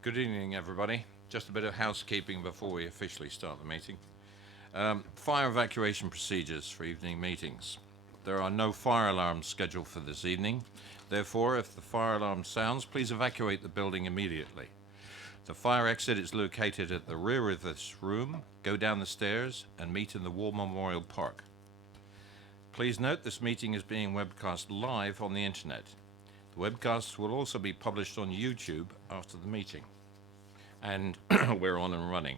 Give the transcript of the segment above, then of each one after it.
Good evening, everybody. Just a bit of housekeeping before we officially start the meeting. Fire evacuation procedures for evening meetings. There are no fire alarms scheduled for this evening. Therefore, if the fire alarm sounds, please evacuate the building immediately. The fire exit is located at the rear of this room. Go down the stairs and meet in the War Memorial Park. Please note this meeting is being webcast live on the internet. The webcast will also be published on YouTube after the meeting. And we're on and running.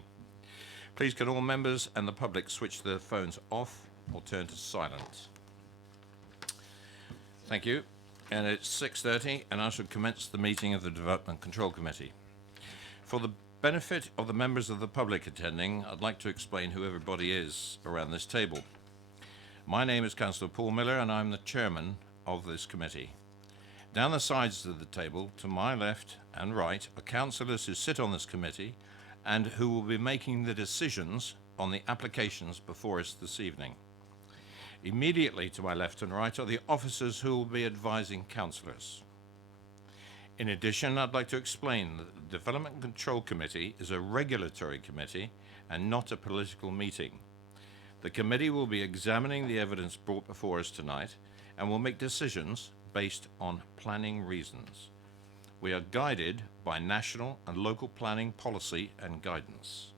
Please can all members and the public switch their phones off or turn to silent. Thank you. And it's 6:30 and I shall commence the meeting of the Development Control Committee. For the benefit of the members of the public attending, I'd like to explain who everybody is around this table. My name is Councillor Paul Miller and I'm the chairman of this committee. Down the sides of the table, to my left and right, are councillors who sit on this committee and who will be making the decisions on the applications before us this evening. Immediately to my left and right are the officers who will be advising councillors. In addition, I'd like to explain that the Development Control Committee is a regulatory committee and not a political meeting. The committee will be examining the evidence brought before us tonight and will make decisions based on planning reasons. We are guided by national and local planning policy and guidance.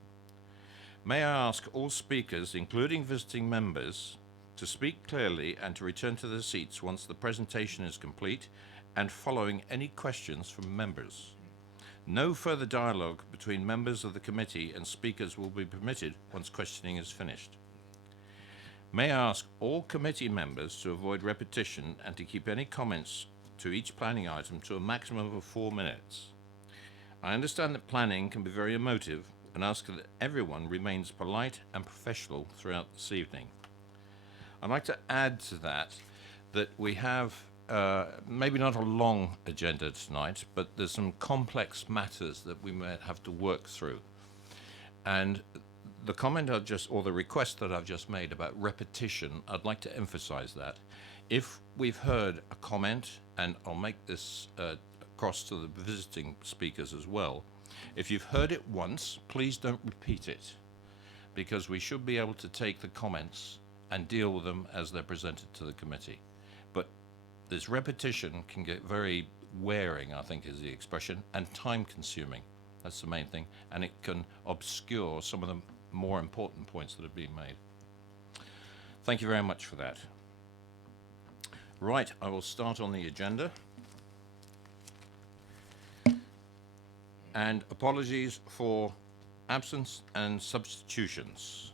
May I ask all speakers, including visiting members, to speak clearly and to return to their seats once the presentation is complete and following any questions from members. No further dialogue between members of the committee and speakers will be permitted once questioning is finished. May I ask all committee members to avoid repetition and to keep any comments to each planning item to a maximum of 4 minutes. I understand that planning can be very emotive and ask that everyone remains polite and professional throughout this evening. I'd like to add to that we have maybe not a long agenda tonight, but there's some complex matters that we may have to work through. And the comment the request that I've just made about repetition, I'd like to emphasize that. If we've heard a comment, and I'll make this across to the visiting speakers as well, if you've heard it once, please don't repeat it, because we should be able to take the comments and deal with them as they're presented to the committee. But this repetition can get very wearing, I think is the expression, and time consuming. That's the main thing, and it can obscure some of the more important points that are being made. Thank you very much for that. Right, I will start on the agenda. And apologies for absence and substitutions.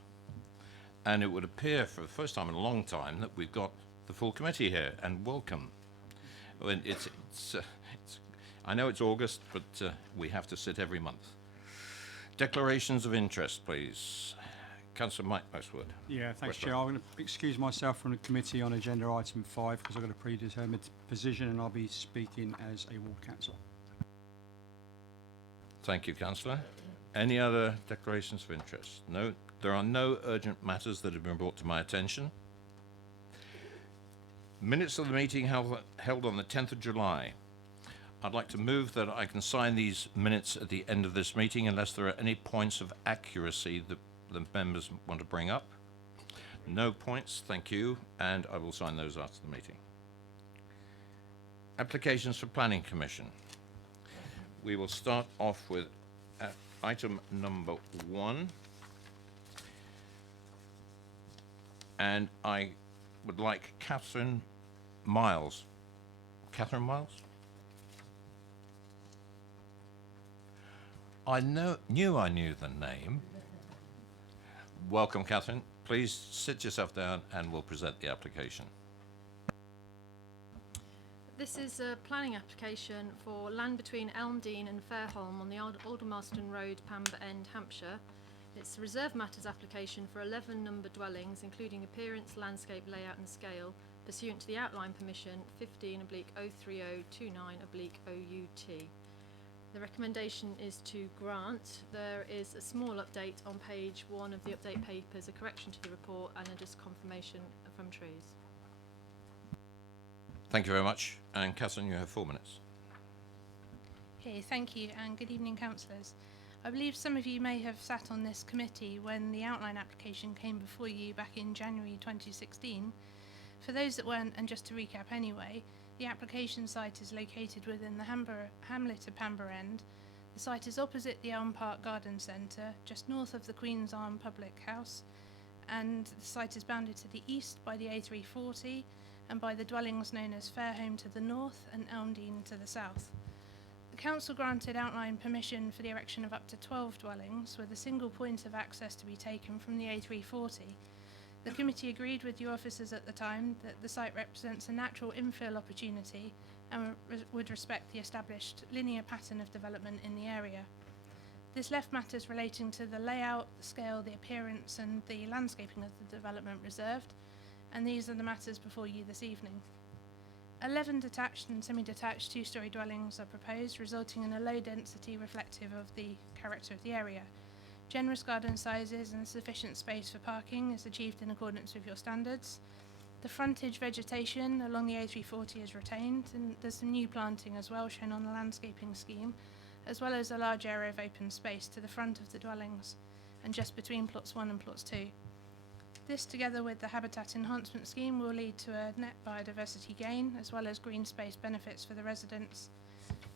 And it would appear for the first time in a long time that we've got the full committee here, and welcome. I know it's August, but we have to sit every month. Declarations of interest, please. Councillor Mike Westwood. Yeah, thanks, Chair. I'm going to excuse myself from the committee on agenda item 5 because I've got a predetermined position and I'll be speaking as a ward councillor. Thank you, Councillor. Any other declarations of interest? No, there are no urgent matters that have been brought to my attention. Minutes of the meeting held on the 10th of July. I'd like to move that I can sign these minutes at the end of this meeting unless there are any points of accuracy that the members want to bring up. No points, thank you, and I will sign those after the meeting. Applications for Planning Commission. We will start off with item number 1. And I would like Catherine Miles. Catherine Miles? I knew the name. Welcome, Catherine. Please sit yourself down and we'll present the application. This is a planning application for land between Elmdean and Fairholme on the Aldermaston Road, Pamber End, Hampshire. It's a reserve matters application for 11 number dwellings, including appearance, landscape, layout and scale, pursuant to the outline permission 15/03029/OUT. The recommendation is to grant. There is a small update on page 1 of the update papers, a correction to the report and a just confirmation from trees. Thank you very much. And Catherine, you have 4 minutes. Okay, thank you, and good evening, councillors. I believe some of you may have sat on this committee when the outline application came before you back in January 2016. For those that weren't, and just to recap anyway, the application site is located within the hamlet of Pamber End. The site is opposite the Elm Park Garden Centre, just north of the Queen's Arm Public House, and the site is bounded to the east by the A340 and by the dwellings known as Fairholme to the north and Elmdean to the south. The council granted outline permission for the erection of up to 12 dwellings, with a single point of access to be taken from the A340. The committee agreed with your officers at the time that the site represents a natural infill opportunity and would respect the established linear pattern of development in the area. This left matters relating to the layout, the scale, the appearance and the landscaping of the development reserved, and these are the matters before you this evening. 11 detached and semi-detached two-storey dwellings are proposed, resulting in a low density reflective of the character of the area. Generous garden sizes and sufficient space for parking is achieved in accordance with your standards. The frontage vegetation along the A340 is retained, and there's some new planting as well shown on the landscaping scheme, as well as a large area of open space to the front of the dwellings and just between plots 1 and plots 2. This, together with the habitat enhancement scheme, will lead to a net biodiversity gain as well as green space benefits for the residents.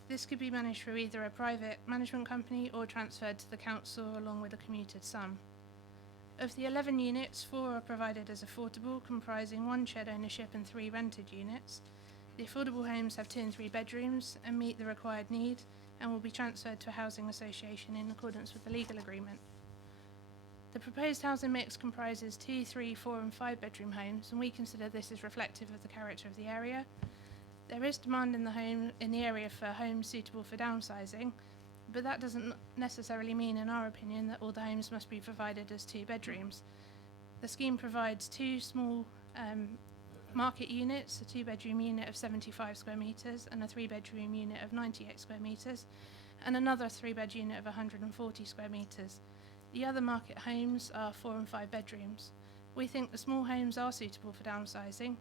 This could be managed through either a private management company or transferred to the council along with a commuted sum. Of the 11 units, 4 are provided as affordable, comprising 1 shared ownership and 3 rented units. The affordable homes have 2 and 3 bedrooms and meet the required need and will be transferred to a housing association in accordance with the legal agreement. The proposed housing mix comprises 2, 3, 4 and 5 bedroom homes, and we consider this as reflective of the character of the area. There is demand in the area for homes suitable for downsizing, but that doesn't necessarily mean, in our opinion, that all the homes must be provided as 2 bedrooms. The scheme provides 2 small market units, a 2-bedroom unit of 75 square metres and a 3-bedroom unit of 98 square metres, and another 3-bed unit of 140 square metres. The other market homes are 4 and 5 bedrooms. We think the small homes are suitable for downsizing,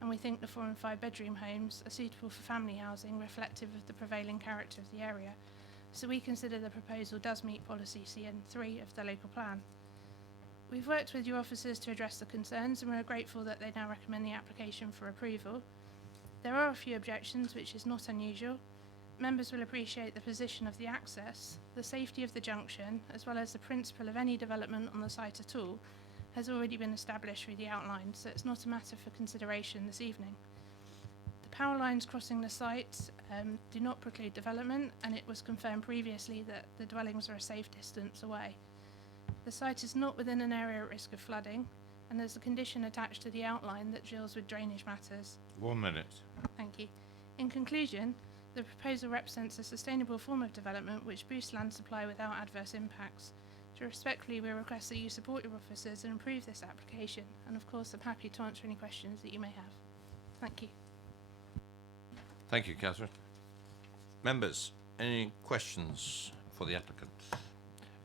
and we think the 4 and 5 bedroom homes are suitable for family housing, reflective of the prevailing character of the area. So we consider the proposal does meet policy CN3 of the local plan. We've worked with your officers to address the concerns, and we're grateful that they now recommend the application for approval. There are a few objections, which is not unusual. Members will appreciate the position of the access, the safety of the junction, as well as the principle of any development on the site at all, has already been established through the outline, so it's not a matter for consideration this evening. The power lines crossing the site do not preclude development, and it was confirmed previously that the dwellings are a safe distance away. The site is not within an area at risk of flooding, and there's a condition attached to the outline that deals with drainage matters. 1 minute. Thank you. In conclusion, the proposal represents a sustainable form of development which boosts land supply without adverse impacts. So respectfully, we request that you support your officers and approve this application, and of course I'm happy to answer any questions that you may have. Thank you. Thank you, Catherine. Members, any questions for the applicant?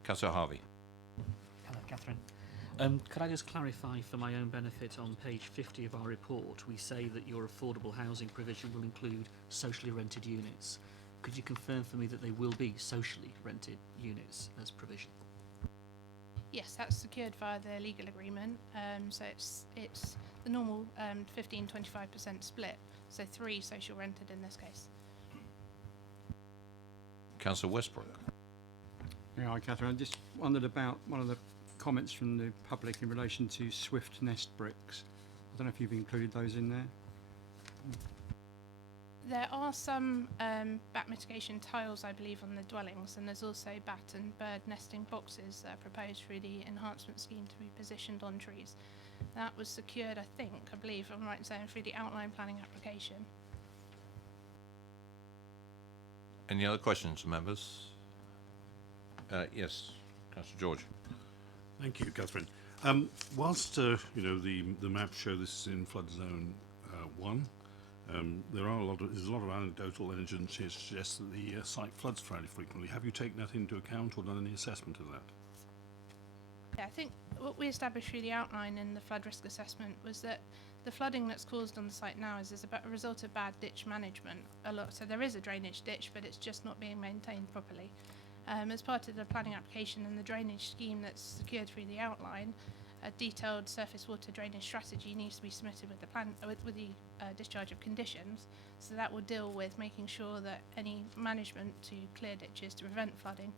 Councillor Harvey. Hello, Catherine. Could I just clarify for my own benefit, on page 50 of our report, we say that your affordable housing provision will include socially rented units. Could you confirm for me that they will be socially rented units as provision? Yes, that's secured via the legal agreement. So it's the normal 15-25% split. So 3 social rented in this case. Councillor Westbrook. Yeah, hi, Catherine. I just wondered about one of the comments from the public in relation to Swift nest bricks. I don't know if you've included those in there. There are some bat mitigation tiles, I believe, on the dwellings, and there's also bat and bird nesting boxes proposed through the enhancement scheme to be positioned on trees. That was secured, I believe, I'm right in saying, through the outline planning application. Any other questions, members? Yes, Councillor George. Thank you, Catherine. Whilst the maps show this is in flood zone 1, there's a lot of anecdotal evidence here to suggest that the site floods fairly frequently. Have you taken that into account or done any assessment of that? Yeah, I think what we established through the outline in the flood risk assessment was that the flooding that's caused on the site now is a result of bad ditch management. So there is a drainage ditch, but it's just not being maintained properly. As part of the planning application and the drainage scheme that's secured through the outline, a detailed surface water drainage strategy needs to be submitted with the with the discharge of conditions. So that will deal with making sure that any management to clear ditches to prevent flooding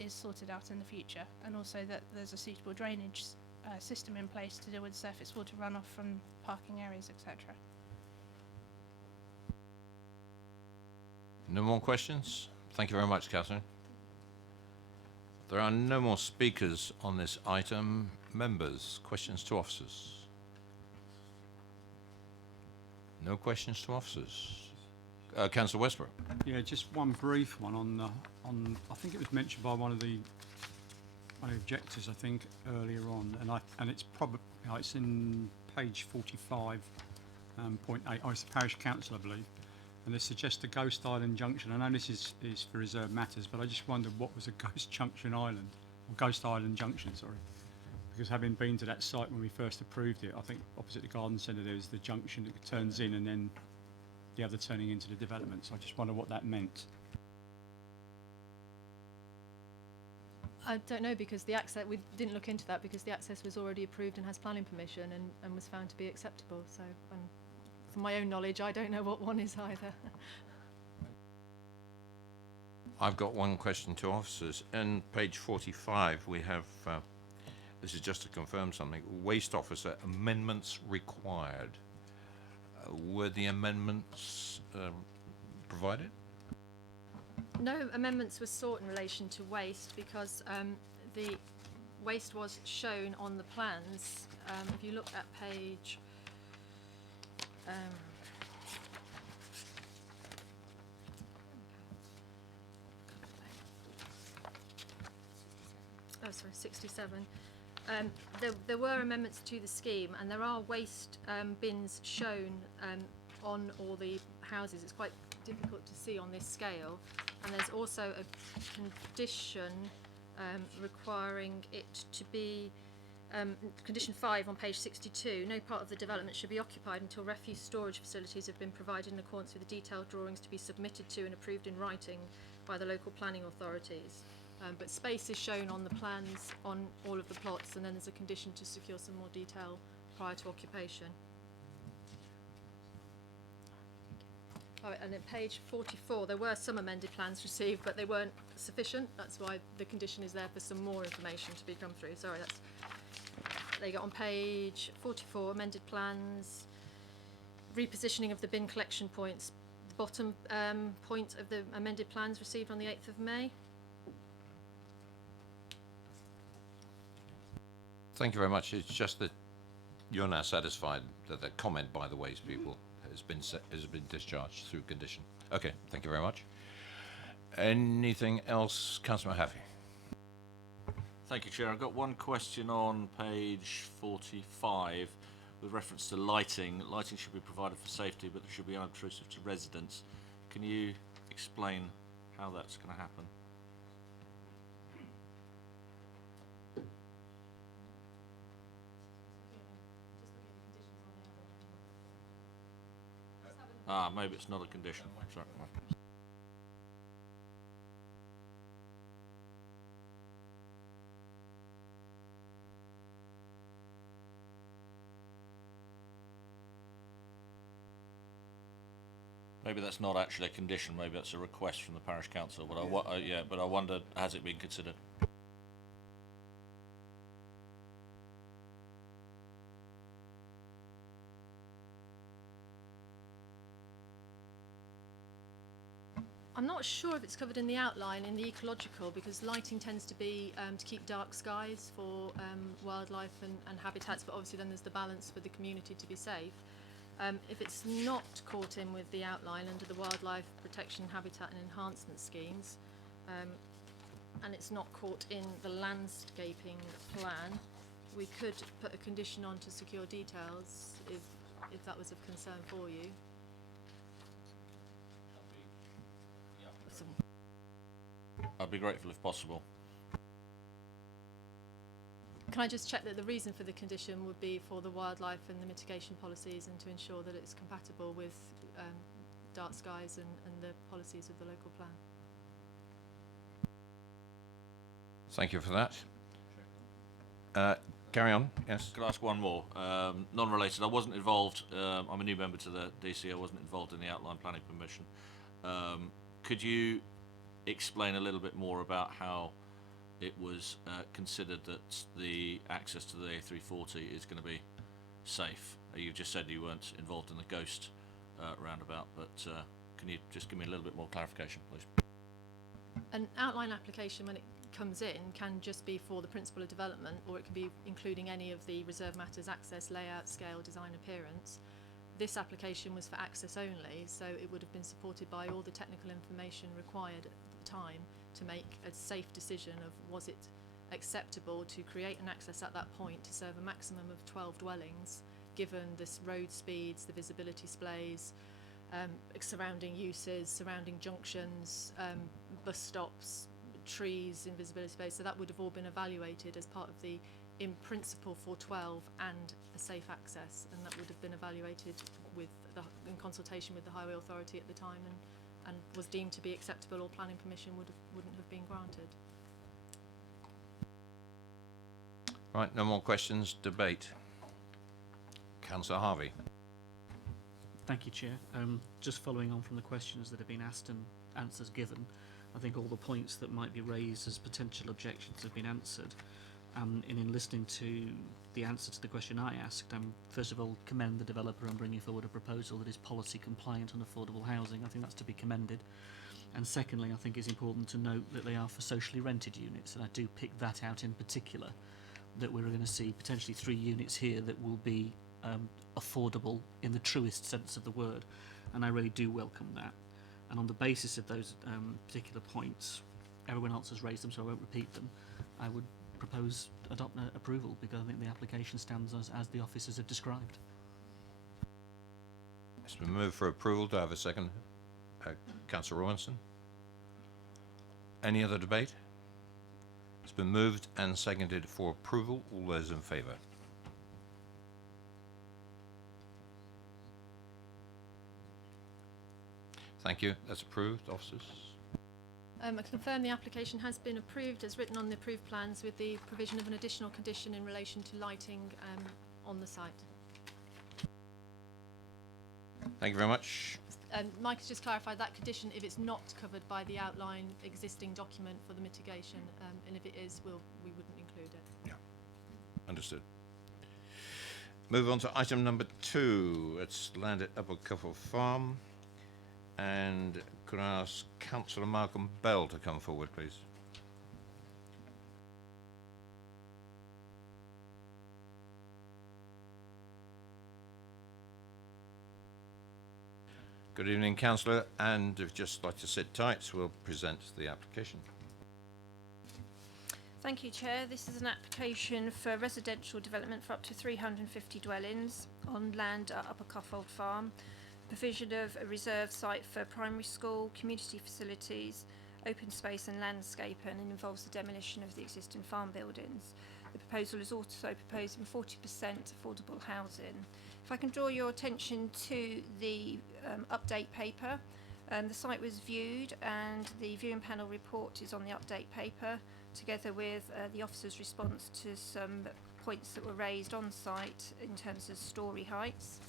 is sorted out in the future, and also that there's a suitable drainage system in place to deal with surface water runoff from parking areas, etc. No more questions? Thank you very much, Catherine. There are no more speakers on this item. Members, questions to officers? No questions to officers. Councillor Westbrook. Yeah, just one brief one on I think it was mentioned by one of the objectors, I think, earlier on, and it's probably it's in page 45, point 8. Oh, it's the parish council, I believe, and they suggest a Ghost Island Junction. I know this is for reserved matters, but I just wondered what was a Ghost Junction Island, or Ghost Island Junction, sorry, because having been to that site when we first approved it, I think opposite the garden centre there's the junction that turns in and then the other turning into the development. So I just wonder what that meant. I don't know, because the access, we didn't look into that because the access was already approved and has planning permission and was found to be acceptable. So from my own knowledge, I don't know what one is either. I've got one question to officers. In page 45, we have, this is just to confirm something, waste officer amendments required. Were the amendments provided? No amendments were sought in relation to waste because the waste was shown on the plans. If you look at page oh, sorry, 67. There were amendments to the scheme, and there are waste bins shown on all the houses. It's quite difficult to see on this scale, and there's also a condition requiring it to be condition 5 on page 62. No part of the development should be occupied until refuse storage facilities have been provided in accordance with the detailed drawings to be submitted to and approved in writing by the local planning authorities. But space is shown on the plans on all of the plots, and then there's a condition to secure some more detail prior to occupation. Oh, and at page 44, there were some amended plans received, but they weren't sufficient. That's why the condition is there for some more information to be come through. Sorry, there you go. On page 44, amended plans, repositioning of the bin collection points. The bottom point of the amended plans received on the 8th of May. Thank you very much. It's just that you're now satisfied that the comment by the waste people has been discharged through condition. Okay, thank you very much. Anything else, Councillor Mahaffey? Thank you, Chair. I've got one question on page 45 with reference to lighting. Lighting should be provided for safety, but it should be unobtrusive to residents. Can you explain how that's going to happen? Maybe it's not a condition. Sorry. Maybe that's not actually a condition. Maybe that's a request from the parish council. But but I wonder, has it been considered? I'm not sure if it's covered in the outline in the ecological, because lighting tends to be to keep dark skies for wildlife and habitats, but obviously then there's the balance for the community to be safe. If it's not caught in with the outline under the wildlife protection, habitat and enhancement schemes, and it's not caught in the landscaping plan, we could put a condition on to secure details if that was of concern for you. I'd be grateful if possible. can I just check that the reason for the condition would be for the wildlife and the mitigation policies and to ensure that it's compatible with dark skies and the policies of the local plan? Thank you for that. Carry on, yes. Could I ask one more? Non-related. I wasn't involved. I'm a new member to the DC. I wasn't involved in the outline planning permission. Could you explain a little bit more about how it was considered that the access to the A340 is going to be safe? You just said you weren't involved in the ghost roundabout, but can you just give me a little bit more clarification, please? An outline application, when it comes in, can just be for the principle of development, or it can be including any of the reserve matters: access, layout, scale, design, appearance. This application was for access only, so it would have been supported by all the technical information required at the time to make a safe decision of was it acceptable to create an access at that point to serve a maximum of 12 dwellings, given this road speeds, the visibility displays, surrounding uses, surrounding junctions, bus stops, trees, invisibility space. So that would have all been evaluated as part of the in principle for 12 and a safe access, and that would have been evaluated in consultation with the highway authority at the time, and was deemed to be acceptable, or planning permission wouldn't have been granted. Right, no more questions. Debate. Councillor Harvey. Thank you, Chair. Just following on from the questions that have been asked and answers given, I think all the points that might be raised as potential objections have been answered. And in listening to the answer to the question I asked, first of all, commend the developer on bringing forward a proposal that is policy compliant on affordable housing. I think that's to be commended. And secondly, I think it's important to note that they are for socially rented units, and I do pick that out in particular, that we're going to see potentially 3 units here that will be affordable in the truest sense of the word, and I really do welcome that. And on the basis of those particular points, everyone else has raised them, so I won't repeat them. I would propose approval, because I think the application stands as the officers have described. It's been moved for approval. Do I have a second? Councillor Rawlinson. Any other debate? It's been moved and seconded for approval. All those in favour? Thank you. That's approved. Officers. I confirm the application has been approved as written on the approved plans, with the provision of an additional condition in relation to lighting on the site. Thank you very much. Mike has just clarified that condition, if it's not covered by the outline existing document for the mitigation, and if it is, we wouldn't include it. Yeah, understood. Move on to item number 2. It's land at Upper Cuffle Farm. And could I ask Councillor Malcolm Bell to come forward, please? Good evening, Councillor, and if you'd just like to sit tight, we'll present the application. Thank you, Chair. This is an application for residential development for up to 350 dwellings on land at Upper Cuffold Farm. Provision of a reserve site for primary school, community facilities, open space and landscape, and it involves the demolition of the existing farm buildings. The proposal is also proposing 40% affordable housing. If I can draw your attention to the update paper. The site was viewed, and the viewing panel report is on the update paper, together with the officer's response to some points that were raised on site in terms of storey heights.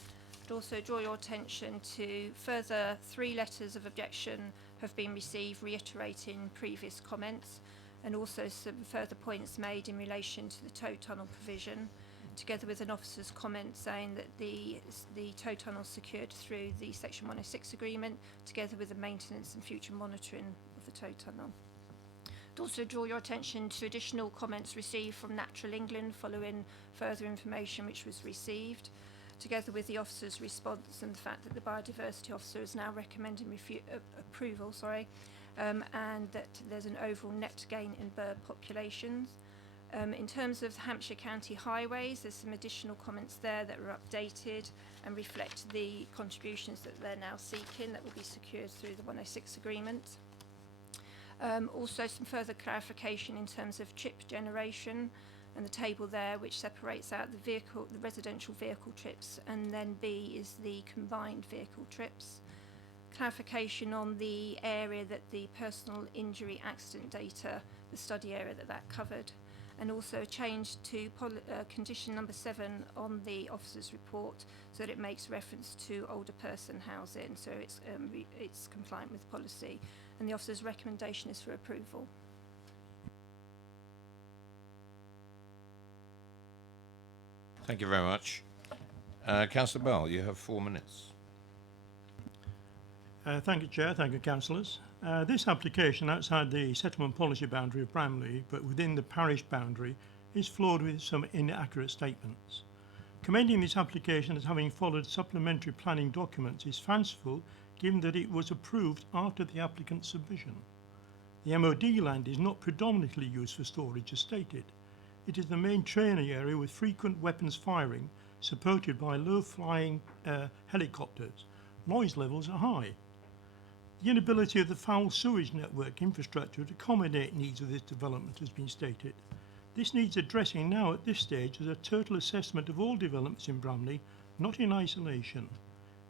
I'd also draw your attention to further 3 letters of objection have been received, reiterating previous comments, and also some further points made in relation to the tow tunnel provision, together with an officer's comment saying that the tow tunnel secured through the Section 106 agreement, together with the maintenance and future monitoring of the tow tunnel. I'd also draw your attention to additional comments received from Natural England following further information which was received, together with the officer's response and the fact that the biodiversity officer is now recommending approval, and that there's an overall net gain in bird populations. In terms of Hampshire County highways, there's some additional comments there that are updated and reflect the contributions that they're now seeking that will be secured through the 106 agreement. Also some further clarification in terms of chip generation, and the table there which separates out the residential vehicle trips, and then B is the combined vehicle trips. Clarification on the area that the personal injury accident data, the study area that covered, and also a change to condition number 7 on the officer's report so that it makes reference to older person housing, so it's compliant with policy, and the officer's recommendation is for approval. Thank you very much. Councillor Bell, you have 4 minutes. Thank you, Chair. Thank you, Councillors. This application outside the settlement policy boundary of Bramley, but within the parish boundary, is flawed with some inaccurate statements. Commending this application as having followed supplementary planning documents is fanciful, given that it was approved after the applicant's submission. The MOD land is not predominantly used for storage as stated. It is the main training area with frequent weapons firing, supported by low-flying helicopters. Noise levels are high. The inability of the foul sewage network infrastructure to accommodate needs of this development has been stated. This needs addressing now at this stage as a total assessment of all developments in Bramley, not in isolation.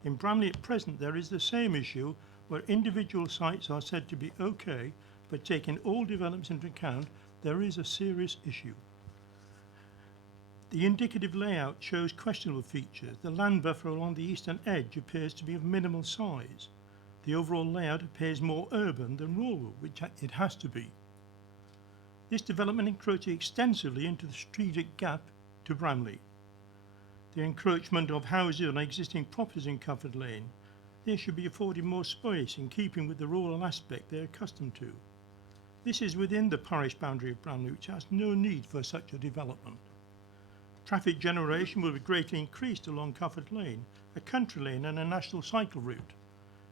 In Bramley at present there is the same issue where individual sites are said to be okay, but taking all developments into account, there is a serious issue. The indicative layout shows questionable features. The land buffer along the eastern edge appears to be of minimal size. The overall layout appears more urban than rural, which it has to be. This development encroaches extensively into the strategic gap to Bramley. The encroachment of houses on existing properties in Cufford Lane, they should be afforded more space in keeping with the rural aspect they are accustomed to. This is within the parish boundary of Bramley, which has no need for such a development. Traffic generation will be greatly increased along Cufford Lane, a country lane and a national cycle route.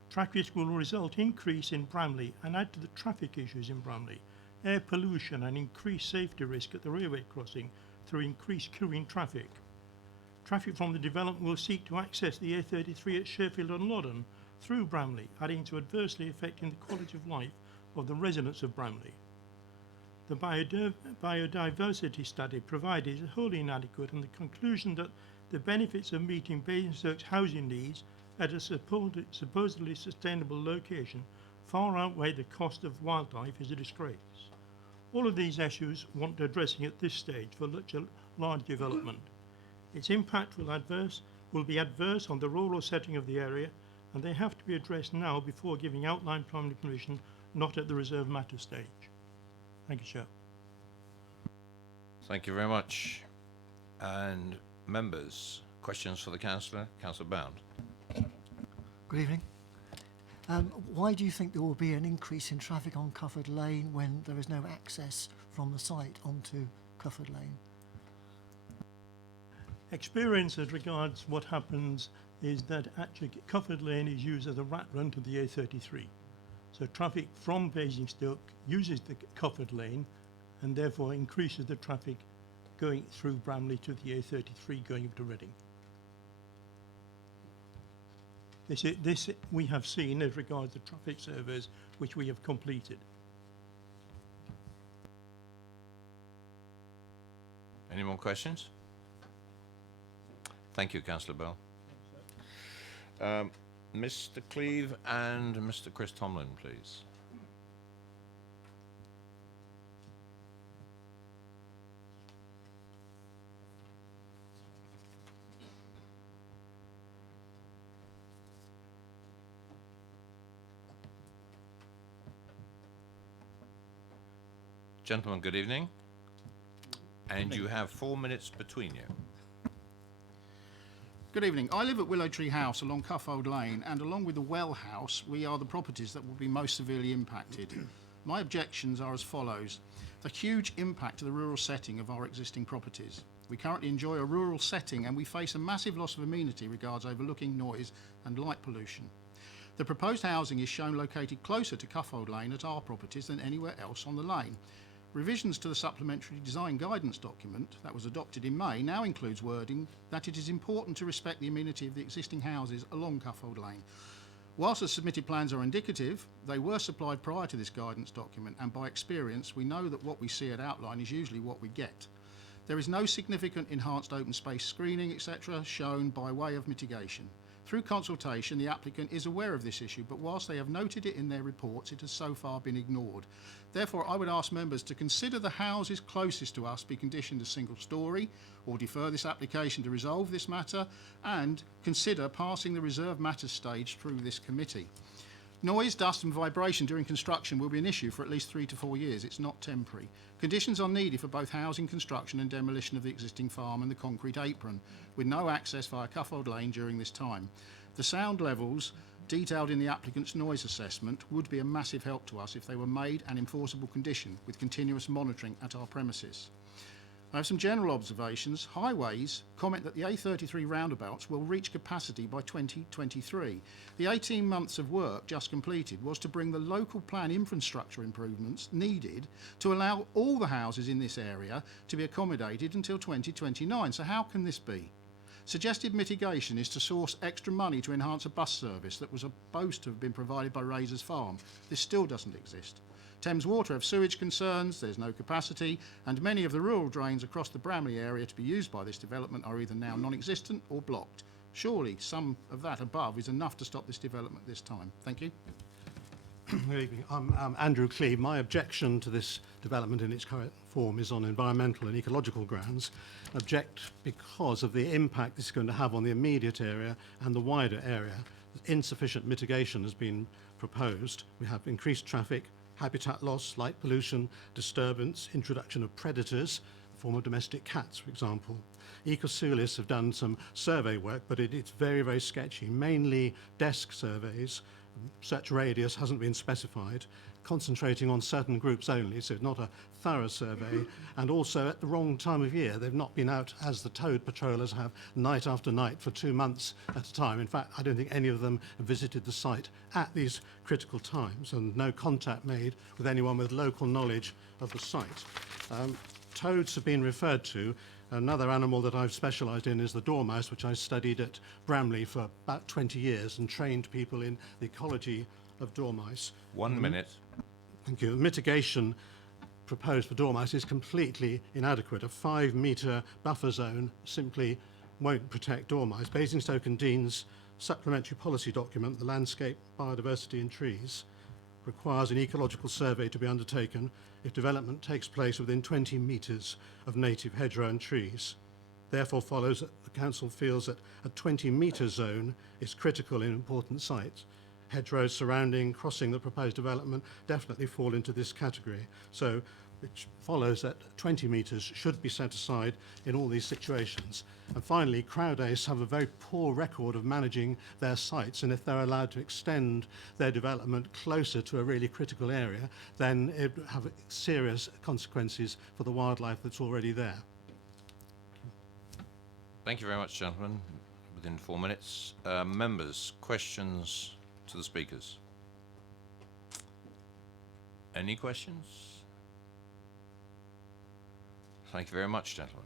Traffic will result increase in Bramley and add to the traffic issues in Bramley, air pollution and increased safety risk at the railway crossing through increased queuing traffic. Traffic from the development will seek to access the A33 at Sheffield and Loddon through Bramley, adding to adversely affecting the quality of life of the residents of Bramley. The biodiversity study provided is wholly inadequate, and the conclusion that the benefits of meeting Basingstoke's housing needs at a supposedly sustainable location far outweigh the cost of wildlife is a disgrace. All of these issues want addressing at this stage for such a large development. Its impact will be adverse on the rural setting of the area, and they have to be addressed now before giving outline planning permission, not at the reserved matter stage. Thank you, Chair. Thank you very much. And members, questions for the Councillor? Councillor Bound. Good evening. Why do you think there will be an increase in traffic on Cufford Lane when there is no access from the site onto Cufford Lane? Experience as regards what happens is that actually Cufford Lane is used as a rat run to the A33. So traffic from Basingstoke uses the Cufford Lane and therefore increases the traffic going through Bramley to the A33 going up to Reading. This we have seen as regards the traffic surveys which we have completed. Any more questions? Thank you, Councillor Bell. Mr. Cleave and Mr. Chris Tomlin, please. Gentlemen, good evening. And you have 4 minutes between you. Good evening. I live at Willow Tree House along Cuffold Lane, and along with the Well House, we are the properties that will be most severely impacted. My objections are as follows. The huge impact to the rural setting of our existing properties. We currently enjoy a rural setting and we face a massive loss of amenity regards overlooking noise and light pollution. The proposed housing is shown located closer to Cuffold Lane at our properties than anywhere else on the lane. Revisions to the supplementary design guidance document that was adopted in May now includes wording that it is important to respect the amenity of the existing houses along Cuffold Lane. Whilst the submitted plans are indicative, they were supplied prior to this guidance document, and by experience we know that what we see at outline is usually what we get. There is no significant enhanced open space screening, etc., shown by way of mitigation. Through consultation, the applicant is aware of this issue, but whilst they have noted it in their reports, it has so far been ignored. Therefore, I would ask members to consider the houses closest to us be conditioned as single storey, or defer this application to resolve this matter, and consider passing the reserve matters stage through this committee. Noise, dust and vibration during construction will be an issue for at least 3 to 4 years. It's not temporary. Conditions are needed for both housing construction and demolition of the existing farm and the concrete apron, with no access via Cuffold Lane during this time. The sound levels detailed in the applicant's noise assessment would be a massive help to us if they were made an enforceable condition with continuous monitoring at our premises. I have some general observations. Highways comment that the A33 roundabouts will reach capacity by 2023. The 18 months of work just completed was to bring the local plan infrastructure improvements needed to allow all the houses in this area to be accommodated until 2029. So how can this be? Suggested mitigation is to source extra money to enhance a bus service that was supposed to have been provided by Razors Farm. This still doesn't exist. Thames Water have sewage concerns, there's no capacity, and many of the rural drains across the Bramley area to be used by this development are either now non-existent or blocked. Surely some of that above is enough to stop this development this time. Thank you. Good evening. I'm Andrew Cleve. My objection to this development in its current form is on environmental and ecological grounds. Object because of the impact this is going to have on the immediate area and the wider area. Insufficient mitigation has been proposed. We have increased traffic, habitat loss, light pollution, disturbance, introduction of predators, the form of domestic cats, for example. Ecosoulis have done some survey work, but it's very, very sketchy, mainly desk surveys. Search radius hasn't been specified, concentrating on certain groups only, so not a thorough survey, and also at the wrong time of year. They've not been out, as the toad patrollers have, night after night for 2 months at a time. In fact, I don't think any of them have visited the site at these critical times, and no contact made with anyone with local knowledge of the site. Toads have been referred to. Another animal that I've specialised in is the dormouse, which I studied at Bramley for about 20 years and trained people in the ecology of dormice. 1 minute. Thank you. The mitigation proposed for dormice is completely inadequate. A 5-metre buffer zone simply won't protect dormice. Basingstoke and Dean's supplementary policy document, the Landscape, Biodiversity and Trees, requires an ecological survey to be undertaken if development takes place within 20 metres of native hedgerow and trees. Therefore follows that the council feels that a 20-metre zone is critical in important sites. Hedgerows surrounding, crossing the proposed development definitely fall into this category. So which follows that 20 metres should be set aside in all these situations. And finally, Crowdace have a very poor record of managing their sites, and if they're allowed to extend their development closer to a really critical area, then it would have serious consequences for the wildlife that's already there. Thank you very much, gentlemen. Within 4 minutes. Members, questions to the speakers? Any questions? Thank you very much, gentlemen.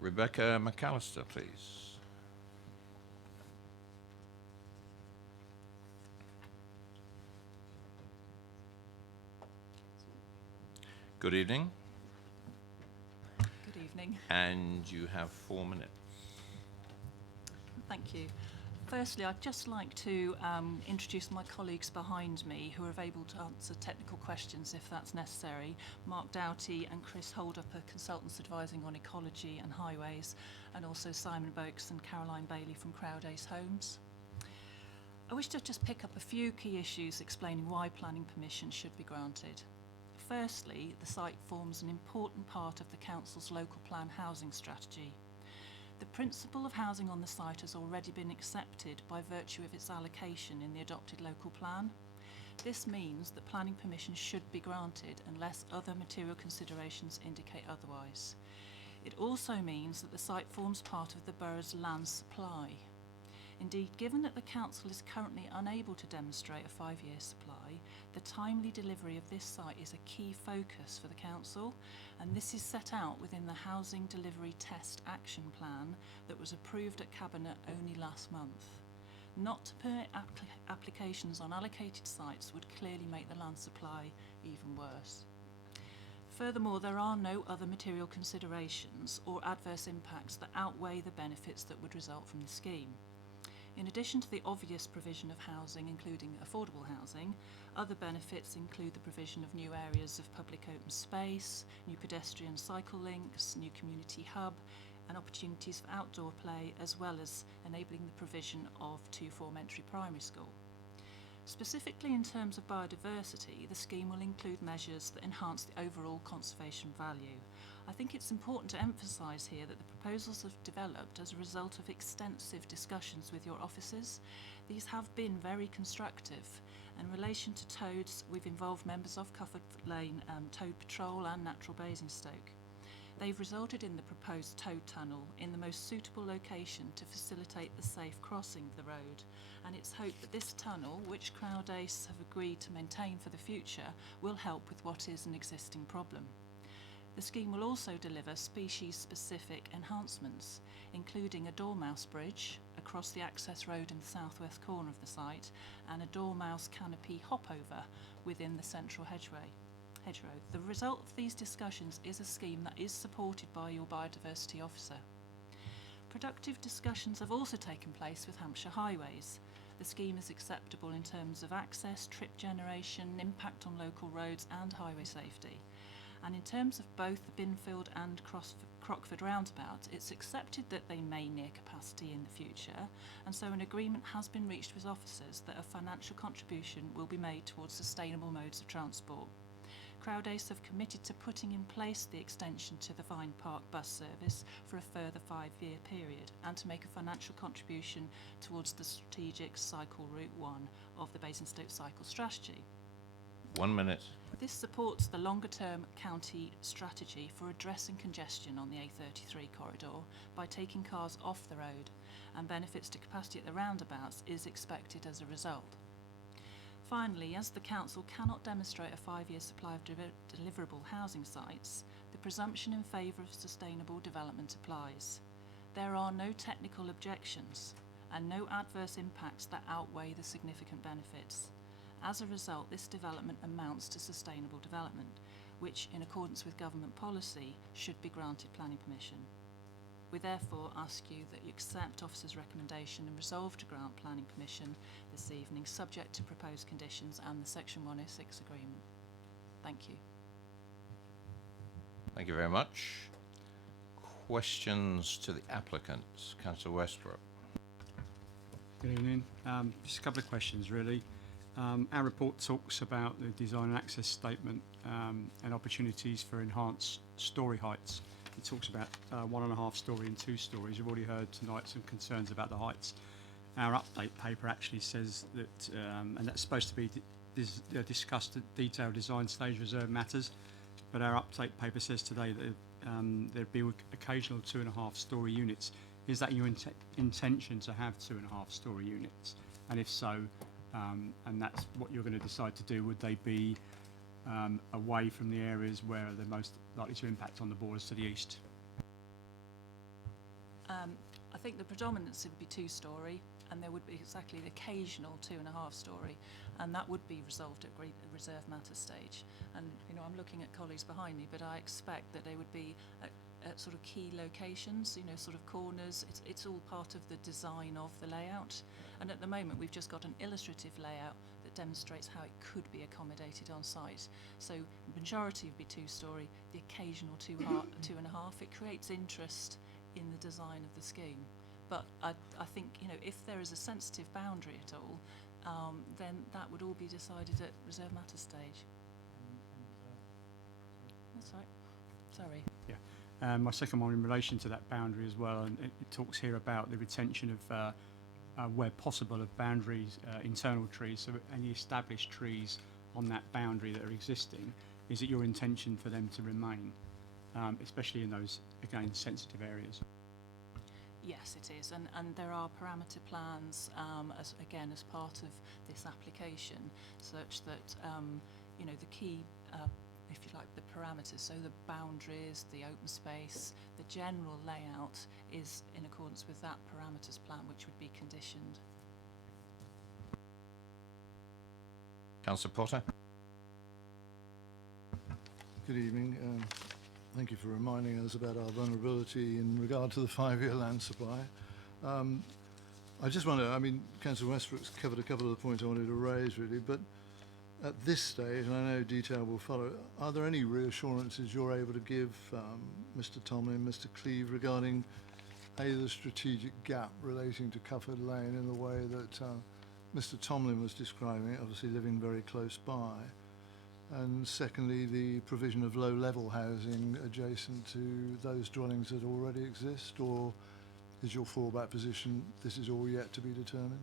Rebecca McAllister, please. Good evening. Good evening. And you have 4 minutes. Thank you. Firstly, I'd just like to introduce my colleagues behind me who are able to answer technical questions if that's necessary. Mark Doughty and Chris Holdup are consultants advising on ecology and highways, and also Simon Boakes and Caroline Bailey from Crowdace Homes. I wish to just pick up a few key issues explaining why planning permission should be granted. Firstly, the site forms an important part of the Council's local plan housing strategy. The principle of housing on the site has already been accepted by virtue of its allocation in the adopted local plan. This means that planning permission should be granted unless other material considerations indicate otherwise. It also means that the site forms part of the borough's land supply. Indeed, given that the council is currently unable to demonstrate a 5-year supply, the timely delivery of this site is a key focus for the council, and this is set out within the Housing Delivery Test Action Plan that was approved at Cabinet only last month. Not to permit applications on allocated sites would clearly make the land supply even worse. Furthermore, there are no other material considerations or adverse impacts that outweigh the benefits that would result from the scheme. In addition to the obvious provision of housing, including affordable housing, other benefits include the provision of new areas of public open space, new pedestrian cycle links, new community hub, and opportunities for outdoor play, as well as enabling the provision of 2-form entry primary school. Specifically in terms of biodiversity, the scheme will include measures that enhance the overall conservation value. I think it's important to emphasise here that the proposals have developed as a result of extensive discussions with your officers. These have been very constructive. In relation to toads, we've involved members of Cufford Lane Toad Patrol and Natural Basingstoke. They've resulted in the proposed toad tunnel in the most suitable location to facilitate the safe crossing of the road, and it's hoped that this tunnel, which Crowdace have agreed to maintain for the future, will help with what is an existing problem. The scheme will also deliver species-specific enhancements, including a dormouse bridge across the access road in the southwest corner of the site and a dormouse canopy hopover within the central hedgerow. The result of these discussions is a scheme that is supported by your biodiversity officer. Productive discussions have also taken place with Hampshire Highways. The scheme is acceptable in terms of access, trip generation, impact on local roads and highway safety. And in terms of both the Binfield and Crockford roundabouts, it's accepted that they may near capacity in the future, and so an agreement has been reached with officers that a financial contribution will be made towards sustainable modes of transport. Crowdace have committed to putting in place the extension to the Vine Park bus service for a further 5-year period and to make a financial contribution towards the strategic cycle route 1 of the Basingstoke Cycle Strategy. 1 minute. This supports the longer-term county strategy for addressing congestion on the A33 corridor by taking cars off the road, and benefits to capacity at the roundabouts is expected as a result. Finally, as the Council cannot demonstrate a 5-year supply of deliverable housing sites, the presumption in favour of sustainable development applies. There are no technical objections and no adverse impacts that outweigh the significant benefits. As a result, this development amounts to sustainable development, which, in accordance with government policy, should be granted planning permission. We therefore ask you that you accept Officer's recommendation and resolve to grant planning permission this evening, subject to proposed conditions and the Section 106 agreement. Thank you. Thank you very much. Questions to the applicants? Councillor Westbrook. Good evening. Just a couple of questions, really. Our report talks about the design and access statement and opportunities for enhanced storey heights. It talks about 1.5 storey and 2 storeys. You've already heard tonight some concerns about the heights. Our update paper actually says that, and that's supposed to be discussed at detailed design stage reserve matters, but our update paper says today that there'd be occasional 2.5 storey units. Is that your intention to have 2.5 storey units? And if so, and that's what you're going to decide to do, would they be away from the areas where they're most likely to impact on the borders to the east? I think the predominance would be 2-storey, and there would be exactly the occasional 2.5 storey, and that would be resolved at reserve matter stage. And I'm looking at colleagues behind me, but I expect that they would be at sort of key locations, sort of corners. It's all part of the design of the layout, and at the moment we've just got an illustrative layout that demonstrates how it could be accommodated on site. So the majority would be 2-storey, the occasional 2.5. It creates interest in the design of the scheme. But I think, if there is a sensitive boundary at all, then that would all be decided at reserve matter stage. That's right. Sorry. Yeah. My second one in relation to that boundary as well, and it talks here about the retention of, where possible, of boundaries, internal trees, so any established trees on that boundary that are existing. Is it your intention for them to remain, especially in those, again, sensitive areas? Yes, it is, and there are parameter plans as part of this application, such that the key, if you like, the parameters, so the boundaries, the open space, the general layout is in accordance with that parameters plan, which would be conditioned. Councillor Potter. Good evening. Thank you for reminding us about our vulnerability in regard to the 5-year land supply. I just wonder, I mean, Councillor Westbrook's covered a couple of the points I wanted to raise, really, but at this stage, and I know detail will follow, are there any reassurances you're able to give Mr Tomlin, Mr Cleave, regarding the strategic gap relating to Cufford Lane in the way that Mr Tomlin was describing it, obviously living very close by, and secondly, the provision of low-level housing adjacent to those dwellings that already exist, or is your fallback position this is all yet to be determined?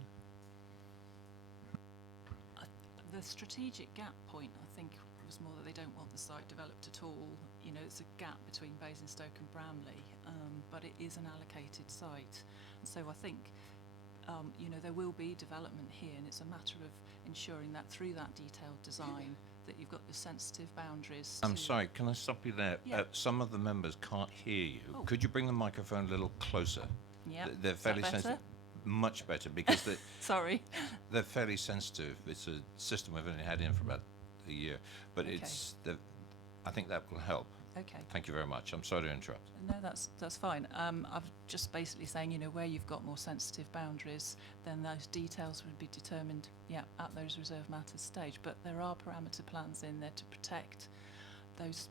The strategic gap point, I think, was more that they don't want the site developed at all. You know, it's a gap between Basingstoke and Bramley, but it is an allocated site. And so I think, you know, there will be development here, and it's a matter of ensuring that through that detailed design that you've got the sensitive boundaries. I'm sorry, can I stop you there? Yeah. Some of the members can't hear you. Oh. Could you bring the microphone a little closer? Yeah, They're fairly better? sensitive. Much better, because Sorry. they're fairly sensitive. It's a system we've only had in for about a year, but Okay. I think that will help. Okay. Thank you very much. I'm sorry to interrupt. No, that's fine. I'm just basically saying, you know, where you've got more sensitive boundaries, then those details would be determined, yeah, at those reserve matters stage. But there are parameter plans in there to protect those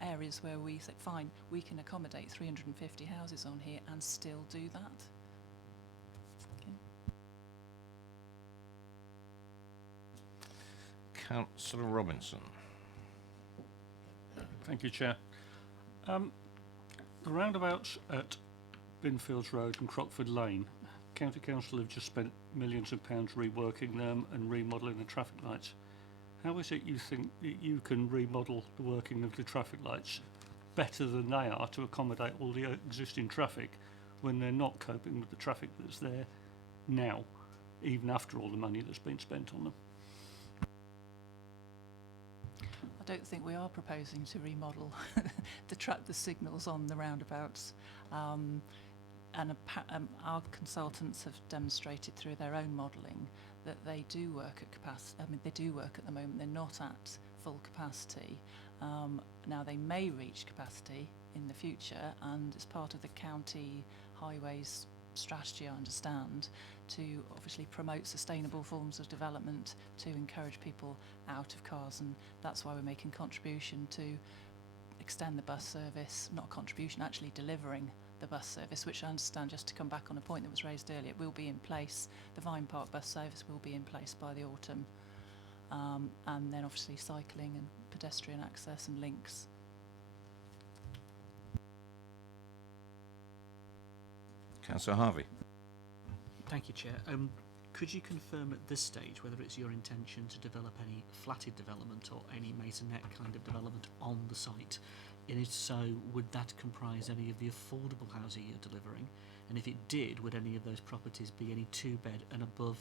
areas where we say, fine, we can accommodate 350 houses on here and still do that. Okay. Councillor Robinson. Thank you, Chair. The roundabouts at Binfields Road and Crockford Lane, County Council have just spent millions of pounds reworking them and remodelling the traffic lights. How is it you think that you can remodel the working of the traffic lights better than they are to accommodate all the existing traffic when they're not coping with the traffic that's there now, even after all the money that's been spent on them? I don't think we are proposing to remodel the signals on the roundabouts. Our consultants have demonstrated through their own modelling that they do work at capacity. I mean, they do work at the moment. They're not at full capacity. Now they may reach capacity in the future, and as part of the county highways strategy, I understand, to obviously promote sustainable forms of development, to encourage people out of cars, and that's why we're making contribution to extend the bus service, not contribution, actually delivering the bus service, which I understand, just to come back on a point that was raised earlier, will be in place. The Vine Park bus service will be in place by the autumn. And then obviously cycling and pedestrian access and links. Councillor Harvey. Thank you, Chair. Could you confirm at this stage whether it's your intention to develop any flatted development or any masonette kind of development on the site? And if so, would that comprise any of the affordable housing you're delivering? And if it did, would any of those properties be any 2-bed and above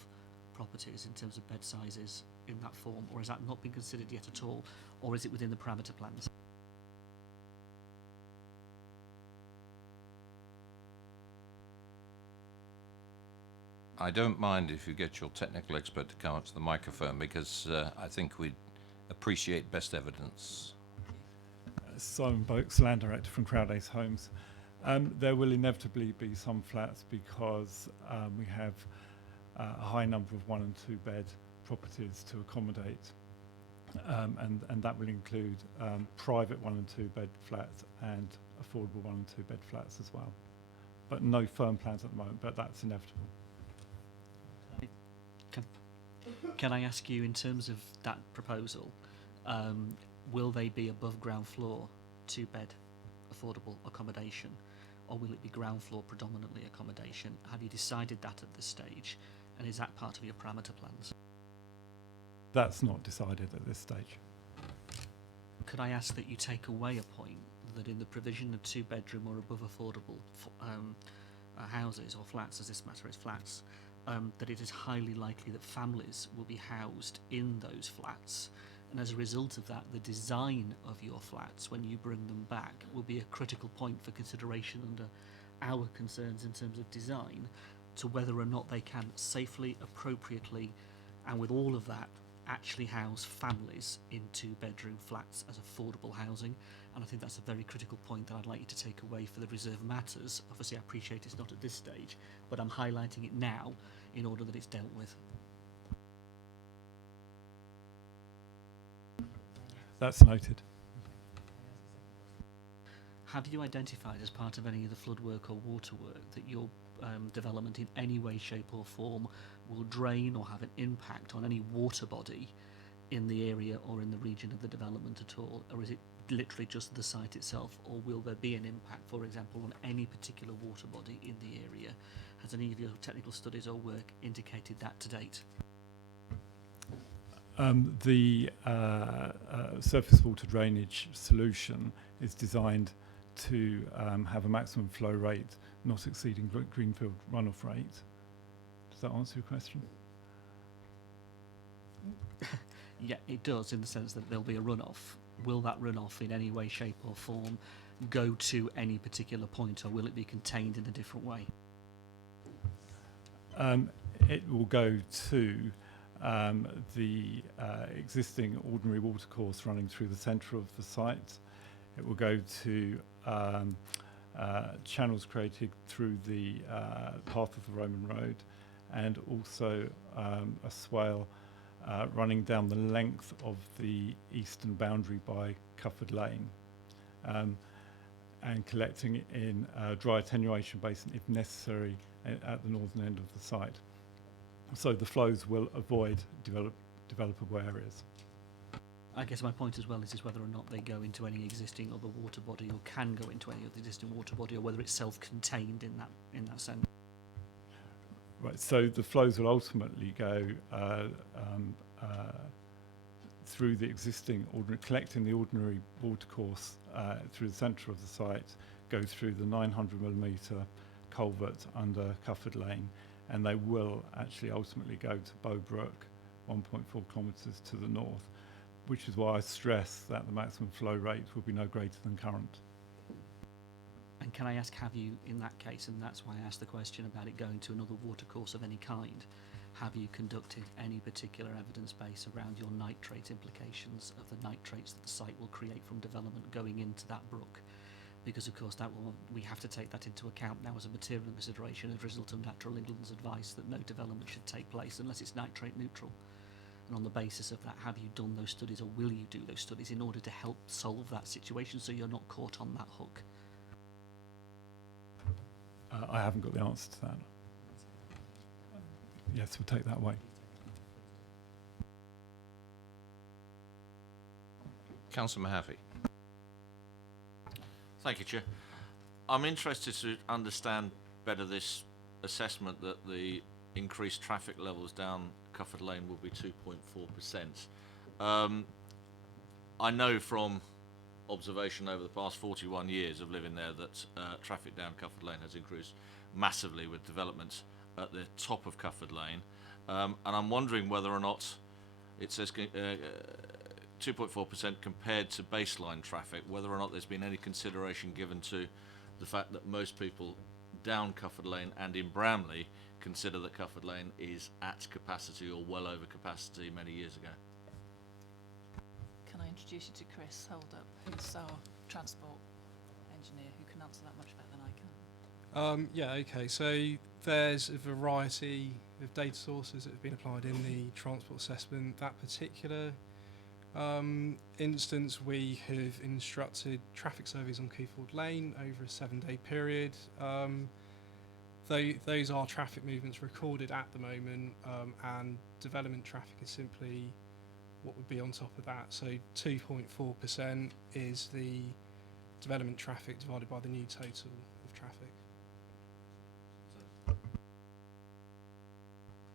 properties in terms of bed sizes in that form, or has that not been considered yet at all, or is it within the parameter plans? I don't mind if you get your technical expert to come up to the microphone, because I think we'd appreciate best evidence. Simon Boakes, Land Director from Crowdace Homes. There will inevitably be some flats because we have a high number of 1 and 2 bed properties to accommodate, and that will include private 1 and 2 bed flats and affordable 1 and 2 bed flats as well. But no firm plans at the moment, but that's inevitable. Can I ask you, in terms of that proposal, will they be above ground floor 2-bed affordable accommodation, or will it be ground floor predominantly accommodation? Have you decided that at this stage, and is that part of your parameter plans? That's not decided at this stage. Could I ask that you take away a point that in the provision of 2-bedroom or above affordable houses, or flats as this matter is flats, that it is highly likely that families will be housed in those flats, and as a result of that, the design of your flats when you bring them back will be a critical point for consideration under our concerns in terms of design, to whether or not they can safely, appropriately, and with all of that actually house families in two-bedroom flats as affordable housing. And I think that's a very critical point that I'd like you to take away for the reserve matters. Obviously, I appreciate it's not at this stage, but I'm highlighting it now in order that it's dealt with. That's noted. Have you identified as part of any of the flood work or water work that your development in any way, shape or form will drain or have an impact on any water body in the area or in the region of the development at all? Or is it literally just the site itself, or will there be an impact, for example, on any particular water body in the area? Has any of your technical studies or work indicated that to date? The surface water drainage solution is designed to have a maximum flow rate not exceeding greenfield runoff rate. Does that answer your question? Yeah, it does, in the sense that there'll be a runoff. Will that runoff in any way, shape or form go to any particular point, or will it be contained in a different way? It will go to the existing ordinary watercourse running through the centre of the site. It will go to channels created through the path of the Roman road, and also a swale running down the length of the eastern boundary by Cufford Lane, and collecting it in a dry attenuation basin if necessary at the northern end of the site. So the flows will avoid developable areas. I guess my point as well is whether or not they go into any existing other water body, or can go into any other existing water body, or whether it's self-contained in that sense. Right, so the flows will ultimately go through the existing collecting the ordinary watercourse through the centre of the site, go through the 900mm culvert under Cufford Lane, and they will actually ultimately go to Bowbrook, 1.4 kilometres to the north, which is why I stress that the maximum flow rate will be no greater than current. And can I ask, have you, in that case, and that's why I asked the question about it going to another watercourse of any kind, have you conducted any particular evidence base around your nitrate implications of the nitrates that the site will create from development going into that brook? Because of course we have to take that into account now as a material consideration as a result of Natural England's advice that no development should take place unless it's nitrate neutral. And on the basis of that, have you done those studies, or will you do those studies in order to help solve that situation so you're not caught on that hook? I haven't got the answer to that. Yes, we'll take that away. Councillor Mahaffey. Thank you, Chair. I'm interested to understand better this assessment that the increased traffic levels down Cufford Lane will be 2.4%. I know from observation over the past 41 years of living there that traffic down Cufford Lane has increased massively with developments at the top of Cufford Lane, and I'm wondering whether or not it says 2.4% compared to baseline traffic, whether or not there's been any consideration given to the fact that most people down Cufford Lane and in Bramley consider that Cufford Lane is at capacity or well over capacity many years ago. Can I introduce you to Chris Holdup, who's our transport engineer, who can answer that much better than I can? Yeah, okay. So there's a variety of data sources that have been applied in the transport assessment. That particular instance, we have instructed traffic surveys on Keyford Lane over a 7-day period. Those are traffic movements recorded at the moment, and development traffic is simply what would be on top of that. So 2.4% is the development traffic divided by the new total of traffic.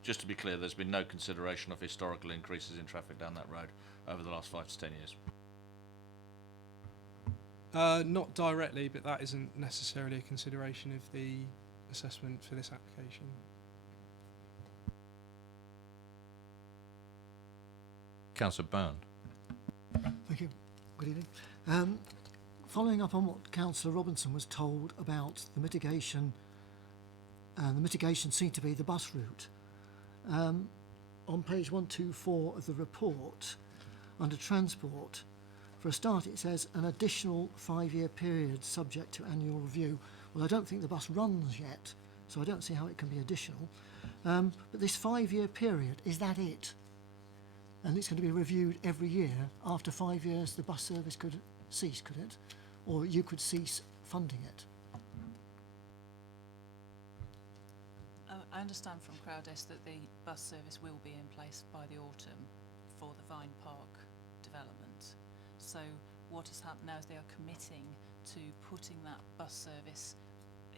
Just to be clear, there's been no consideration of historical increases in traffic down that road over the last 5 to 10 years. Not directly, but that isn't necessarily a consideration of the assessment for this application. Councillor Byrne. Thank you. Good evening. Following up on what Councillor Robinson was told about the mitigation, the mitigation seemed to be the bus route. on page 124 of the report, under transport, for a start it says an additional 5-year period subject to annual review. Well, I don't think the bus runs yet, so I don't see how it can be additional. But this 5-year period, is that it? And it's going to be reviewed every year. After 5 years, the bus service could cease, could it? Or you could cease funding it. I understand from Crowdace that the bus service will be in place by the autumn for the Vine Park development. So what has happened now is they are committing to putting that bus service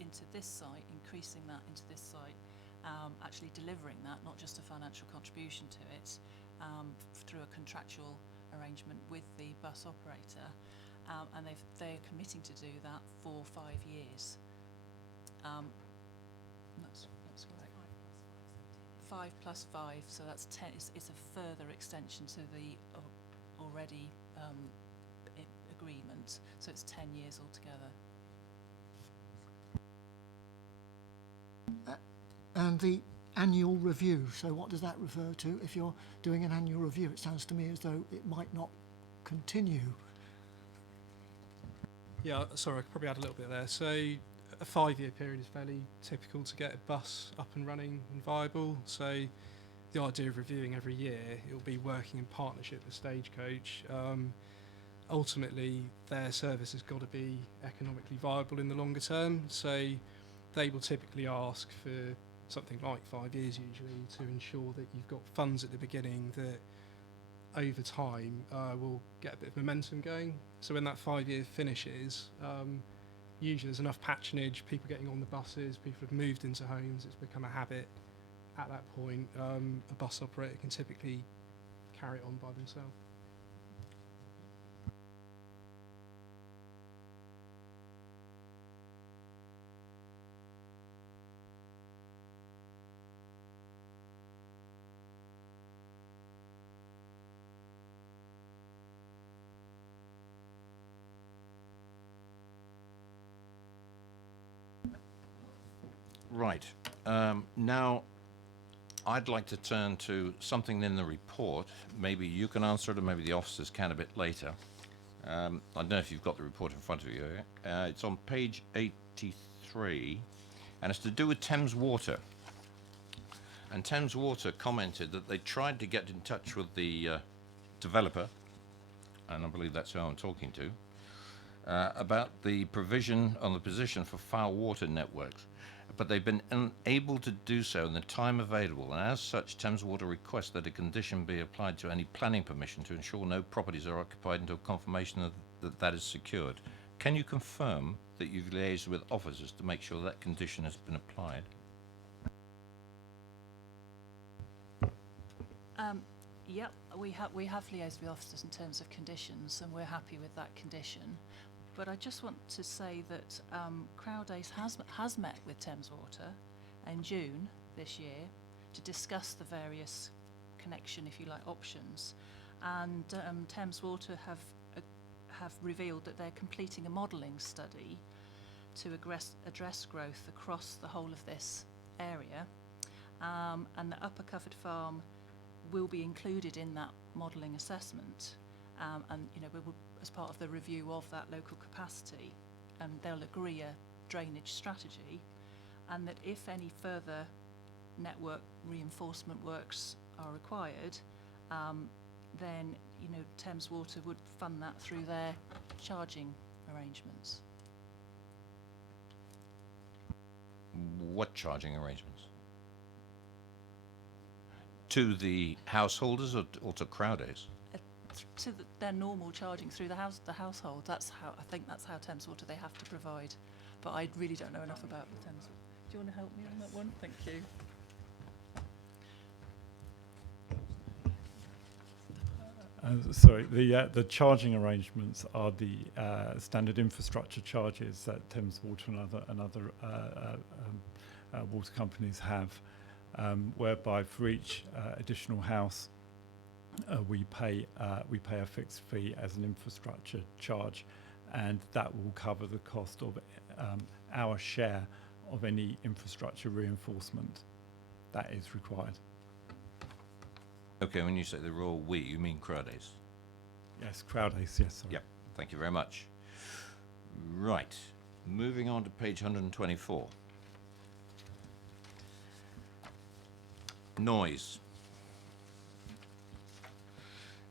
into this site, increasing that into this site, actually delivering that, not just a financial contribution to it, through a contractual arrangement with the bus operator, and they're committing to do that for 5 years. That's right. 5 plus 5, so that's 10. It's a further extension to the already agreement, so it's 10 years altogether. And the annual review, so what does that refer to? If you're doing an annual review, it sounds to me as though it might not continue. Yeah, sorry, I could probably add a little bit there. So a 5-year period is fairly typical to get a bus up and running and viable. So the idea of reviewing every year, it will be working in partnership with Stagecoach. Ultimately, their service has got to be economically viable in the longer term. So they will typically ask for something like 5 years usually to ensure that you've got funds at the beginning that over time will get a bit of momentum going. So when that 5 year finishes, usually there's enough patronage, people getting on the buses, people have moved into homes, it's become a habit. At that point, a bus operator can typically carry it on by themselves. Right. Now, I'd like to turn to something in the report. Maybe you can answer it, or maybe the officers can a bit later. I don't know if you've got the report in front of you. It's on page 83, and it's to do with Thames Water. And Thames Water commented that they tried to get in touch with the developer, and I believe that's who I'm talking to, about the provision on the position for foul water networks. But they've been unable to do so in the time available, and as such, Thames Water requests that a condition be applied to any planning permission to ensure no properties are occupied until confirmation that is secured. Can you confirm that you've liaised with officers to make sure that condition has been applied? Yep, we have liaised with officers in terms of conditions, and we're happy with that condition. But I just want to say that Crowdace has met with Thames Water in June this year to discuss the various connection, if you like, options. And Thames Water have revealed that they're completing a modelling study to address growth across the whole of this area. And the Upper Covered Farm will be included in that modelling assessment. And we will, as part of the review of that local capacity, they'll agree a drainage strategy, and that if any further network reinforcement works are required, then Thames Water would fund that through their charging arrangements. What charging arrangements? To the householders or to Crowdace? To their normal charging through the household. That's how I think that's how Thames Water they have to provide. But I really don't know enough about the Thames. Do you want to help me on that one? Thank you. Sorry, the charging arrangements are the standard infrastructure charges that Thames Water and other water companies have, whereby for each additional house we pay a fixed fee as an infrastructure charge, and that will cover the cost of our share of any infrastructure reinforcement that is required. Okay, when you say the royal we, you mean Crowdays? Yes, Crowdays, yes, sorry. Yep, thank you very much. Right, moving on to page 124. Noise.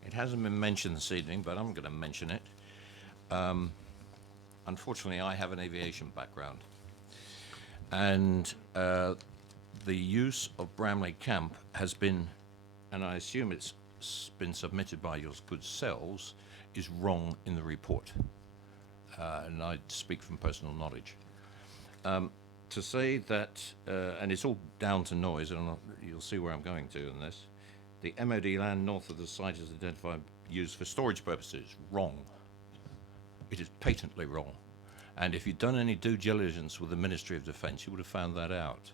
It hasn't been mentioned this evening, but I'm going to mention it. Unfortunately, I have an aviation background. And the use of Bramley Camp has been, and I assume it's been submitted by your good selves, is wrong in the report. And I speak from personal knowledge. To say that, and it's all down to noise, and you'll see where I'm going to in this, the MOD land north of the site is identified used for storage purposes. Wrong. It is patently wrong. And if you'd done any due diligence with the Ministry of Defence, you would have found that out.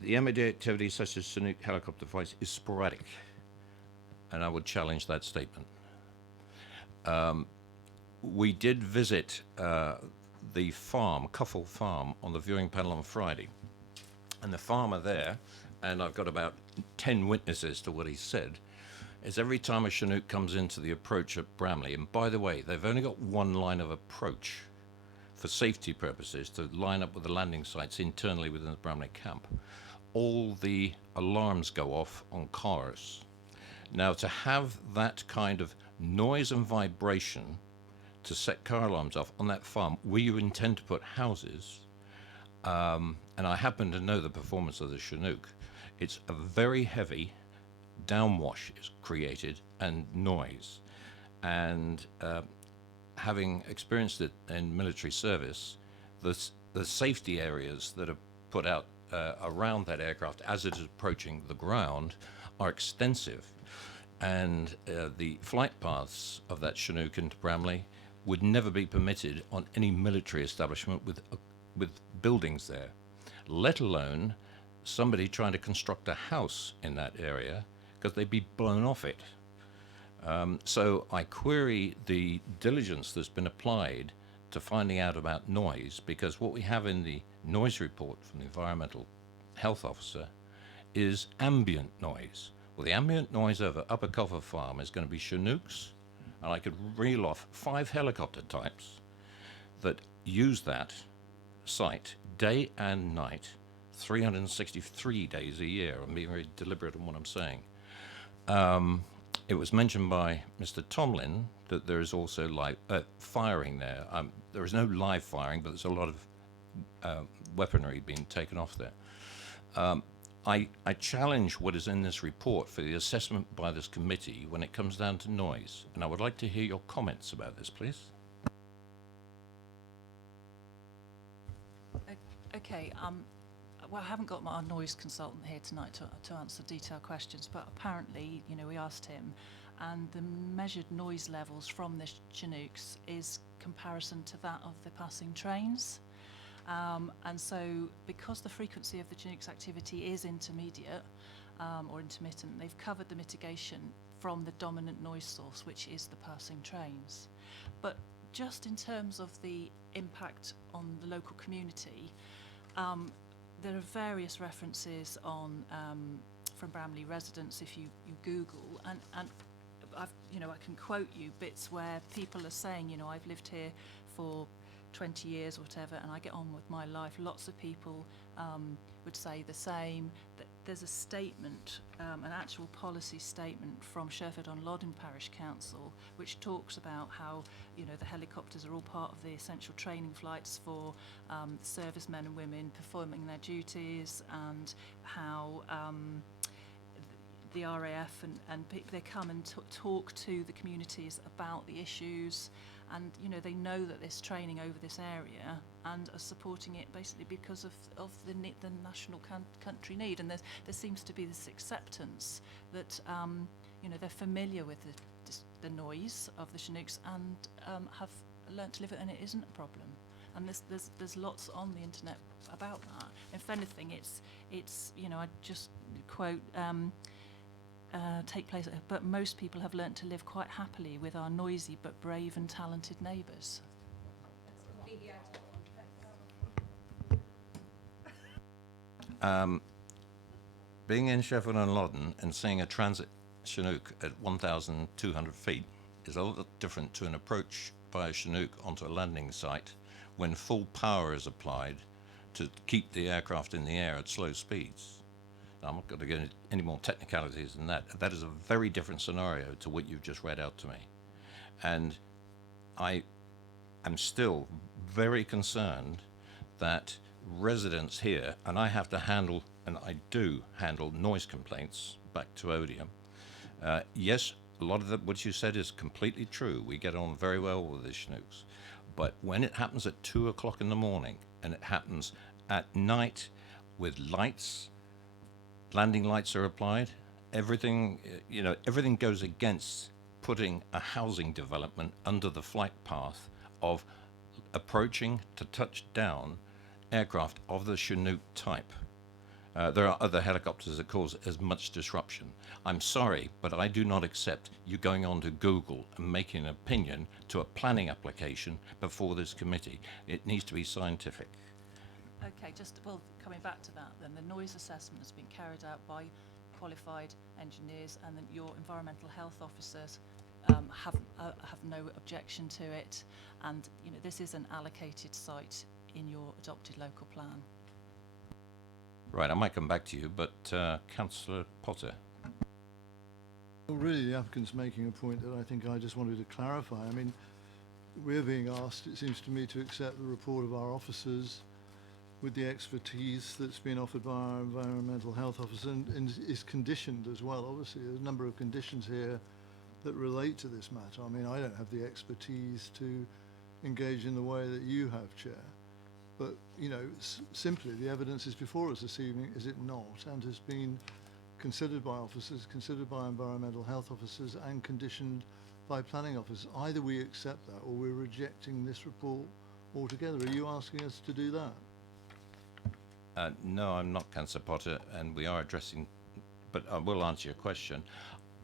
The MOD activity such as Chinook helicopter flights is sporadic, and I would challenge that statement. We did visit the farm, Cuffle Farm, on the viewing panel on Friday. And the farmer there, and I've got about 10 witnesses to what he said, is every time a Chinook comes into the approach at Bramley, and by the way, they've only got one line of approach for safety purposes to line up with the landing sites internally within the Bramley camp, all the alarms go off on cars. Now, to have that kind of noise and vibration to set car alarms off on that farm where you intend to put houses, and I happen to know the performance of the Chinook, it's a very heavy downwash is created and noise. And having experienced it in military service, the safety areas that are put out around that aircraft as it is approaching the ground are extensive. And the flight paths of that Chinook into Bramley would never be permitted on any military establishment with buildings there, let alone somebody trying to construct a house in that area, because they'd be blown off it. So I query the diligence that's been applied to finding out about noise, because what we have in the noise report from the Environmental Health Officer is ambient noise. Well, the ambient noise over Upper Coffer Farm is going to be Chinooks, and I could reel off 5 helicopter types that use that site day and night, 363 days a year. I'm being very deliberate in what I'm saying. It was mentioned by Mr. Tomlin that there is also live firing there. There is no live firing, but there's a lot of weaponry being taken off there. I challenge what is in this report for the assessment by this committee when it comes down to noise, and I would like to hear your comments about this, please. Okay, well, I haven't got our noise consultant here tonight to answer detailed questions, but apparently, you know, we asked him, and the measured noise levels from the Chinooks is comparison to that of the passing trains. And so, because the frequency of the Chinooks activity is intermediate or intermittent, they've covered the mitigation from the dominant noise source, which is the passing trains. But just in terms of the impact on the local community, there are various references on from Bramley residents if you Google, and I can quote you bits where people are saying, you know, I've lived here for 20 years or whatever, and I get on with my life. Lots of people would say the same. That there's a statement, an actual policy statement from Sherford-on-Loddon Parish Council, which talks about how, you know, the helicopters are all part of the essential training flights for servicemen and women performing their duties, and how the RAF and they come and talk to the communities about the issues. And, you know, they know that there's training over this area and are supporting it basically because of the national country need. And there seems to be this acceptance that, you know, they're familiar with the noise of the Chinooks and have learnt to live it, and it isn't a problem. And there's lots on the internet about that. If anything, it's you know, I just quote, take place, but most people have learnt to live quite happily with our noisy but brave and talented neighbours. being in Sheffield and Loddon and seeing a transit Chinook at 1,200 feet is a lot different to an approach by a Chinook onto a landing site when full power is applied to keep the aircraft in the air at slow speeds. I'm not going to get into any more technicalities than that. That is a very different scenario to what you've just read out to me. And I am still very concerned that residents here, and I have to handle, and I do handle noise complaints back to Odium. Yes, a lot of what you said is completely true. We get on very well with the Chinooks. But when it happens at 2 o'clock in the morning and it happens at night with lights, landing lights are applied, everything, everything goes against putting a housing development under the flight path of approaching to touch down aircraft of the Chinook type. There are other helicopters that cause as much disruption. I'm sorry, but I do not accept you going on to Google and making an opinion to a planning application before this committee. It needs to be scientific. Okay, coming back to that then, the noise assessment has been carried out by qualified engineers, and then your environmental health officers have no objection to it, and this is an allocated site in your adopted local plan. Right, I might come back to you, but Councillor Potter. Well, really, the applicant's making a point that I think I just wanted to clarify. I mean, we're being asked, it seems to me, to accept the report of our officers with the expertise that's been offered by our environmental health officer, and is conditioned as well. Obviously, there's a number of conditions here that relate to this matter. I mean, I don't have the expertise to engage in the way that you have, Chair. But, simply the evidence is before us this evening, is it not? And has been considered by officers, considered by environmental health officers, and conditioned by planning officers. Either we accept that or we're rejecting this report altogether. Are you asking us to do that? No, I'm not, Councillor Potter, and we are addressing, but I will answer your question.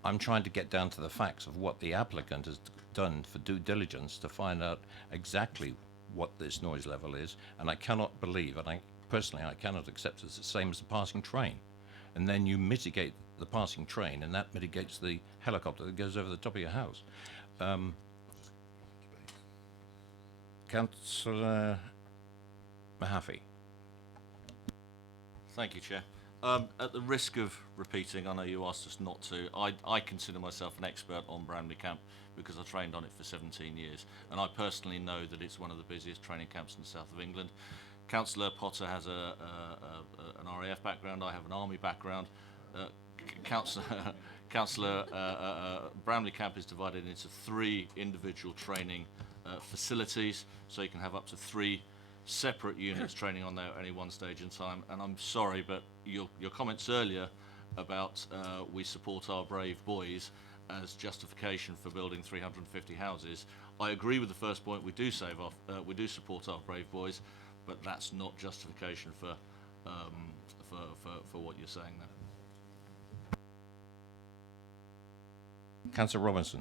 I'm trying to get down to the facts of what the applicant has done for due diligence to find out exactly what this noise level is, and I cannot believe, and I cannot accept it's the same as a passing train. And then you mitigate the passing train, and that mitigates the helicopter that goes over the top of your house. Councillor Mahaffey. Thank you, Chair. At the risk of repeating, I know you asked us not to, I consider myself an expert on Bramley Camp because I trained on it for 17 years, and I personally know that it's one of the busiest training camps in the south of England. Councillor Potter has an RAF background, I have an army background. Councillor Bramley Camp is divided into 3 individual training facilities, so you can have up to 3 separate units training on there at any one stage in time. And I'm sorry, but your comments earlier about we support our brave boys as justification for building 350 houses, I agree with the first point. We do support our brave boys, but that's not justification for what you're saying there. Councillor Robinson.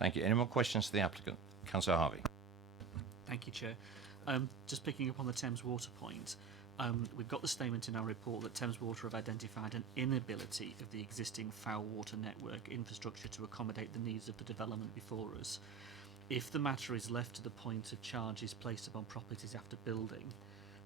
Thank you. Any more questions to the applicant? Councillor Harvey. Thank you, Chair. Just picking up on the Thames Water point, we've got the statement in our report that Thames Water have identified an inability of the existing foul water network infrastructure to accommodate the needs of the development before us. If the matter is left to the point of charges placed upon properties after building,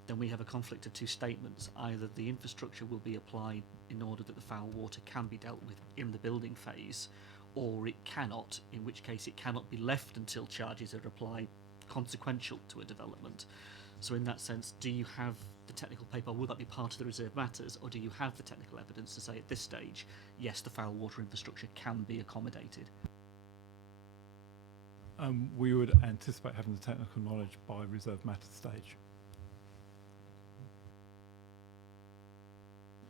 then we have a conflict of 2 statements. Either the infrastructure will be applied in order that the foul water can be dealt with in the building phase, or it cannot, in which case it cannot be left until charges are applied consequential to a development. So in that sense, do you have the technical paper, will that be part of the reserved matters, or do you have the technical evidence to say at this stage, yes, the foul water infrastructure can be accommodated? We would anticipate having the technical knowledge by reserved matter stage.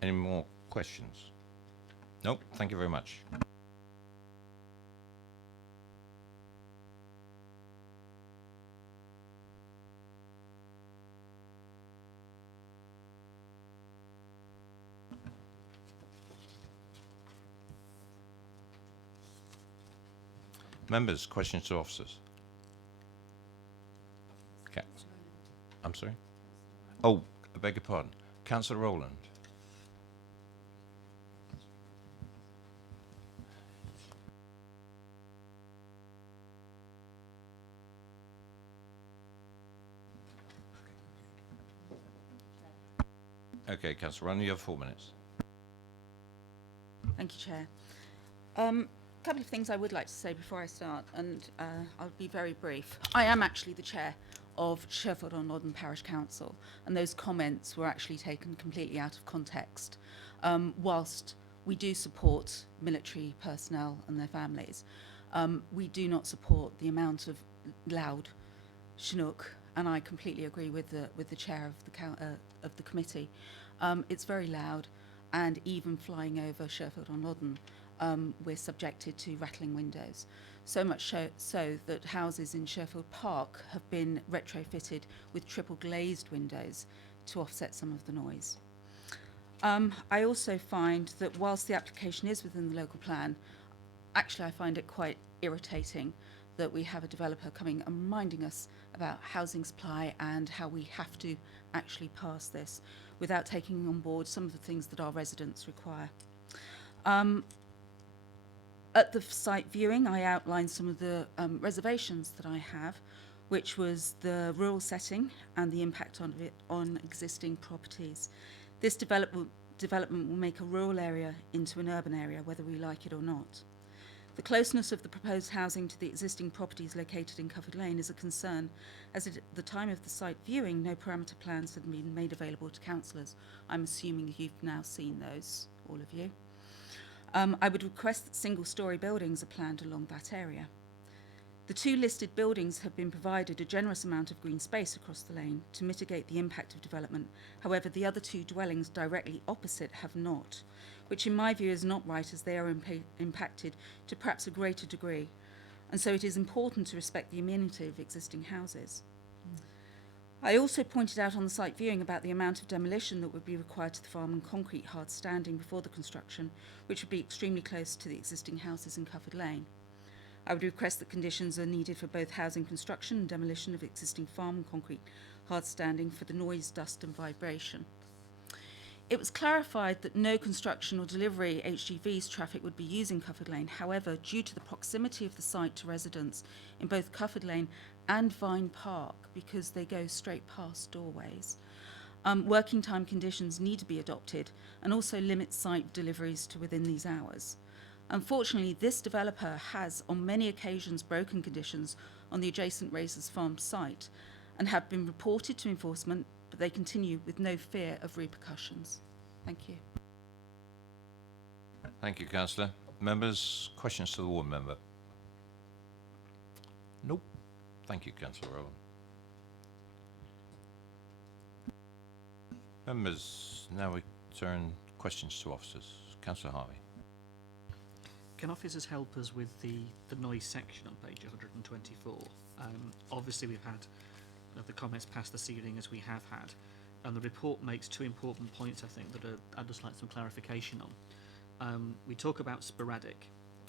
Any more questions? Nope, thank you very much. Members, questions to officers? Okay. I'm sorry? Oh, I beg your pardon. Councillor Rowland. Okay, Councillor Rowland, you have 4 minutes. Thank you, Chair. Couple of things I would like to say before I start, and I'll be very brief. I am actually the chair of Sherfield-on-Loddon Parish Council, and those comments were actually taken completely out of context. Whilst we do support military personnel and their families, we do not support the amount of loud Chinook, and I completely agree with the chair of the committee. It's very loud, and even flying over Sherfield-on-Loddon, we're subjected to rattling windows. So much so that houses in Sherfield Park have been retrofitted with triple glazed windows to offset some of the noise. I also find that whilst the application is within the local plan, actually I find it quite irritating that we have a developer coming and reminding us about housing supply and how we have to actually pass this without taking on board some of the things that our residents require. At the site viewing, I outlined some of the reservations that I have, which was the rural setting and the impact on it on existing properties. This development will make a rural area into an urban area, whether we like it or not. The closeness of the proposed housing to the existing properties located in Covered Lane is a concern, as at the time of the site viewing, no parameter plans had been made available to councillors. I'm assuming you've now seen those, all of you. I would request that single-storey buildings are planned along that area. The 2 listed buildings have been provided a generous amount of green space across the lane to mitigate the impact of development. However, the other 2 dwellings directly opposite have not, which in my view is not right, as they are impacted to perhaps a greater degree. And so it is important to respect the amenity of existing houses. I also pointed out on the site viewing about the amount of demolition that would be required to the farm and concrete hard standing before the construction, which would be extremely close to the existing houses in Covered Lane. I would request that conditions are needed for both housing construction and demolition of existing farm and concrete hard standing for the noise, dust and vibration. It was clarified that no construction or delivery HGVs traffic would be using Covered Lane. However, due to the proximity of the site to residents in both Covered Lane and Vine Park, because they go straight past doorways, working time conditions need to be adopted and also limit site deliveries to within these hours. Unfortunately, this developer has on many occasions broken conditions on the adjacent Razors Farm site and have been reported to enforcement, but they continue with no fear of repercussions. Thank you. Thank you, Councillor. Members, questions to the ward member? Nope. Thank you, Councillor Rowland. Members, now we turn questions to officers. Councillor Harvey. Can officers help us with the noise section on page 124? Obviously we've had the comments passed this evening, as we have had, and the report makes 2 important points, I think, that I'd just like some clarification on. We talk about sporadic.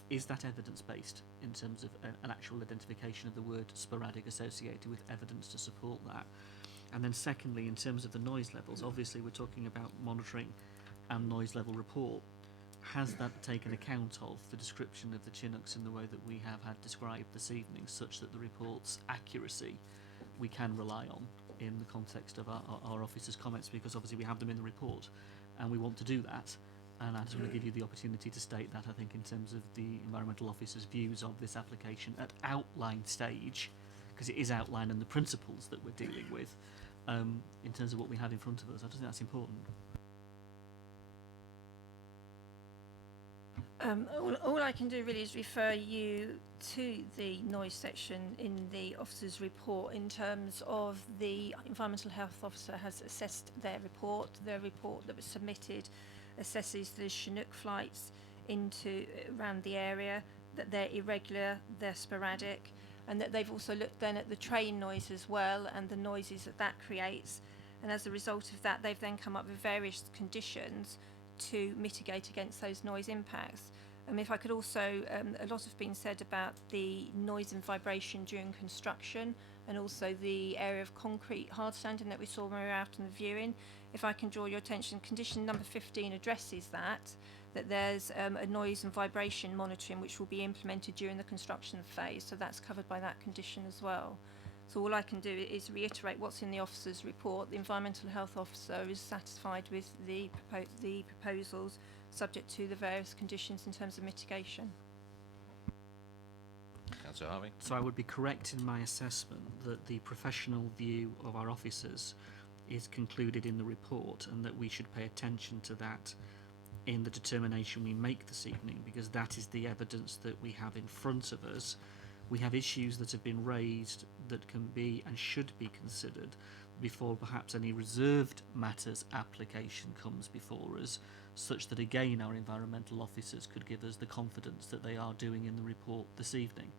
Is that evidence-based in terms of an actual identification of the word sporadic associated with evidence to support that? And then secondly, in terms of the noise levels, obviously we're talking about monitoring and noise level report. Has that taken account of the description of the Chinooks in the way that we have had described this evening, such that the report's accuracy we can rely on in the context of our officers' comments, because obviously we have them in the report and we want to do that. And I just want to give you the opportunity to state that, I think, in terms of the environmental officer's views of this application at outline stage, because it is outline and the principles that we're dealing with, in terms of what we have in front of us. I just think that's important. All I can do really is refer you to the noise section in the officer's report in terms of the environmental health officer has assessed their report. The report that was submitted assesses the Chinook flights around the area, that they're irregular, they're sporadic, and that they've also looked then at the train noise as well and the noises that creates. And as a result of that, they've then come up with various conditions to mitigate against those noise impacts. If I could also, a lot has been said about the noise and vibration during construction, and also the area of concrete hard standing that we saw when we were out on the viewing. if I can draw your attention, condition number 15 addresses that there's a noise and vibration monitoring which will be implemented during the construction phase, so that's covered by that condition as well. So all I can do is reiterate what's in the officer's report. The environmental health officer is satisfied with the proposals, subject to the various conditions in terms of mitigation. Councillor Harvey. So I would be correct in my assessment that the professional view of our officers is concluded in the report, and that we should pay attention to that in the determination we make this evening, because that is the evidence that we have in front of us. We have issues that have been raised that can be and should be considered before perhaps any reserved matters application comes before us, such that again our environmental officers could give us the confidence that they are doing in the report this evening.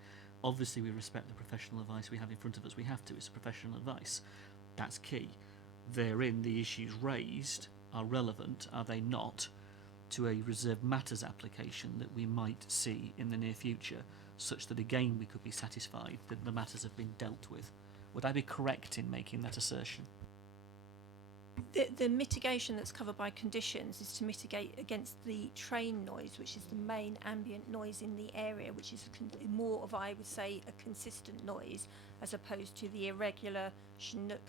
Obviously we respect the professional advice we have in front of us. We have to. It's professional advice. That's key. Therein the issues raised are relevant, are they not, to a reserved matters application that we might see in the near future, such that again we could be satisfied that the matters have been dealt with. Would I be correct in making that assertion? The mitigation that's covered by conditions is to mitigate against the train noise, which is the main ambient noise in the area, which is more of, I would say, a consistent noise, as opposed to the irregular Chinook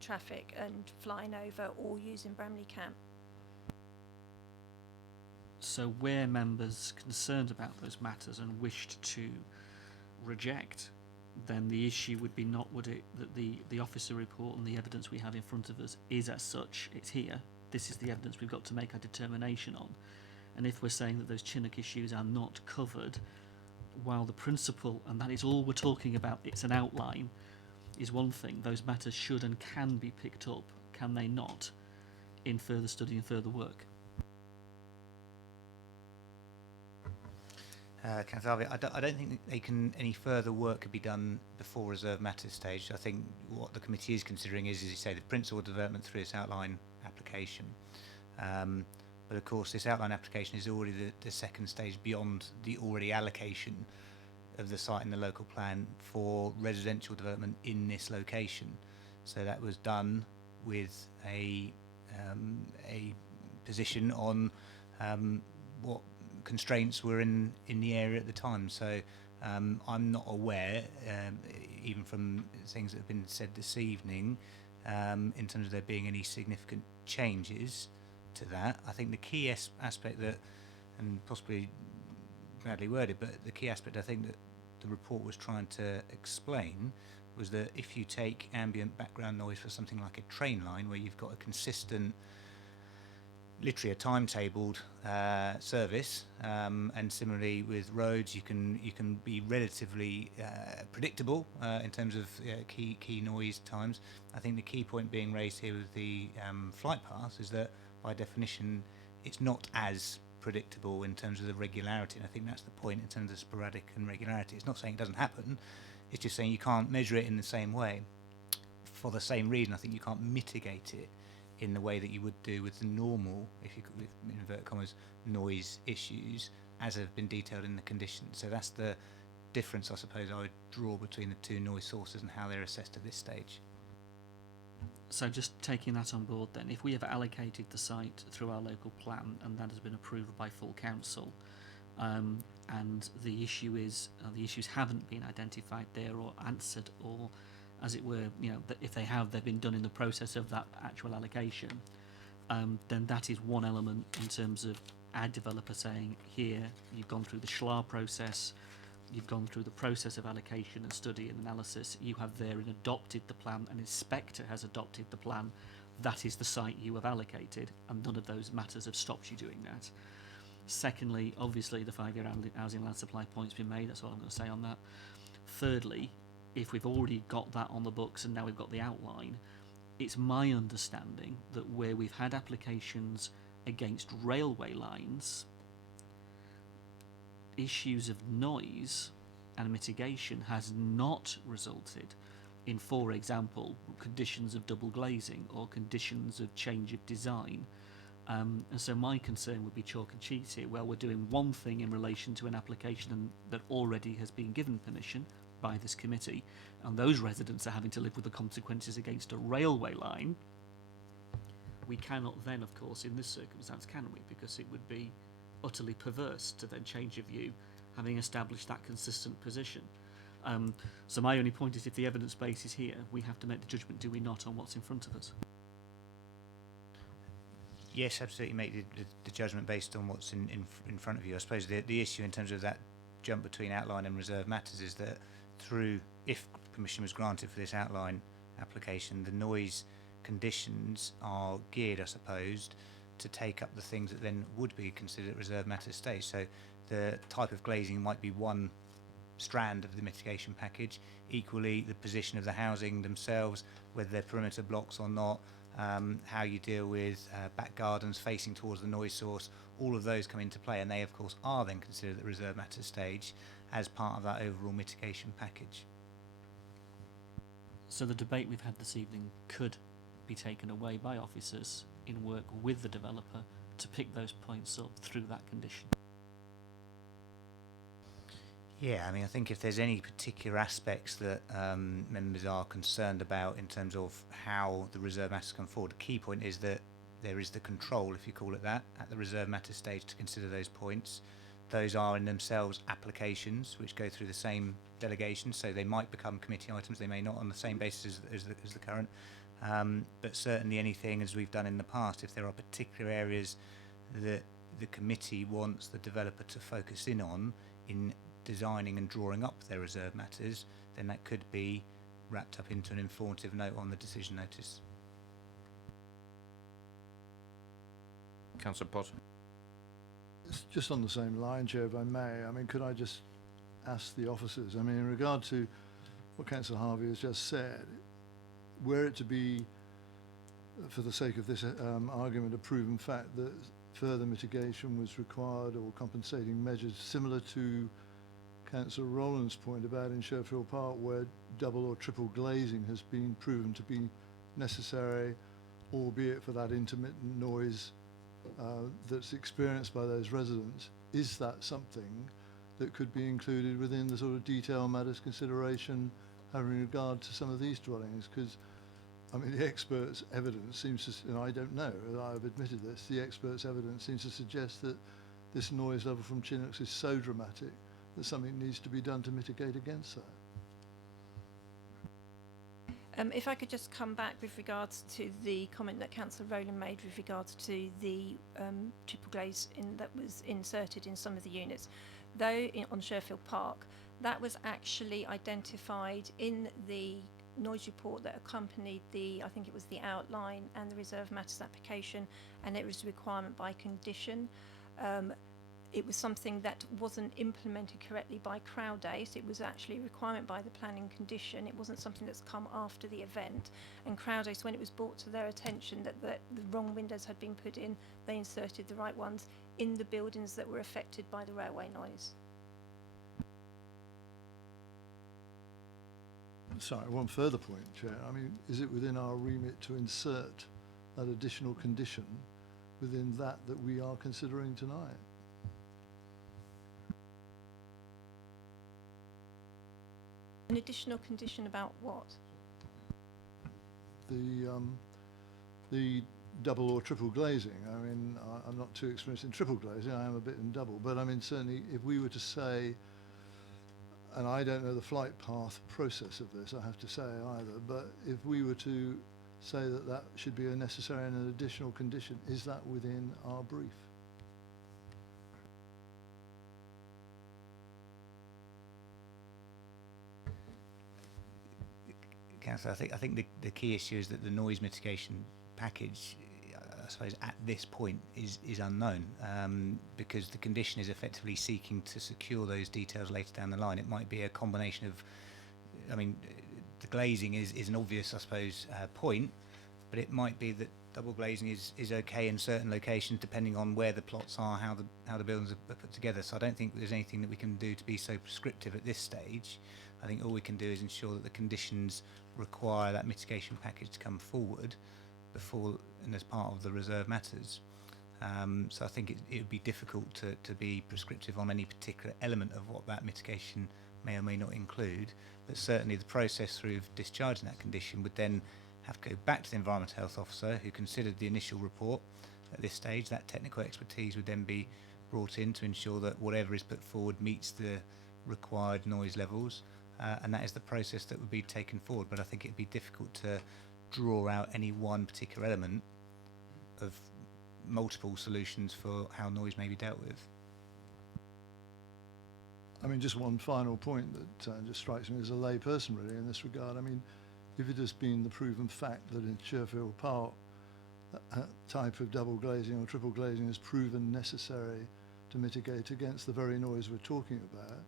traffic and flying over or using Bramley Camp. So were members concerned about those matters and wished to reject, then the issue would be not, would it, that the officer report and the evidence we have in front of us is as such, it's here, this is the evidence we've got to make our determination on. And if we're saying that those Chinook issues are not covered, while the principle, and that is all we're talking about, it's an outline, is one thing, those matters should and can be picked up, can they not, in further study and further work. Councillor Harvey, I don't think that any further work could be done before reserve matters stage. I think what the committee is considering is, as you say, the principal development through its outline application. But of course, this outline application is already the second stage beyond the already allocation of the site in the local plan for residential development in this location. So that was done with a position on what constraints were in the area at the time. So I'm not aware, even from things that have been said this evening, in terms of there being any significant changes to that. I think the key aspect that, and possibly badly worded, but the key aspect I think that the report was trying to explain was that if you take ambient background noise for something like a train line, where you've got a consistent, literally a timetabled service, and similarly with roads, you can be relatively predictable in terms of key noise times. I think the key point being raised here with the flight paths is that by definition it's not as predictable in terms of the regularity, and I think that's the point in terms of sporadic and regularity. It's not saying it doesn't happen, it's just saying you can't measure it in the same way. For the same reason, I think you can't mitigate it in the way that you would do with the normal, if you could, with inverted commas, noise issues, as have been detailed in the conditions. So that's the difference, I suppose, I would draw between the two noise sources and how they're assessed at this stage. So just taking that on board then, if we have allocated the site through our local plan and that has been approved by full council, and the issue is, the issues haven't been identified there or answered, or as it were, you know, that if they have, they've been done in the process of that actual allocation, then that is one element in terms of our developer saying, here, you've gone through the SCHLAR process, you've gone through the process of allocation and study and analysis, you have therein adopted the plan, an inspector has adopted the plan, that is the site you have allocated, and none of those matters have stopped you doing that. Secondly, obviously the 5-year housing land supply point's been made, that's all I'm going to say on that. Thirdly, if we've already got that on the books and now we've got the outline, it's my understanding that where we've had applications against railway lines, issues of noise and mitigation has not resulted in, for example, conditions of double glazing or conditions of change of design. And so my concern would be chalk and cheese here, where we're doing one thing in relation to an application that already has been given permission by this committee, and those residents are having to live with the consequences against a railway line, We cannot then, of course, in this circumstance, can we? Because it would be utterly perverse to then change your view, having established that consistent position. So my only point is, if the evidence base is here, we have to make the judgment, do we not, on what's in front of us? Yes, absolutely. Make the judgment based on what's in front of you. I suppose the issue in terms of that jump between outline and reserve matters is that if permission was granted for this outline application, the noise conditions are geared, I suppose, to take up the things that then would be considered reserve matters stage. So the type of glazing might be one strand of the mitigation package. Equally, the position of the housing themselves, whether they're perimeter blocks or not, how you deal with back gardens facing towards the noise source, all of those come into play, and they of course are then considered at the reserve matters stage as part of that overall mitigation package. So the debate we've had this evening could be taken away by officers in work with the developer to pick those points up through that condition. Yeah, I mean, I think if there's any particular aspects that members are concerned about in terms of how the reserve matters come forward, the key point is that there is the control, if you call it that, at the reserve matters stage to consider those points. Those are in themselves applications which go through the same delegation, so they might become committee items, they may not on the same basis as the current. But certainly anything, as we've done in the past, if there are particular areas that the committee wants the developer to focus in on in designing and drawing up their reserve matters, then that could be wrapped up into an informative note on the decision notice. Councillor Potter. It's just on the same line, Chair, if I may. I mean, could I just ask the officers, I mean, in regard to what Councillor Harvey has just said, were it to be, for the sake of this argument, a proven fact that further mitigation was required or compensating measures similar to Councillor Rowland's point about in Sherfield Park, where double or triple glazing has been proven to be necessary, albeit for that intermittent noise that's experienced by those residents, is that something that could be included within the sort of detail matters consideration having regard to some of these dwellings? Because, I mean, the experts' evidence seems to, and I don't know, I've admitted this, the experts' evidence seems to suggest that this noise level from Chinooks is so dramatic that something needs to be done to mitigate against that. If I could just come back with regards to the comment that Councillor Rowland made with regards to the triple glaze that was inserted in some of the units. Though on Sherfield Park, that was actually identified in the noise report that accompanied I think it was the outline and the reserve matters application, and it was a requirement by condition. It was something that wasn't implemented correctly by Crowdace. It was actually a requirement by the planning condition. It wasn't something that's come after the event. And Crowdace, when it was brought to their attention that the wrong windows had been put in, they inserted the right ones in the buildings that were affected by the railway noise. Sorry, one further point, Chair. I mean, is it within our remit to insert that additional condition within that we are considering tonight? An additional condition about what? The double or triple glazing. I mean, I'm not too experienced in triple glazing, I am a bit in double, but I mean, certainly if we were to say, and I don't know the flight path process of this, I have to say either, but if we were to say that that should be a necessary and an additional condition, is that within our brief? Councillor, I think the key issue is that the noise mitigation package, I suppose, at this point is unknown, because the condition is effectively seeking to secure those details later down the line. It might be a combination of, I mean, the glazing is an obvious, I suppose, point, but it might be that double glazing is okay in certain locations depending on where the plots are, how the buildings are put together. So I don't think there's anything that we can do to be so prescriptive at this stage. I think all we can do is ensure that the conditions require that mitigation package to come forward before and as part of the reserve matters. So I think it would be difficult to be prescriptive on any particular element of what that mitigation may or may not include, but certainly the process through discharging that condition would then have to go back to the environmental health officer who considered the initial report. At this stage, that technical expertise would then be brought in to ensure that whatever is put forward meets the required noise levels, and that is the process that would be taken forward. But I think it would be difficult to draw out any one particular element of multiple solutions for how noise may be dealt with. I mean, just one final point that just strikes me as a lay person really in this regard. I mean, if it has been the proven fact that in Sherfield Park a type of double glazing or triple glazing is proven necessary to mitigate against the very noise we're talking about,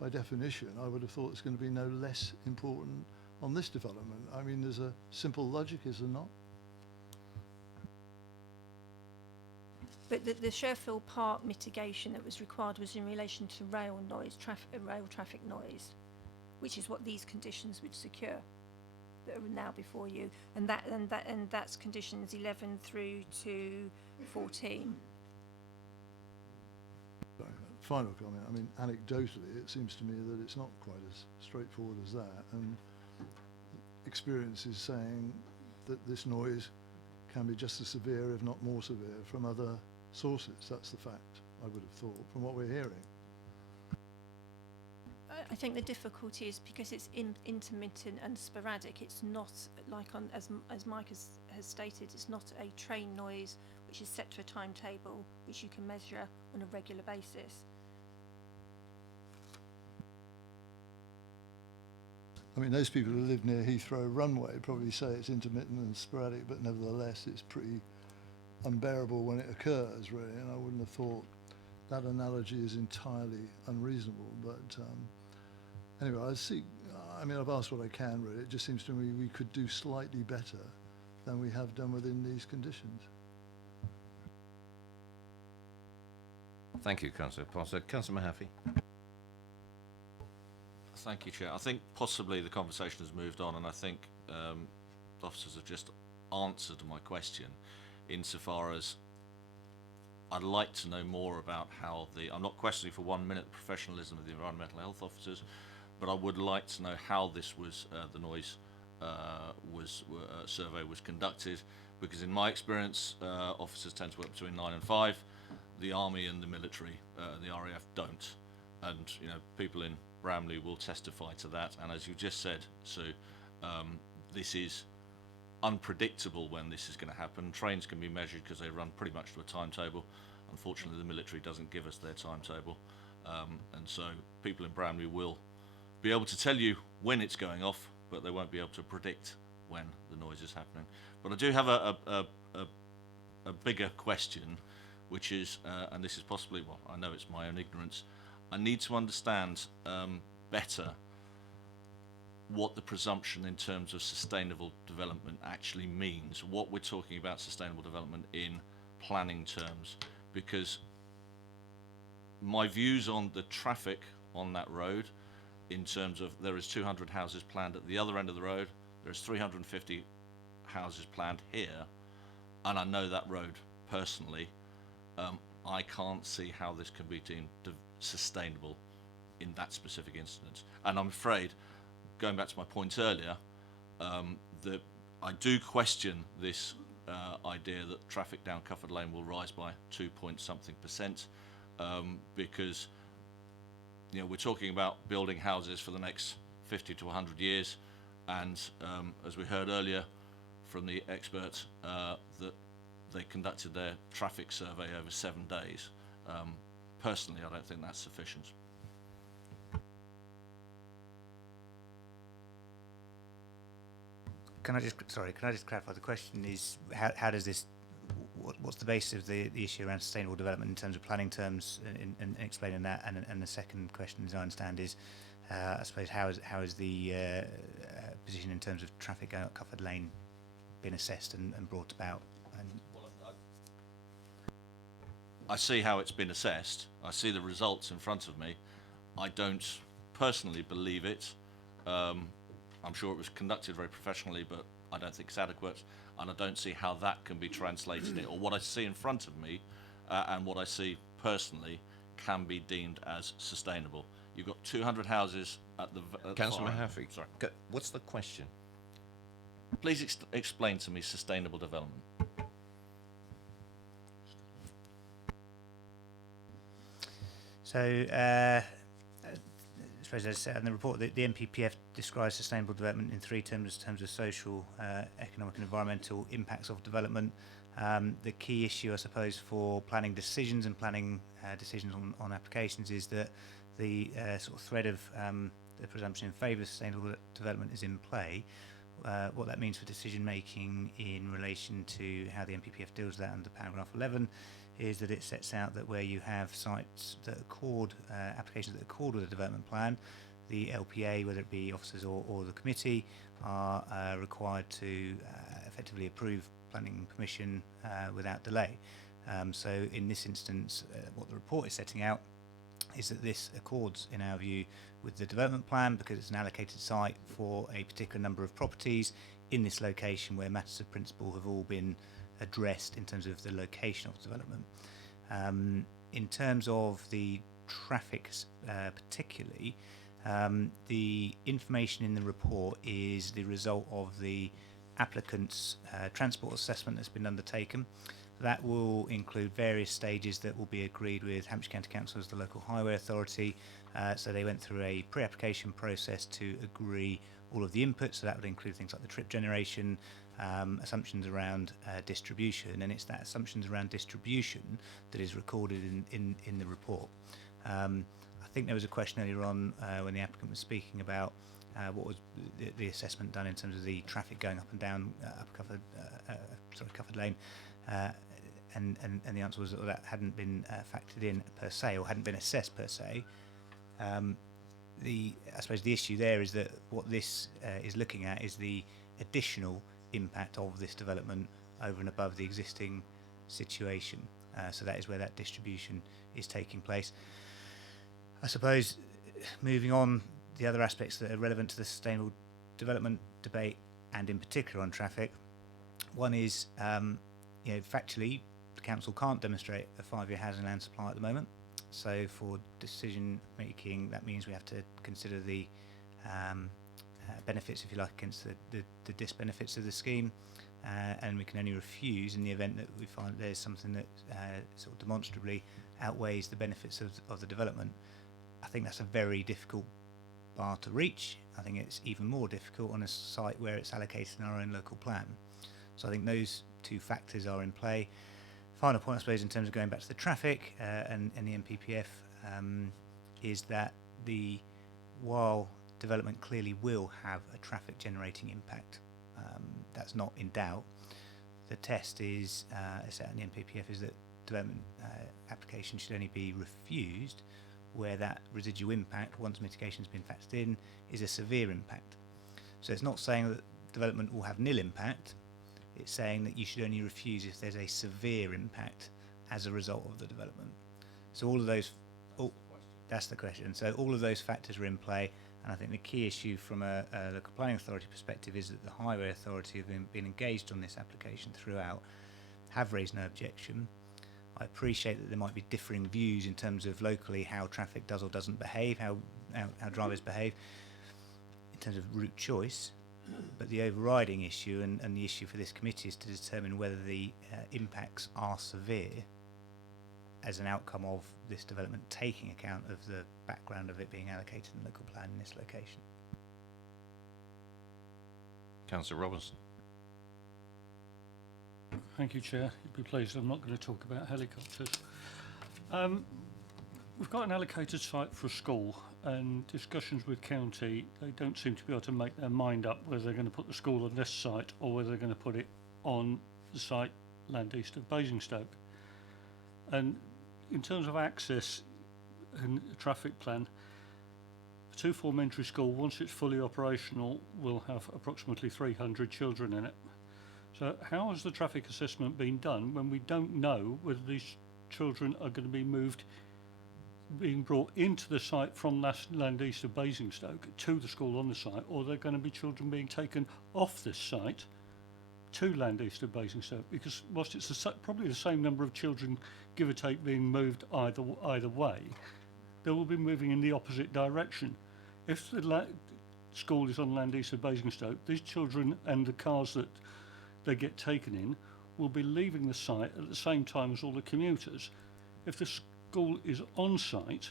by definition, I would have thought it's going to be no less important on this development. I mean, there's a simple logic, is there not? But the Sherfield Park mitigation that was required was in relation to rail noise, rail traffic noise, which is what these conditions would secure that are now before you, and that's conditions 11 through to 14. Sorry, final comment. I mean, anecdotally, it seems to me that it's not quite as straightforward as that, and experience is saying that this noise can be just as severe, if not more severe, from other sources. That's the fact, I would have thought, from what we're hearing. I think the difficulty is because it's intermittent and sporadic. It's not like as Mike has stated, it's not a train noise which is set to a timetable which you can measure on a regular basis. I mean, those people who live near Heathrow runway probably say it's intermittent and sporadic, but nevertheless it's pretty unbearable when it occurs, really, and I wouldn't have thought that analogy is entirely unreasonable. But anyway, I mean, I've asked what I can, really. It just seems to me we could do slightly better than we have done within these conditions. Thank you, Councillor Potter. Councillor Mahaffey. Thank you, Chair. I think possibly the conversation has moved on, and I think the officers have just answered my question insofar as I'd like to know more about how I'm not questioning for 1 minute the professionalism of the environmental health officers, but I would like to know how this was, the noise survey was conducted, because in my experience, officers tend to work between 9 and 5. The Army and the military, the RAF don't, and people in Bramley will testify to that. And as you just said, Sue, this is unpredictable when this is going to happen. Trains can be measured because they run pretty much to a timetable. Unfortunately, the military doesn't give us their timetable, and so people in Bramley will be able to tell you when it's going off, but they won't be able to predict when the noise is happening. But I do have a bigger question, which is, and this is possibly, well, I know it's my own ignorance, I need to understand better what the presumption in terms of sustainable development actually means, what we're talking about sustainable development in planning terms, because my views on the traffic on that road, in terms of there is 200 houses planned at the other end of the road, there's 350 houses planned here, and I know that road personally, I can't see how this can be deemed sustainable in that specific instance. And I'm afraid, going back to my point earlier, that I do question this idea that traffic down Cufford Lane will rise by 2-point-something%, because we're talking about building houses for the next 50 to 100 years, and as we heard earlier from the experts, that they conducted their traffic survey over 7 days. Personally, I don't think that's sufficient. Can I just clarify? The question is, how does this? What's the basis of the issue around sustainable development in terms of planning terms, and explaining that? And the second question, as I understand, is, I suppose, how is the position in terms of traffic going up Cufford Lane been assessed and brought about? And I see how it's been assessed. I see the results in front of me. I don't personally believe it. I'm sure it was conducted very professionally, but I don't think it's adequate, and I don't see how that can be translated, or what I see in front of me and what I see personally can be deemed as sustainable. You've got 200 houses at the Councillor far end. Mahaffey, Sorry. what's the question? Please explain to me sustainable development. So, I suppose as said in the report, the NPPF describes sustainable development in three terms of social, economic and environmental impacts of development. The key issue, I suppose, for planning decisions and planning decisions on applications is that the sort of thread of the presumption in favour of sustainable development is in play. What that means for decision making in relation to how the NPPF deals with that under paragraph 11 is that it sets out that where you have sites that accord, applications that accord with a development plan, the LPA, whether it be officers or the committee, are required to effectively approve planning permission without delay. So in this instance, what the report is setting out is that this accords, in our view, with the development plan because it's an allocated site for a particular number of properties in this location where matters of principle have all been addressed in terms of the location of development. In terms of the traffic particularly, the information in the report is the result of the applicant's transport assessment that's been undertaken. That will include various stages that will be agreed with Hampshire County Council as the local highway authority. So they went through a pre-application process to agree all of the inputs, so that would include things like the trip generation, assumptions around distribution, and it's that assumptions around distribution that is recorded in the report. I think there was a question earlier on when the applicant was speaking about what was the assessment done in terms of the traffic going up and down covered lane, and the answer was that hadn't been factored in per se, or hadn't been assessed per se. I suppose the issue there is that what this is looking at is the additional impact of this development over and above the existing situation. So that is where that distribution is taking place. I suppose moving on, the other aspects that are relevant to the sustainable development debate, and in particular on traffic, one is, factually, the council can't demonstrate a 5-year housing land supply at the moment. So for decision making, that means we have to consider the benefits, if you like, against the disbenefits of the scheme, and we can only refuse in the event that we find there's something that sort of demonstrably outweighs the benefits of the development. I think that's a very difficult bar to reach. I think it's even more difficult on a site where it's allocated in our own local plan. So I think those two factors are in play. Final point, I suppose, in terms of going back to the traffic and the NPPF, is that while development clearly will have a traffic generating impact, that's not in doubt. The test is, set in the NPPF, is that development application should only be refused where that residual impact, once mitigation has been factored in, is a severe impact. So it's not saying that development will have nil impact. It's saying that you should only refuse if there's a severe impact as a result of the development. So all of those, that's the question. So all of those factors are in play, and I think the key issue from a local planning authority perspective is that the highway authority have been engaged on this application throughout, have raised no objection. I appreciate that there might be differing views in terms of locally how traffic does or doesn't behave, how drivers behave in terms of route choice. But the overriding issue and the issue for this committee is to determine whether the impacts are severe as an outcome of this development, taking account of the background of it being allocated in the local plan in this location. Councillor Robinson. Thank you, Chair. You'd be pleased I'm not going to talk about helicopters. We've got an allocated site for a school, and discussions with county, they don't seem to be able to make their mind up whether they're going to put the school on this site or whether they're going to put it on the site land east of Basingstoke. And in terms of access and the traffic plan, the two elementary school, once it's fully operational, will have approximately 300 children in it. So how has the traffic assessment been done when we don't know whether these children are going to be being brought into the site from land east of Basingstoke to the school on the site, or they're going to be children being taken off this site to land east of Basingstoke? Because whilst it's probably the same number of children, give or take, being moved either way, they will be moving in the opposite direction. If school is on land east of Basingstoke, these children and the cars that they get taken in will be leaving the site at the same time as all the commuters. If the school is on site,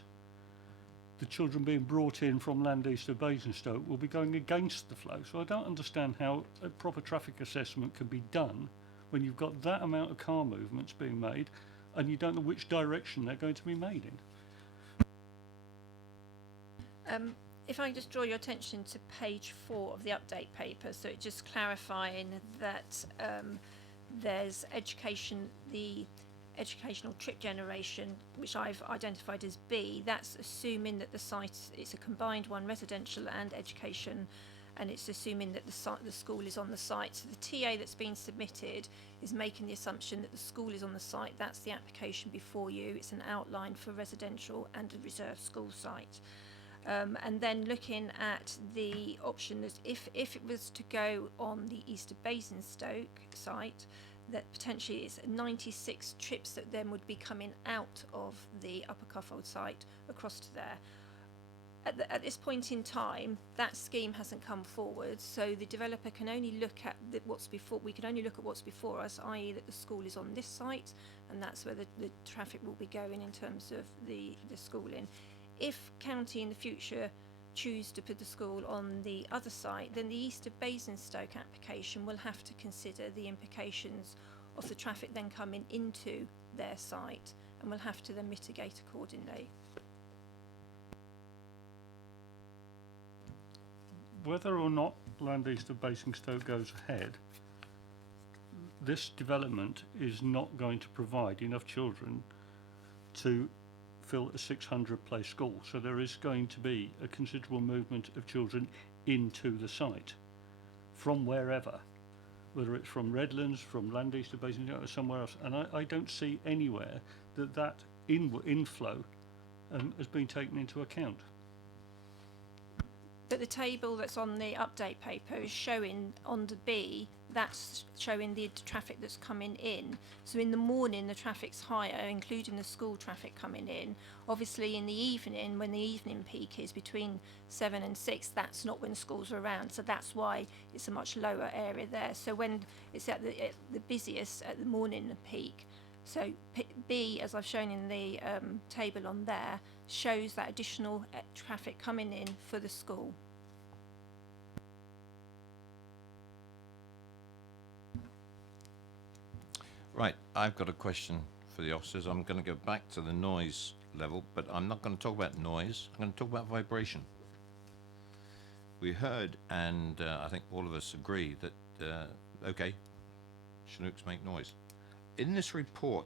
the children being brought in from land east of Basingstoke will be going against the flow. So I don't understand how a proper traffic assessment can be done when you've got that amount of car movements being made and you don't know which direction they're going to be made in. If I just draw your attention to page 4 of the update paper, so it's just clarifying that there's the educational trip generation, which I've identified as B, that's assuming that the site, it's a combined one, residential and education, and it's assuming that the school is on the site. So the TA that's been submitted is making the assumption that the school is on the site. That's the application before you. It's an outline for residential and a reserved school site. And then looking at the option that if it was to go on the East of Basingstoke site, that potentially it's 96 trips that then would be coming out of the Upper Cuffold site across to there. At this point in time, that scheme hasn't come forward, so the developer can only look at what's before. We can only look at what's before us, i.e. that the school is on this site, and that's where the traffic will be going in terms of the schooling. If county in the future choose to put the school on the other site, then the East of Basingstoke application will have to consider the implications of the traffic then coming into their site, and will have to then mitigate accordingly. Whether or not land east of Basingstoke goes ahead, this development is not going to provide enough children to fill a 600 place school. So there is going to be a considerable movement of children into the site from wherever, whether it's from Redlands, from land east of Basingstoke or somewhere else. And I don't see anywhere that inflow has been taken into account. But the table that's on the update paper is showing on the B, that's showing the traffic that's coming in. So in the morning the traffic's higher, including the school traffic coming in. Obviously in the evening, when the evening peak is between 7 and 6, that's not when schools are around. So that's why it's a much lower area there. So when it's at the busiest at the morning peak, so B, as I've shown in the table on there, shows that additional traffic coming in for the school. Right, I've got a question for the officers. I'm going to go back to the noise level, but I'm not going to talk about noise. I'm going to talk about vibration. We heard, and I think all of us agree that, okay, Chinooks make noise. In this report,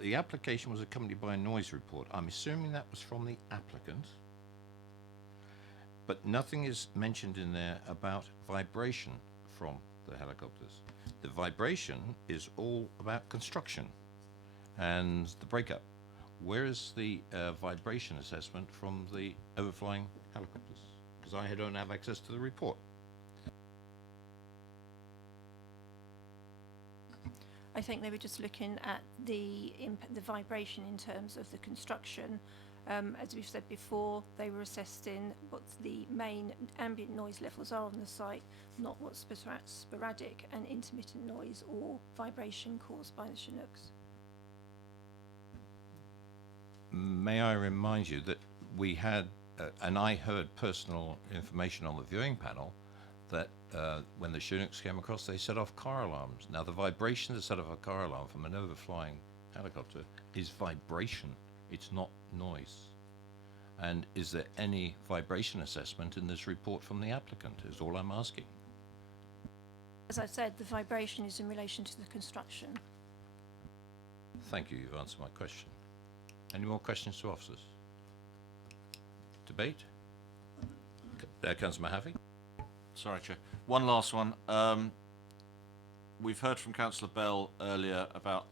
the application was accompanied by a noise report. I'm assuming that was from the applicant, but nothing is mentioned in there about vibration from the helicopters. The vibration is all about construction and the breakup. Where is the vibration assessment from the overflying helicopters? Because I don't have access to the report. I think they were just looking at the vibration in terms of the construction. As we've said before, they were assessing what the main ambient noise levels are on the site, not what sporadic and intermittent noise or vibration caused by the Chinooks. May I remind you that we had, and I heard personal information on the viewing panel, that when the Chinooks came across, they set off car alarms. Now, the vibration to set off a car alarm from an overflying helicopter is vibration. It's not noise. And is there any vibration assessment in this report from the applicant, is all I'm asking. As I said, the vibration is in relation to the construction. Thank you, you've answered my question. Any more questions to officers? Debate? Councillor Mahaffey? Sorry, Chair. One last one. We've heard from Councillor Bell earlier about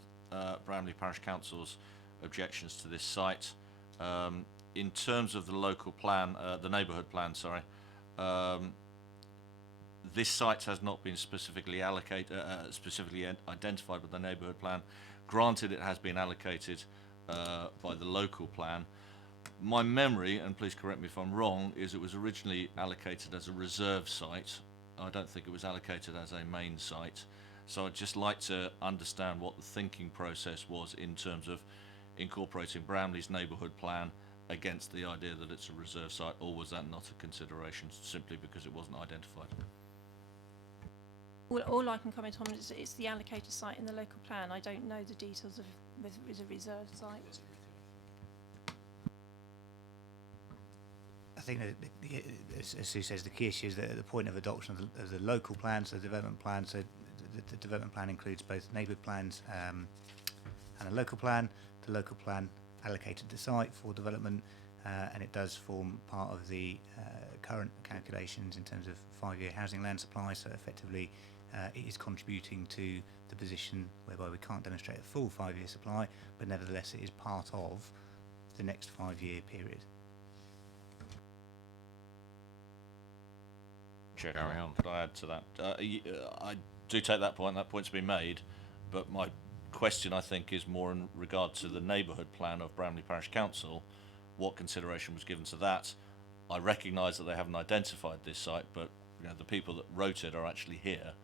Bramley Parish Council's objections to this site. In terms of the local plan, the neighbourhood plan, sorry, this site has not been specifically specifically identified with the neighbourhood plan. Granted, it has been allocated by the local plan. My memory, and please correct me if I'm wrong, is it was originally allocated as a reserve site. I don't think it was allocated as a main site. So I'd just like to understand what the thinking process was in terms of incorporating Bramley's neighbourhood plan against the idea that it's a reserve site, or was that not a consideration simply because it wasn't identified? All I can comment on is it's the allocated site in the local plan. I don't know the details of whether it is a reserve site. I think that, as Sue says, the key issue is that at the point of adoption of the local plan, so the development plan, so the development plan includes both neighbourhood plans and a local plan. The local plan allocated the site for development, and it does form part of the current calculations in terms of 5-year housing land supply. So effectively, it is contributing to the position whereby we can't demonstrate a full 5-year supply, but nevertheless it is part of the next 5-year period. Chair, carry on. Could I add to that? I do take that point. That point's been made, but my question, I think, is more in regard to the neighbourhood plan of Bramley Parish Council. What consideration was given to that? I recognise that they haven't identified this site, but you know, the people that wrote it are actually here,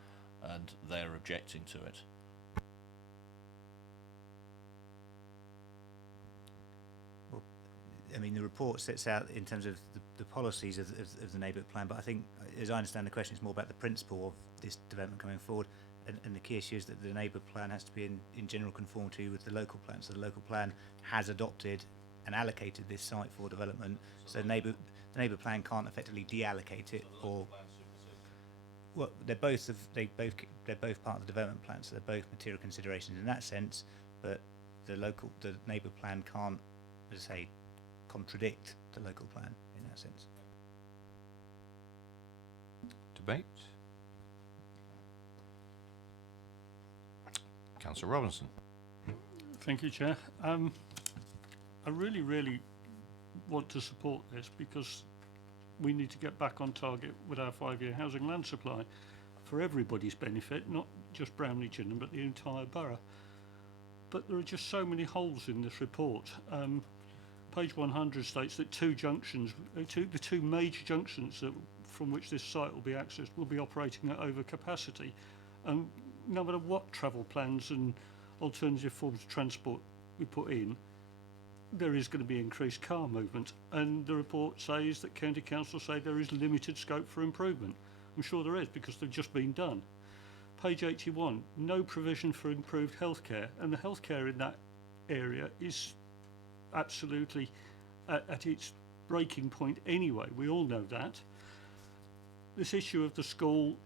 and they're objecting to it. Well, I mean, the report sets out in terms of the policies of the neighbourhood plan, but I think, as I understand the question, it's more about the principle of this development coming forward. And the key issue is that the neighbour plan has to be in general conformity with the local plan. So the local plan has adopted and allocated this site for development. So the neighbour plan can't effectively deallocate it, or well, they're both part of the development plan. So they're both material considerations in that sense. But the neighbour plan can't, as I say, contradict the local plan in that sense. Debate. Councillor Robinson. Thank you, Chair. I really want to support this because we need to get back on target with our 5-year housing land supply for everybody's benefit, not just Bramley Chinham, but the entire borough. But there are just so many holes in this report. Page 100 states that the two major junctions from which this site will be accessed will be operating at overcapacity. No matter what travel plans and alternative forms of transport we put in, there is going to be increased car movement. And the report says that County Council say there is limited scope for improvement. I'm sure there is, because they've just been done. Page 81, no provision for improved healthcare. And the healthcare in that area is absolutely at its breaking point anyway. We all know that. This issue of the school,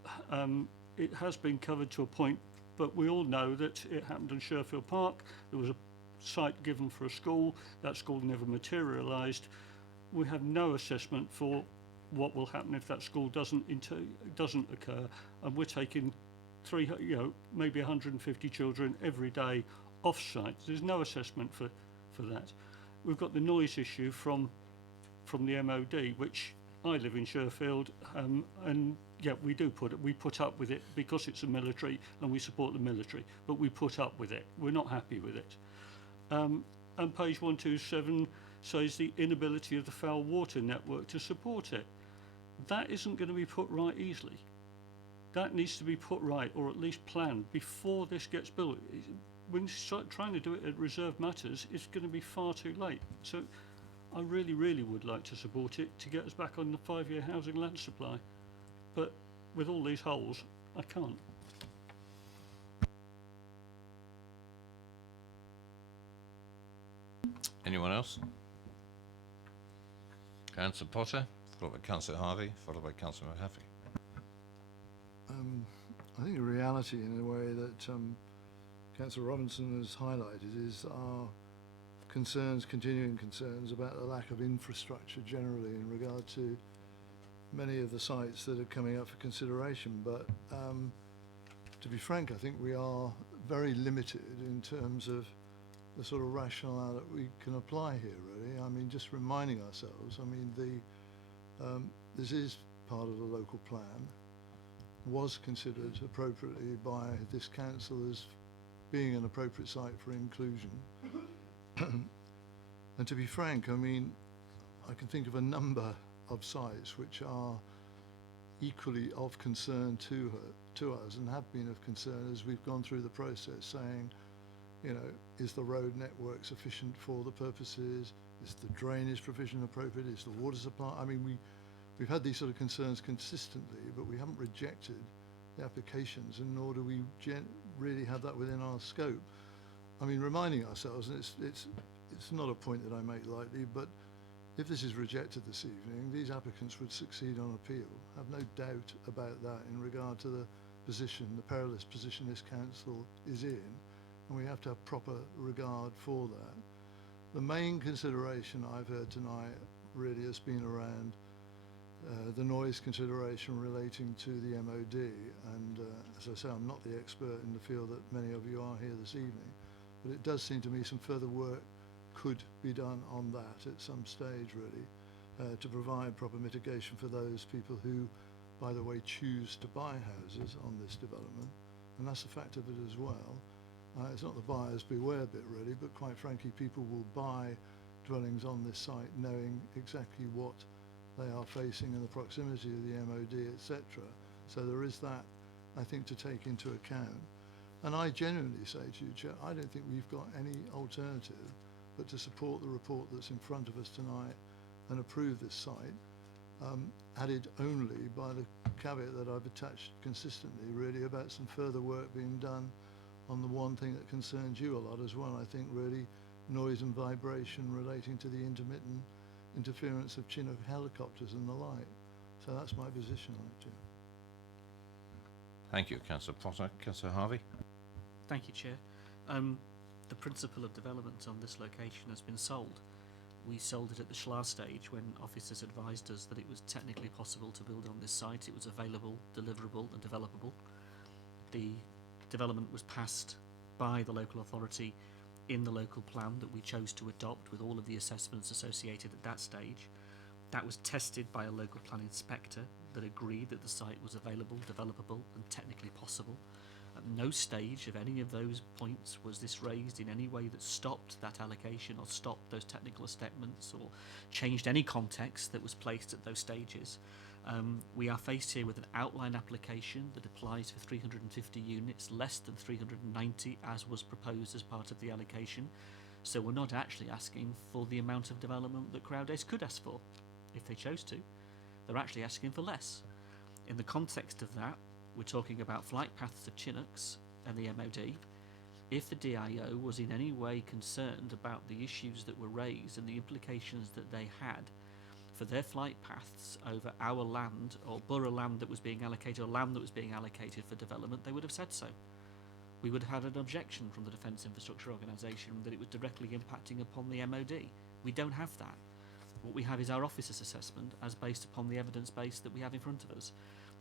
it has been covered to a point, but we all know that it happened in Sherfield Park. There was a site given for a school. That school never materialised. We have no assessment for what will happen if that school doesn't occur, and we're taking maybe 150 children every day off-site. There's no assessment for that. We've got the noise issue from the MOD, which I live in Sherfield, and yeah, we put up with it because it's a military and we support the military, but we put up with it. We're not happy with it. And page 127 says the inability of the foul water network to support it. That isn't going to be put right easily. That needs to be put right, or at least planned, before this gets built. When you start trying to do it at reserve matters, it's going to be far too late. So I really would like to support it to get us back on the 5-year housing land supply. But with all these holes, I can't. Anyone else? Councillor Potter, followed by Councillor Harvey, followed by Councillor Mahaffey. I think the reality, in a way, that Councillor Robinson has highlighted is our continuing concerns about the lack of infrastructure generally in regard to many of the sites that are coming up for consideration. But to be frank, I think we are very limited in terms of the sort of rationale that we can apply here, really. I mean, just reminding ourselves, I mean, this is part of the local plan, was considered appropriately by this council as being an appropriate site for inclusion. And to be frank, I mean, I can think of a number of sites which are equally of concern to us and have been of concern as we've gone through the process, saying, you know, is the road network sufficient for the purposes? Is the drainage provision appropriate? Is the water supply? I mean, we've had these sort of concerns consistently, but we haven't rejected the applications, and nor do we really have that within our scope. I mean, reminding ourselves, and it's not a point that I make lightly, but if this is rejected this evening, these applicants would succeed on appeal. Have no doubt about that in regard to the position, the perilous position this council is in, and we have to have proper regard for that. The main consideration I've heard tonight really has been around the noise consideration relating to the MOD, and as I say, I'm not the expert in the field that many of you are here this evening, but it does seem to me some further work could be done on that at some stage, really, to provide proper mitigation for those people who, by the way, choose to buy houses on this development, and that's a fact of it as well. It's not the buyer's beware bit, really, but quite frankly, people will buy dwellings on this site knowing exactly what they are facing in the proximity of the MOD, etc. So there is that, I think, to take into account. And I genuinely say to you, Chair, I don't think we've got any alternative but to support the report that's in front of us tonight and approve this site, added only by the caveat that I've attached consistently, really, about some further work being done on the one thing that concerns you a lot as well, I think, really, noise and vibration relating to the intermittent interference of Chinook helicopters and the like. So that's my position on it, Chair. Thank you, Councillor Potter. Councillor Harvey? Thank you, Chair. The principle of development on this location has been sold. We sold it at the Schlar stage when officers advised us that it was technically possible to build on this site. It was available, deliverable and developable. The development was passed by the local authority in the local plan that we chose to adopt with all of the assessments associated at that stage. That was tested by a local plan inspector that agreed that the site was available, developable and technically possible. At no stage of any of those points was this raised in any way that stopped that allocation or stopped those technical assessments or changed any context that was placed at those stages. We are faced here with an outline application that applies for 350 units, less than 390 as was proposed as part of the allocation. So we're not actually asking for the amount of development that Crowdace could ask for if they chose to. They're actually asking for less. In the context of that, we're talking about flight paths of Chinooks and the MOD. If the DIO was in any way concerned about the issues that were raised and the implications that they had for their flight paths over our land or borough land that was being allocated or land that was being allocated for development, they would have said so. We would have had an objection from the Defence Infrastructure Organisation that it was directly impacting upon the MOD. We don't have that. What we have is our officer's assessment as based upon the evidence base that we have in front of us.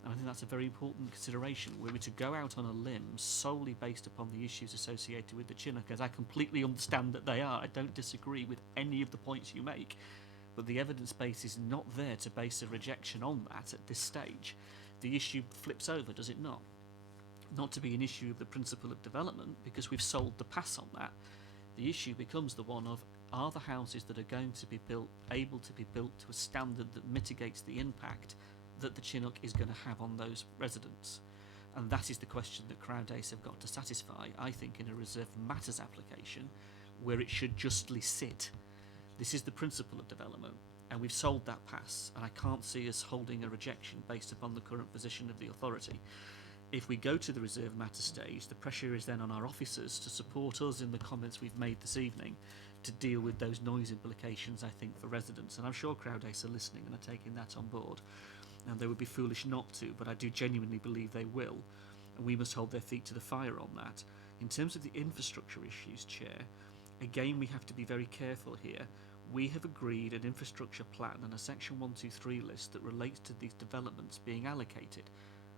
And I think that's a very important consideration. Were we to go out on a limb solely based upon the issues associated with the Chinook, as I completely understand that they are, I don't disagree with any of the points you make, but the evidence base is not there to base a rejection on that at this stage. The issue flips over, does it not? Not to be an issue of the principle of development, because we've sold the pass on that. The issue becomes the one of, are the houses that are going to be built able to be built to a standard that mitigates the impact that the Chinook is going to have on those residents? And that is the question that Crowdace have got to satisfy, I think, in a reserve matters application where it should justly sit. This is the principle of development, and we've sold that pass, and I can't see us holding a rejection based upon the current position of the authority. If we go to the reserve matter stage, the pressure is then on our officers to support us in the comments we've made this evening to deal with those noise implications, I think, for residents. And I'm sure Crowdace are listening and are taking that on board. And they would be foolish not to, but I do genuinely believe they will. And we must hold their feet to the fire on that. In terms of the infrastructure issues, Chair, again, we have to be very careful here. We have agreed an infrastructure plan and a Section 123 list that relates to these developments being allocated.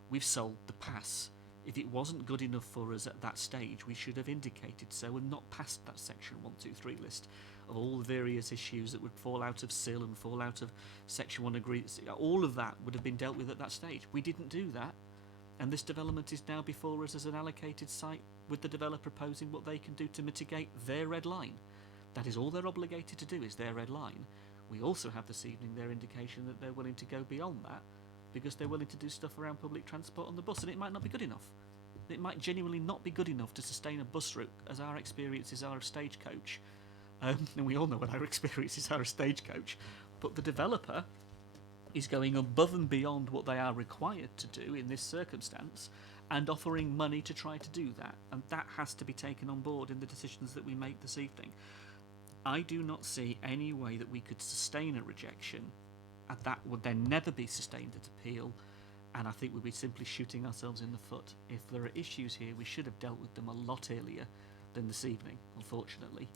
We've sold the pass. If it wasn't good enough for us at that stage, we should have indicated so and not passed that Section 123 list of all the various issues that would fall out of SIL and fall out of Section 1 agreements. All of that would have been dealt with at that stage. We didn't do that, and this development is now before us as an allocated site with the developer proposing what they can do to mitigate their red line. That is all they're obligated to do, is their red line. We also have this evening their indication that they're willing to go beyond that because they're willing to do stuff around public transport on the bus, and it might not be good enough. It might genuinely not be good enough to sustain a bus route, as our experiences are of Stagecoach. And we all know what our experiences are of Stagecoach. But the developer is going above and beyond what they are required to do in this circumstance and offering money to try to do that. And that has to be taken on board in the decisions that we make this evening. I do not see any way that we could sustain a rejection, and that would then never be sustained at appeal, and I think we'd be simply shooting ourselves in the foot. If there are issues here, we should have dealt with them a lot earlier than this evening, unfortunately,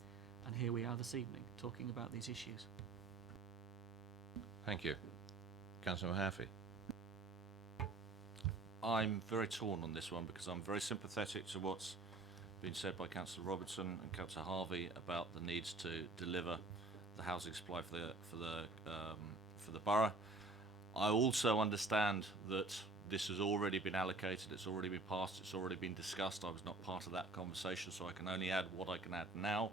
and here we are this evening talking about these issues. Thank you. Councillor Mahaffey. I'm very torn on this one because I'm very sympathetic to what's been said by Councillor Robertson and Councillor Harvey about the needs to deliver the housing supply for the borough. I also understand that this has already been allocated, it's already been passed, it's already been discussed. I was not part of that conversation, so I can only add what I can add now.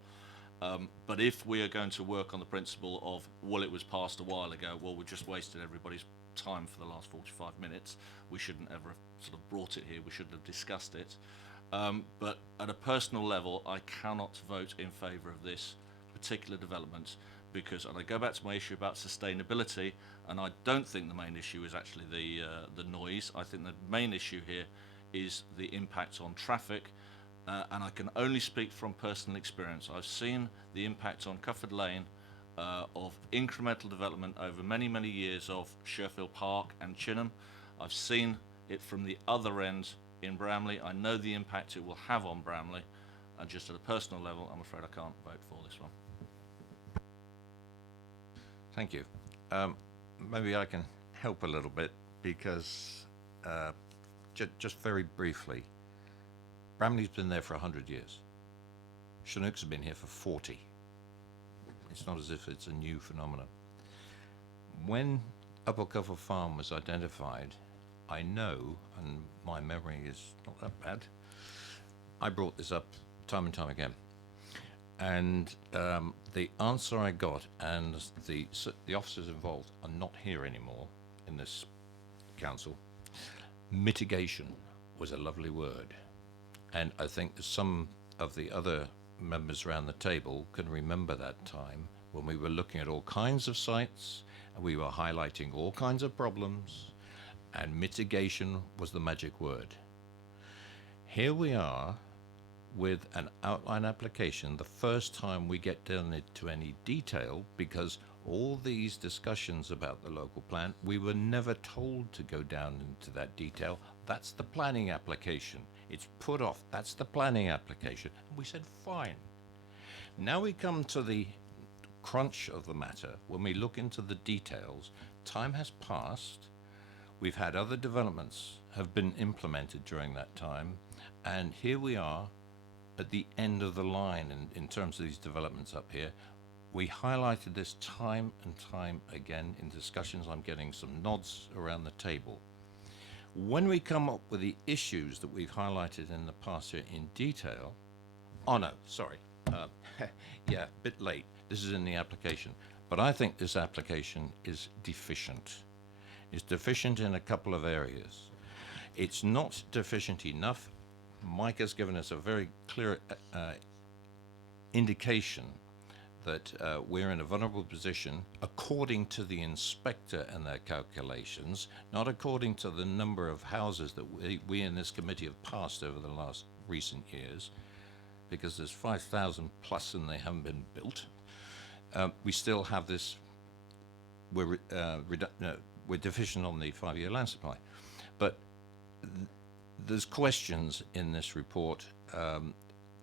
But if we are going to work on the principle of, well, it was passed a while ago, well, we just wasted everybody's time for the last 45 minutes. We shouldn't ever have sort of brought it here. We shouldn't have discussed it. But at a personal level, I cannot vote in favour of this particular development because, and I go back to my issue about sustainability, and I don't think the main issue is actually the noise. I think the main issue here is the impact on traffic, and I can only speak from personal experience. I've seen the impact on Cufford Lane of incremental development over many, many years of Sherfield Park and Chinham. I've seen it from the other end in Bramley. I know the impact it will have on Bramley, and just at a personal level, I'm afraid I can't vote for this one. Thank you. Maybe I can help a little bit because just very briefly, Bramley's been there for 100 years. Chinooks have been here for 40. It's not as if it's a new phenomenon. When Upper Cufford Farm was identified, I know, and my memory is not that bad, I brought this up time and time again. And the answer I got, and the officers involved are not here anymore in this council, mitigation was a lovely word. And I think some of the other members around the table can remember that time when we were looking at all kinds of sites and we were highlighting all kinds of problems, and mitigation was the magic word. Here we are with an outline application, the first time we get down into any detail, because all these discussions about the local plan, we were never told to go down into that detail. That's the planning application. It's put off. That's the planning application. And we said, fine. Now we come to the crunch of the matter. When we look into the details, time has passed. We've had other developments have been implemented during that time. And here we are at the end of the line in terms of these developments up here. We highlighted this time and time again in discussions. I'm getting some nods around the table. When we come up with the issues that we've highlighted in the past here in detail, oh no, sorry, yeah, a bit late. This is in the application, but I think this application is deficient. It's deficient in a couple of areas. It's not deficient enough. Mike has given us a very clear indication that we're in a vulnerable position according to the inspector and their calculations, not according to the number of houses that we in this committee have passed over the last recent years, because there's 5,000 plus and they haven't been built. We still have this, we're deficient on the 5-year land supply. But there's questions in this report.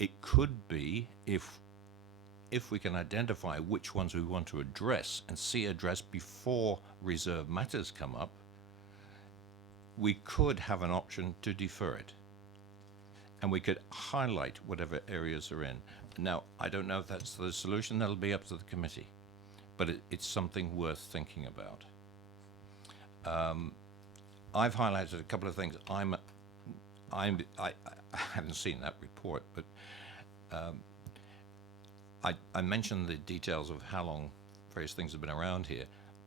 It could be, if we can identify which ones we want to address and see addressed before reserve matters come up, we could have an option to defer it. And we could highlight whatever areas are in. Now, I don't know if that's the solution. That'll be up to the committee. But it's something worth thinking about. I've highlighted a couple of things. I haven't seen that report, but I mentioned the details of how long various things have been around here,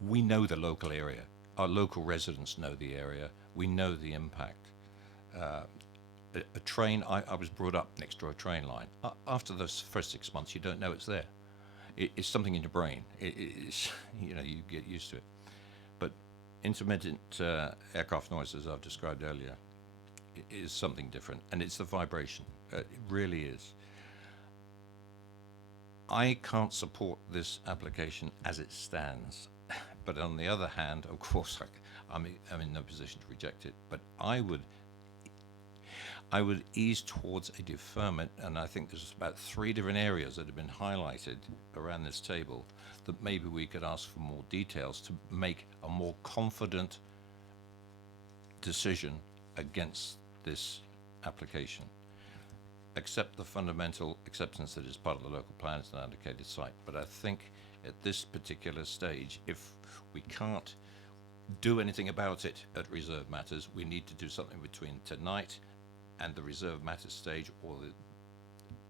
we know the local area. Our local residents know the area. We know the impact. A train, I was brought up next to a train line. After those first 6 months, you don't know it's there. It's something in your brain. It's, you know, you get used to it. But intermittent aircraft noise, as I've described earlier, is something different, and it's the vibration. It really is. I can't support this application as it stands, but on the other hand, of course, I'm in no position to reject it. But I would ease towards a deferment, and I think there's about 3 different areas that have been highlighted around this table that maybe we could ask for more details to make a more confident decision against this application. Accept the fundamental acceptance that it's part of the local plan, it's an allocated site. But I think at this particular stage, if we can't do anything about it at reserve matters, we need to do something between tonight and the reserve matters stage, or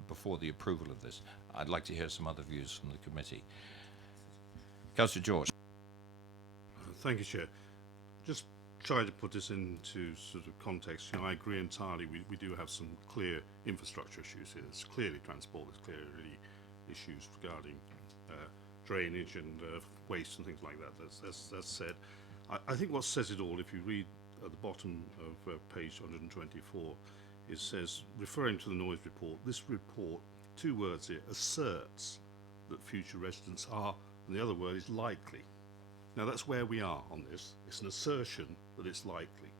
before the approval of this. I'd like to hear some other views from the committee. Councillor George. Thank you, Chair. Just trying to put this into sort of context, you know, I agree entirely. We do have some clear infrastructure issues here. There's clearly transport, there's clearly issues regarding drainage and waste and things like that. That's said. I think what says it all, if you read at the bottom of page 124, it says, referring to the noise report, this report, 2 words here, asserts that future residents are, and the other word is likely. Now that's where we are on this. It's an assertion that it's likely.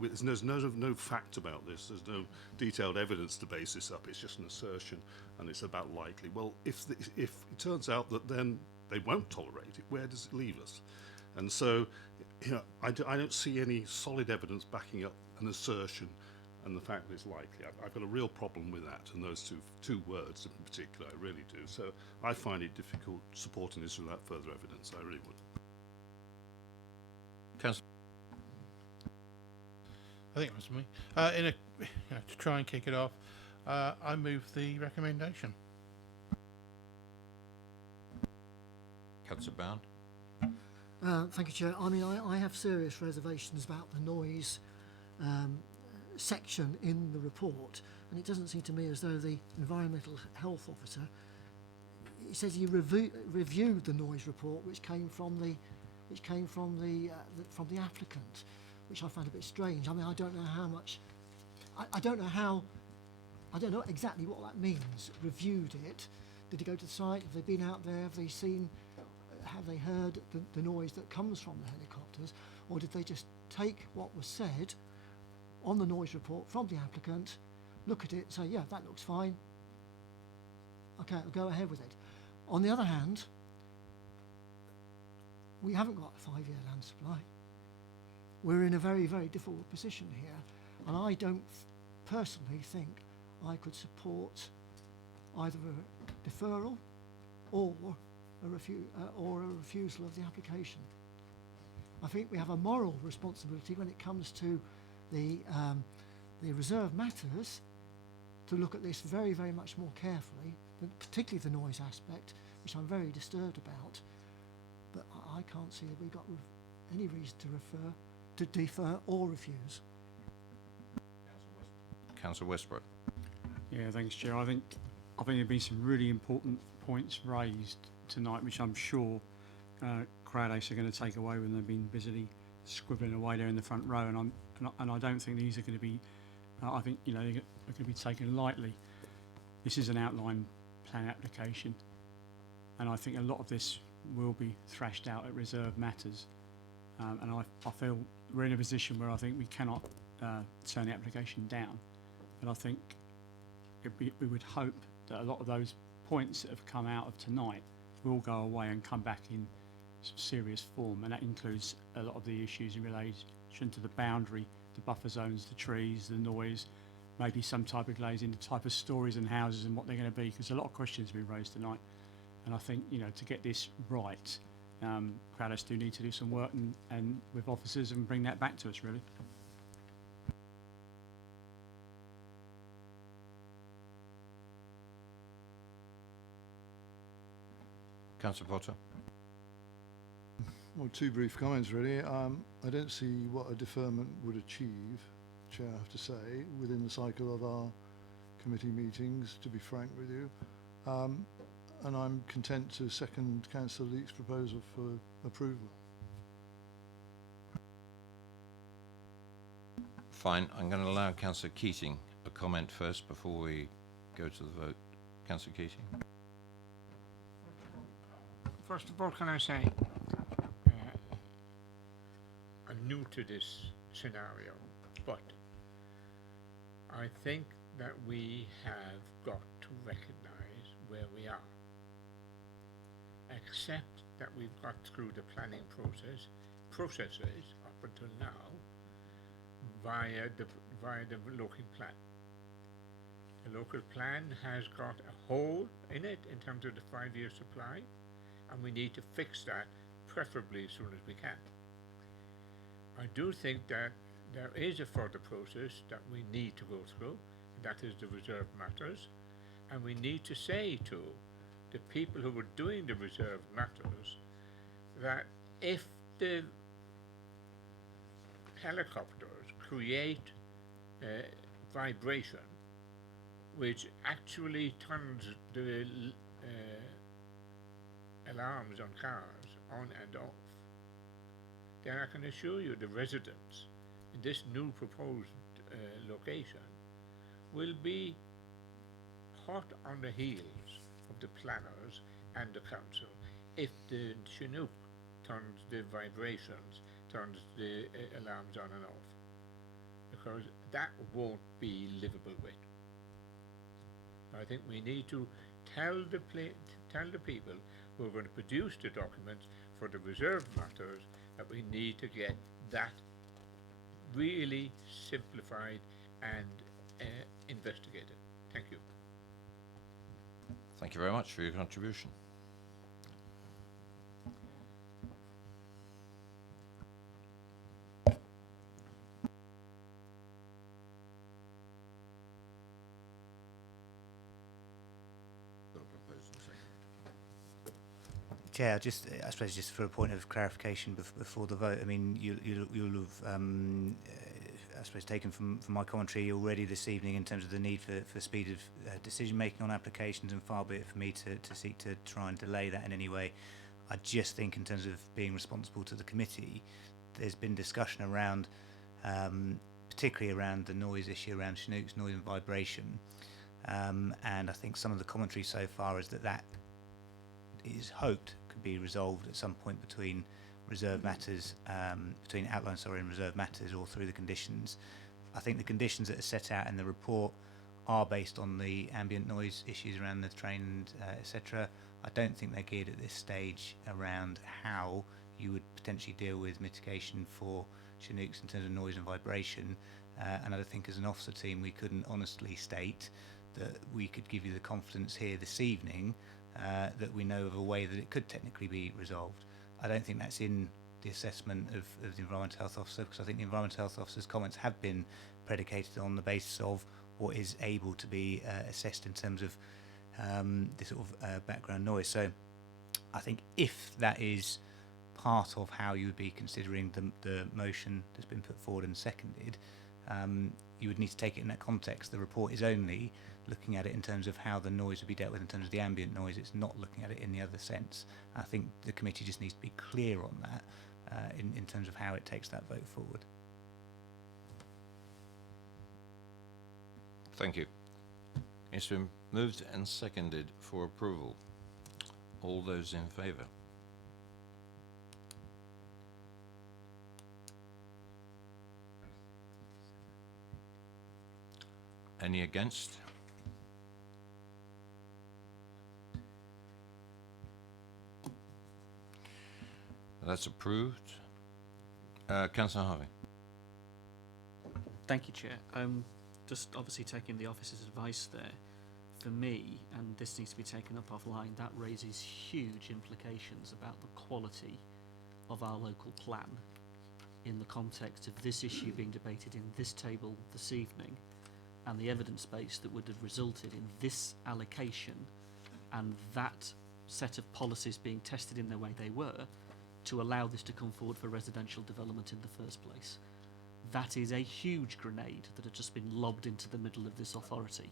There's no fact about this. There's no detailed evidence to base this up. It's just an assertion, and it's about likely. Well, if it turns out that then they won't tolerate it, where does it leave us? And so, you know, I don't see any solid evidence backing up an assertion and the fact that it's likely. I've got a real problem with that, and those two words in particular, I really do. So I find it difficult supporting this without further evidence. I really would. Councillor. I think it was me. To try and kick it off, I move the recommendation. Councillor Bound. Thank you, Chair. I mean, I have serious reservations about the noise section in the report, and it doesn't seem to me as though the environmental health officer, he says he reviewed the noise report, which came from the applicant, which I find a bit strange. I mean, I don't know how much. I don't know exactly what that means. Reviewed it. Did he go to the site? Have they been out there? Have they seen? Have they heard the noise that comes from the helicopters, or did they just take what was said on the noise report from the applicant, look at it, say, yeah, that looks fine. Okay, I'll go ahead with it. On the other hand, we haven't got a 5-year land supply. We're in a very, very difficult position here, and I don't personally think I could support either a deferral or a refusal of the application. I think we have a moral responsibility when it comes to the reserve matters to look at this very, very much more carefully, particularly the noise aspect, which I'm very disturbed about. But I can't see that we've got any reason to defer or refuse. Councillor Westbrook. Yeah, thanks, Chair. I think there have been some really important points raised tonight, which I'm sure Crowdace are going to take away when they've been busily scribbling away there in the front row, and I don't think these are going to be. I think they're going to be taken lightly. This is an outline plan application, and I think a lot of this will be thrashed out at reserve matters. And I feel we're in a position where I think we cannot turn the application down. And I think we would hope that a lot of those points that have come out of tonight will go away and come back in some serious form, and that includes a lot of the issues in relation to the boundary, the buffer zones, the trees, the noise, maybe some type of glazing, the type of stories and houses and what they're going to be, because a lot of questions have been raised tonight. And I think, to get this right, Crowdace do need to do some work and with officers and bring that back to us, really. Councillor Potter. Well, two brief comments really. I don't see what a deferment would achieve, Chair, I have to say, within the cycle of our committee meetings, to be frank with you. And I'm content to second Councillor Leake's proposal for approval. Fine. I'm going to allow Councillor Keating a comment first before we go to the vote. Councillor Keating. First of all, can I say I'm new to this scenario, but I think that we have got to recognise where we are. Accept that we've got through the planning processes up until now via the local plan. The local plan has got a hole in it in terms of the 5-year supply, and we need to fix that preferably as soon as we can. I do think that there is a further process that we need to go through, and that is the reserve matters, and we need to say to the people who are doing the reserve matters that if the helicopters create vibration which actually turns the alarms on cars on and off, then I can assure you the residents in this new proposed location will be hot on the heels of the planners and the council if the Chinook turns the vibrations, turns the alarms on and off, because that won't be livable with. I think we need to tell the people who are going to produce the documents for the reserve matters that we need to get that really simplified and investigated. Thank you. Thank you very much for your contribution. Chair, just I suppose just for a point of clarification before the vote. I mean, you'll have I suppose taken from my commentary already this evening in terms of the need for speed of decision making on applications, and far be it for me to seek to try and delay that in any way. I just think in terms of being responsible to the committee, there's been discussion around particularly around the noise issue around Chinooks, noise and vibration, and I think some of the commentary so far is that is hoped could be resolved at some point between reserve matters, between outline and reserve matters, or through the conditions. I think the conditions that are set out in the report are based on the ambient noise issues around the train, etc. I don't think they're geared at this stage around how you would potentially deal with mitigation for Chinooks in terms of noise and vibration. And I think as an officer team we couldn't honestly state that we could give you the confidence here this evening that we know of a way that it could technically be resolved. I don't think that's in the assessment of the Environmental Health Officer, because I think the Environmental Health Officer's comments have been predicated on the basis of what is able to be assessed in terms of this sort of background noise. So I think if that is part of how you would be considering the motion that's been put forward and seconded, you would need to take it in that context. The report is only looking at it in terms of how the noise would be dealt with in terms of the ambient noise. It's not looking at it in the other sense. I think the committee just needs to be clear on that in terms of how it takes that vote forward. Thank you. It's been moved and seconded for approval. All those in favour? Any against? That's approved. Councillor Harvey. Thank you, Chair. Just obviously taking the officer's advice there, for me, and this needs to be taken up offline, that raises huge implications about the quality of our local plan in the context of this issue being debated in this table this evening, and the evidence base that would have resulted in this allocation and that set of policies being tested in the way they were to allow this to come forward for residential development in the first place. That is a huge grenade that has just been lobbed into the middle of this authority.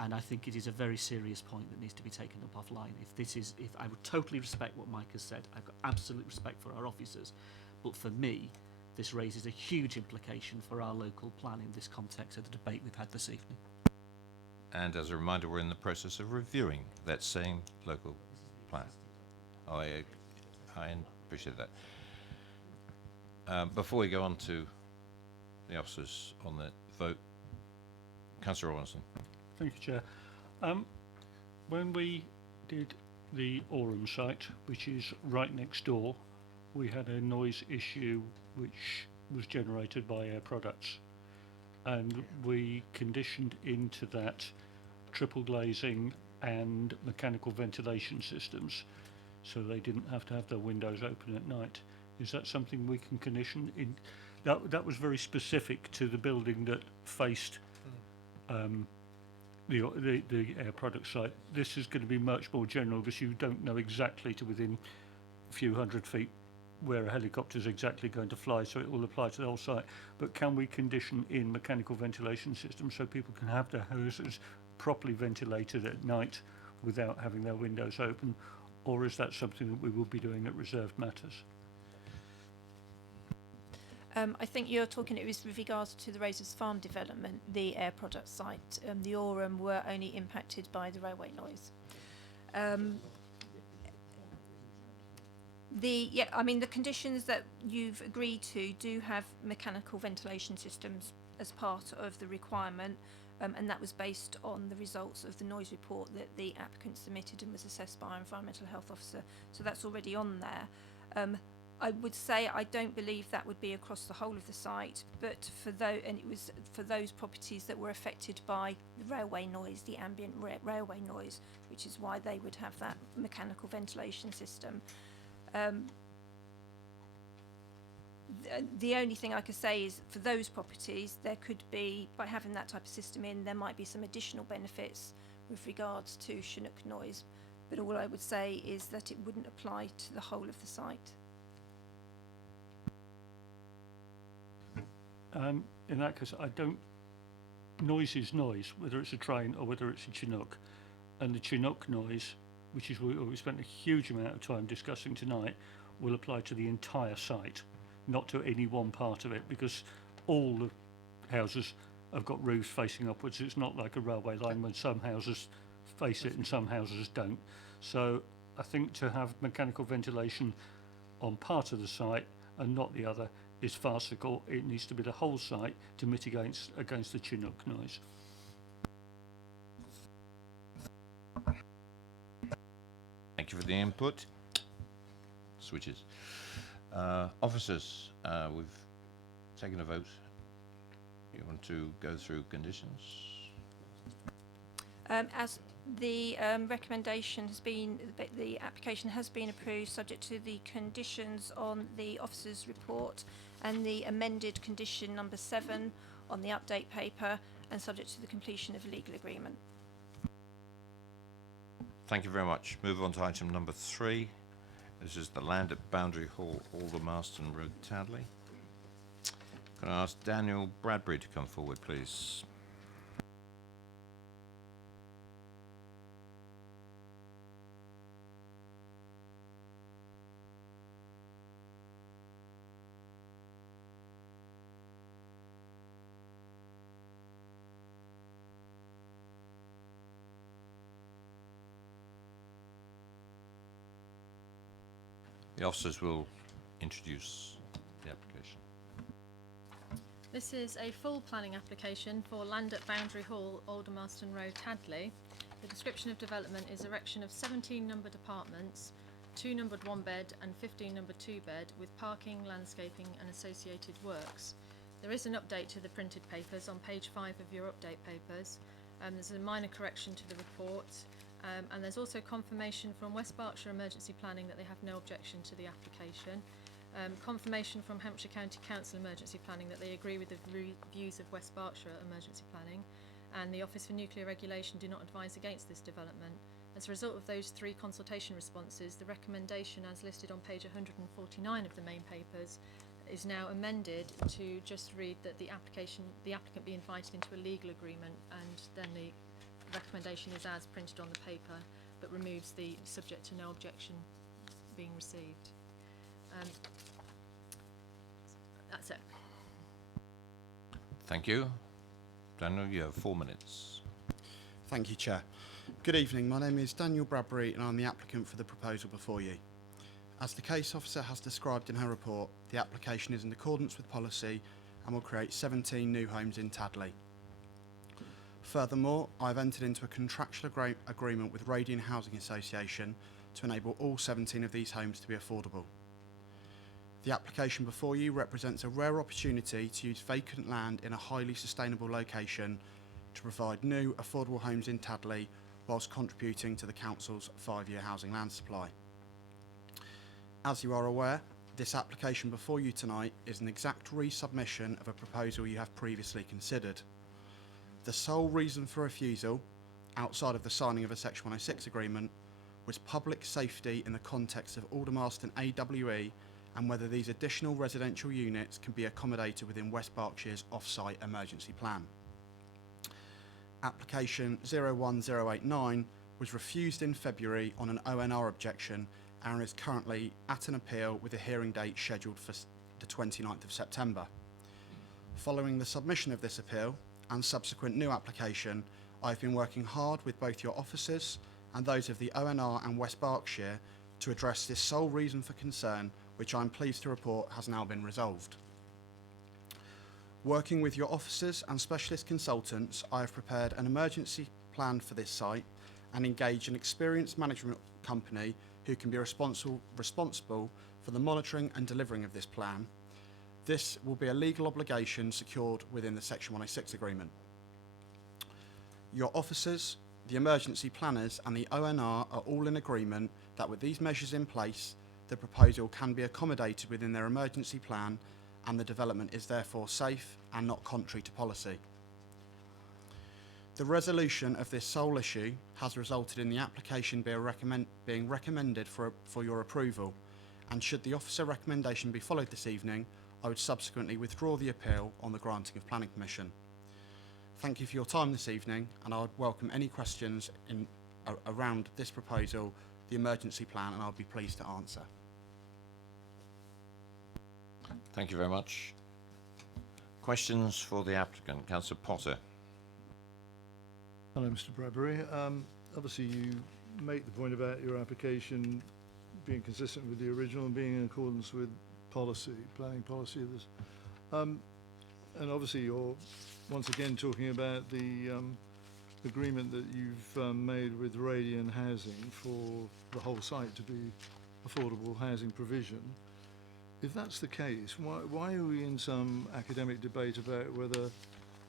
And I think it is a very serious point that needs to be taken up offline. If I would totally respect what Mike has said, I've got absolute respect for our officers, but for me, this raises a huge implication for our local plan in this context of the debate we've had this evening. And as a reminder, we're in the process of reviewing that same local plan. I appreciate that. Before we go on to the officers on the vote, Councillor Rawlinson. Thank you, Chair. When we did the Orham site, which is right next door, we had a noise issue which was generated by Air Products, and we conditioned into that triple glazing and mechanical ventilation systems, so they didn't have to have their windows open at night. Is that something we can condition in? That was very specific to the building that faced the Air Product site. This is going to be much more general because you don't know exactly to within a few hundred feet where a helicopter is exactly going to fly, so it will apply to the whole site. But can we condition in mechanical ventilation systems so people can have their houses properly ventilated at night without having their windows open, or is that something that we will be doing at reserved matters? I think you're talking, it was with regards to the Razors Farm development, the Air Product site. The Orham were only impacted by the railway noise. The conditions that you've agreed to do have mechanical ventilation systems as part of the requirement, and that was based on the results of the noise report that the applicant submitted and was assessed by our environmental health officer. So that's already on there. I would say I don't believe that would be across the whole of the site, but it was for those properties that were affected by the railway noise, the ambient railway noise, which is why they would have that mechanical ventilation system. The only thing I could say is for those properties, there could be, by having that type of system in, there might be some additional benefits with regards to Chinook noise. But all I would say is that it wouldn't apply to the whole of the site. In that case, noise is noise, whether it's a train or whether it's a Chinook. And the Chinook noise, which is what we spent a huge amount of time discussing tonight, will apply to the entire site, not to any one part of it, because all the houses have got roofs facing upwards. It's not like a railway line when some houses face it and some houses don't. So I think to have mechanical ventilation on part of the site and not the other is farcical. It needs to be the whole site to mitigate against the Chinook noise. Thank you for the input. Switches. Officers, we've taken a vote. You want to go through conditions? As the recommendation has been, the application has been approved subject to the conditions on the officer's report and the amended condition number 7 on the update paper, and subject to the completion of a legal agreement. Thank you very much. Move on to item number 3. This is the land at Boundary Hall, Aldermaston Road, Tadley. Can I ask Daniel Bradbury to come forward, please? The officers will introduce the application. This is a full planning application for land at Boundary Hall, Aldermaston Road, Tadley. The description of development is erection of 17 numbered apartments, 2 numbered 1-bed and 15 numbered 2-bed, with parking, landscaping and associated works. There is an update to the printed papers on page 5 of your update papers. There's a minor correction to the report. And there's also confirmation from West Berkshire Emergency Planning that they have no objection to the application. Confirmation from Hampshire County Council Emergency Planning that they agree with the views of West Berkshire Emergency Planning. And the Office for Nuclear Regulation do not advise against this development. As a result of those 3 consultation responses, the recommendation as listed on page 149 of the main papers is now amended to just read that the applicant be invited into a legal agreement, and then the recommendation is as printed on the paper, but removes the subject to no objection being received. That's it. Thank you. Daniel, you have 4 minutes. Thank you, Chair. Good evening. My name is Daniel Bradbury and I'm the applicant for the proposal before you. As the case officer has described in her report, the application is in accordance with policy and will create 17 new homes in Tadley. Furthermore, I've entered into a contractual agreement with Radian Housing Association to enable all 17 of these homes to be affordable. The application before you represents a rare opportunity to use vacant land in a highly sustainable location to provide new affordable homes in Tadley whilst contributing to the Council's 5-year housing land supply. As you are aware, this application before you tonight is an exact resubmission of a proposal you have previously considered. The sole reason for refusal, outside of the signing of a Section 106 agreement, was public safety in the context of Aldermaston AWE and whether these additional residential units can be accommodated within West Berkshire's off-site emergency plan. Application 01089 was refused in February on an ONR objection and is currently at an appeal with a hearing date scheduled for the 29th of September. Following the submission of this appeal and subsequent new application, I've been working hard with both your officers and those of the ONR and West Berkshire to address this sole reason for concern, which I'm pleased to report has now been resolved. Working with your officers and specialist consultants, I have prepared an emergency plan for this site and engaged an experienced management company who can be responsible for the monitoring and delivering of this plan. This will be a legal obligation secured within the Section 106 agreement. Your officers, the emergency planners and the ONR are all in agreement that with these measures in place, the proposal can be accommodated within their emergency plan and the development is therefore safe and not contrary to policy. The resolution of this sole issue has resulted in the application being recommended for your approval, and should the officer recommendation be followed this evening, I would subsequently withdraw the appeal on the granting of planning permission. Thank you for your time this evening, and I would welcome any questions around this proposal, the emergency plan, and I'll be pleased to answer. Thank you very much. Questions for the applicant? Councillor Potter. Hello, Mr. Bradbury. Obviously, you make the point about your application being consistent with the original and being in accordance with policy, planning policy of this. And obviously, you're once again talking about the agreement that you've made with Radian Housing for the whole site to be affordable housing provision. If that's the case, why are we in some academic debate about whether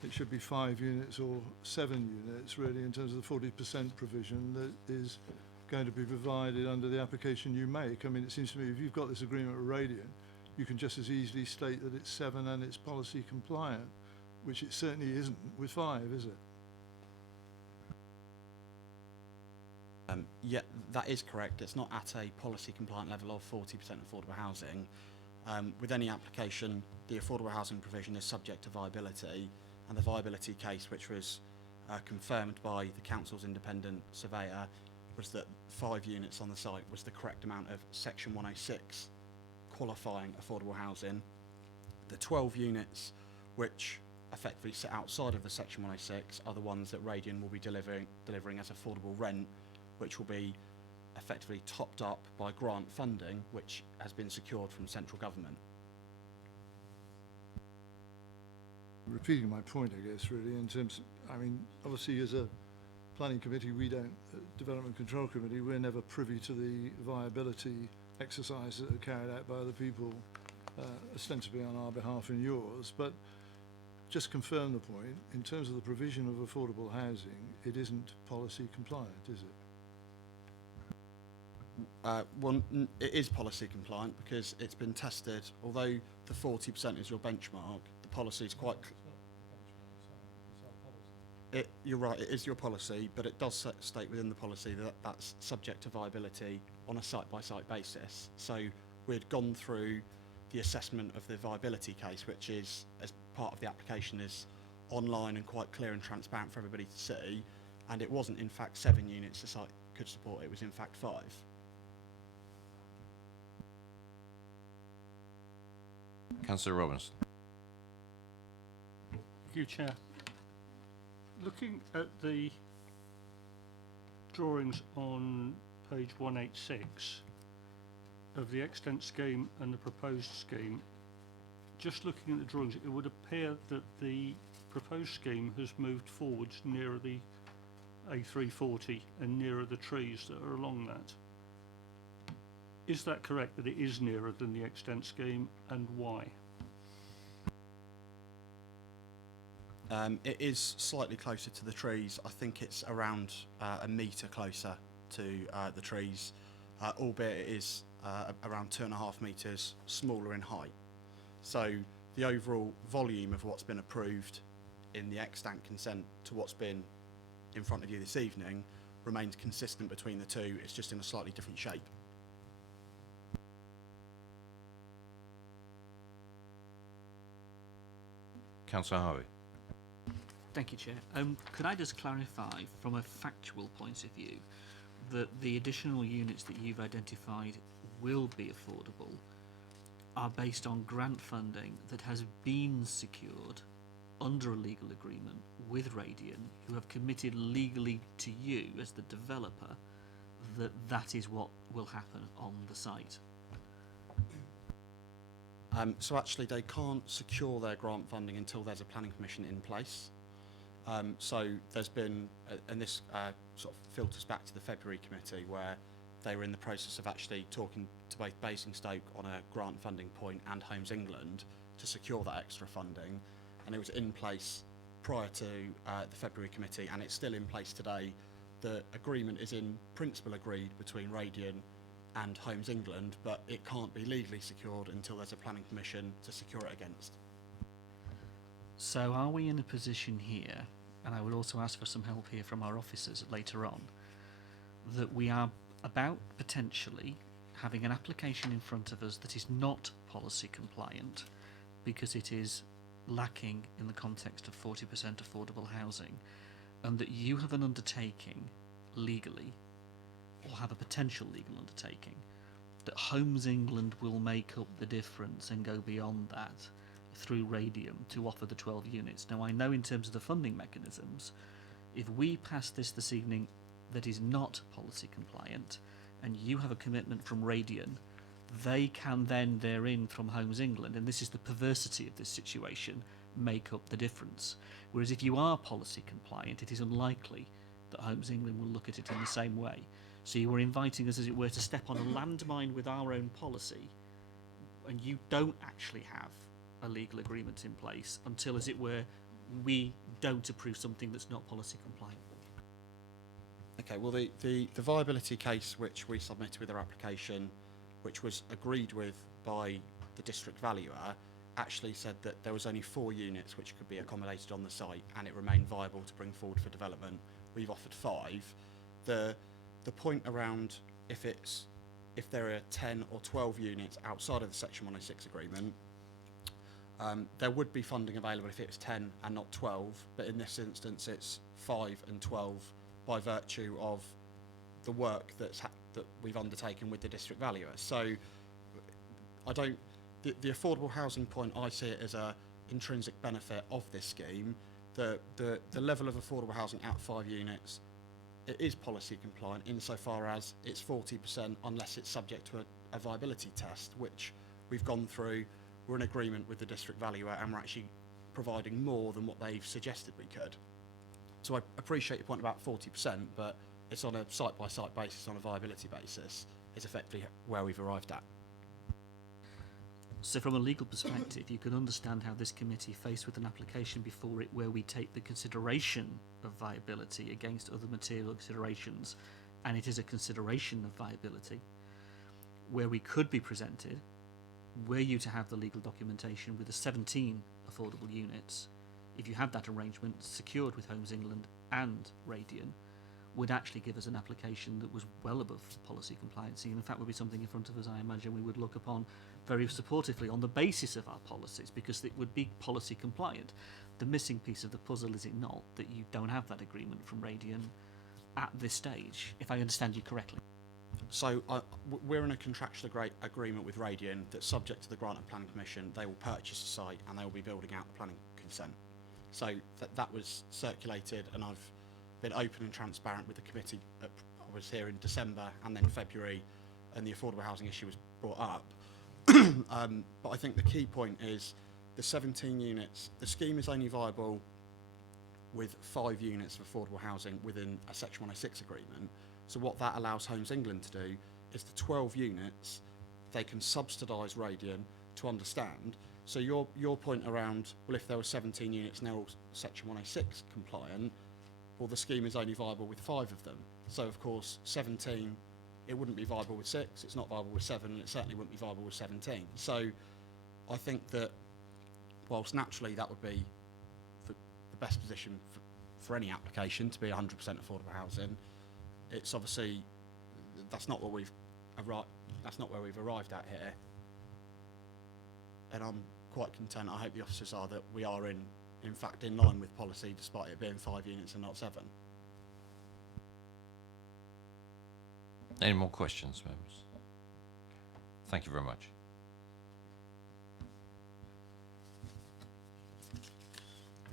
it should be 5 units or 7 units, really, in terms of the 40% provision that is going to be provided under the application you make? I mean, it seems to me if you've got this agreement with Radian, you can just as easily state that it's 7 and it's policy compliant, which it certainly isn't with 5, is it? Yeah, that is correct. It's not at a policy compliant level of 40% affordable housing. With any application, the affordable housing provision is subject to viability, and the viability case, which was confirmed by the council's independent surveyor, was that 5 units on the site was the correct amount of Section 106 qualifying affordable housing. The 12 units which effectively sit outside of the Section 106 are the ones that Radian will be delivering as affordable rent, which will be effectively topped up by grant funding, which has been secured from central government. Repeating my point, I guess, really, in terms, I mean, obviously as a planning committee, we don't, development control committee, we're never privy to the viability exercises that are carried out by other people, ostensibly on our behalf and yours, but just confirm the point, in terms of the provision of affordable housing, it isn't policy compliant, is it? Well, it is policy compliant because it's been tested. Although the 40% is your benchmark, the policy is quite. You're right, it is your policy, but it does state within the policy that that's subject to viability on a site-by-site basis. So we'd gone through the assessment of the viability case, which is, as part of the application, is online and quite clear and transparent for everybody to see, and it wasn't in fact 7 units the site could support, it was in fact 5. Councillor Robinson. Thank you, Chair. Looking at the drawings on page 186 of the extent scheme and the proposed scheme, just looking at the drawings, it would appear that the proposed scheme has moved forwards nearer the A340 and nearer the trees that are along that. Is that correct, that it is nearer than the extent scheme, and why? It is slightly closer to the trees. I think it's around a metre closer to the trees, albeit it is around 2.5 metres smaller in height. So the overall volume of what's been approved in the extant consent to what's been in front of you this evening remains consistent between the two. It's just in a slightly different shape. Councillor Harvey. Thank you, Chair. Could I just clarify, from a factual point of view, that the additional units that you've identified will be affordable are based on grant funding that has been secured under a legal agreement with Radian, who have committed legally to you as the developer that that is what will happen on the site? So actually they can't secure their grant funding until there's a planning permission in place. So there's been, and this sort of filters back to the February committee, where they were in the process of actually talking to both Basingstoke on a grant funding point and Homes England to secure that extra funding, and it was in place prior to the February committee, and it's still in place today. The agreement is in principle agreed between Radian and Homes England, but it can't be legally secured until there's a planning permission to secure it against. So are we in a position here, and I would also ask for some help here from our officers later on, that we are about potentially having an application in front of us that is not policy compliant because it is lacking in the context of 40% affordable housing, and that you have an undertaking legally, or have a potential legal undertaking, that Homes England will make up the difference and go beyond that through Radium to offer the 12 units. Now, I know in terms of the funding mechanisms, if we pass this evening that is not policy compliant, and you have a commitment from Radian, they can then therein from Homes England, and this is the perversity of this situation, make up the difference. Whereas if you are policy compliant, it is unlikely that Homes England will look at it in the same way. So you were inviting us, as it were, to step on a landmine with our own policy, and you don't actually have a legal agreement in place until, as it were, we don't approve something that's not policy compliant. Okay, well the viability case which we submitted with our application, which was agreed with by the district valuer, actually said that there was only 4 units which could be accommodated on the site, and it remained viable to bring forward for development. We've offered 5. The point around if there are 10 or 12 units outside of the Section 106 agreement, there would be funding available if it's 10 and not 12, but in this instance it's 5 and 12 by virtue of the work that we've undertaken with the district valuer. So the affordable housing point, I see it as a intrinsic benefit of this scheme. The level of affordable housing at 5 units, it is policy compliant insofar as it's 40% unless it's subject to a viability test, which we've gone through. We're in agreement with the district valuer, and we're actually providing more than what they've suggested we could. So I appreciate your point about 40%, but it's on a site-by-site basis, on a viability basis, is effectively where we've arrived at. So from a legal perspective, you can understand how this committee, faced with an application before it where we take the consideration of viability against other material considerations, and it is a consideration of viability, where we could be presented, were you to have the legal documentation with the 17 affordable units, if you had that arrangement secured with Homes England and Radian, would actually give us an application that was well above policy compliancy, and in fact would be something in front of us I imagine we would look upon very supportively on the basis of our policies, because it would be policy compliant. The missing piece of the puzzle, is it not, that you don't have that agreement from Radian at this stage, if I understand you correctly? So we're in a contractual agreement with Radian that's subject to the grant of planning permission. They will purchase the site and they will be building out the planning consent. So that was circulated, and I've been open and transparent with the committee. I was here in December and then February, and the affordable housing issue was brought up. But I think the key point is the 17 units. The scheme is only viable with 5 units of affordable housing within a Section 106 agreement. So what that allows Homes England to do is the 12 units, they can subsidise Radian to understand. So your point around, well, if there were 17 units and they're all Section 106 compliant, well, the scheme is only viable with 5 of them. So, of course, 17, it wouldn't be viable with 6, it's not viable with 7, and it certainly wouldn't be viable with 17. So I think that whilst naturally that would be the best position for any application to be 100% affordable housing, it's obviously, that's not what we've that's not where we've arrived at here. And I'm quite content, I hope the officers are, that we are in fact in line with policy despite it being 5 units and not 7. Any more questions, members? Thank you very much.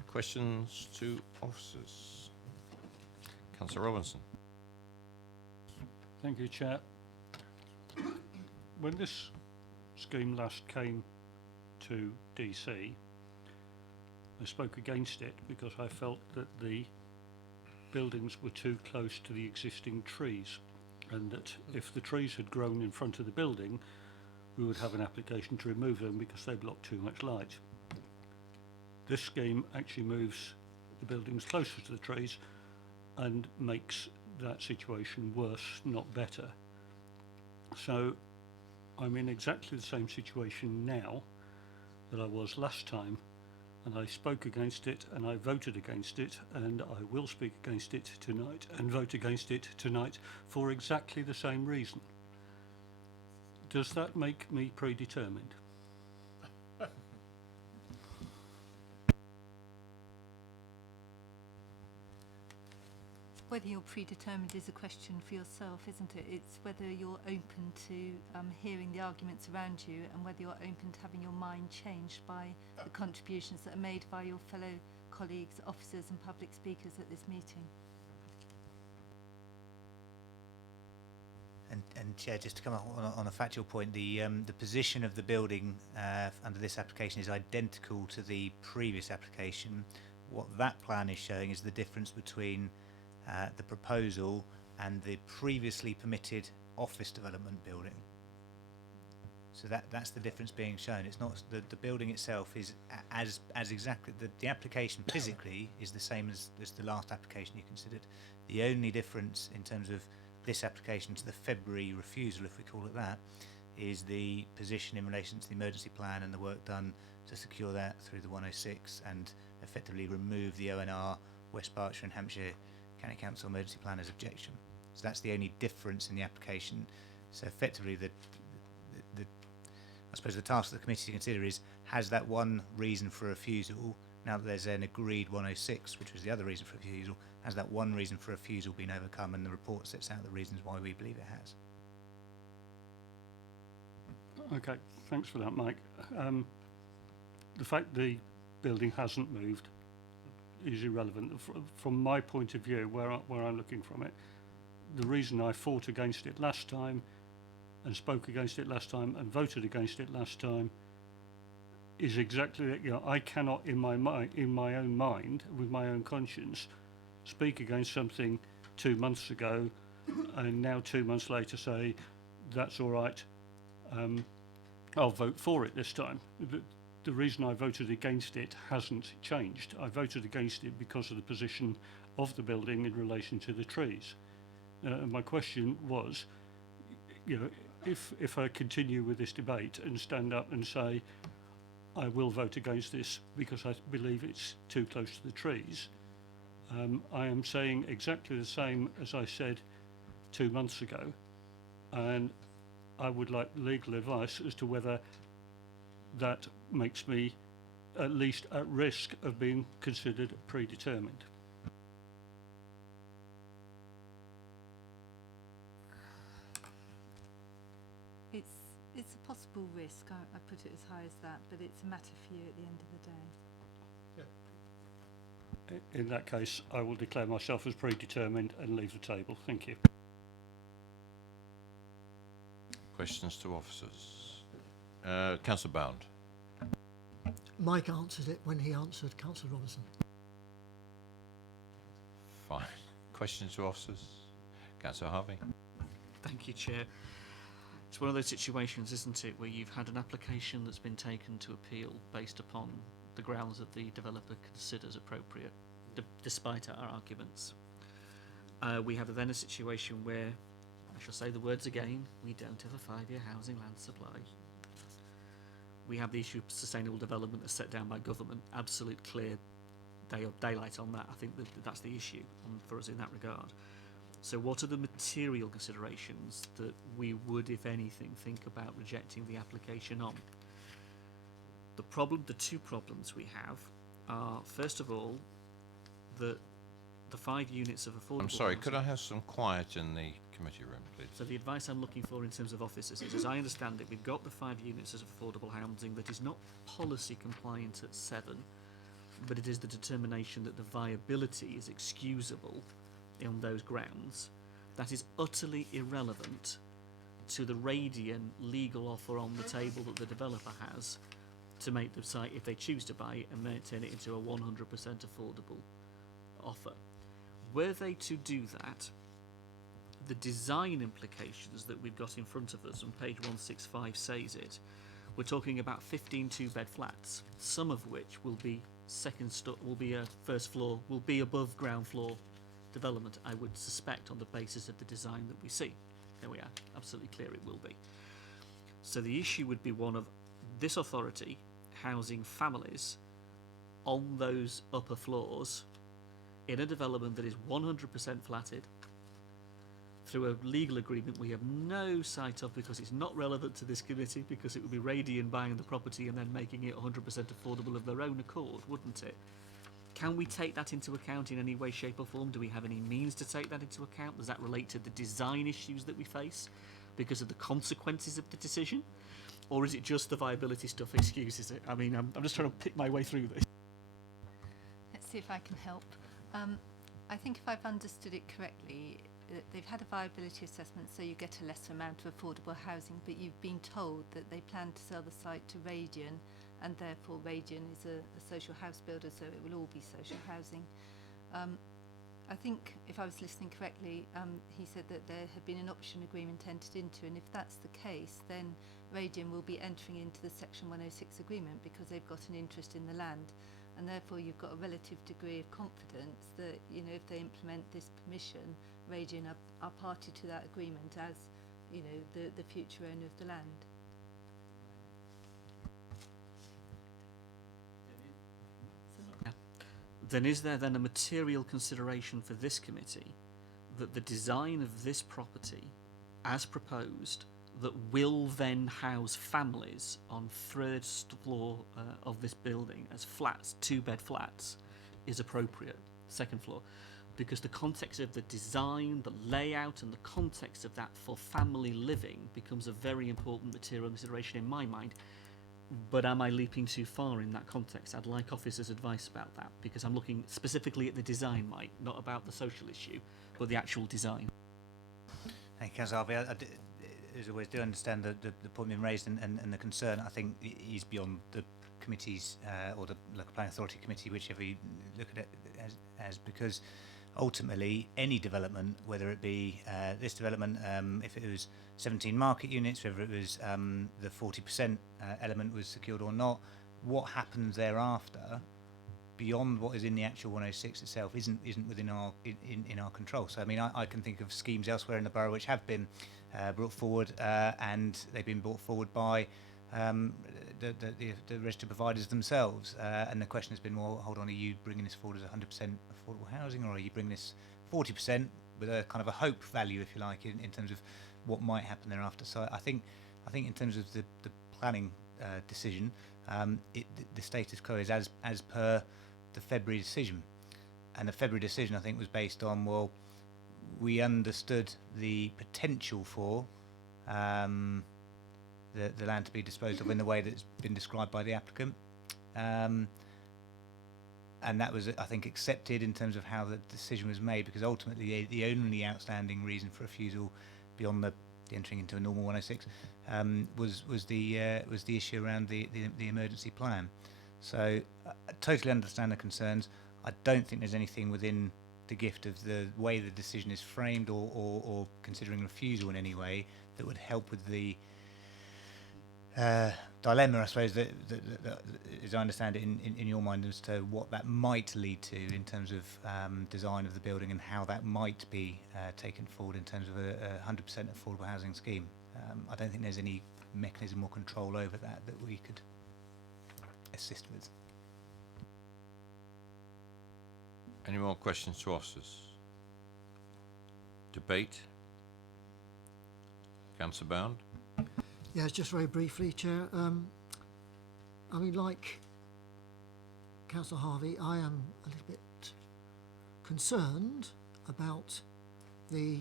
Questions to officers? Councillor Robinson. Thank you, Chair. When this scheme last came to DC, I spoke against it because I felt that the buildings were too close to the existing trees, and that if the trees had grown in front of the building, we would have an application to remove them because they block too much light. This scheme actually moves the buildings closer to the trees and makes that situation worse, not better. So I'm in exactly the same situation now that I was last time, and I spoke against it and I voted against it, and I will speak against it tonight and vote against it tonight for exactly the same reason. Does that make me predetermined? Whether you're predetermined is a question for yourself, isn't it? It's whether you're open to hearing the arguments around you, and whether you're open to having your mind changed by the contributions that are made by your fellow colleagues, officers and public speakers at this meeting. And Chair, just to come up on a factual point, the position of the building under this application is identical to the previous application. What that plan is showing is the difference between the proposal and the previously permitted office development building. So that's the difference being shown. It's not the building itself is as exactly the application physically is the same as the last application you considered. The only difference in terms of this application to the February refusal, if we call it that, is the position in relation to the emergency plan and the work done to secure that through the 106 and effectively remove the ONR, West Berkshire and Hampshire County Council emergency planner's objection. So that's the only difference in the application. So effectively I suppose the task of the committee to consider is, has that one reason for refusal, now that there's an agreed 106, which was the other reason for refusal, has that one reason for refusal been overcome, and the report sets out the reasons why we believe it has. Okay, thanks for that, Mike. The fact the building hasn't moved is irrelevant. From my point of view, where I'm looking from it, the reason I fought against it last time and spoke against it last time and voted against it last time is exactly that. You know, I cannot in my own mind, with my own conscience, speak against something 2 months ago and now 2 months later say that's all right, I'll vote for it this time. The reason I voted against it hasn't changed. I voted against it because of the position of the building in relation to the trees. And my question was, you know, if I continue with this debate and stand up and say I will vote against this because I believe it's too close to the trees. I am saying exactly the same as I said 2 months ago, and I would like legal advice as to whether that makes me at least at risk of being considered predetermined. It's a possible risk. I put it as high as that, but it's a matter for you at the end of the day. In that case, I will declare myself as predetermined and leave the table. Thank you. Questions to officers? Councillor Bound. Mike answered it when he answered Councillor Robertson. Fine. Questions to officers? Councillor Harvey. Thank you, Chair. It's one of those situations, isn't it, where you've had an application that's been taken to appeal based upon the grounds that the developer considers appropriate, despite our arguments. We have then a situation where, I shall say the words again, we don't have a 5-year housing land supply. We have the issue of sustainable development as set down by government, absolute clear daylight on that. I think that's the issue for us in that regard. So what are the material considerations that we would, if anything, think about rejecting the application on? The two problems we have are, first of all, that the 5 units of affordable I'm sorry, housing. could I have some quiet in the committee room, please? So the advice I'm looking for in terms of officers is, as I understand it, we've got the 5 units of affordable housing that is not policy compliant at 7, but it is the determination that the viability is excusable on those grounds. That is utterly irrelevant to the radiant legal offer on the table that the developer has to make the site, if they choose to buy it, and turn it into a 100% affordable offer. Were they to do that, the design implications that we've got in front of us on page 165 says it. We're talking about 15 2-bed flats, some of which will be will be a first floor, will be above ground floor development, I would suspect, on the basis of the design that we see. There we are, absolutely clear it will be. So the issue would be one of this authority housing families on those upper floors in a development that is 100% flatted through a legal agreement we have no sight of because it's not relevant to this committee, because it would be Radian buying the property and then making it 100% affordable of their own accord, wouldn't it? Can we take that into account in any way, shape or form? Do we have any means to take that into account? Does that relate to the design issues that we face because of the consequences of the decision? Or is it just the viability stuff excuses it? I mean, I'm just trying to pick my way through this. Let's see if I can help. I think if I've understood it correctly, they've had a viability assessment, so you get a lesser amount of affordable housing, but you've been told that they plan to sell the site to Radian, and therefore Radian is a social house builder, so it will all be social housing. I think, if I was listening correctly, he said that there had been an option agreement entered into, and if that's the case, then Radian will be entering into the Section 106 agreement because they've got an interest in the land, and therefore you've got a relative degree of confidence that, you know, if they implement this permission, Radian are party to that agreement as, you know, the future owner of the land. Then is there then a material consideration for this committee that the design of this property, as proposed, that will then house families on 3rd floor of this building as flats, 2-bed flats, is appropriate, 2nd floor? Because the context of the design, the layout and the context of that for family living becomes a very important material consideration in my mind. But am I leaping too far in that context? I'd like officers' advice about that, because I'm looking specifically at the design, Mike, not about the social issue, but the actual design. Thank you, Councillor Harvey. I as always, do understand the point being raised and the concern. I think is beyond the committee's or the local planning authority committee, whichever you look at it as, because ultimately any development, whether it be this development, if it was 17 market units, whether it was the 40% element was secured or not, what happens thereafter beyond what is in the actual 106 itself isn't within our in our control. So I mean, I can think of schemes elsewhere in the borough which have been brought forward, and they've been brought forward by the registered providers themselves. And the question has been, well, hold on, are you bringing this forward as 100% affordable housing, or are you bringing this 40% with a kind of a hope value, if you like, in terms of what might happen thereafter? So I think in terms of the planning decision, the status quo is as per the February decision. And the February decision, I think, was based on, well, we understood the potential for the land to be disposed of in the way that's been described by the applicant. And that was, I think, accepted in terms of how the decision was made, because ultimately the only outstanding reason for refusal beyond the entering into a normal 106 was the issue around the emergency plan. So I totally understand the concerns. I don't think there's anything within the gift of the way the decision is framed or considering refusal in any way that would help with the dilemma, I suppose, that as I understand it in your mind, as to what that might lead to in terms of design of the building and how that might be taken forward in terms of a 100% affordable housing scheme. I don't think there's any mechanism or control over that we could assist with. Any more questions to officers? Debate? Councillor Bound? Yes, just very briefly, Chair. I mean, like Councillor Harvey, I am a little bit concerned about the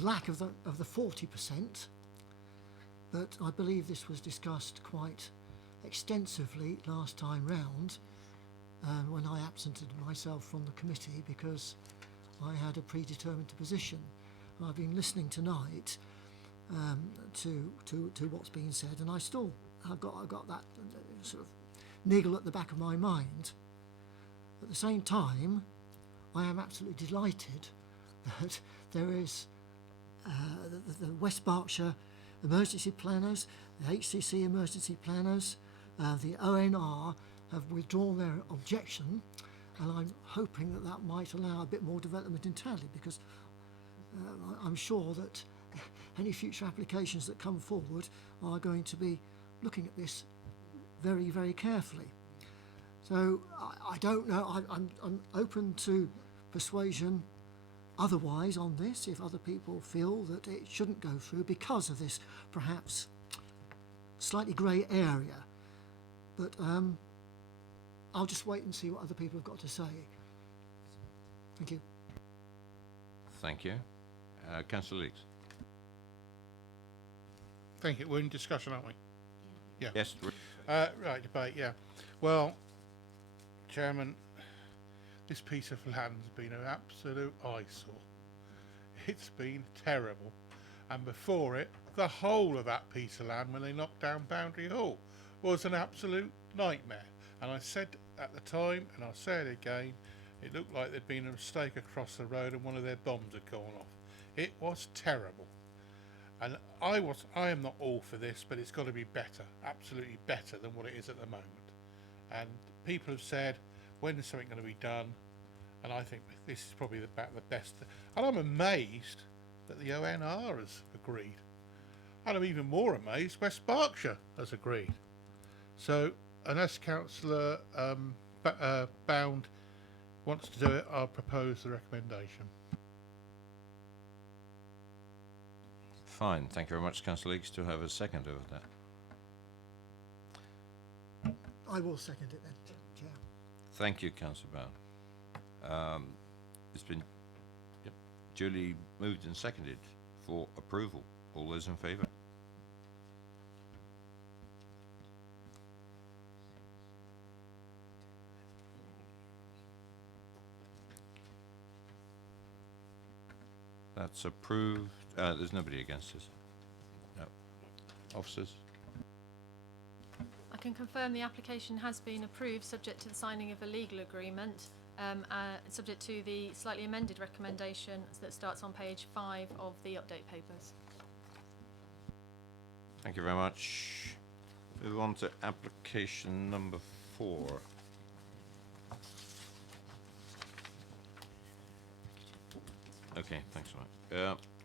lack of the 40%, but I believe this was discussed quite extensively last time round when I absented myself from the committee because I had a predetermined position. I've been listening tonight to what's being said, and I've got that sort of niggle at the back of my mind. At the same time, I am absolutely delighted that there is the West Berkshire emergency planners, the HCC emergency planners, the ONR have withdrawn their objection, and I'm hoping that that might allow a bit more development internally, because I'm sure that any future applications that come forward are going to be looking at this very, very carefully. So I don't know, I'm open to persuasion otherwise on this if other people feel that it shouldn't go through because of this perhaps slightly grey area. But I'll just wait and see what other people have got to say. Thank you. Thank you. Councillor Leeks? Thank you. We're in discussion, aren't we? Yeah. Yes. Right, debate, yeah. Well, Chairman, this piece of land's been an absolute eyesore. It's been terrible. And before it, the whole of that piece of land, when they knocked down Boundary Hall, was an absolute nightmare. And I said at the time, and I'll say it again, it looked like there'd been a mistake across the road and one of their bombs had gone off. It was terrible. And I am not all for this, but it's got to be better, absolutely better than what it is at the moment. And people have said, when is something going to be done? And I think this is probably about the best. And I'm amazed that the ONR has agreed. And I'm even more amazed West Berkshire has agreed. So, unless Councillor Bound wants to do it, I'll propose the recommendation. Fine. Thank you very much, Councillor Leeks. To have a second over that. I will second it then, Chair. Thank you, Councillor Bound. It's been duly moved and seconded for approval. All those in favour? That's approved. There's nobody against us. No. Officers? I can confirm the application has been approved subject to the signing of a legal agreement, subject to the slightly amended recommendation that starts on page 5 of the update papers. Thank you very much. Move on to application number 4. Okay, thanks a lot.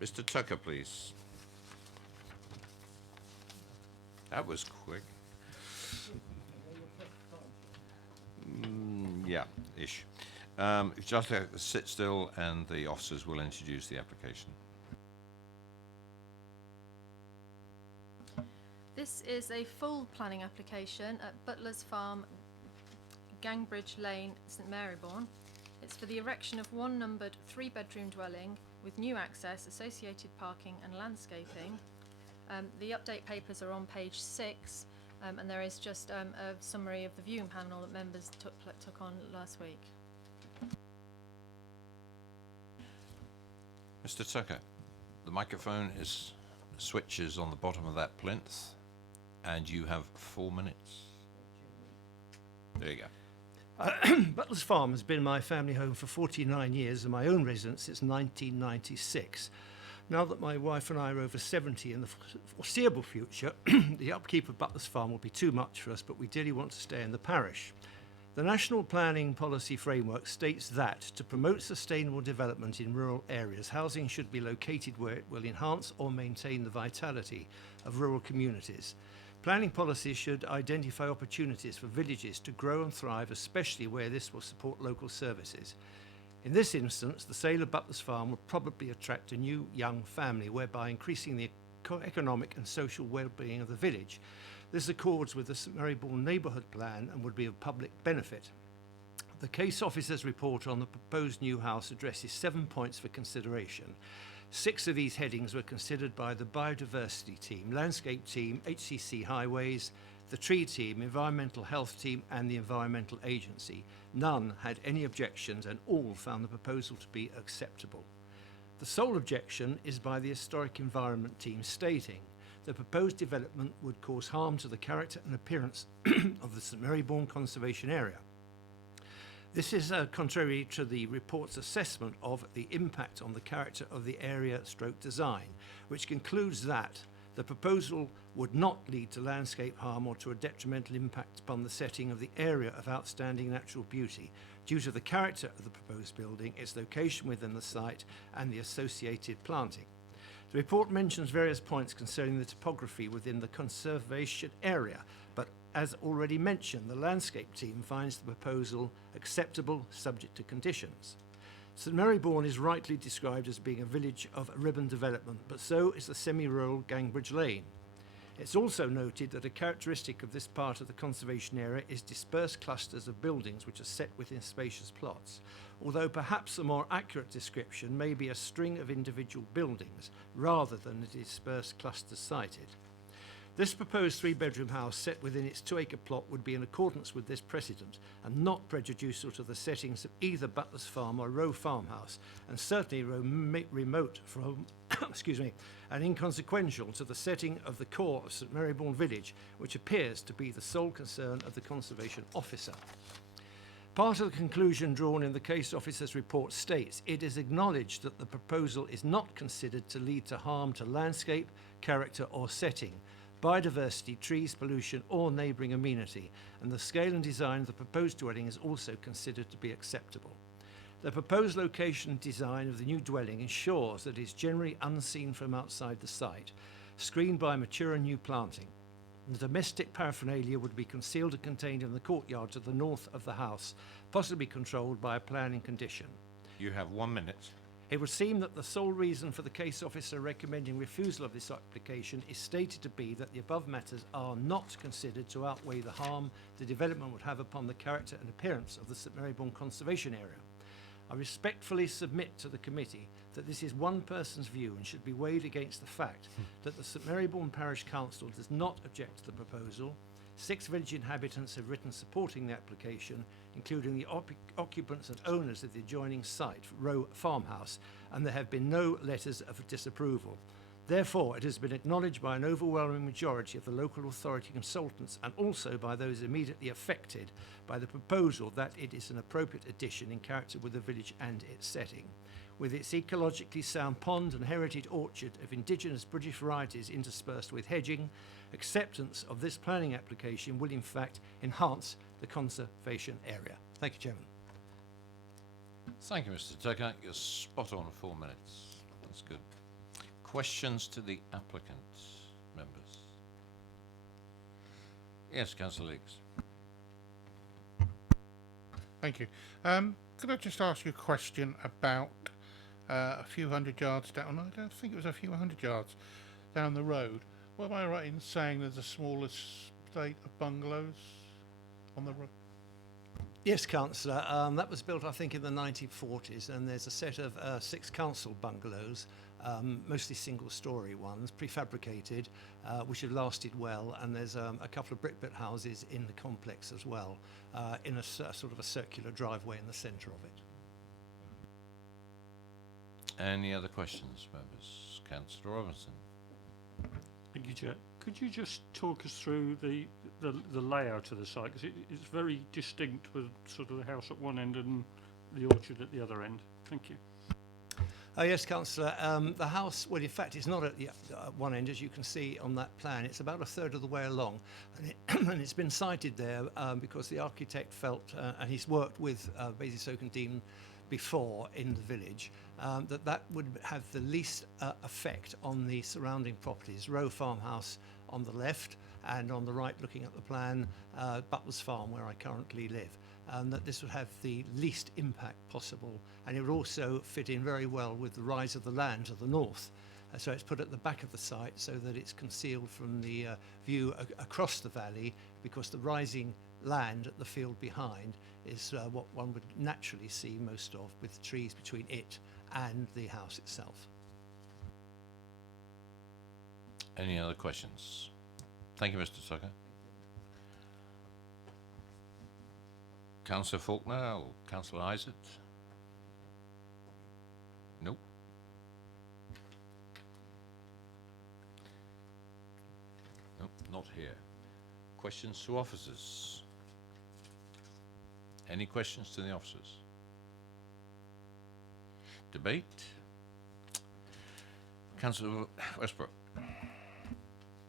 Mr. Tucker, please. That was quick. Yeah, ish. Just sit still and the officers will introduce the application. This is a full planning application at Butler's Farm, Gangbridge Lane, St Marybourne. It's for the erection of one numbered 3-bedroom dwelling with new access, associated parking and landscaping. The update papers are on page 6, and there is just a summary of the viewing panel that members took on last week. Mr. Tucker, the microphone switches on the bottom of that plinth, and you have 4 minutes. There you go. Butler's Farm has been my family home for 49 years and my own residence since 1996. Now that my wife and I are over 70 in the foreseeable future, the upkeep of Butler's Farm will be too much for us, but we dearly want to stay in the parish. The National Planning Policy Framework states that to promote sustainable development in rural areas, housing should be located where it will enhance or maintain the vitality of rural communities. Planning policies should identify opportunities for villages to grow and thrive, especially where this will support local services. In this instance, the sale of Butler's Farm will probably attract a new young family, whereby increasing the economic and social well-being of the village. This accords with the St Marybourne Neighbourhood Plan and would be of public benefit. The case officer's report on the proposed new house addresses 7 points for consideration. 6 of these headings were considered by the biodiversity team, landscape team, HCC Highways, the tree team, environmental health team and the environmental agency. None had any objections and all found the proposal to be acceptable. The sole objection is by the historic environment team, stating the proposed development would cause harm to the character and appearance of the St Marybourne Conservation Area. This is contrary to the report's assessment of the impact on the character of the area / design, which concludes that the proposal would not lead to landscape harm or to a detrimental impact upon the setting of the area of outstanding natural beauty due to the character of the proposed building, its location within the site and the associated planting. The report mentions various points concerning the topography within the conservation area, but as already mentioned, the landscape team finds the proposal acceptable subject to conditions. St Marybourne is rightly described as being a village of ribbon development, but so is the semi-rural Gangbridge Lane. It's also noted that a characteristic of this part of the conservation area is dispersed clusters of buildings which are set within spacious plots, although perhaps a more accurate description may be a string of individual buildings rather than a dispersed cluster sited. This proposed 3-bedroom house set within its 2-acre plot would be in accordance with this precedent and not prejudicial to the settings of either Butler's Farm or Row Farmhouse, and certainly remote from and inconsequential to the setting of the core of St Marybourne Village, which appears to be the sole concern of the Conservation Officer. Part of the conclusion drawn in the case officer's report states it is acknowledged that the proposal is not considered to lead to harm to landscape, character or setting, biodiversity, trees, pollution or neighbouring amenity, and the scale and design of the proposed dwelling is also considered to be acceptable. The proposed location and design of the new dwelling ensures that it is generally unseen from outside the site, screened by mature and new planting. The domestic paraphernalia would be concealed and contained in the courtyard to the north of the house, possibly controlled by a planning condition. You have 1 minute. It would seem that the sole reason for the case officer recommending refusal of this application is stated to be that the above matters are not considered to outweigh the harm the development would have upon the character and appearance of the St Marybourne Conservation Area. I respectfully submit to the committee that this is one person's view and should be weighed against the fact that the St Marybourne Parish Council does not object to the proposal. 6 village inhabitants have written supporting the application, including the occupants and owners of the adjoining site, Row Farmhouse, and there have been no letters of disapproval. Therefore, it has been acknowledged by an overwhelming majority of the local authority consultants and also by those immediately affected by the proposal that it is an appropriate addition in character with the village and its setting. With its ecologically sound pond and heritage orchard of indigenous British varieties interspersed with hedging, acceptance of this planning application will in fact enhance the conservation area. Thank you, Chairman. Thank you, Mr. Tucker. You're spot on 4 minutes. That's good. Questions to the applicant, members? Yes, Councillor Leaks. Thank you. Could I just ask you a question about a few hundred yards down? I don't think it was a few hundred yards down the road. What am I right in saying there's a small estate of bungalows on the road? Yes, Councillor. That was built, I think, in the 1940s, and there's a set of 6 council bungalows, mostly single-storey ones, prefabricated, which have lasted well, and there's a couple of brick-built houses in the complex as well, in a sort of a circular driveway in the centre of it. Any other questions, members? Councillor Robinson. Thank you, Chair. Could you just talk us through the layout of the site? Because it's very distinct with sort of the house at one end and the orchard at the other end. Thank you. Yes, Councillor. The house, well, in fact, it's not at the one end, as you can see on that plan. It's about a third of the way along. And it's been sited there because the architect felt, and he's worked with Basingstoke before in the village, that would have the least effect on the surrounding properties. Row Farmhouse on the left, and on the right, looking at the plan, Butler's Farm, where I currently live. That this would have the least impact possible, and it would also fit in very well with the rise of the land to the north. So it's put at the back of the site so that it's concealed from the view across the valley, because the rising land at the field behind is what one would naturally see most of, with the trees between it and the house itself. Any other questions? Thank you, Mr. Tucker. Councillor Faulkner or Councillor Isaac? Nope. Nope, not here. Questions to officers? Any questions to the officers? Debate? Councillor Westbrook.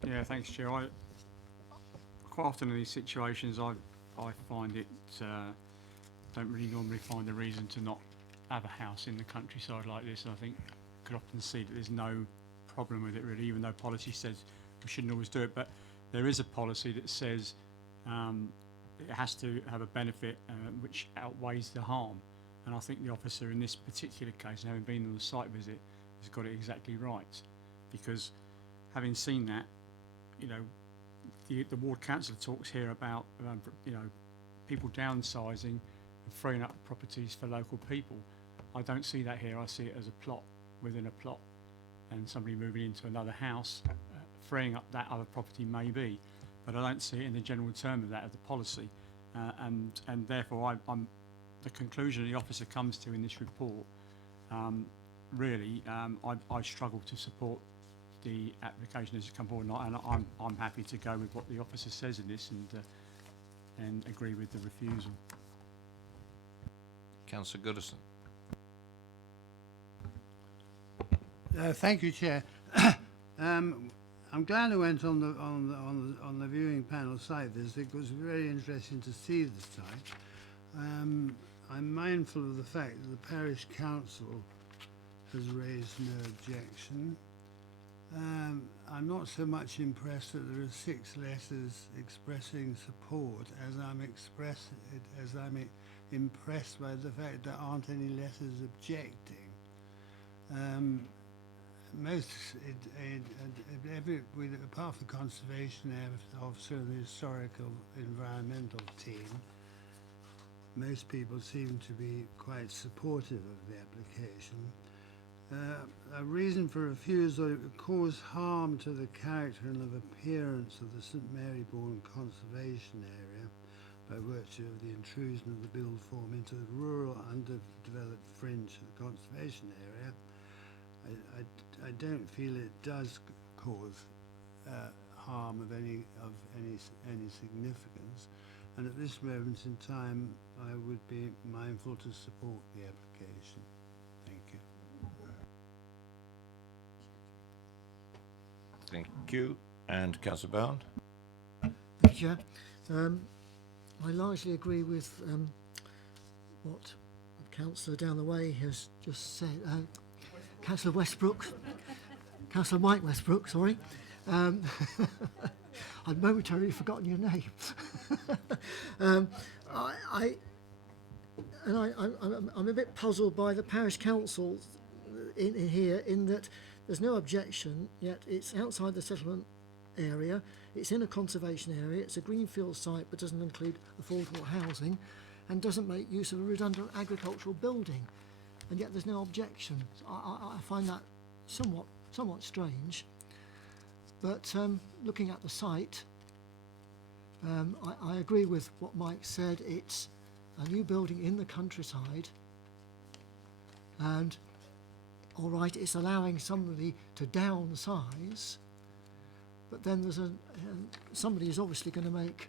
Yeah, thanks, Chair. Quite often in these situations, I find it, don't really normally find a reason to not have a house in the countryside like this, and I think you could often see that there's no problem with it really, even though policy says we shouldn't always do it. But there is a policy that says it has to have a benefit which outweighs the harm, and I think the officer in this particular case, having been on the site visit, has got it exactly right, because having seen that, you know, the ward councillor talks here about you know, people downsizing and freeing up properties for local people. I don't see that here. I see it as a plot within a plot, and somebody moving into another house, freeing up that other property maybe, but I don't see it in the general term of that of the policy, and therefore I'm the conclusion the officer comes to in this report. Really, I struggle to support the application as it comes forward, and I'm happy to go with what the officer says in this and agree with the refusal. Councillor Goodison. Thank you, Chair. I'm glad I went on the viewing panel site visit. It was very interesting to see the site. I'm mindful of the fact that the parish council has raised no objection. I'm not so much impressed that there are 6 letters expressing support as I'm impressed by the fact there aren't any letters objecting. Apart from the conservation officer and the historical environmental team, most people seem to be quite supportive of the application. A reason for refusal: it would cause harm to the character and of appearance of the St Marybourne Conservation Area by virtue of the intrusion of the build form into the rural underdeveloped fringe of the conservation area. I don't feel it does cause harm of any significance, and at this moment in time I would be mindful to support the application. Thank you. Thank you. And Councillor Bound. Thank you, Chair. I largely agree with what Councillor down the way has just said. Councillor Westbrook, Councillor Mike Westbrook, sorry. I'd momentarily forgotten your name. I'm a bit puzzled by the parish council in here, in that there's no objection, yet it's outside the settlement area, it's in a conservation area, it's a greenfield site but doesn't include affordable housing, and doesn't make use of a redundant agricultural building, and yet there's no objection. I find that somewhat strange. But looking at the site, I agree with what Mike said. It's a new building in the countryside, and all right, it's allowing somebody to downsize, but then there's somebody is obviously going to make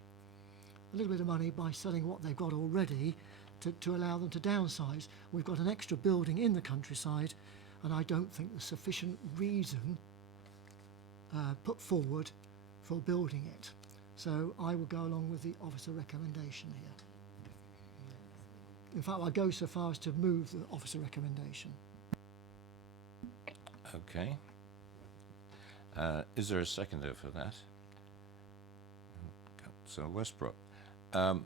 a little bit of money by selling what they've got already to allow them to downsize. We've got an extra building in the countryside, and I don't think there's sufficient reason put forward for building it. So I will go along with the officer recommendation here. In fact, I go so far as to move the officer recommendation. Okay. Is there a seconder for that? So Westbrook. I'm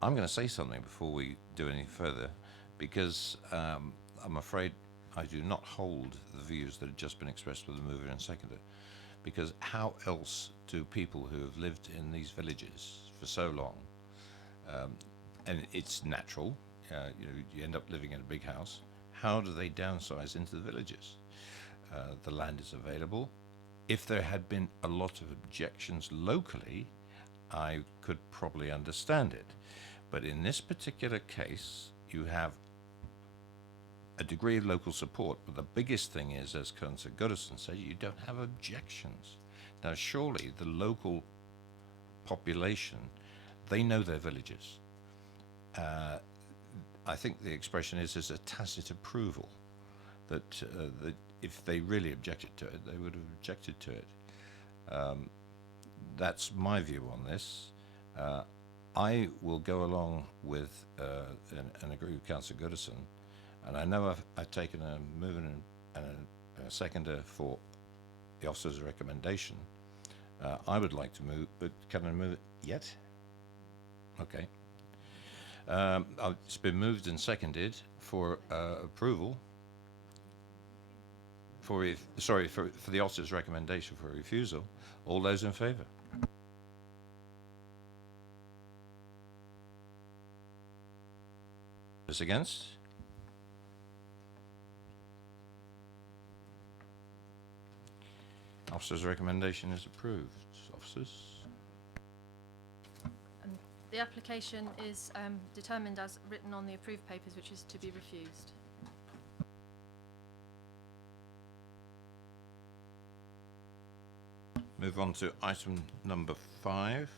going to say something before we do any further, because I'm afraid I do not hold the views that have just been expressed by the mover and seconder. Because how else do people who have lived in these villages for so long, and it's natural, you end up living in a big house, how do they downsize into the villages? The land is available. If there had been a lot of objections locally, I could probably understand it. But in this particular case, you have a degree of local support, but the biggest thing is, as Councillor Goodison said, you don't have objections. Now, surely the local population, they know their villages. I think the expression is a tacit approval, that if they really objected to it, they would have objected to it. That's my view on this. I will go along with and agree with Councillor Goodison. And I know I've taken a mover and a seconder for the officer's recommendation. I would like to move, but can I move it yet? Okay. It's been moved and seconded for approval. For the officer's recommendation for refusal. All those in favour? Those against? Officer's recommendation is approved. Officers? The application is determined as written on the approved papers, which is to be refused. Move on to item number 5.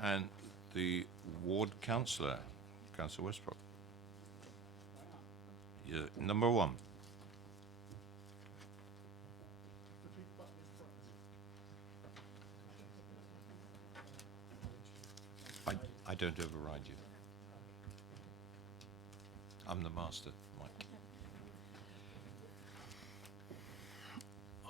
And the ward councillor, Councillor Westbrook. Number 1. I don't override you. I'm the master, Mike.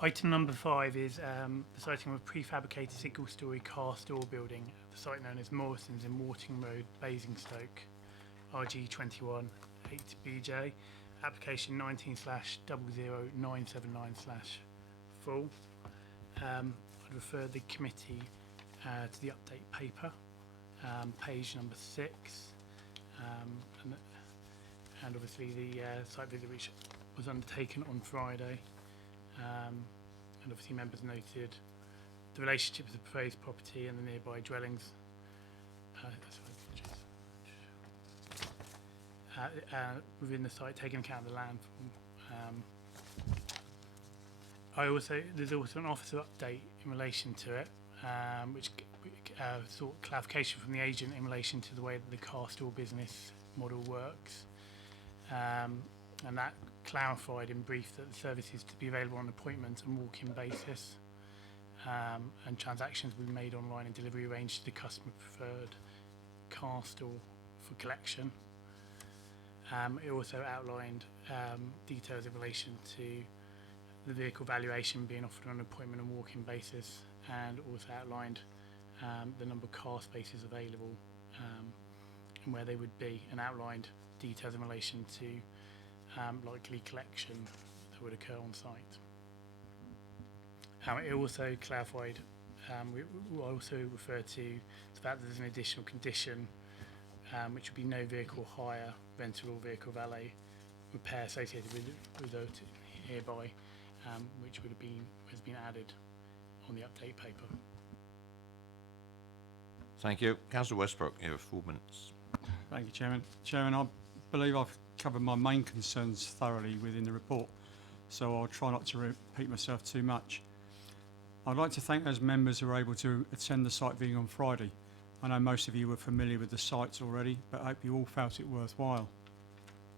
Item number 5 is the siting of a prefabricated single-storey car-store building at the site known as Morrison's in Worting Road, Basingstoke, RG21 8BJ, application 19/00979/full. I'd refer the committee to the update paper, page number 6, and obviously the site visit which was undertaken on Friday. And obviously members noted the relationship with the proposed property and the nearby dwellings. Within the site, taking account of the landform. There's also an officer update in relation to it, which sought clarification from the agent in relation to the way that the car store business model works. And that clarified in brief that the service is to be available on appointment and walk-in basis, and transactions will be made online and delivery arranged to the customer preferred car store for collection. It also outlined details in relation to the vehicle valuation being offered on an appointment and walk-in basis, and also outlined the number of car spaces available and where they would be, and outlined details in relation to likely collection that would occur on site. It also clarified, we also refer to the fact that there's an additional condition which would be no vehicle hire, rental or vehicle valet repair associated with those hereby, which has been added on the update paper. Thank you. Councillor Westbrook, you have 4 minutes. Thank you, Chairman. Chairman, I believe I've covered my main concerns thoroughly within the report, so I'll try not to repeat myself too much. I'd like to thank those members who were able to attend the site viewing on Friday. I know most of you were familiar with the sites already, but I hope you all felt it worthwhile.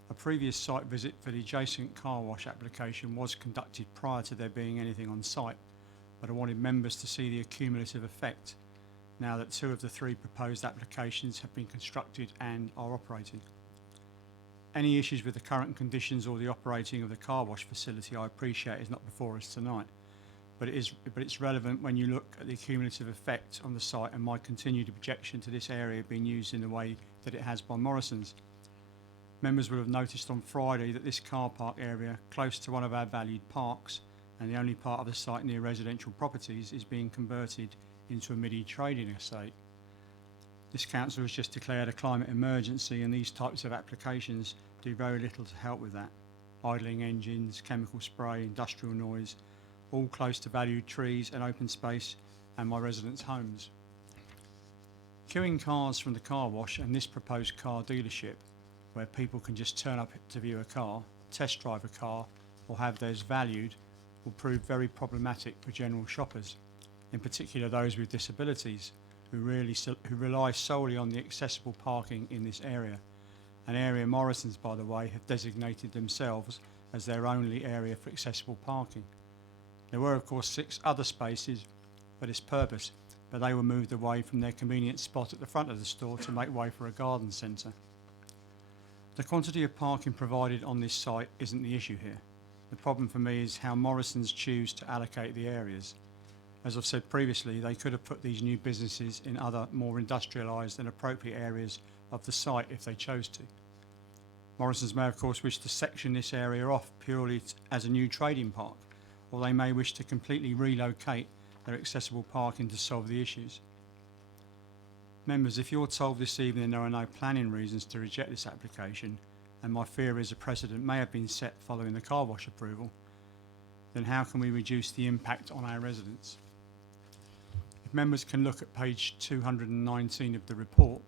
A previous site visit for the adjacent car wash application was conducted prior to there being anything on site, but I wanted members to see the accumulative effect now that 2 of the 3 proposed applications have been constructed and are operating. Any issues with the current conditions or the operating of the car wash facility, I appreciate, is not before us tonight, but it's relevant when you look at the cumulative effect on the site and my continued objection to this area being used in the way that it has by Morrison's. Members will have noticed on Friday that this car park area, close to one of our valued parks and the only part of the site near residential properties, is being converted into a midi trading estate. This council has just declared a climate emergency, and these types of applications do very little to help with that. Idling engines, chemical spray, industrial noise, all close to valued trees and open space and my residents' homes. Queuing cars from the car wash and this proposed car dealership, where people can just turn up to view a car, test drive a car or have theirs valued, will prove very problematic for general shoppers, in particular those with disabilities who rely solely on the accessible parking in this area, an area Morrison's, by the way, have designated themselves as their only area for accessible parking. There were of course 6 other spaces for this purpose, but they were moved away from their convenient spot at the front of the store to make way for a garden centre. The quantity of parking provided on this site isn't the issue here. The problem for me is how Morrison's choose to allocate the areas. As I've said previously, they could have put these new businesses in other more industrialised and appropriate areas of the site if they chose to. Morrison's may of course wish to section this area off purely as a new trading park, or they may wish to completely relocate their accessible parking to solve the issues. Members, if you're told this evening there are no planning reasons to reject this application, and my fear is a precedent may have been set following the car wash approval, then how can we reduce the impact on our residents? If members can look at page 219 of the report,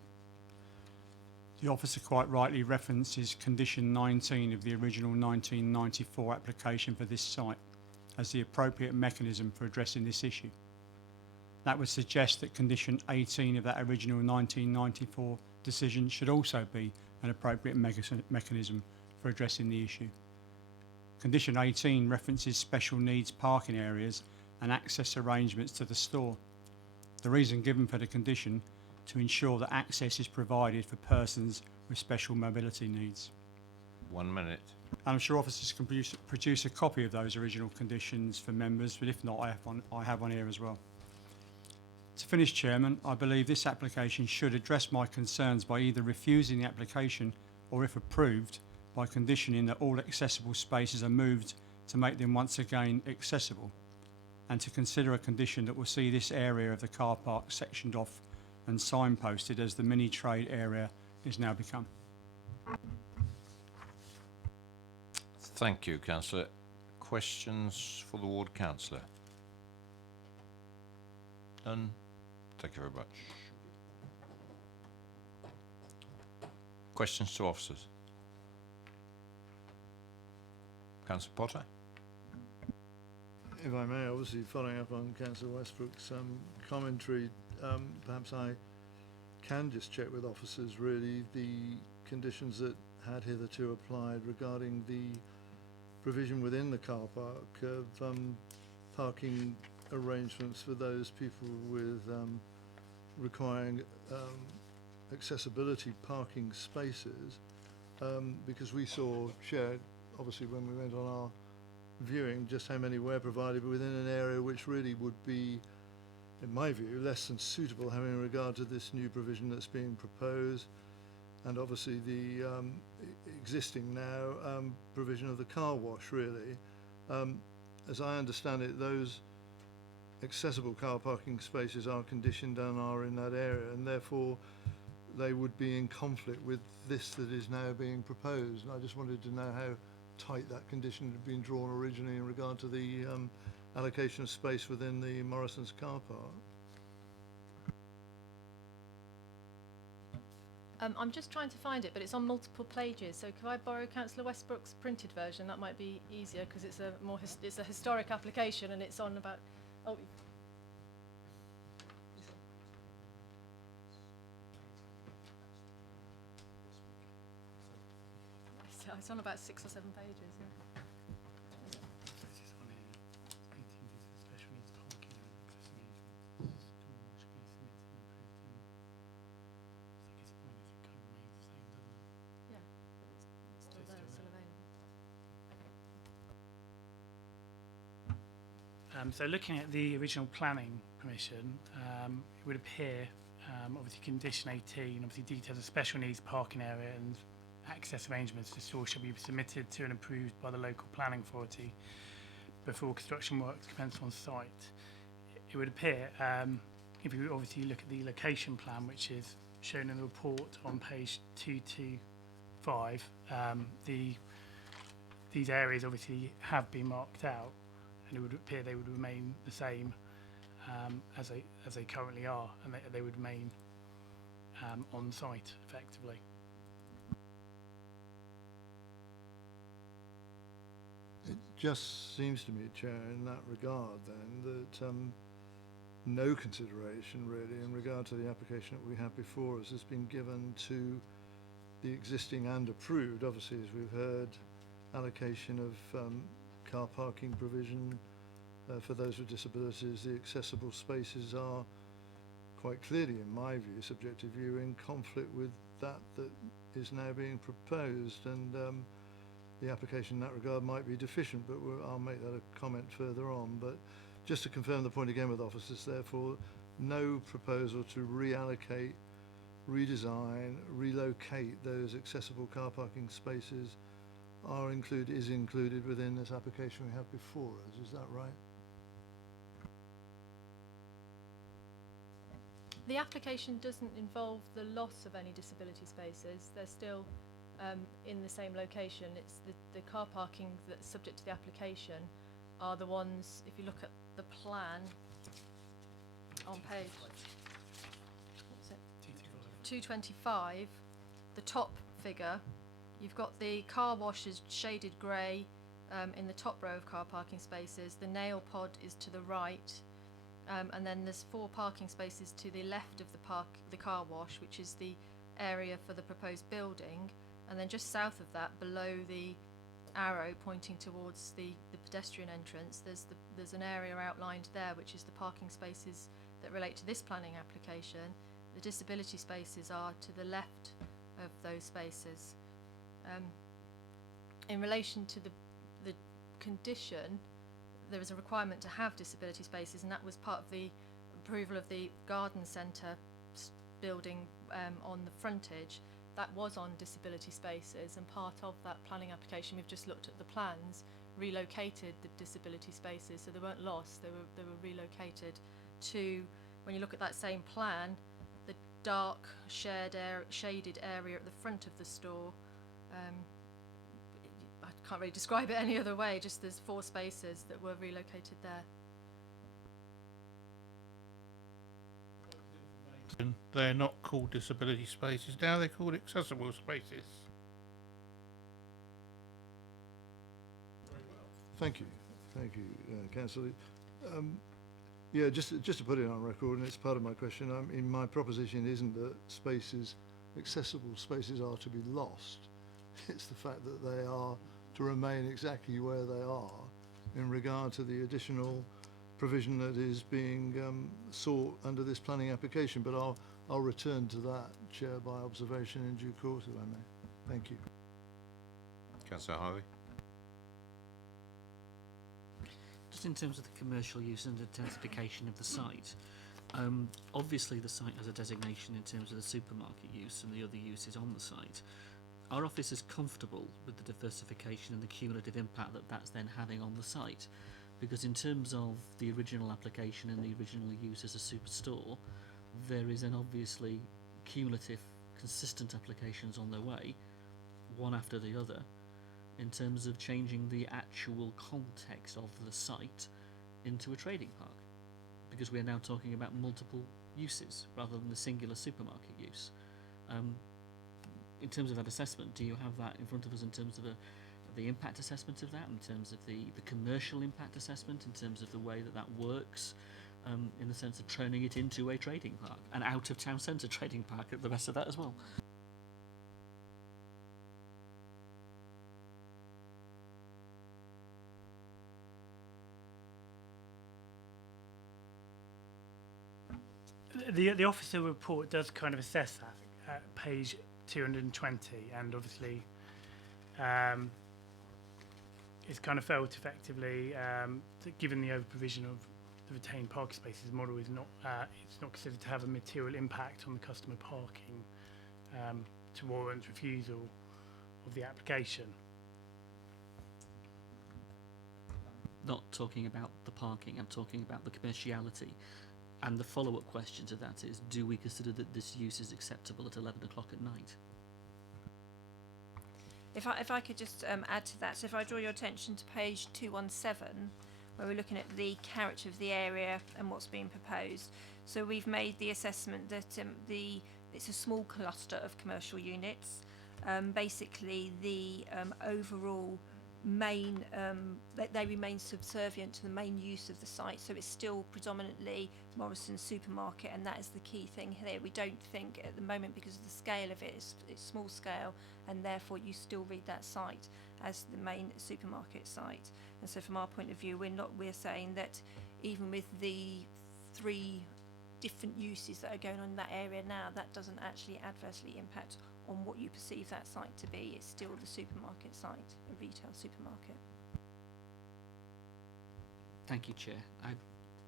the officer quite rightly references condition 19 of the original 1994 application for this site as the appropriate mechanism for addressing this issue. That would suggest that condition 18 of that original 1994 decision should also be an appropriate mechanism for addressing the issue. Condition 18 references special needs parking areas and access arrangements to the store. The reason given for the condition: to ensure that access is provided for persons with special mobility needs. 1 minute. I'm sure officers can produce a copy of those original conditions for members, but if not, I have one here as well. To finish, Chairman, I believe this application should address my concerns by either refusing the application or, if approved, by conditioning that all accessible spaces are moved to make them once again accessible, and to consider a condition that will see this area of the car park sectioned off and signposted as the mini trade area is now become. Thank you, Councillor. Questions for the ward councillor? None? Thank you very much. Questions to officers? Councillor Potter? If I may, obviously following up on Councillor Westbrook's commentary, perhaps I can just check with officers really the conditions that had hitherto applied regarding the provision within the car park of parking arrangements for those people with requiring accessibility parking spaces, because we saw, shared, obviously when we went on our viewing, just how many were provided within an area which really would be, in my view, less than suitable having regard to this new provision that's being proposed, and obviously the existing now provision of the car wash, really. As I understand it, those accessible car parking spaces are conditioned and are in that area, and therefore they would be in conflict with this that is now being proposed. And I just wanted to know how tight that condition had been drawn originally in regard to the allocation of space within the Morrison's car park. I'm just trying to find it, but it's on multiple pages. So could I borrow Councillor Westbrook's printed version? That might be easier because it's a more it's a historic application and it's on about. Oh. It's on about 6 or 7 pages. Yeah. So looking at the original planning permission, it would appear, obviously condition 18, obviously details of special needs parking area and access arrangements to store shall be submitted to and approved by the local planning authority before construction works commence on site. It would appear, if you obviously look at the location plan, which is shown in the report on page 225, these areas obviously have been marked out, and it would appear they would remain the same as they currently are, and they would remain on site effectively. It just seems to me, Chair, in that regard then, that no consideration really in regard to the application that we have before us has been given to the existing and approved, obviously as we've heard, allocation of car parking provision for those with disabilities. The accessible spaces are quite clearly, in my view, subjective view, in conflict with that is now being proposed, and the application in that regard might be deficient, but I'll make that a comment further on. But just to confirm the point again with officers, therefore, no proposal to reallocate, redesign, relocate those accessible car parking spaces is included within this application we have before us. Is that right? The application doesn't involve the loss of any disability spaces. They're still in the same location. It's the car parking that's subject to the application are the ones, if you look at the plan on page 225, the top figure, you've got the car wash is shaded grey in the top row of car parking spaces. The nail pod is to the right, and then there's 4 parking spaces to the left of the car wash, which is the area for the proposed building. And then just south of that, below the arrow pointing towards the pedestrian entrance, there's an area outlined there, which is the parking spaces that relate to this planning application. The disability spaces are to the left of those spaces. In relation to the condition, there is a requirement to have disability spaces, and that was part of the approval of the garden centre building on the frontage. That was on disability spaces, and part of that planning application, we've just looked at the plans, relocated the disability spaces, so they weren't lost, they were relocated to, when you look at that same plan, the dark shaded area at the front of the store. I can't really describe it any other way, just there's 4 spaces that were relocated there. They're not called disability spaces now, they're called accessible spaces. Thank you, Councillor. Yeah, just to put it on record, and it's part of my question. In my proposition isn't that accessible spaces are to be lost. It's the fact that they are to remain exactly where they are in regard to the additional provision that is being sought under this planning application. But I'll return to that, Chair, by observation in due course, if I may. Thank you. Councillor Harvey. Just in terms of the commercial use and intensification of the site, obviously the site has a designation in terms of the supermarket use and the other uses on the site. Our office is comfortable with the diversification and the cumulative impact that that's then having on the site, because in terms of the original application and the original use as a superstore, there is an obviously cumulative, consistent applications on their way, one after the other, in terms of changing the actual context of the site into a trading park, because we are now talking about multiple uses rather than the singular supermarket use. In terms of that assessment, do you have that in front of us in terms of the impact assessment of that, in terms of the commercial impact assessment, in terms of the way that that works, in the sense of turning it into a trading park, an out-of-town centre trading park, the rest of that as well? The officer report does kind of assess that at page 220, and obviously it's kind of felt effectively that given the over-provision of the retained parking spaces model is not it's not considered to have a material impact on the customer parking to warrant refusal of the application. Not talking about the parking, I'm talking about the commerciality. And the follow-up question to that is, do we consider that this use is acceptable at 11 o'clock at night? If I could just add to that, so if I draw your attention to page 217, where we're looking at the character of the area and what's being proposed. So we've made the assessment that it's a small cluster of commercial units. Basically, the overall main they remain subservient to the main use of the site, so it's still predominantly Morrison's supermarket, and that is the key thing here. We don't think at the moment, because of the scale of it, it's small scale, and therefore you still read that site as the main supermarket site. And so from our point of view, we're saying that even with the 3 different uses that are going on in that area now, that doesn't actually adversely impact on what you perceive that site to be. It's still the supermarket site, a retail supermarket. Thank you, Chair. I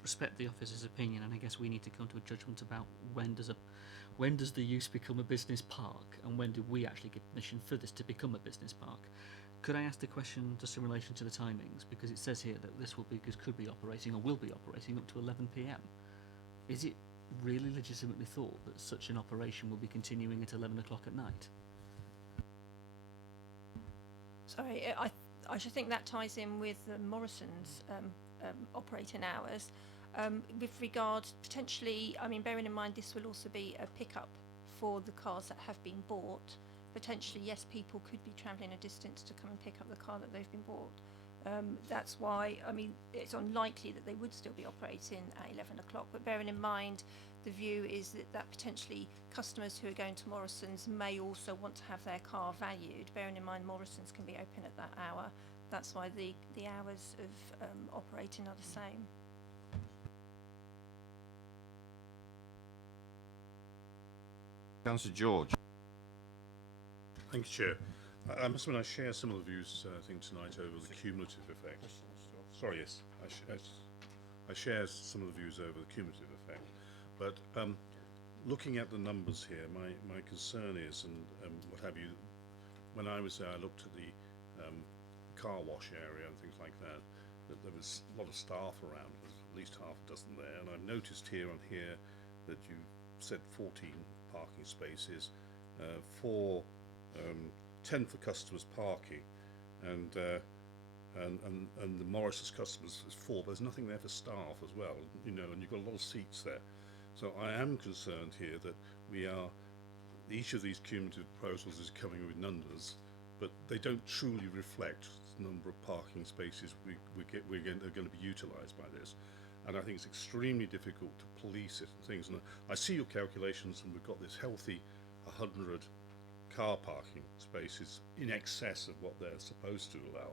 respect the officer's opinion, and I guess we need to come to a judgment about when does the use become a business park, and when do we actually get permission for this to become a business park. Could I ask the question just in relation to the timings, because it says here that this could be operating or will be operating up to 11 p.m. Is it really legitimately thought that such an operation will be continuing at 11 o'clock at night? Sorry, I should think that ties in with Morrison's operating hours. With regard, potentially, I mean, bearing in mind this will also be a pickup for the cars that have been bought. Potentially, yes, people could be travelling a distance to come and pick up the car that they've been bought. That's why, I mean, it's unlikely that they would still be operating at 11 o'clock, but bearing in mind the view is that potentially customers who are going to Morrison's may also want to have their car valued. Bearing in mind Morrison's can be open at that hour. That's why the hours of operating are the same. Councillor George. Thank you, Chair. I must admit I share some of the views, I think, tonight over the cumulative effect. Sorry, yes. I share some of the views over the cumulative effect. But looking at the numbers here, my concern is, and what have you, when I was there, I looked at the car wash area and things like that, that there was a lot of staff around. There was at least half a dozen there. And I've noticed here on here that you said 14 parking spaces, 10 for customers parking, and the Morrison's customers is 4, but there's nothing there for staff as well, you know, and you've got a lot of seats there. So I am concerned here that each of these cumulative proposals is coming with numbers, but they don't truly reflect the number of parking spaces are going to be utilised by this. And I think it's extremely difficult to police it and things. And I see your calculations, and we've got this healthy 100 car parking spaces in excess of what they're supposed to allow.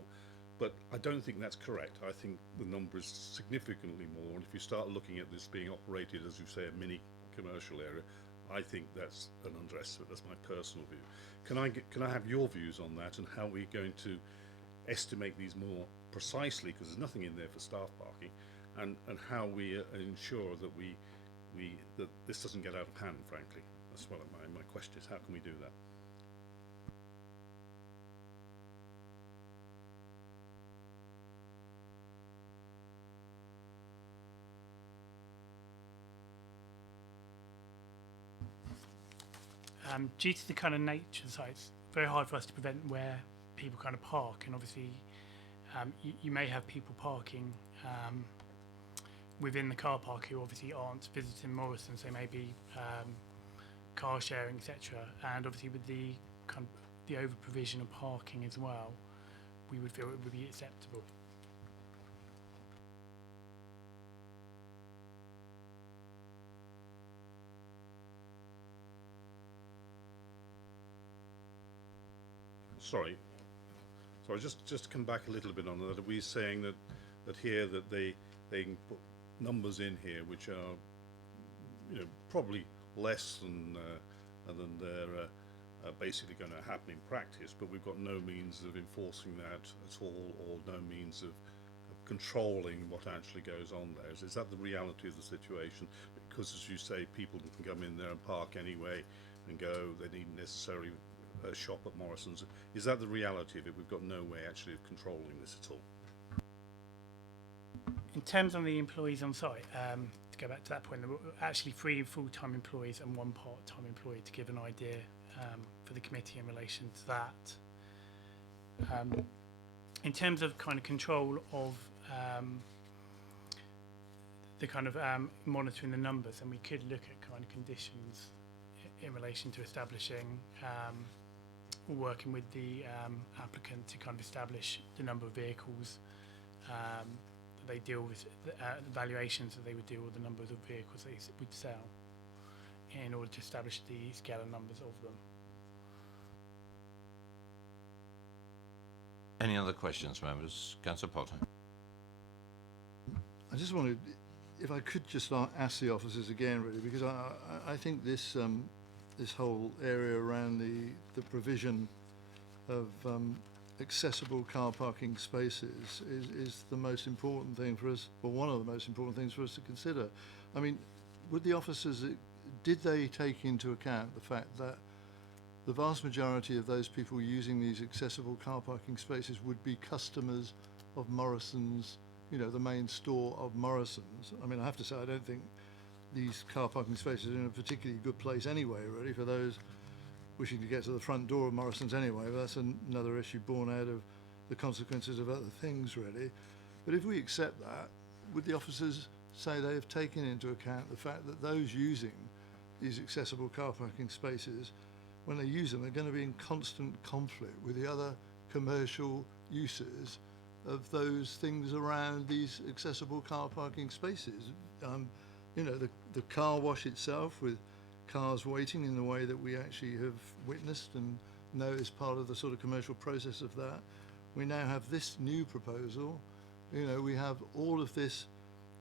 But I don't think that's correct. I think the number is significantly more. And if you start looking at this being operated, as you say, a mini commercial area, I think that's an underestimate. That's my personal view. Can I have your views on that and how we're going to estimate these more precisely, because there's nothing in there for staff parking, and how we ensure that that this doesn't get out of hand, frankly. That's what my question is. How can we do that? Due to the kind of nature of the site, it's very hard for us to prevent where people kind of park, and obviously you may have people parking within the car park who obviously aren't visiting Morrison, so maybe car sharing, etc. And obviously with the kind of the over provision of parking as well, we would feel it would be acceptable. Sorry, just to come back a little bit on that, are we saying that here that they can put numbers in here which are, you know, probably less than they're basically going to happen in practice, but we've got no means of enforcing that at all, or no means of controlling what actually goes on there? Is that the reality of the situation? Because, as you say, people can come in there and park anyway and go. They needn't necessarily shop at Morrison's. Is that the reality of it? We've got no way actually of controlling this at all. In terms of the employees on site, to go back to that point, there were actually 3 full-time employees and 1 part-time employee, to give an idea for the committee in relation to that. In terms of kind of control of the kind of monitoring the numbers, and we could look at kind of conditions in relation to establishing working with the applicant to kind of establish the number of vehicles that they deal with, the valuations that they would deal with, the number of vehicles they would sell, in order to establish the scale and numbers of them. Any other questions, members? Councillor Potter. I just wanted, if I could just ask the officers again, really, because I think this this whole area around the provision of accessible car parking spaces is the most important thing for us, or one of the most important things for us to consider. I mean, would the officers, did they take into account the fact that the vast majority of those people using these accessible car parking spaces would be customers of Morrison's, you know, the main store of Morrison's? I mean, I have to say, I don't think these car parking spaces are in a particularly good place anyway, really, for those wishing to get to the front door of Morrison's anyway. But that's another issue born out of the consequences of other things, really. But if we accept that, would the officers say they have taken into account the fact that those using these accessible car parking spaces, when they use them, are going to be in constant conflict with the other commercial uses of those things around these accessible car parking spaces? You know, the car wash itself, with cars waiting in the way that we actually have witnessed and know is part of the sort of commercial process of that. We now have this new proposal. You know, we have all of this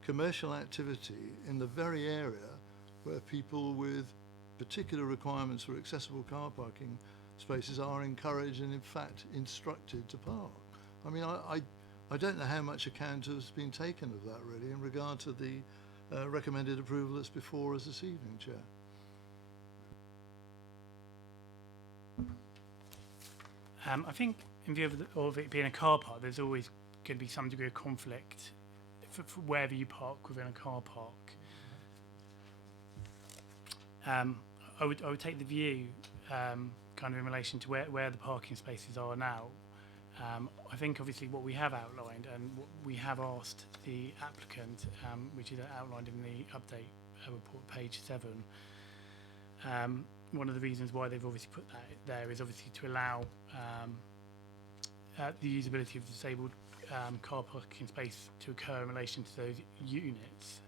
commercial activity in the very area where people with particular requirements for accessible car parking spaces are encouraged and in fact instructed to park. I mean, I don't know how much account has been taken of that, really, in regard to the recommended approval that's before us this evening, Chair. I think in view of it being a car park, there's always going to be some degree of conflict for wherever you park within a car park. I would take the view kind of in relation to where the parking spaces are now. I think obviously what we have outlined and what we have asked the applicant, which is outlined in the update report, page 7, one of the reasons why they've obviously put that there is obviously to allow the usability of disabled car parking space to occur in relation to those units.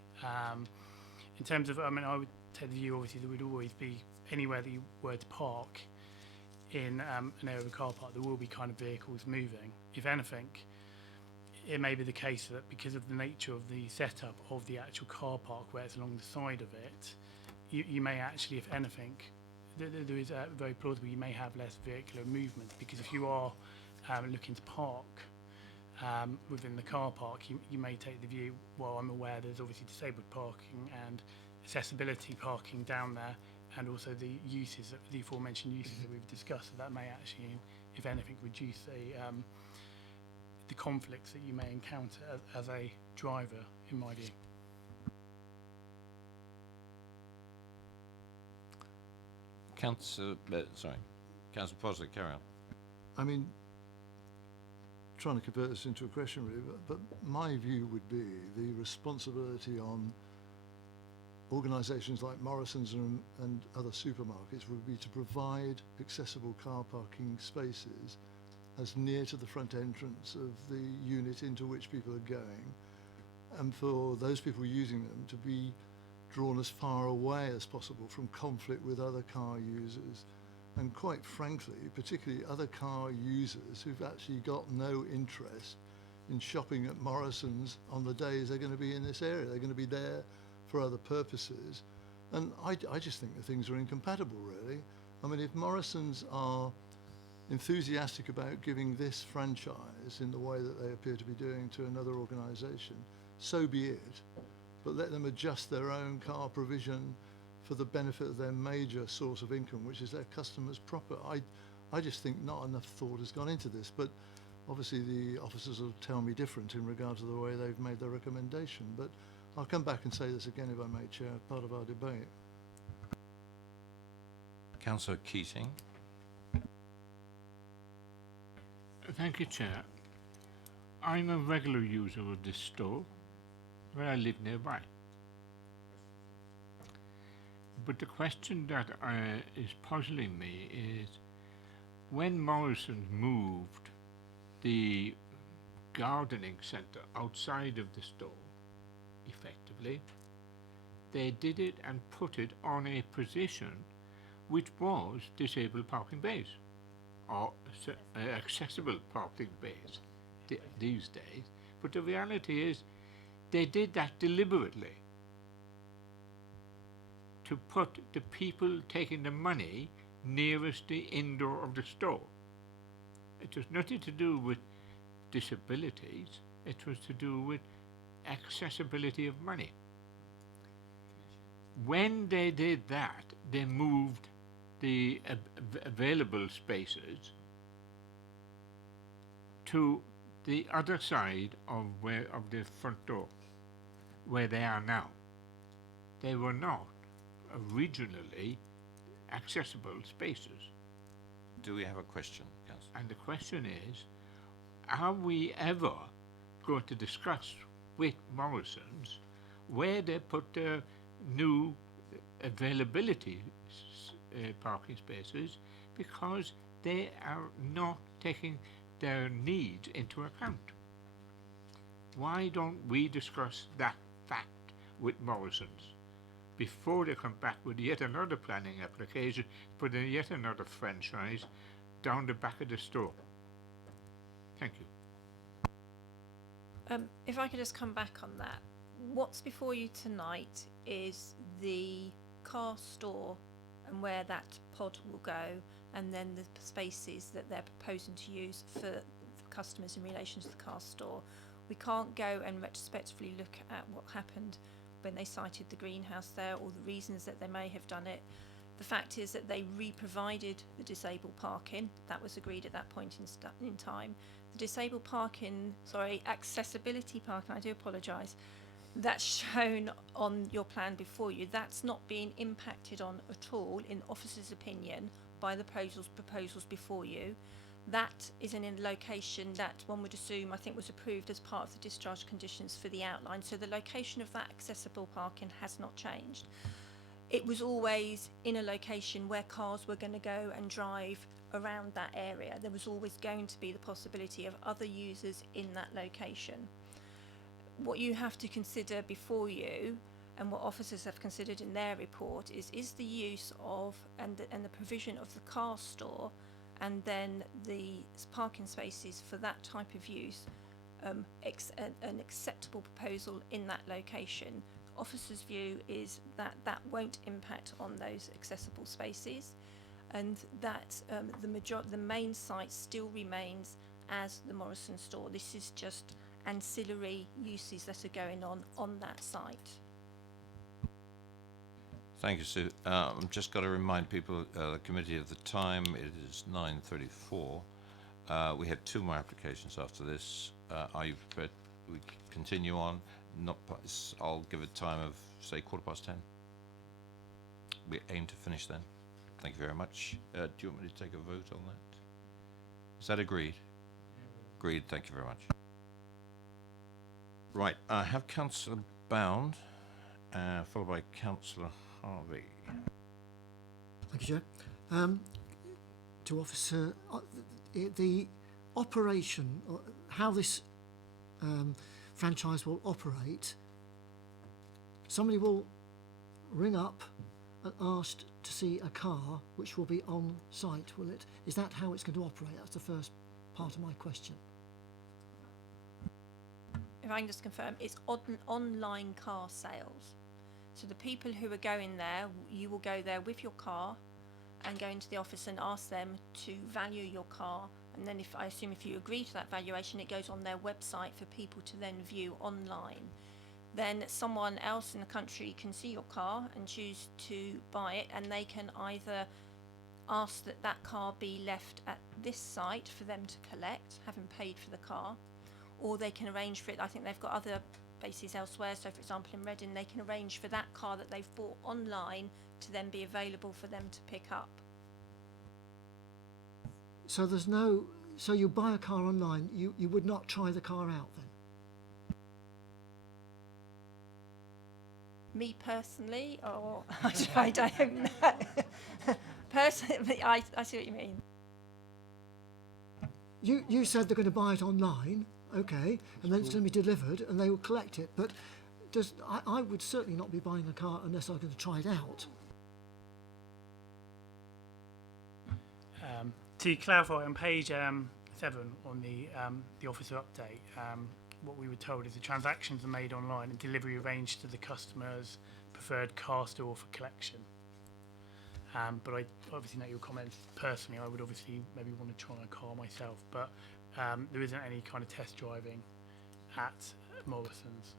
In terms of, I mean, I would take the view obviously there would always be, anywhere that you were to park in an area of a car park, there will be kind of vehicles moving. If anything, it may be the case that because of the nature of the setup of the actual car park, where it's along the side of it, you may actually, if anything, there is a very plausible you may have less vehicular movement, because if you are looking to park within the car park, you may take the view, well, I'm aware there's obviously disabled parking and accessibility parking down there, and also the uses, the aforementioned uses that we've discussed, so that may actually, if anything, reduce the conflicts that you may encounter as a driver, in my view. Councillor Posley, carry on. I mean, trying to convert this into a question really, but my view would be the responsibility on organisations like Morrison's and other supermarkets would be to provide accessible car parking spaces as near to the front entrance of the unit into which people are going, and for those people using them to be drawn as far away as possible from conflict with other car users, and quite frankly, particularly other car users who've actually got no interest in shopping at Morrison's on the days they're going to be in this area. They're going to be there for other purposes, and I just think the things are incompatible, really. I mean, if Morrison's are enthusiastic about giving this franchise in the way that they appear to be doing to another organisation, so be it, but let them adjust their own car provision for the benefit of their major source of income, which is their customers proper. I just think not enough thought has gone into this, but obviously the officers will tell me different in regard to the way they've made their recommendation. But I'll come back and say this again, if I may, Chair, part of our debate. Councillor Keating. Thank you, Chair. I'm a regular user of this store, where I live nearby. But the question that is puzzling me is, when Morrison's moved the gardening centre outside of the store, effectively, they did it and put it on a position which was disabled parking bays, or accessible parking bays these days. But the reality is, they did that deliberately to put the people taking the money nearest the indoor of the store. It was nothing to do with disabilities, it was to do with accessibility of money. When they did that, they moved the available spaces to the other side of the front door, where they are now. They were not originally accessible spaces. Do we have a question, Councillor? And the question is, are we ever going to discuss with Morrison's where they put their new availability parking spaces, because they are not taking their needs into account? Why don't we discuss that fact with Morrison's before they come back with yet another planning application for yet another franchise down the back of the store? Thank you. If I could just come back on that, what's before you tonight is the car store and where that pod will go, and then the spaces that they're proposing to use for customers in relation to the car store. We can't go and retrospectively look at what happened when they cited the greenhouse there, or the reasons that they may have done it. The fact is that they re-provided the disabled parking. That was agreed at that point in time. The disabled parking, accessibility parking, I do apologise, that's shown on your plan before you. That's not being impacted on at all, in the officer's opinion, by the proposals before you. That is in a location that one would assume, I think, was approved as part of the discharge conditions for the outline. So the location of that accessible parking has not changed. It was always in a location where cars were going to go and drive around that area. There was always going to be the possibility of other users in that location. What you have to consider before you, and what officers have considered in their report, is the use of and the provision of the car store, and then the parking spaces for that type of use, an acceptable proposal in that location. officer's view is that that won't impact on those accessible spaces, and that the main site still remains as the Morrison store. This is just ancillary uses that are going on that site. Thank you, Sue. I've just got to remind people, the committee of the time. It is 9:34. We have 2 more applications after this. Are you prepared? We continue on. I'll give a time of, say, 10:15. We aim to finish then. Thank you very much. Do you want me to take a vote on that? Is that agreed? Agreed. Thank you very much. Right. I have Councillor Bound, followed by Councillor Harvey. Thank you, Chair. To Officer, the operation, how this franchise will operate, somebody will ring up and ask to see a car which will be on site, will it? Is that how it's going to operate? That's the first part of my question. If I can just confirm, it's online car sales. So the people who are going there, you will go there with your car and go into the office and ask them to value your car. And then if you agree to that valuation, it goes on their website for people to then view online. Then someone else in the country can see your car and choose to buy it, and they can either ask that that car be left at this site for them to collect, having paid for the car, or they can arrange for it. I think they've got other bases elsewhere. So for example, in Reading, they can arrange for that car that they've bought online to then be available for them to pick up. So so you buy a car online, you would not try the car out then? Me personally, or I don't know. Personally, I see what you mean. You said they're going to buy it online, okay, and then it's going to be delivered and they will collect it. But I would certainly not be buying a car unless I'm going to try it out. To clarify, on page 7 on the officer update, what we were told is the transactions are made online and delivery arranged to the customer's preferred car store for collection. But I obviously know your comments. Personally, I would obviously maybe want to try a car myself, but there isn't any kind of test driving at Morrison's.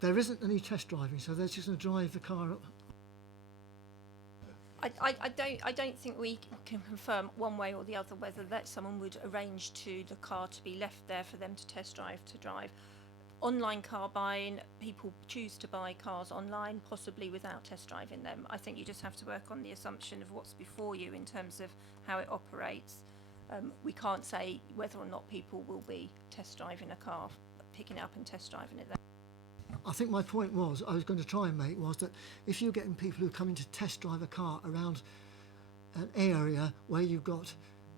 There isn't any test driving, so they're just going to drive the car up. I don't think we can confirm one way or the other whether that someone would arrange to the car to be left there for them to test drive to drive. Online car buying, people choose to buy cars online, possibly without test driving them. I think you just have to work on the assumption of what's before you in terms of how it operates. We can't say whether or not people will be test driving a car, picking it up and test driving it there. I think my point I was going to try and make was that if you're getting people who come in to test drive a car around an area where you've got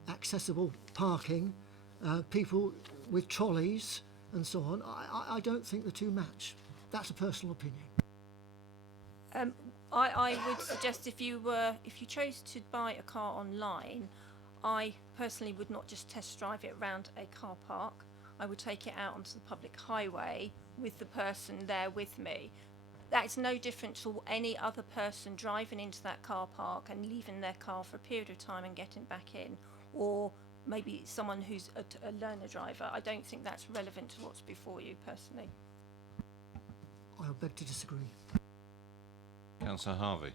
accessible parking, people with trolleys and so on, I don't think the two match. That's a personal opinion. I would suggest if you chose to buy a car online, I personally would not just test drive it around a car park. I would take it out onto the public highway with the person there with me. That's no different to any other person driving into that car park and leaving their car for a period of time and getting back in, or maybe someone who's a learner driver. I don't think that's relevant to what's before you personally. I beg to disagree. Councillor Harvey.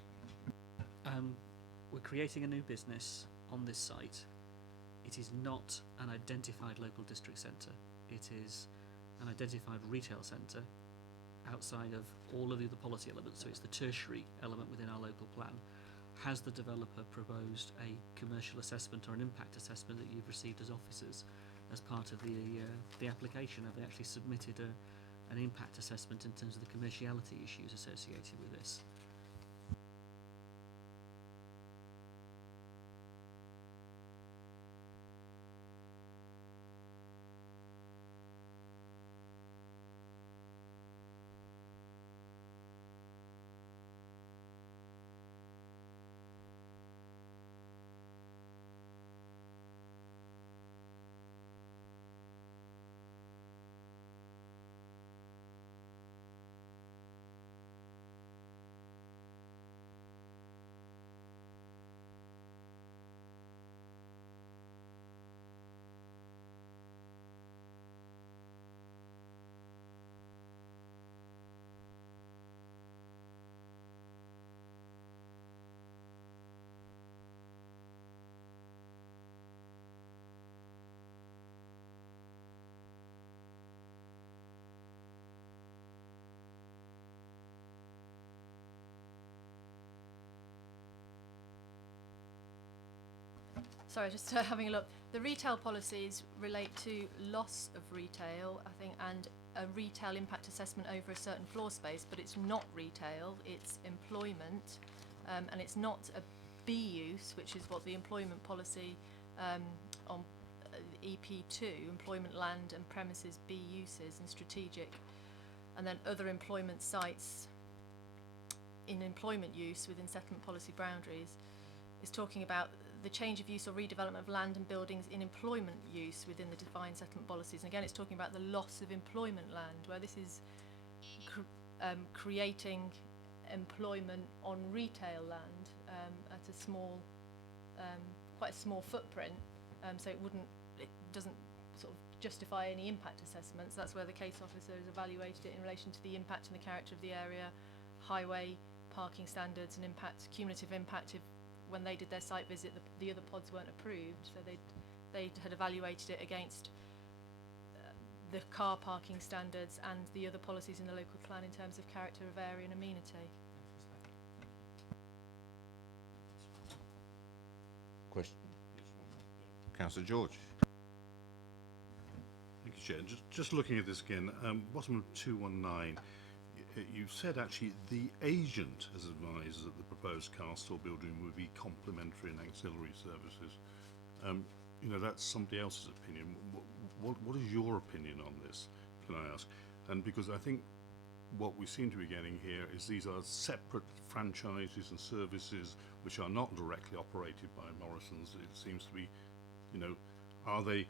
We're creating a new business on this site. It is not an identified local district centre. It is an identified retail centre outside of all of the other policy elements, so it's the tertiary element within our local plan. Has the developer proposed a commercial assessment or an impact assessment that you've received as officers as part of the application? Have they actually submitted an impact assessment in terms of the commerciality issues associated with this? Sorry, just having a look. The retail policies relate to loss of retail, I think, and a retail impact assessment over a certain floor space, but it's not retail, it's employment, and it's not a B use, which is what the employment policy on EP2, employment land and premises B uses and strategic, and then other employment sites in employment use within settlement policy boundaries is talking about the change of use or redevelopment of land and buildings in employment use within the defined settlement policies. And again, it's talking about the loss of employment land, where this is creating employment on retail land at a small, quite a small footprint. So it doesn't sort of justify any impact assessments. That's where the case officer has evaluated it in relation to the impact and the character of the area, highway, parking standards and impact, cumulative impact if when they did their site visit the other pods weren't approved, so they had evaluated it against the car parking standards and the other policies in the local plan in terms of character of area and amenity. Question? Councillor George. Thank you, Chair. Just looking at this again, bottom of 219, you've said actually the agent has advised that the proposed car store building would be complementary and auxiliary services. You know, that's somebody else's opinion. What is your opinion on this, can I ask? And because I think what we seem to be getting here is these are separate franchises and services which are not directly operated by Morrison's. It seems to be, you know, are they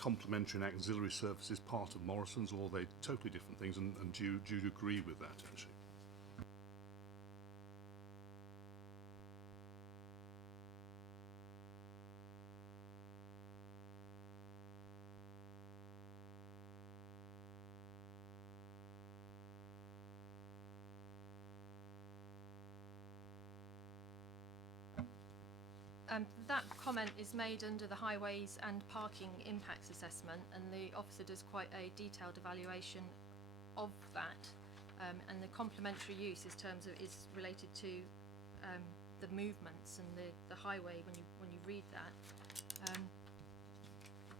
complementary and auxiliary services part of Morrison's, or are they totally different things? And do you agree with that, actually? That comment is made under the highways and parking impacts assessment, and the officer does quite a detailed evaluation of that. And the complementary use is related to the movements and the highway when you read that.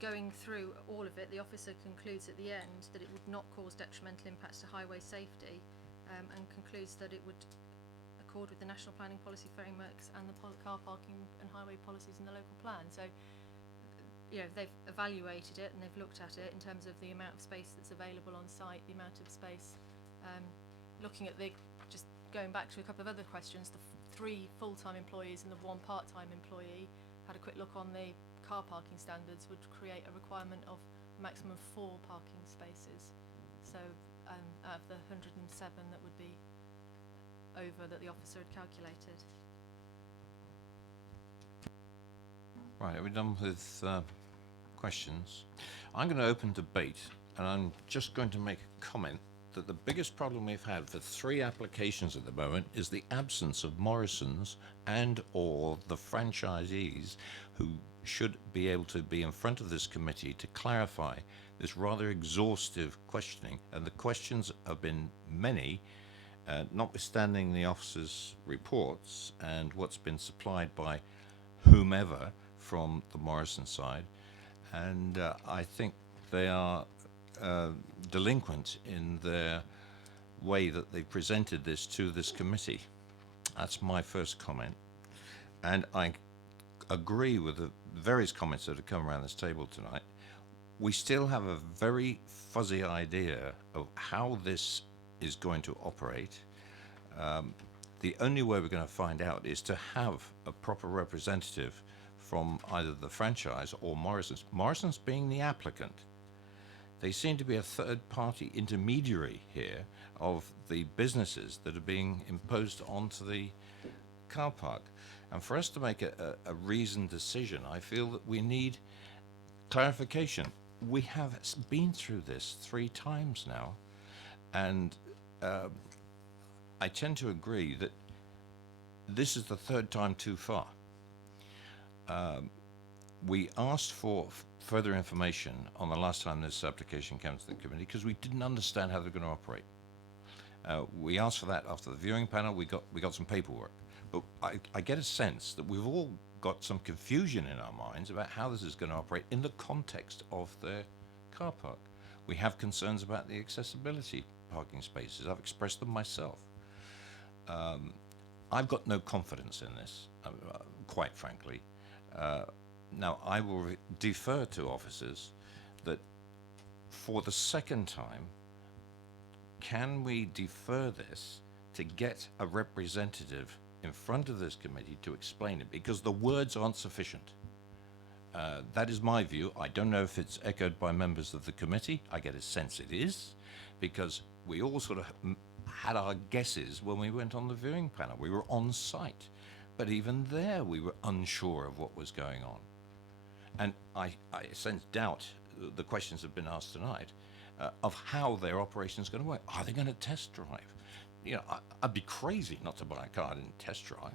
Going through all of it, the officer concludes at the end that it would not cause detrimental impacts to highway safety, and concludes that it would accord with the national planning policy frameworks and the car parking and highway policies in the local plan. So, you know, they've evaluated it and they've looked at it in terms of the amount of space that's available on site, the amount of space. Looking at just going back to a couple of other questions, the 3 full-time employees and the 1 part-time employee, had a quick look on the car parking standards, would create a requirement of a maximum of 4 parking spaces. So out of the 107 that would be over that the officer had calculated. Right, are we done with questions? I'm going to open debate, and I'm just going to make a comment that the biggest problem we've had for 3 applications at the moment is the absence of Morrison's and or the franchisees who should be able to be in front of this committee to clarify this rather exhaustive questioning. And the questions have been many, notwithstanding the officer's reports and what's been supplied by whomever from the Morrison side, and I think they are delinquent in their way that they presented this to this committee. That's my first comment, and I agree with the various comments that have come around this table tonight. We still have a very fuzzy idea of how this is going to operate. The only way we're going to find out is to have a proper representative from either the franchise or Morrison's. Morrison's being the applicant. They seem to be a third-party intermediary here of the businesses that are being imposed onto the car park. And for us to make a reasoned decision, I feel that we need clarification. We have been through this 3 times now, and I tend to agree that this is the 3rd time too far. We asked for further information on the last time this application came to the committee because we didn't understand how they're going to operate. We asked for that after the viewing panel. We got some paperwork, but I get a sense that we've all got some confusion in our minds about how this is going to operate in the context of their car park. We have concerns about the accessibility parking spaces. I've expressed them myself. I've got no confidence in this, quite frankly. Now, I will defer to officers that for the second time, can we defer this to get a representative in front of this committee to explain it? Because the words aren't sufficient. That is my view. I don't know if it's echoed by members of the committee. I get a sense it is, because we all sort of had our guesses when we went on the viewing panel. We were on site, but even there we were unsure of what was going on. And I sense doubt, the questions have been asked tonight, of how their operation is going to work. Are they going to test drive? You know, I'd be crazy not to buy a car and test drive.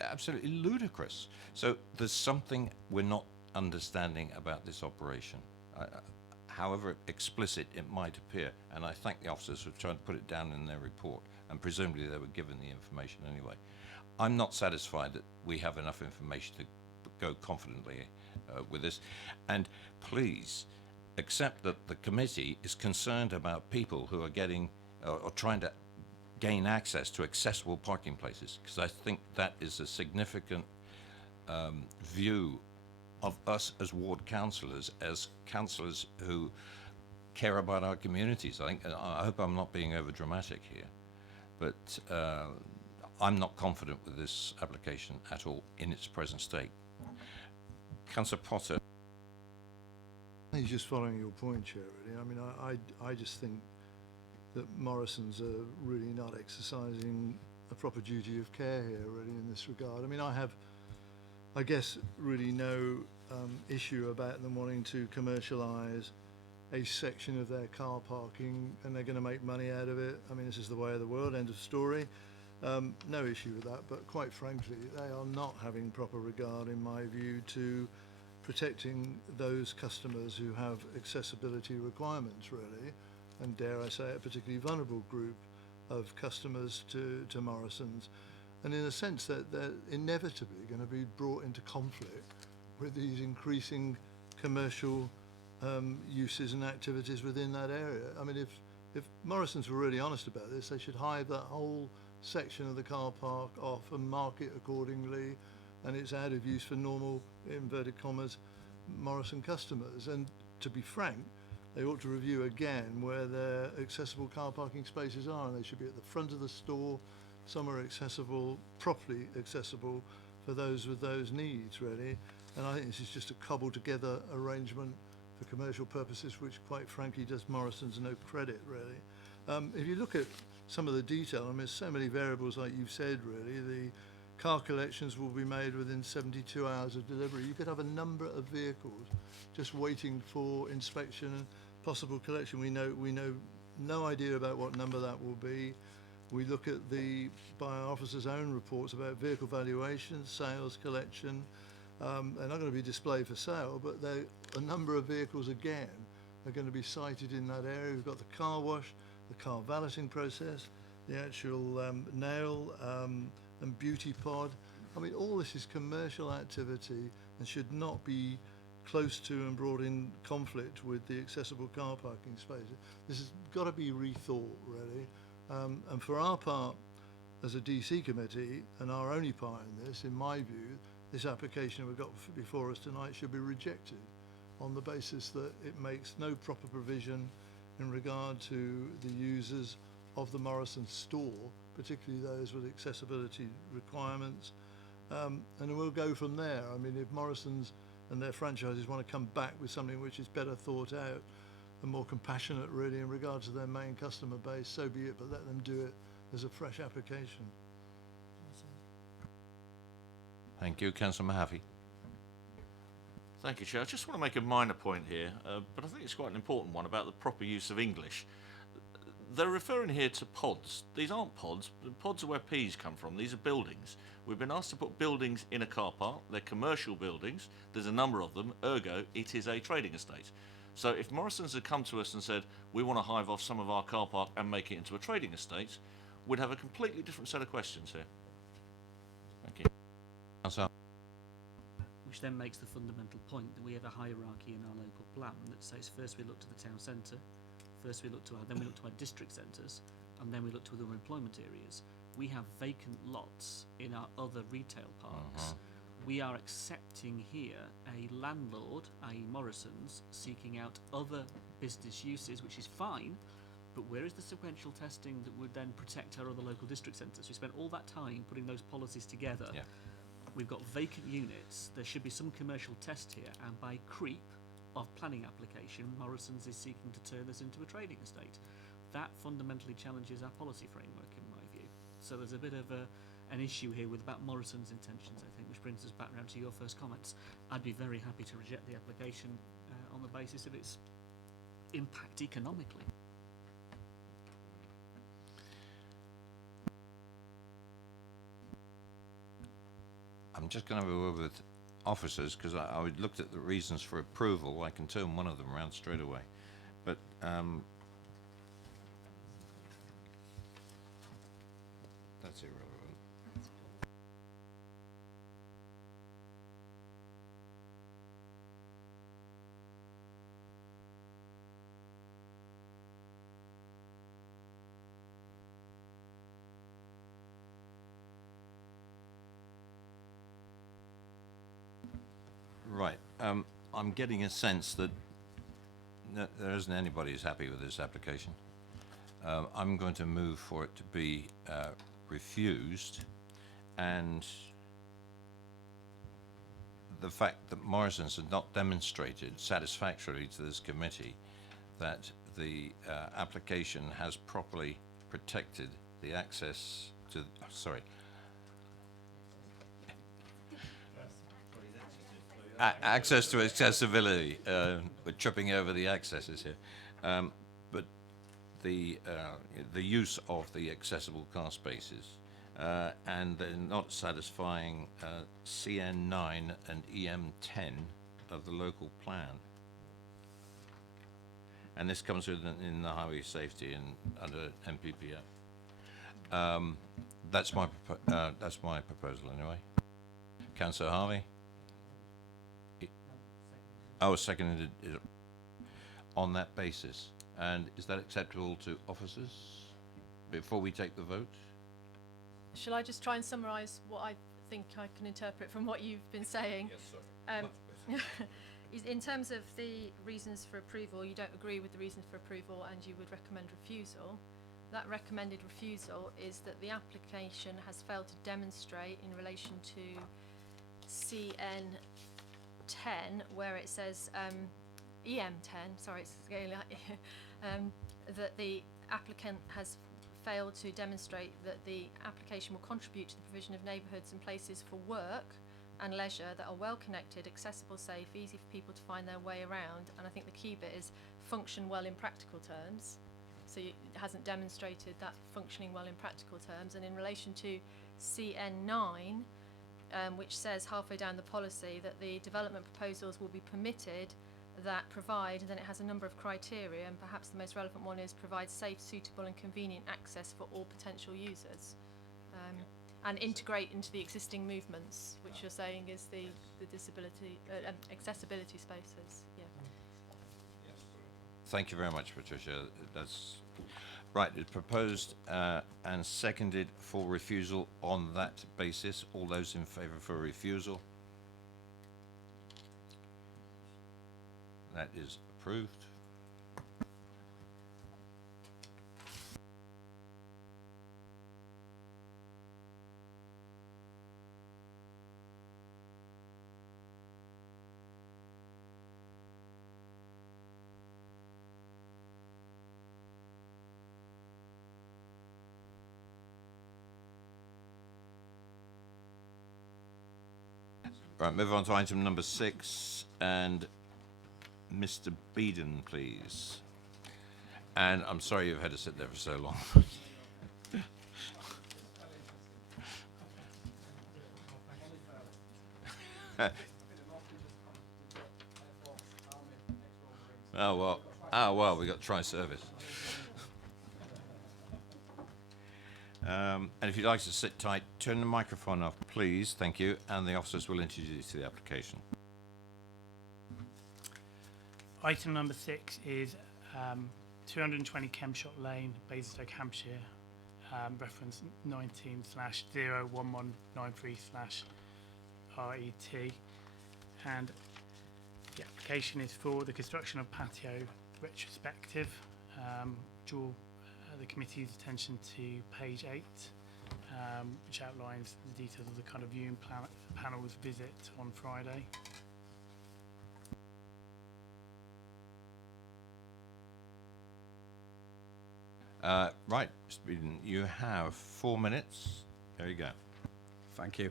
Absolutely ludicrous. So there's something we're not understanding about this operation, however explicit it might appear. And I thank the officers for trying to put it down in their report, and presumably they were given the information anyway. I'm not satisfied that we have enough information to go confidently with this. And please accept that the committee is concerned about people who are getting or trying to gain access to accessible parking places, because I think that is a significant view of us as ward councillors, as councillors who care about our communities. I hope I'm not being over dramatic here, but I'm not confident with this application at all in its present state. Councillor Potter. I think just following your point, Chair, really. I mean, I just think that Morrison's are really not exercising a proper duty of care here, really, in this regard. I mean, I guess, really no issue about them wanting to commercialise a section of their car parking, and they're going to make money out of it. I mean, this is the way of the world, end of story. No issue with that, but quite frankly, they are not having proper regard, in my view, to protecting those customers who have accessibility requirements, really, and dare I say, a particularly vulnerable group of customers to Morrison's. And in a sense that they're inevitably going to be brought into conflict with these increasing commercial uses and activities within that area. I mean, if Morrison's were really honest about this, they should hive that whole section of the car park off and mark it accordingly, and it's out of use for normal, inverted commas, Morrison customers. And to be frank, they ought to review again where their accessible car parking spaces are, and they should be at the front of the store, somewhere accessible, properly accessible for those with those needs, really. And I think this is just a cobbled together arrangement for commercial purposes, which quite frankly does Morrison's no credit, really. If you look at some of the detail, I mean, there's so many variables, like you've said, really. The car collections will be made within 72 hours of delivery. You could have a number of vehicles just waiting for inspection and possible collection. We know no idea about what number that will be. We look at by our officers' own reports about vehicle valuation, sales, collection. They're not going to be displayed for sale, but a number of vehicles again are going to be sited in that area. We've got the car wash, the car valeting process, the actual nail and beauty pod. I mean, all this is commercial activity and should not be close to and brought in conflict with the accessible car parking spaces. This has got to be rethought, really. And for our part, as a DC committee, and our only part in this, in my view, this application we've got before us tonight should be rejected on the basis that it makes no proper provision in regard to the users of the Morrison store, particularly those with accessibility requirements. And we'll go from there. I mean, if Morrison's and their franchises want to come back with something which is better thought out and more compassionate, really, in regard to their main customer base, so be it, but let them do it as a fresh application. Thank you. Councillor Mahaffey. Thank you, Chair. I just want to make a minor point here, but I think it's quite an important one about the proper use of English. They're referring here to pods. These aren't pods. Pods are where peas come from. These are buildings. We've been asked to put buildings in a car park. They're commercial buildings. There's a number of them. Ergo, it is a trading estate. So if Morrison's had come to us and said, we want to hive off some of our car park and make it into a trading estate, we'd have a completely different set of questions here. Thank you. which then makes the fundamental point that we have a hierarchy in our local plan that says first we look to the town centre, then we look to our district centres, and then we look to other employment areas. We have vacant lots in our other retail parks. We are accepting here a landlord, i.e. Morrison's, seeking out other business uses, which is fine, but where is the sequential testing that would then protect our other local district centres? We spent all that time putting those policies together. Yeah. We've got vacant units. There should be some commercial test here, and by creep of planning application, Morrison's is seeking to turn this into a trading estate. That fundamentally challenges our policy framework, in my view. So there's a bit of an issue here with about Morrison's intentions, I think, which brings us back round to your first comments. I'd be very happy to reject the application on the basis of its impact economically. I'm just going to have a word with officers because I looked at the reasons for approval. I can turn one of them around straight away. But that's irrelevant. Right. I'm getting a sense that there isn't anybody who's happy with this application. I'm going to move for it to be refused, and the fact that Morrison's had not demonstrated satisfactorily to this committee that the application has properly protected the access to, access to accessibility. We're tripping over the accesses here. But the use of the accessible car spaces, and they're not satisfying CN9 and EM10 of the local plan. And this comes in the highway safety and under MPPF. That's my proposal anyway. Councillor Harvey. Oh, seconded it on that basis. And is that acceptable to officers before we take the vote? Shall I just try and summarise what I think I can interpret from what you've been saying? Yes, sorry. In terms of the reasons for approval, you don't agree with the reasons for approval and you would recommend refusal. That recommended refusal is that the application has failed to demonstrate in relation to CN10, where it says EM10, sorry, it's going that the applicant has failed to demonstrate that the application will contribute to the provision of neighbourhoods and places for work and leisure that are well connected, accessible, safe, easy for people to find their way around. And I think the key bit is function well in practical terms. So it hasn't demonstrated that functioning well in practical terms. And in relation to CN9, which says halfway down the policy that the development proposals will be permitted that provide, and then it has a number of criteria, and perhaps the most relevant one is provide safe, suitable and convenient access for all potential users, and integrate into the existing movements, which you're saying is the disability, accessibility spaces. Yeah. Thank you very much, Patricia. That's right. It's proposed and seconded for refusal on that basis. All those in favour for refusal? That is approved. Right, move on to item number 6, and Mr. Beeden, please. And I'm sorry you've had to sit there for so long. Oh well, we got tri-service. And if you'd like to sit tight, turn the microphone off, please. Thank you. And the officers will introduce you to the application. Item number 6 is 220 Kemshot Lane, Basingstoke, Hampshire, reference 19/01193/RET, and the application is for the construction of patio retrospective. Draw the committee's attention to page 8, which outlines the details of the kind of viewing panel's visit on Friday. Right, Mr. Beeden, you have 4 minutes. There you go. Thank you.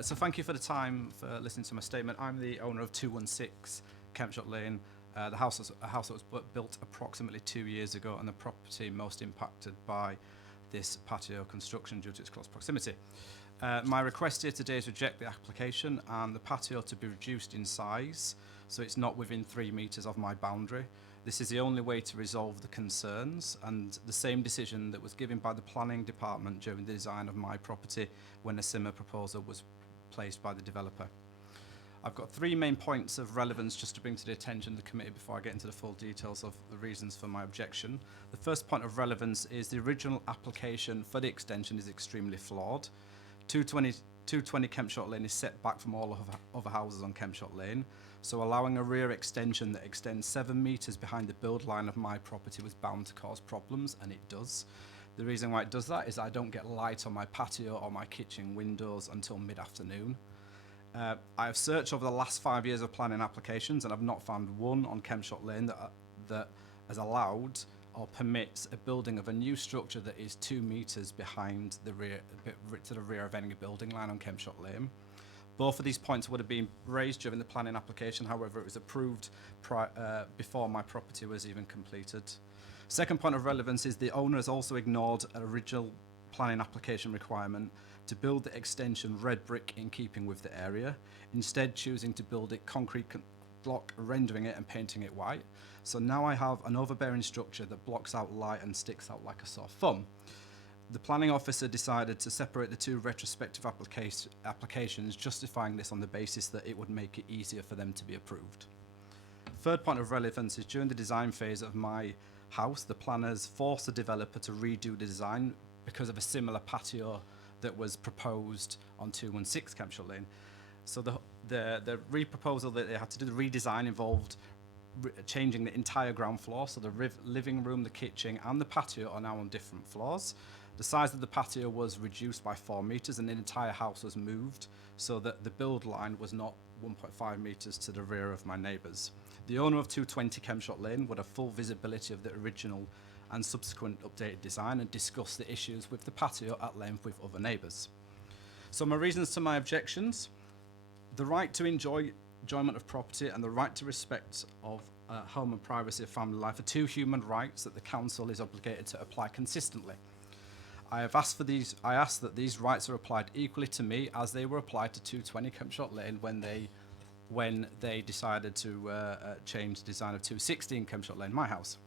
So thank you for the time for listening to my statement. I'm the owner of 216 Kempshot Lane. The house was a house that was built approximately 2 years ago, and the property most impacted by this patio construction due to its close proximity. My request here today is reject the application and the patio to be reduced in size so it's not within 3 metres of my boundary. This is the only way to resolve the concerns, and the same decision that was given by the planning department during the design of my property when a similar proposal was placed by the developer. I've got 3 main points of relevance just to bring to the attention of the committee before I get into the full details of the reasons for my objection. The first point of relevance is the original application for the extension is extremely flawed. 220 Kempshot Lane is set back from all other houses on Kempshot Lane, so allowing a rear extension that extends 7 metres behind the build line of my property was bound to cause problems, and it does. The reason why it does that is I don't get light on my patio or my kitchen windows until mid-afternoon. I have searched over the last 5 years of planning applications, and I've not found one on Kempshot Lane that has allowed or permits a building of a new structure that is 2 metres behind the rear, to the rear of any building line on Kempshot Lane. Both of these points would have been raised during the planning application, however it was approved before my property was even completed. Second point of relevance is the owner has also ignored an original planning application requirement to build the extension red brick in keeping with the area, instead choosing to build it concrete block, rendering it and painting it white. So now I have an overbearing structure that blocks out light and sticks out like a sore thumb. The planning officer decided to separate the 2 retrospective applications, justifying this on the basis that it would make it easier for them to be approved. Third point of relevance is during the design phase of my house, the planners forced the developer to redo the design because of a similar patio that was proposed on 216 Kempshot Lane. So the re-proposal that they had to do, the redesign, involved changing the entire ground floor. So the living room, the kitchen, and the patio are now on different floors. The size of the patio was reduced by 4 metres, and the entire house was moved so that the build line was not 1.5 metres to the rear of my neighbours. The owner of 220 Kempshot Lane would have full visibility of the original and subsequent updated design and discuss the issues with the patio at length with other neighbours. So my reasons to my objections: the right to enjoyment of property and the right to respect of home and privacy of family life are 2 human rights that the council is obligated to apply consistently. I ask that these rights are applied equally to me as they were applied to 220 Kempshot Lane when they decided to change the design of 216 Kempshot Lane, my house.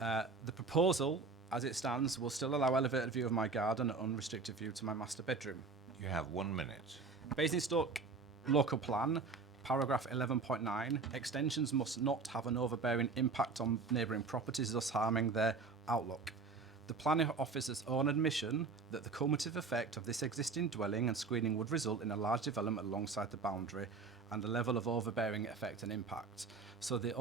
The proposal, as it stands, will still allow elevated view of my garden and unrestricted view to my master bedroom. You have 1 minute. Basingstoke Local Plan, paragraph 11.9, extensions must not have an overbearing impact on neighbouring properties, thus harming their outlook. The planning officer's own admission that the cumulative effect of this existing dwelling and screening would result in a large development alongside the boundary and a level of overbearing effect and impact. So the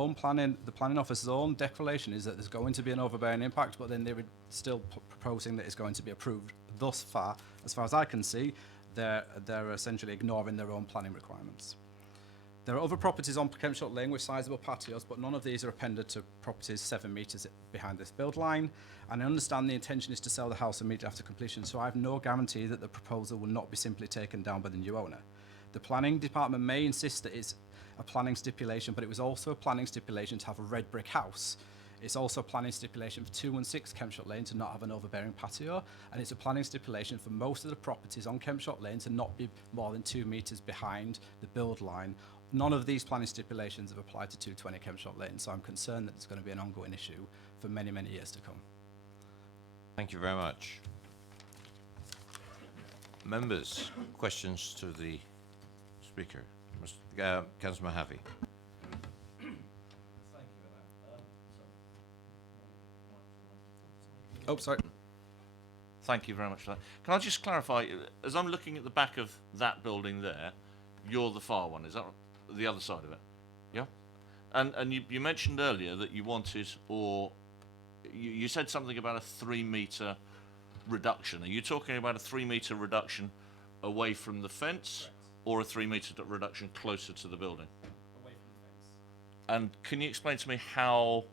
planning officer's own declaration is that there's going to be an overbearing impact, but then they were still proposing that it's going to be approved. Thus far, as far as I can see, they're essentially ignoring their own planning requirements. There are other properties on Kempshot Lane with sizable patios, but none of these are appended to properties 7 metres behind this build line. And I understand the intention is to sell the house immediately after completion, so I have no guarantee that the proposal will not be simply taken down by the new owner. The planning department may insist that it's a planning stipulation, but it was also a planning stipulation to have a red brick house. It's also a planning stipulation for 216 Kempshot Lane to not have an overbearing patio, and it's a planning stipulation for most of the properties on Kempshot Lane to not be more than 2 metres behind the build line. None of these planning stipulations have applied to 220 Kempshot Lane, so I'm concerned that it's going to be an ongoing issue for many, many years to come. Thank you very much. Members, questions to the Speaker? Councillor Mahavi. Oh, sorry. Thank you very much for that. Can I just clarify, as I'm looking at the back of that building there, you're the far one, is that right? The other side of it? Yeah? And you mentioned earlier that you wanted, or you said something about a 3 metre reduction. Are you talking about a 3 metre reduction away from the fence, or a 3 metre reduction closer to the building? Away from the fence. And can you explain to me how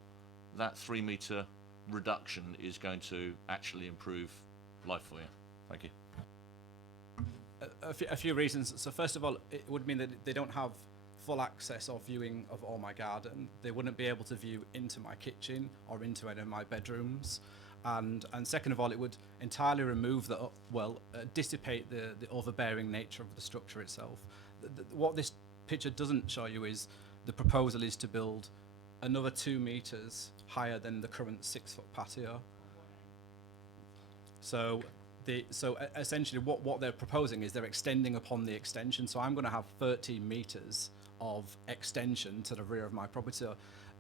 that 3 metre reduction is going to actually improve life for you? Thank you. A few reasons. So first of all, it would mean that they don't have full access or viewing of all my garden. They wouldn't be able to view into my kitchen or into any of my bedrooms. And second of all, it would entirely remove dissipate the overbearing nature of the structure itself. What this picture doesn't show you is the proposal is to build another 2 metres higher than the current 6-foot patio. So essentially what they're proposing is they're extending upon the extension. So I'm going to have 13 metres of extension to the rear of my property.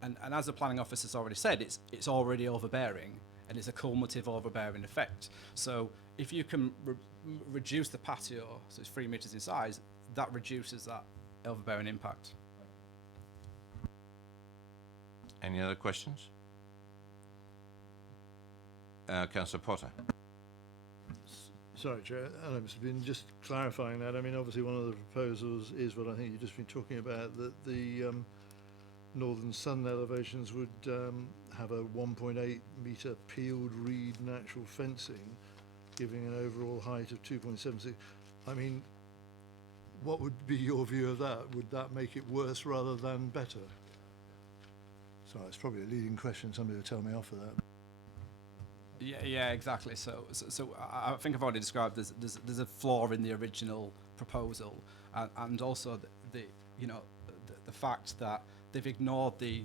And as the planning officer has already said, it's already overbearing, and it's a cumulative overbearing effect. So if you can reduce the patio, so it's 3 metres in size, that reduces that overbearing impact. Any other questions? Councillor Potter. Sorry, Chair. Mr. Bean, just clarifying that. I mean, obviously, one of the proposals is what I think you've just been talking about, that the northern sun elevations would have a 1.8 metre peeled reed natural fencing, giving an overall height of 2.76. I mean, what would be your view of that? Would that make it worse rather than better? Sorry, it's probably a leading question. Somebody will tell me off for that. Yeah, exactly. So I think I've already described there's a flaw in the original proposal, and also the fact that they've ignored the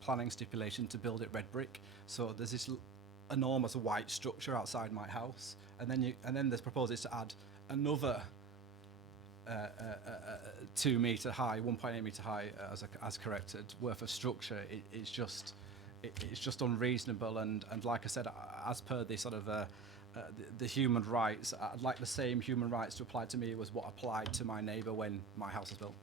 planning stipulation to build it red brick. So there's this enormous white structure outside my house, and then there's proposals to add another 2 metre high, 1.8 metre high, as corrected, worth of structure. It's just unreasonable, and like I said, as per the sort of the human rights, I'd like the same human rights to apply to me as what applied to my neighbour when my house was built.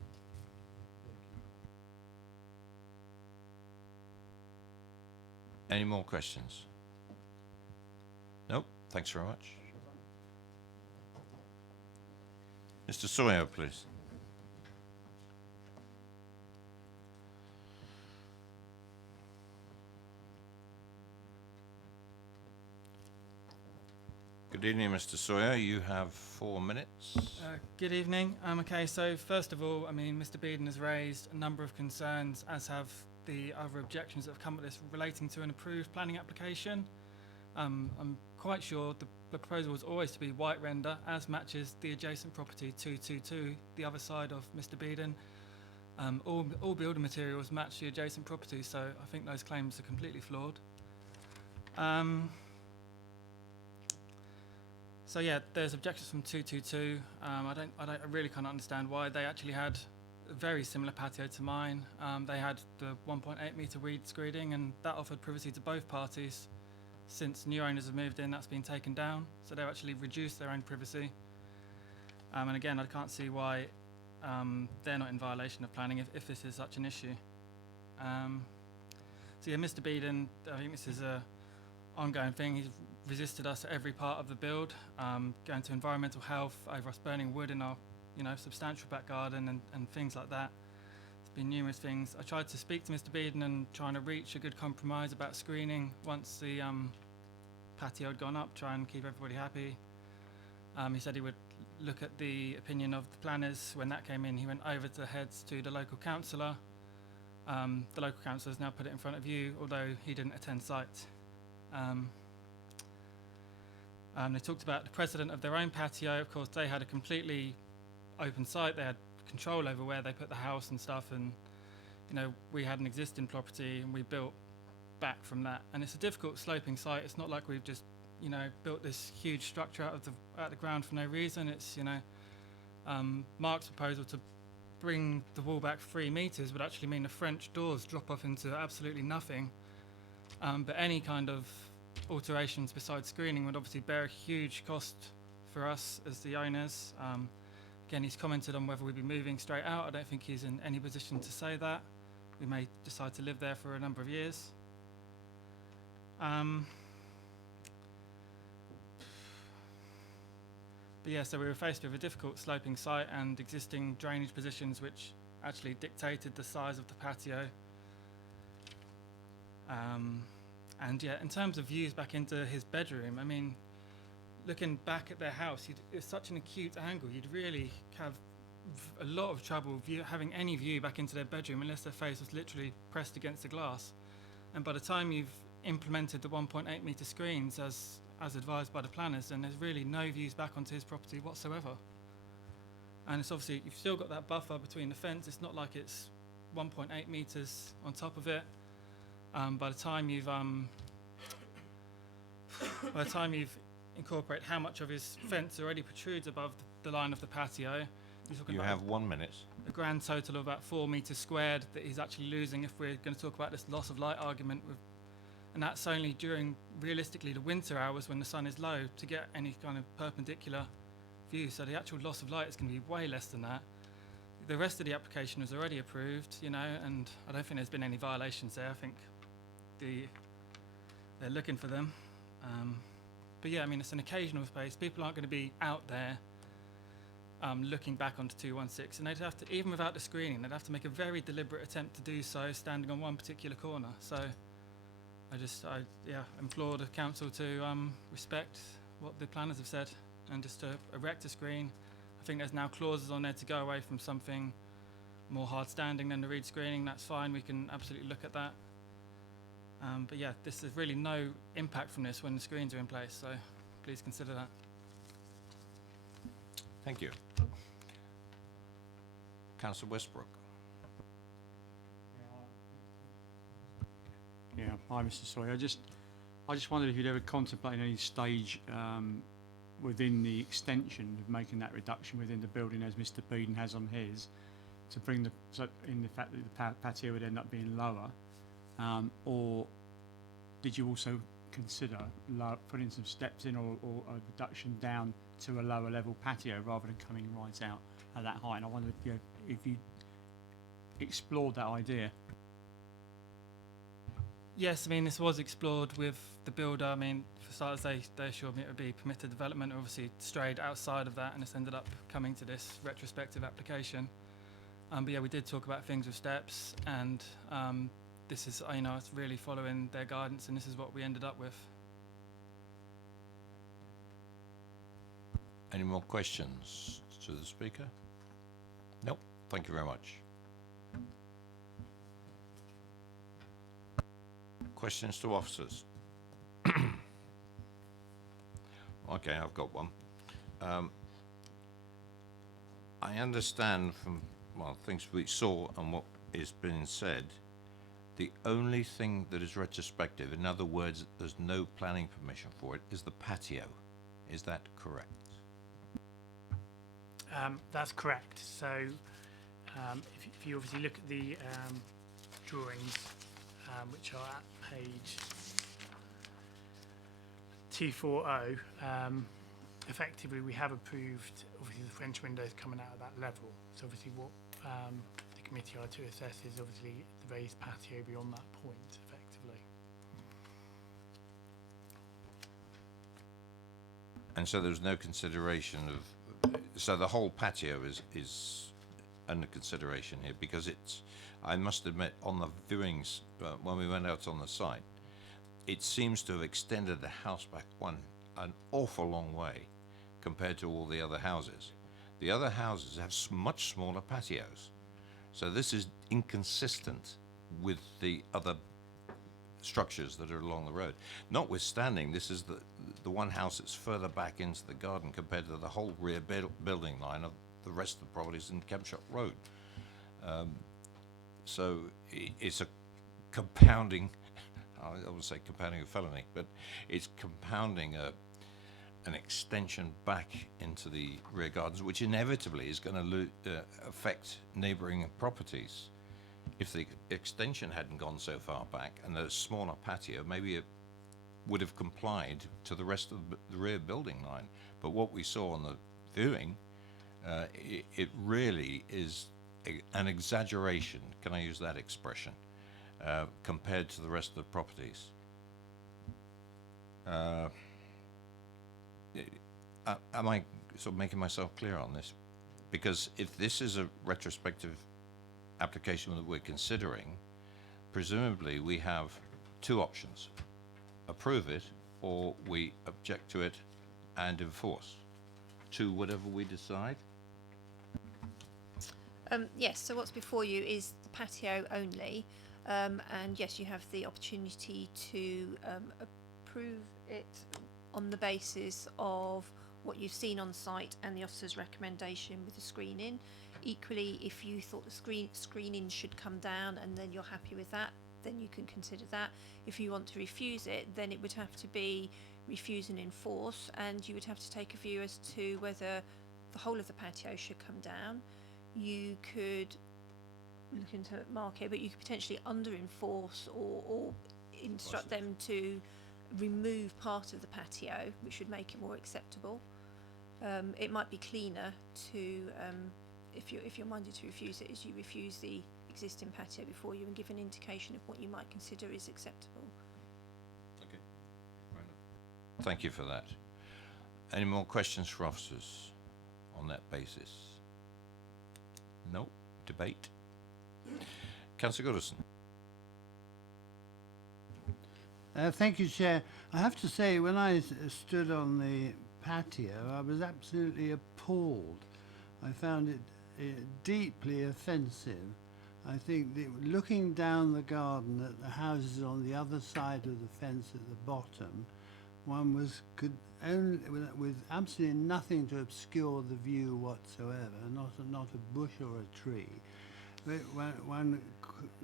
Any more questions? Nope. Thanks very much. Mr. Sawyer, please. Good evening, Mr. Sawyer. You have 4 minutes. Good evening. Okay, so first of all, I mean, Mr. Beeden has raised a number of concerns, as have the other objections that have come at this relating to an approved planning application. I'm quite sure the proposal was always to be white render, as matches the adjacent property 222, the other side of Mr. Beeden. All building materials match the adjacent property, so I think those claims are completely flawed. So yeah, there's objections from 222. I really can't understand why. They actually had a very similar patio to mine. They had the 1.8 metre weed screening, and that offered privacy to both parties. Since new owners have moved in, that's been taken down, so they've actually reduced their own privacy. And again, I can't see why they're not in violation of planning if this is such an issue. So yeah, Mr. Beeden, I think this is a ongoing thing. He's resisted us at every part of the build, going to environmental health over us burning wood in our substantial back garden and things like that. There's been numerous things. I tried to speak to Mr. Beeden and trying to reach a good compromise about screening once the patio had gone up, try and keep everybody happy. He said he would look at the opinion of the planners. When that came in, he went over the heads to the local councillor. The local councillor has now put it in front of you, although he didn't attend site. They talked about the precedent of their own patio. Of course, they had a completely open site. They had control over where they put the house and stuff, and we had an existing property and we built back from that. And it's a difficult sloping site. It's not like we've just you know, built this huge structure out of the ground for no reason. It's, you know, Mark's proposal to bring the wall back 3 metres would actually mean the French doors drop off into absolutely nothing. But any kind of alterations besides screening would obviously bear a huge cost for us as the owners. Again, he's commented on whether we'd be moving straight out. I don't think he's in any position to say that. We may decide to live there for a number of years. But yeah, so we were faced with a difficult sloping site and existing drainage positions which actually dictated the size of the patio. And yeah, in terms of views back into his bedroom, I mean, looking back at their house, it's such an acute angle, you'd really have a lot of trouble having any view back into their bedroom unless their face was literally pressed against the glass. And by the time you've implemented the 1.8 metre screens as advised by the planners, then there's really no views back onto his property whatsoever. And it's obviously, you've still got that buffer between the fence. It's not like it's 1.8 metres on top of it. By the time you've incorporated how much of his fence already protrudes above the line of the patio, you're talking You about have 1 minute. a grand total of about 4 metres squared that he's actually losing if we're going to talk about this loss of light argument. And that's only during, realistically, the winter hours when the sun is low to get any kind of perpendicular view. So the actual loss of light is going to be way less than that. The rest of the application was already approved, you know, and I don't think there's been any violations there. I think they're looking for them. But yeah, I mean, it's an occasional space. People aren't going to be out there looking back onto 216, and they'd have to, even without the screening, they'd have to make a very deliberate attempt to do so standing on one particular corner. So I implore the council to respect what the planners have said and just to erect a screen. I think there's now clauses on there to go away from something more hard standing than the reed screening. That's fine, we can absolutely look at that. But yeah, this is really no impact from this when the screens are in place, so please consider that. Thank you. Councillor Westbrook. Yeah, hi, Mr. Sawyer. I just wondered if you'd ever contemplated any stage within the extension of making that reduction within the building, as Mr. Beeden has on his, to bring in the fact that the patio would end up being lower, or did you also consider putting some steps in or a reduction down to a lower level patio rather than coming right out at that height? And I wondered if you explored that idea. Yes, I mean, this was explored with the builder. I mean, for starters, they assured me it would be permitted development. Obviously, strayed outside of that, and it's ended up coming to this retrospective application. But yeah, we did talk about things with steps, and this is, you know, it's really following their guidance, and this is what we ended up with. Any more questions to the speaker? Nope. Thank you very much. Questions to officers? Okay, I've got one. I understand from, well, things we saw and what is being said, the only thing that is retrospective, in other words, there's no planning permission for it, is the patio. Is that correct? That's correct. So if you obviously look at the drawings, which are at page 240, effectively we have approved obviously the French windows coming out at that level. So obviously what the committee are to assess is obviously the raised patio beyond that point, effectively. And so there's no consideration of, so the whole patio is under consideration here, because it's, I must admit, on the viewings, when we went out on the site, it seems to have extended the house back an awful long way compared to all the other houses. The other houses have much smaller patios. So this is inconsistent with the other structures that are along the road. Notwithstanding, this is the one house that's further back into the garden compared to the whole rear building line of the rest of the properties in Kempshot Road. So it's a compounding I would say compounding a felony, but it's compounding an extension back into the rear gardens, which inevitably is going to affect neighbouring properties. If the extension hadn't gone so far back and the smaller patio, maybe it would have complied to the rest of the rear building line. But what we saw on the viewing, it really is an exaggeration, can I use that expression, compared to the rest of the properties. Am I sort of making myself clear on this? Because if this is a retrospective application that we're considering, presumably we have two options: approve it, or we object to it and enforce to whatever we decide. Yes, so what's before you is the patio only, and yes, you have the opportunity to approve it on the basis of what you've seen on site and the officer's recommendation with the screening. Equally, if you thought the screening should come down and then you're happy with that, then you can consider that. If you want to refuse it, then it would have to be refuse and enforce, and you would have to take a view as to whether the whole of the patio should come down. You could look into market, but you could potentially under enforce or instruct them to remove part of the patio, which would make it more acceptable. It might be cleaner to, if you're minded to refuse it, is you refuse the existing patio before you and give an indication of what you might consider is acceptable. Okay. Thank you for that. Any more questions for officers on that basis? No? Debate? Councillor Goodison. Thank you, Chair. I have to say, when I stood on the patio, I was absolutely appalled. I found it deeply offensive. I think that looking down the garden at the houses on the other side of the fence at the bottom, one could only, with absolutely nothing to obscure the view whatsoever, not a bush or a tree, one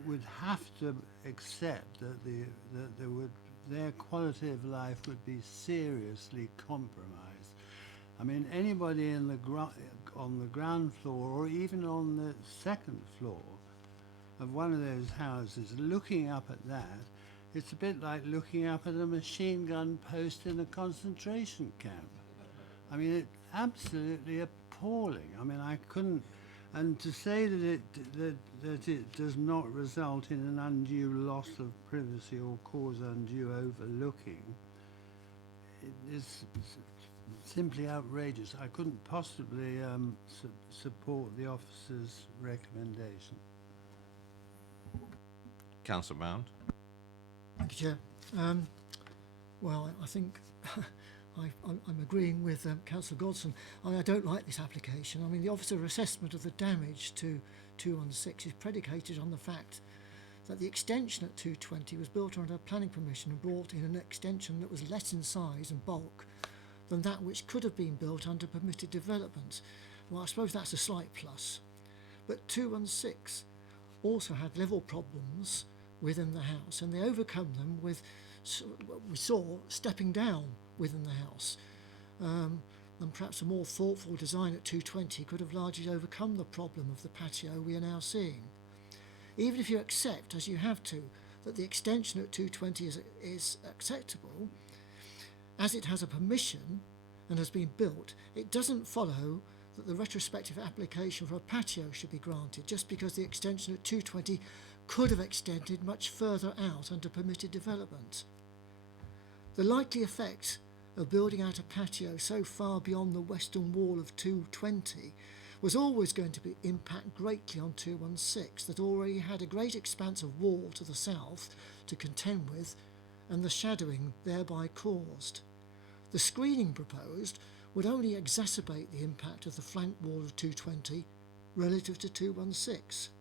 would have to accept that their quality of life would be seriously compromised. I mean, anybody on the ground floor or even on the second floor of one of those houses looking up at that, it's a bit like looking up at a machine gun post in a concentration camp. I mean, it's absolutely appalling. I mean, I couldn't, and to say that it does not result in an undue loss of privacy or cause undue overlooking, it is simply outrageous. I couldn't possibly support the officer's recommendation. Councillor Bound. Thank you, Chair. Well, I think I'm agreeing with Councillor Godson. I don't like this application. I mean, the officer assessment of the damage to 216 is predicated on the fact that the extension at 220 was built under planning permission and brought in an extension that was less in size and bulk than that which could have been built under permitted development. Well, I suppose that's a slight plus. But 216 also had level problems within the house, and they overcome them with what we saw stepping down within the house. And perhaps a more thoughtful design at 220 could have largely overcome the problem of the patio we are now seeing. Even if you accept, as you have to, that the extension at 220 is acceptable, as it has a permission and has been built, it doesn't follow that the retrospective application for a patio should be granted just because the extension at 220 could have extended much further out under permitted development. The likely effect of building out a patio so far beyond the western wall of 220 was always going to impact greatly on 216 that already had a great expanse of wall to the south to contend with, and the shadowing thereby caused. The screening proposed would only exacerbate the impact of the flank wall of 220 relative to 216.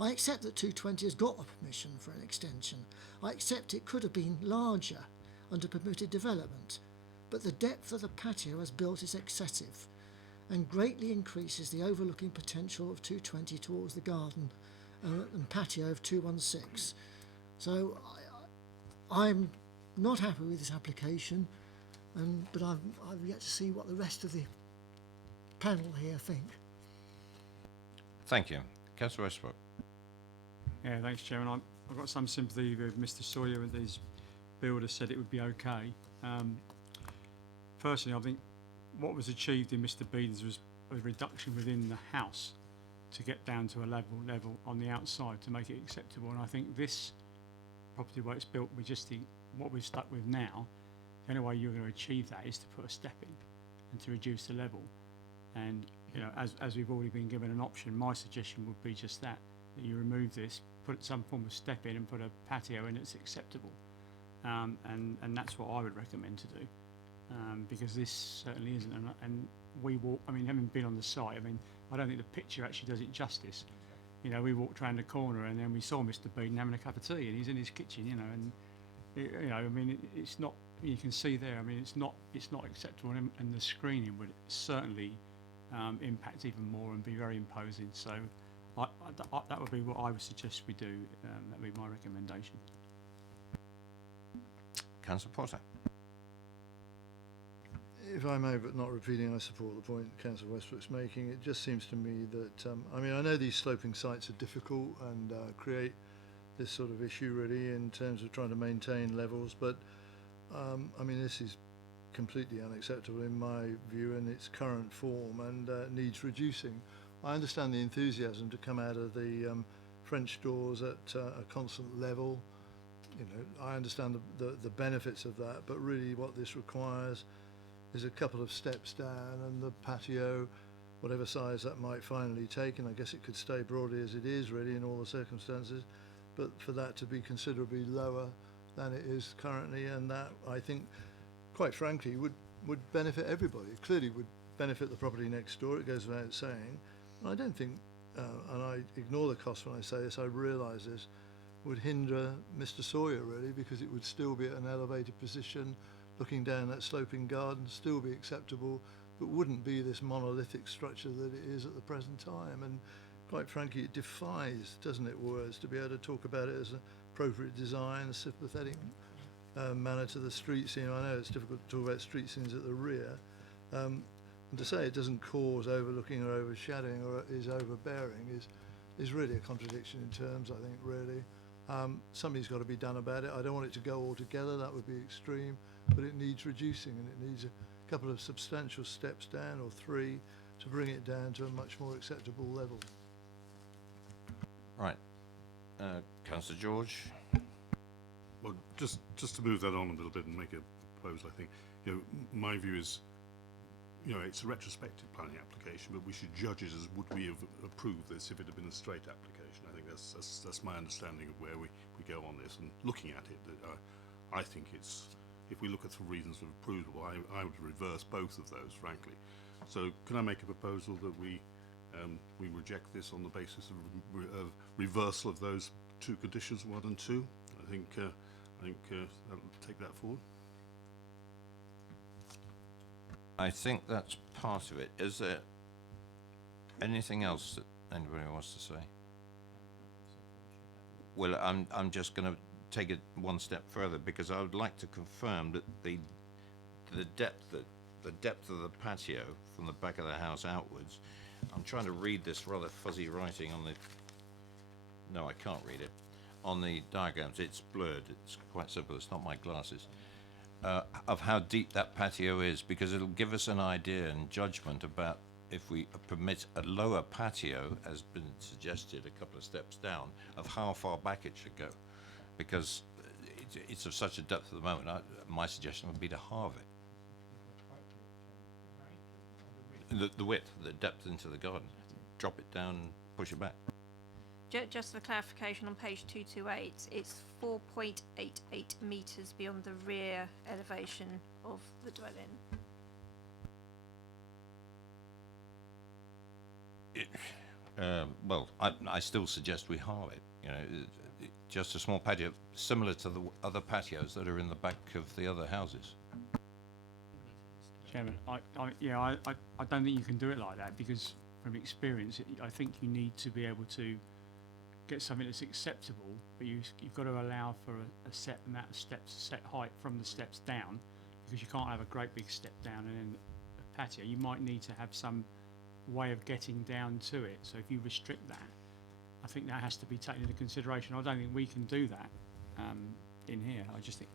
I accept that 220 has got a permission for an extension. I accept it could have been larger under permitted development, but the depth of the patio as built is excessive and greatly increases the overlooking potential of 220 towards the garden and patio of 216. So I'm not happy with this application, but I've yet to see what the rest of the panel here think. Thank you. Councillor Westbrook. Yeah, thanks, Chairman. I've got some sympathy with Mr. Sawyer and his builder said it would be okay. Personally, I think what was achieved in Mr. Beedon's was a reduction within the house to get down to a level on the outside to make it acceptable. And I think this property, where it's built, what we're stuck with now, the only way you're going to achieve that is to put a step in and to reduce the level. And you know, as we've already been given an option, my suggestion would be just that you remove this, put some form of step in and put a patio in that's acceptable. And that's what I would recommend to do, because this certainly isn't. And we walk, I mean, having been on the site, I mean, I don't think the picture actually does it justice. You know, we walked around the corner and then we saw Mr. Beedon having a cup of tea, and he's in his kitchen, you know, and you know, I mean, it's not. You can see there. I mean, it's not acceptable, and the screening would certainly impact even more and be very imposing. So, that would be what I would suggest we do. That would be my recommendation. Councillor Potter. If I may, but not repeating, I support the point Councillor Westbrook's making. It just seems to me that, I mean, I know these sloping sites are difficult and create this sort of issue really in terms of trying to maintain levels, but I mean, this is completely unacceptable in my view in its current form and needs reducing. I understand the enthusiasm to come out of the French doors at a constant level. You know, I understand the benefits of that, but really what this requires is a couple of steps down, and the patio, whatever size that might finally take, and I guess it could stay broadly as it is really in all the circumstances, but for that to be considerably lower than it is currently, and that I think, quite frankly, would benefit everybody. It clearly would benefit the property next door, it goes without saying. And I don't think, and I ignore the cost when I say this, I realise this, would hinder Mr. Sawyer really, because it would still be at an elevated position, looking down that sloping garden, still be acceptable, but wouldn't be this monolithic structure that it is at the present time. And quite frankly, it defies, doesn't it, words, to be able to talk about it as an appropriate design, a sympathetic manner to the street scene. I know it's difficult to talk about street scenes at the rear, and to say it doesn't cause overlooking or overshadowing or is overbearing is really a contradiction in terms, I think, really. Something's got to be done about it. I don't want it to go altogether, that would be extreme, but it needs reducing, and it needs a couple of substantial steps down, or 3, to bring it down to a much more acceptable level. Right. Councillor George. Well, just to move that on a little bit and make a proposal, I think, you know, my view is, you know, it's a retrospective planning application, but we should judge it as would we have approved this if it had been a straight application. I think that's my understanding of where we go on this, and looking at it, I think it's, if we look at the reasons of approval, I would reverse both of those, frankly. So can I make a proposal that we reject this on the basis of reversal of those 2 conditions, 1 and 2? I think that'll take that forward. I think that's part of it. Is there anything else that anybody wants to say? Well, I'm just going to take it one step further, because I would like to confirm that the depth of the patio from the back of the house outwards. I'm trying to read this rather fuzzy writing on the. No, I can't read it. On the diagrams, it's blurred. It's quite simple. It's not my glasses. Of how deep that patio is, because it'll give us an idea and judgment about if we permit a lower patio, as been suggested a couple of steps down, of how far back it should go, because it's of such a depth at the moment. My suggestion would be to halve it. The width, the depth into the garden. Drop it down, push it back. Just for clarification, on page 228, it's 4.88 metres beyond the rear elevation of the dwelling. Well, I still suggest we halve it. You know, just a small patio, similar to the other patios that are in the back of the other houses. Chairman, I don't think you can do it like that, because from experience, I think you need to be able to get something that's acceptable, but you've got to allow for a set amount of steps, set height from the steps down, because you can't have a great big step down and then a patio. You might need to have some way of getting down to it. So if you restrict that, I think that has to be taken into consideration. I don't think we can do that in here. I just think.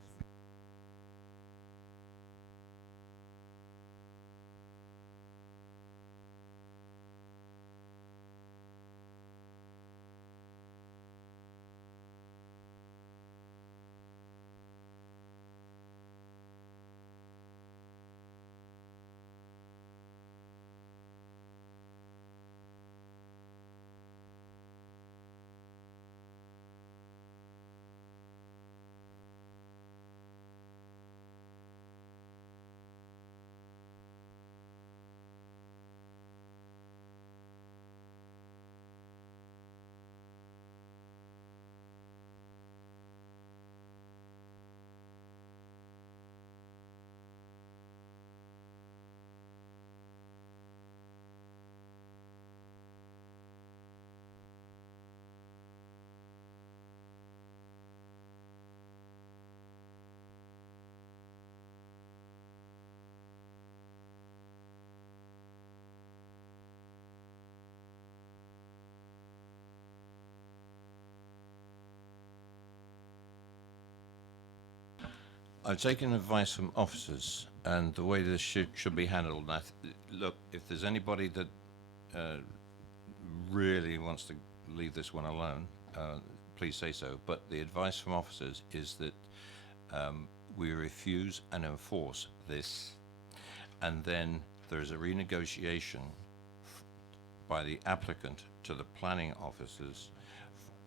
I've taken advice from officers and the way this should be handled. And look, if there's anybody that really wants to leave this one alone, please say so. But the advice from officers is that we refuse and enforce this, and then there's a renegotiation by the applicant to the planning officers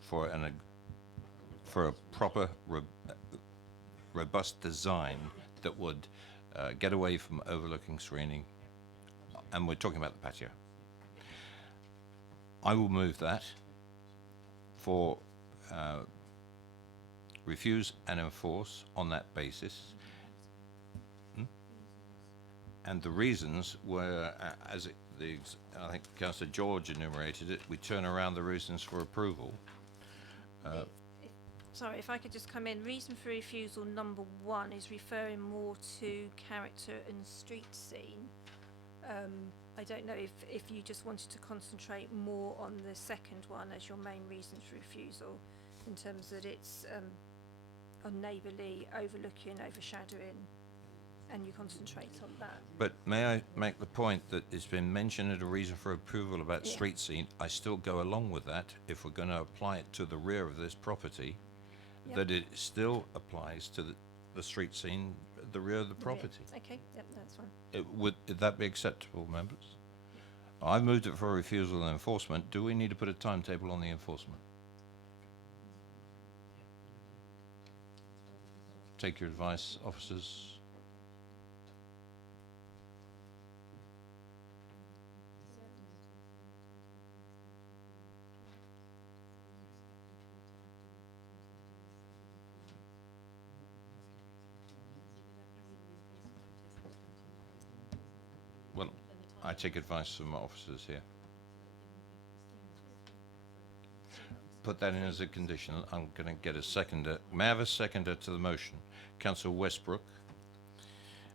for a proper robust design that would get away from overlooking screening, and we're talking about the patio. I will move that for refuse and enforce on that basis. And the reasons were, I think Councillor George enumerated it, we turn around the reasons for approval. Sorry, if I could just come in. Reason for refusal number 1 is referring more to character and street scene. I don't know if you just wanted to concentrate more on the second one as your main reason for refusal, in terms that it's unneighbourly, overlooking, overshadowing, and you concentrate on that. But may I make the point that it's been mentioned as a reason for approval about street scene. I still go along with that if we're going to apply it to the rear of this property, that it still applies to the street scene at the rear of the property. Okay, yep, that's fine. Would that be acceptable, members? I've moved it for refusal and enforcement. Do we need to put a timetable on the enforcement? Take your advice, officers. Well, I take advice from officers here. Put that in as a condition. I'm going to get a seconder. May I have a seconder to the motion? Councillor Westbrook.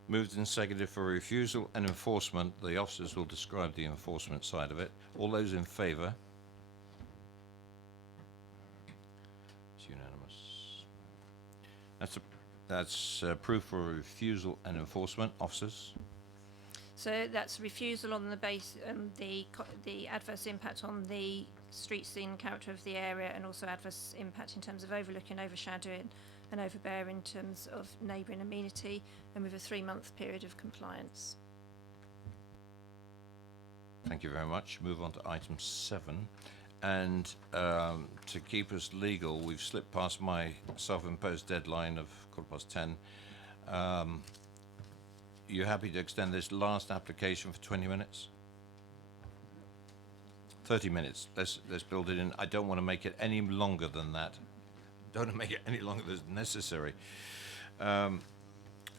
Moved and seconded for refusal and enforcement. The officers will describe the enforcement side of it. All those in favour? It's unanimous. That's proof for refusal and enforcement. Officers? So that's refusal on the base, the adverse impact on the street scene character of the area, and also adverse impact in terms of overlooking, overshadowing, and overbearing in terms of neighbouring amenity, and with a 3-month period of compliance. Thank you very much. Move on to item 7. And to keep us legal, we've slipped past my self-imposed deadline of 10:15. You happy to extend this last application for 20 minutes? 30 minutes. Let's build it in. I don't want to make it any longer than that. Don't want to make it any longer than necessary.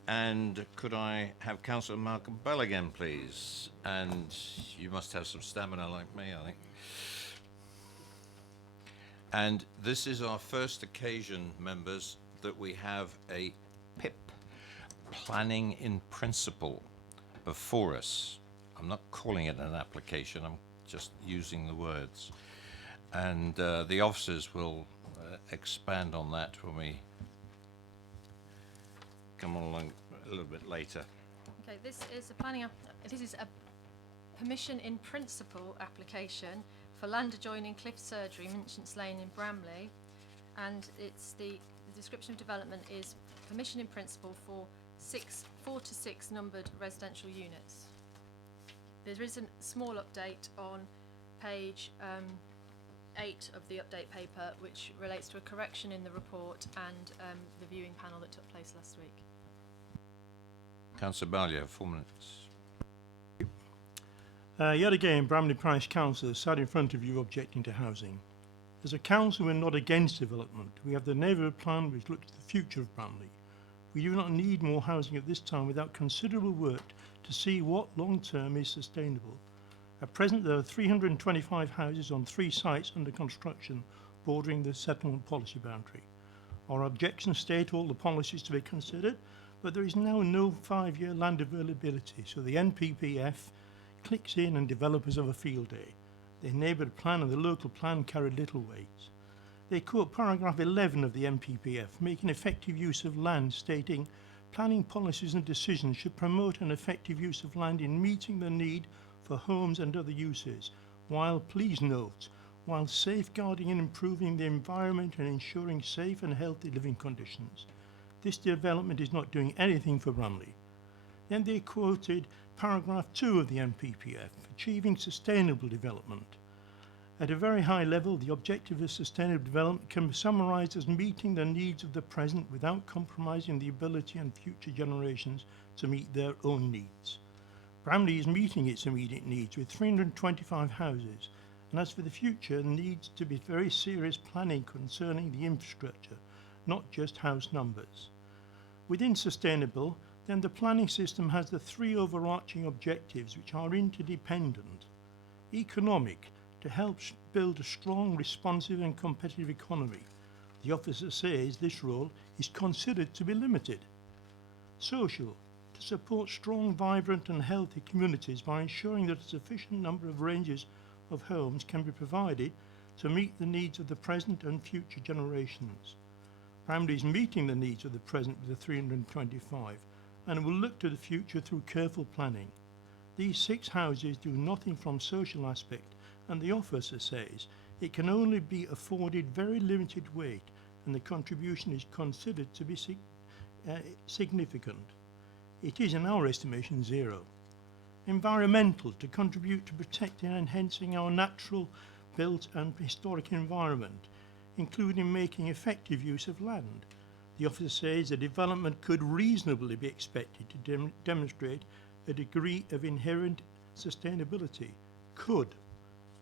And could I have Councillor Malcolm Bell again, please? And you must have some stamina like me, I think. And this is our first occasion, members, that we have a PIP, Planning in Principle, before us. I'm not calling it an application, I'm just using the words. And the officers will expand on that when we come along a little bit later. Okay, this is a permission in principle application for land adjoining Cliff Surgery, Minchints Lane in Bramley, and it's the description of development is permission in principle for 4 to 6 numbered residential units. There is a small update on page 8 of the update paper, which relates to a correction in the report and the viewing panel that took place last week. Councillor Ballier, 4 minutes. Yet again, Bramley Parish Council sat in front of you objecting to housing. As a council, we're not against development. We have the neighbourhood plan which looks to the future of Bramley. We do not need more housing at this time without considerable work to see what long-term is sustainable. At present, there are 325 houses on 3 sites under construction, bordering the settlement policy boundary. Our objections state all the policies to be considered, but there is now no 5-year land availability, so the NPPF clicks in and developers have a field day. The neighbourhood plan and the local plan carry little weight. They quote paragraph 11 of the NPPF, making effective use of land, stating, planning policies and decisions should promote an effective use of land in meeting the need for homes and other uses, while, please note, while safeguarding and improving the environment and ensuring safe and healthy living conditions. This development is not doing anything for Bramley. Then they quoted paragraph 2 of the NPPF, achieving sustainable development. At a very high level, the objective of sustainable development can be summarised as meeting the needs of the present without compromising the ability of future generations to meet their own needs. Bramley is meeting its immediate needs with 325 houses, and as for the future, needs to be very serious planning concerning the infrastructure, not just house numbers. Within sustainable, then the planning system has the 3 overarching objectives which are interdependent. Economic, to help build a strong, responsive and competitive economy. The officer says this role is considered to be limited. Social, to support strong, vibrant and healthy communities by ensuring that a sufficient number of ranges of homes can be provided to meet the needs of the present and future generations. Bramley is meeting the needs of the present with the 325 and will look to the future through careful planning. These 6 houses do nothing from social aspect, and the officer says it can only be afforded very limited weight and the contribution is considered to be significant. It is, in our estimation, 0. Environmental, to contribute to protecting and enhancing our natural, built and historic environment, including making effective use of land. The officer says the development could reasonably be expected to demonstrate a degree of inherent sustainability. Could.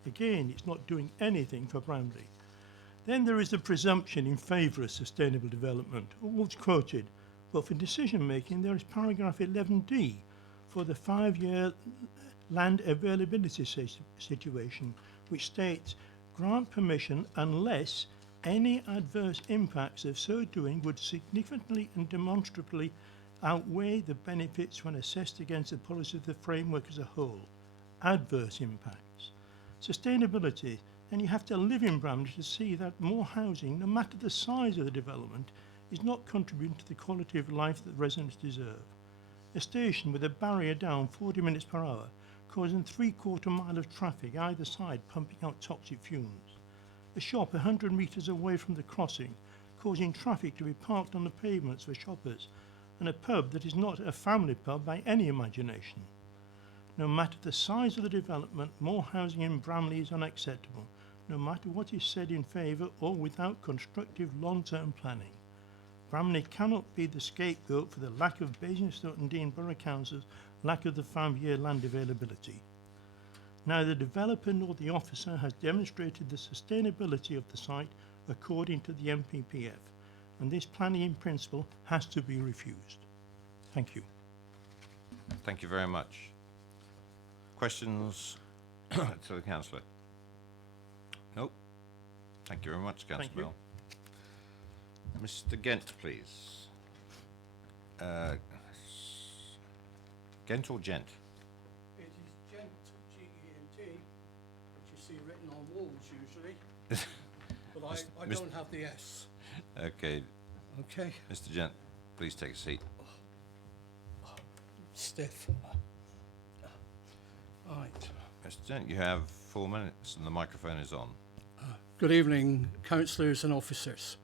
Again, it's not doing anything for Bramley. Then there is the presumption in favour of sustainable development, all quoted, but for decision making there is paragraph 11D for the 5-year land availability situation, which states, grant permission unless any adverse impacts of so doing would significantly and demonstrably outweigh the benefits when assessed against the policy of the framework as a whole. Adverse impacts. Sustainability, and you have to live in Bramley to see that more housing, no matter the size of the development, is not contributing to the quality of life that residents deserve. A station with a barrier down 40 minutes per hour, causing 3/4 mile of traffic either side pumping out toxic fumes. A shop 100 metres away from the crossing, causing traffic to be parked on the pavements for shoppers, and a pub that is not a family pub by any imagination. No matter the size of the development, more housing in Bramley is unacceptable, no matter what is said in favour or without constructive long-term planning. Bramley cannot be the scapegoat for the lack of Basingstoke and Dean Borough Council's lack of the 5-year land availability. Neither the developer nor the officer has demonstrated the sustainability of the site according to the NPPF, and this planning in principle has to be refused. Thank you. Thank you very much. Questions to the councillor? Nope. Thank you very much, Thank Councillor you. Bell. Mr. Gent, please. Gent or Gent? It is Gent, G-E-N-T, which you see written on walls usually, but I Mis- don't have the S. Okay. Okay. Mr. Gent, please take a seat. Stiff. Right. Mr. Gent, you have 4 minutes and the microphone is on. Good evening, councillors and officers.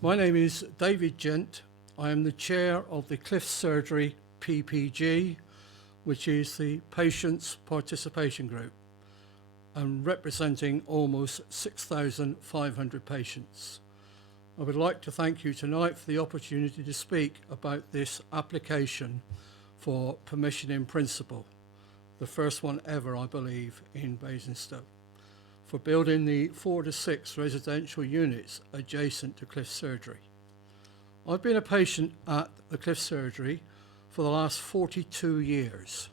My name is David Gent. I am the chair of the Cliff Surgery PPG, which is the Patients Participation Group, and representing almost 6,500 patients. I would like to thank you tonight for the opportunity to speak about this application for permission in principle, the first one ever, I believe, in Basingstoke, for building the 4 to 6 residential units adjacent to Cliff Surgery. I've been a patient at the Cliff Surgery for the last 42 years.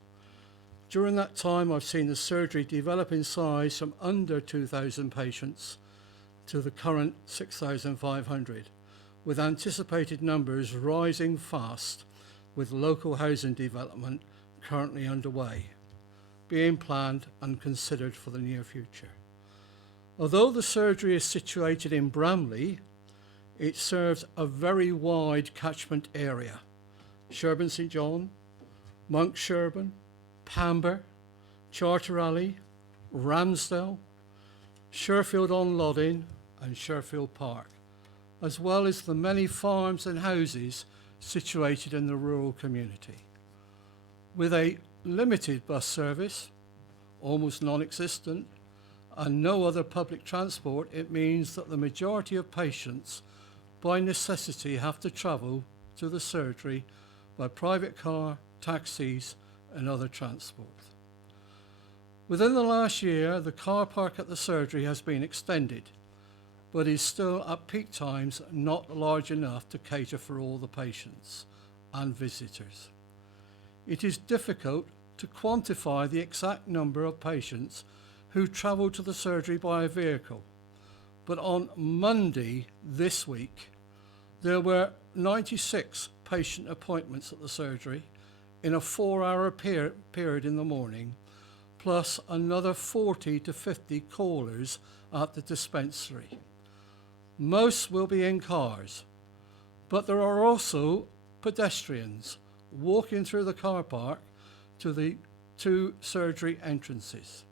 During that time, I've seen the surgery develop in size from under 2,000 patients to the current 6,500, with anticipated numbers rising fast, with local housing development currently underway, being planned and considered for the near future. Although the surgery is situated in Bramley, it serves a very wide catchment area: Sherburn St John, Monk Sherburn, Pamber, Charter Alley, Ramsdale, Sherfield-on-Lodding and Sherfield Park, as well as the many farms and houses situated in the rural community. With a limited bus service, almost non-existent, and no other public transport, it means that the majority of patients by necessity have to travel to the surgery by private car, taxis and other transport. Within the last year, the car park at the surgery has been extended, but is still at peak times not large enough to cater for all the patients and visitors. It is difficult to quantify the exact number of patients who travel to the surgery by a vehicle, but on Monday this week, there were 96 patient appointments at the surgery in a 4-hour period in the morning, plus another 40 to 50 callers at the dispensary. Most will be in cars, but there are also pedestrians walking through the car park to the 2 surgery entrances.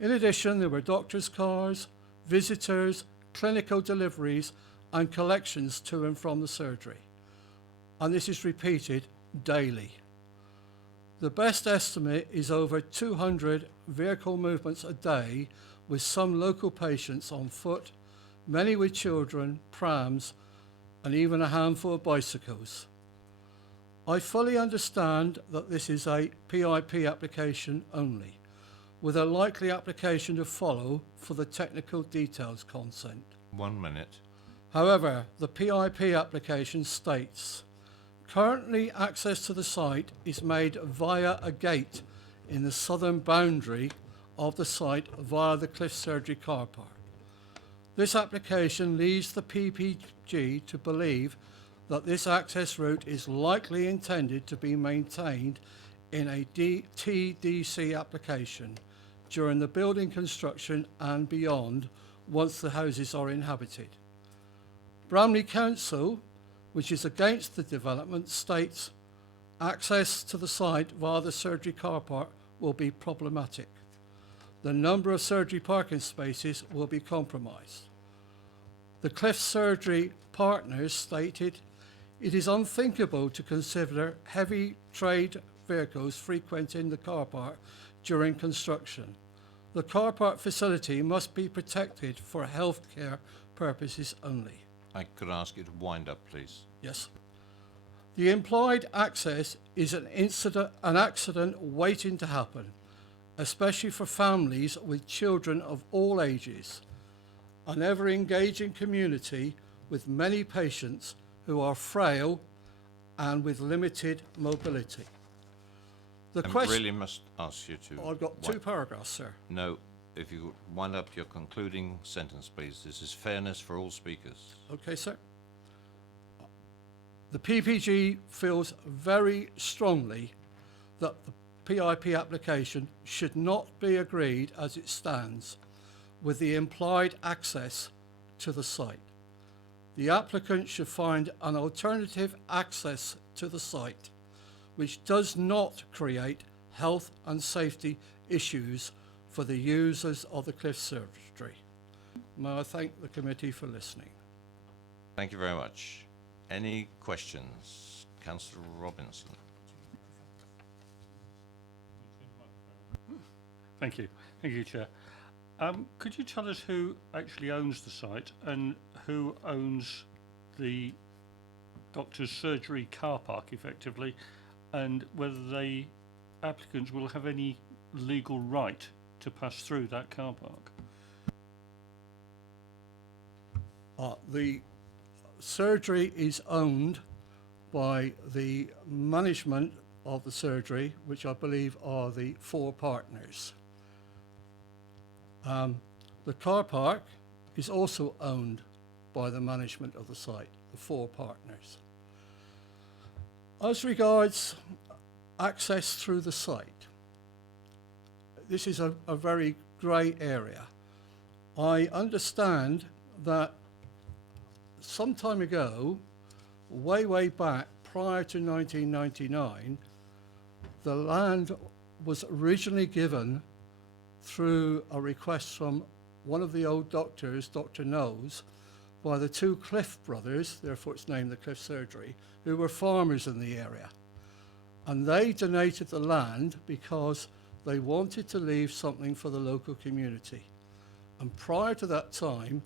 In addition, there were doctors' cars, visitors, clinical deliveries and collections to and from the surgery. And this is repeated daily. The best estimate is over 200 vehicle movements a day, with some local patients on foot, many with children, prams, and even a handful of bicycles. I fully understand that this is a PIP application only, with a likely application to follow for the technical details consent. 1 minute. However, the PIP application states, currently access to the site is made via a gate in the southern boundary of the site via the Cliff Surgery car park. This application leads the PPG to believe that this access route is likely intended to be maintained in a TDC application during the building construction and beyond, once the houses are inhabited. Bramley Council, which is against the development, states access to the site via the surgery car park will be problematic. The number of surgery parking spaces will be compromised. The Cliff Surgery partners stated it is unthinkable to consider heavy trade vehicles frequenting the car park during construction. The car park facility must be protected for healthcare purposes only. I could ask you to wind up, please. Yes. The implied access is an accident waiting to happen, especially for families with children of all ages, an ever-engaging community with many patients who are frail and with limited mobility. I really must ask you to... I've got 2 paragraphs, sir. No, if you wind up your concluding sentence, please. This is fairness for all speakers. Okay, sir. The PPG feels very strongly that the PIP application should not be agreed as it stands with the implied access to the site. The applicant should find an alternative access to the site which does not create health and safety issues for the users of the Cliff Surgery. May I thank the committee for listening. Thank you very much. Any questions? Councillor Robinson. Thank you. Thank you, Chair. Could you tell us who actually owns the site and who owns the doctor's surgery car park, effectively, and whether the applicants will have any legal right to pass through that car park? The surgery is owned by the management of the surgery, which I believe are the 4 partners. The car park is also owned by the management of the site, the 4 partners. As regards access through the site, this is a very grey area. I understand that some time ago, way back prior to 1999, the land was originally given through a request from one of the old doctors, Dr. Knowles, by the 2 Cliff brothers, therefore it's named the Cliff Surgery, who were farmers in the area. And they donated the land because they wanted to leave something for the local community. And prior to that time,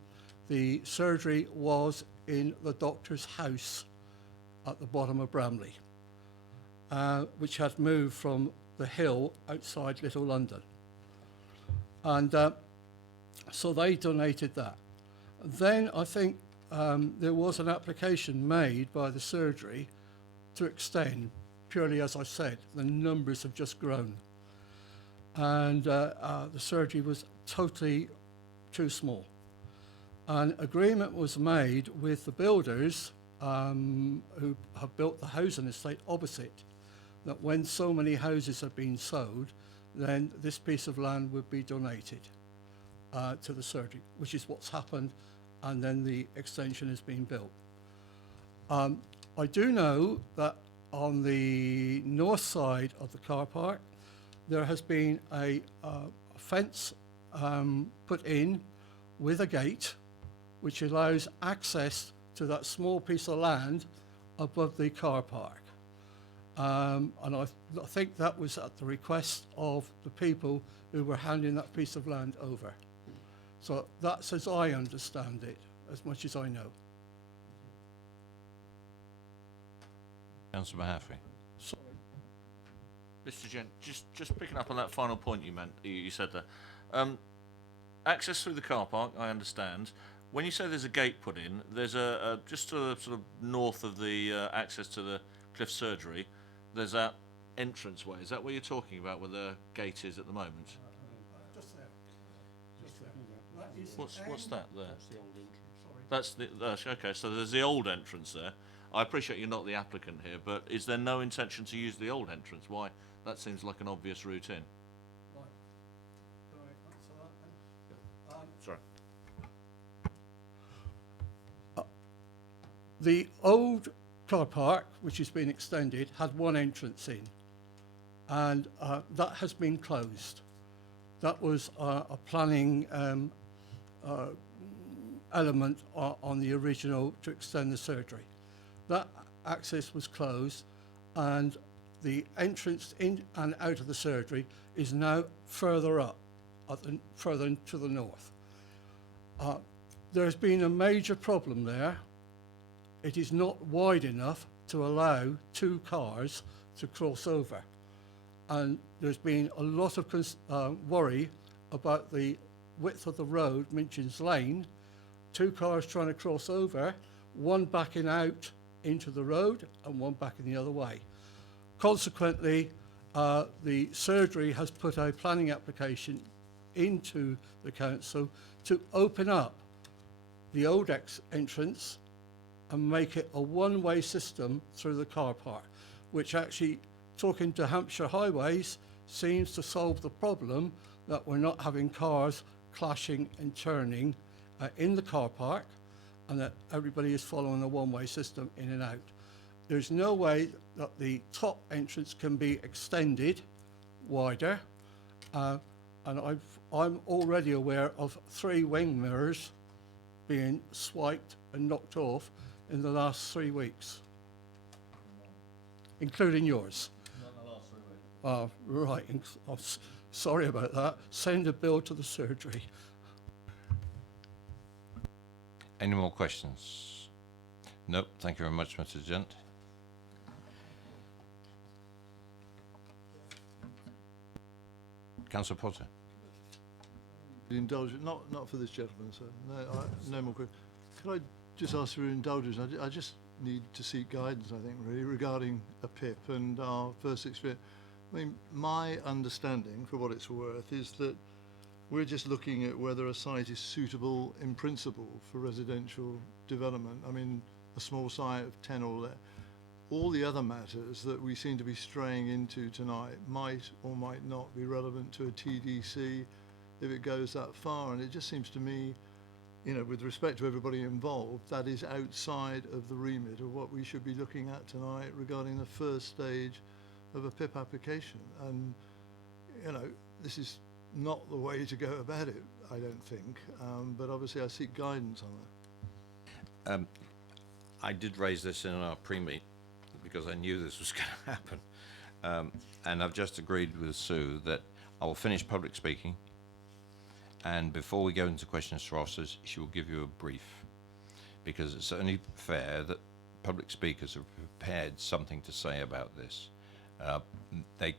the surgery was in the doctor's house at the bottom of Bramley, which had moved from the hill outside Little London. And so they donated that. Then I think there was an application made by the surgery to extend, purely as I said, the numbers have just grown. And the surgery was totally too small. An agreement was made with the builders who have built the housing estate opposite, that when so many houses have been sold, then this piece of land would be donated to the surgery, which is what's happened, and then the extension has been built. I do know that on the north side of the car park, there has been a fence put in with a gate, which allows access to that small piece of land above the car park. And I think that was at the request of the people who were handing that piece of land over. So that's as I understand it, as much as I know. Councillor Mahaffey. Mr. Gent, just picking up on that final point you said there. Access through the car park, I understand. When you say there's a gate put in, there's just to the sort of north of the access to the Cliff Surgery, there's that entranceway. Is that what you're talking about, where the gate is at the moment? Just there. Just there. That is What's that there? That's the old entrance. That's okay. So there's the old entrance there. I appreciate you're not the applicant here, but is there no intention to use the old entrance? Why? That seems like an obvious route in. Right. Can I answer that then? Sorry. The old car park, which has been extended, had one entrance in, and that has been closed. That was a planning element on the original to extend the surgery. That access was closed, and the entrance in and out of the surgery is now further up, further to the north. There's been a major problem there. It is not wide enough to allow 2 cars to cross over. And there's been a lot of worry about the width of the road, Minchin's Lane, 2 cars trying to cross over, one backing out into the road and one backing the other way. Consequently, the surgery has put a planning application into the council to open up the old entrance and make it a one-way system through the car park, which actually, talking to Hampshire Highways, seems to solve the problem that we're not having cars clashing and turning in the car park, and that everybody is following a one-way system in and out. There's no way that the top entrance can be extended wider, and I'm already aware of 3 wing mirrors being swiped and knocked off in the last 3 weeks, including yours. Not in the last 3 weeks. Oh, right. Sorry about that. Send a bill to the surgery. Any more questions? Nope. Thank you very much, Mr. Gent. Councillor Potter. Indulgence, not for this gentleman, sir. No more questions. Could I just ask for indulgence? I just need to seek guidance, I think, really, regarding a PIP and our first experience. I mean, my understanding, for what it's worth, is that we're just looking at whether a site is suitable in principle for residential development. I mean, a small site of 10 or less. All the other matters that we seem to be straying into tonight might or might not be relevant to a TDC if it goes that far. And it just seems to me, you know, with respect to everybody involved, that is outside of the remit of what we should be looking at tonight regarding the first stage of a PIP application. And, you know, this is not the way to go about it, I don't think. But obviously I seek guidance on that. I did raise this in our pre-meet because I knew this was going to happen. And I've just agreed with Sue that I will finish public speaking, and before we go into questions for officers, she will give you a brief, because it's only fair that public speakers have prepared something to say about this. They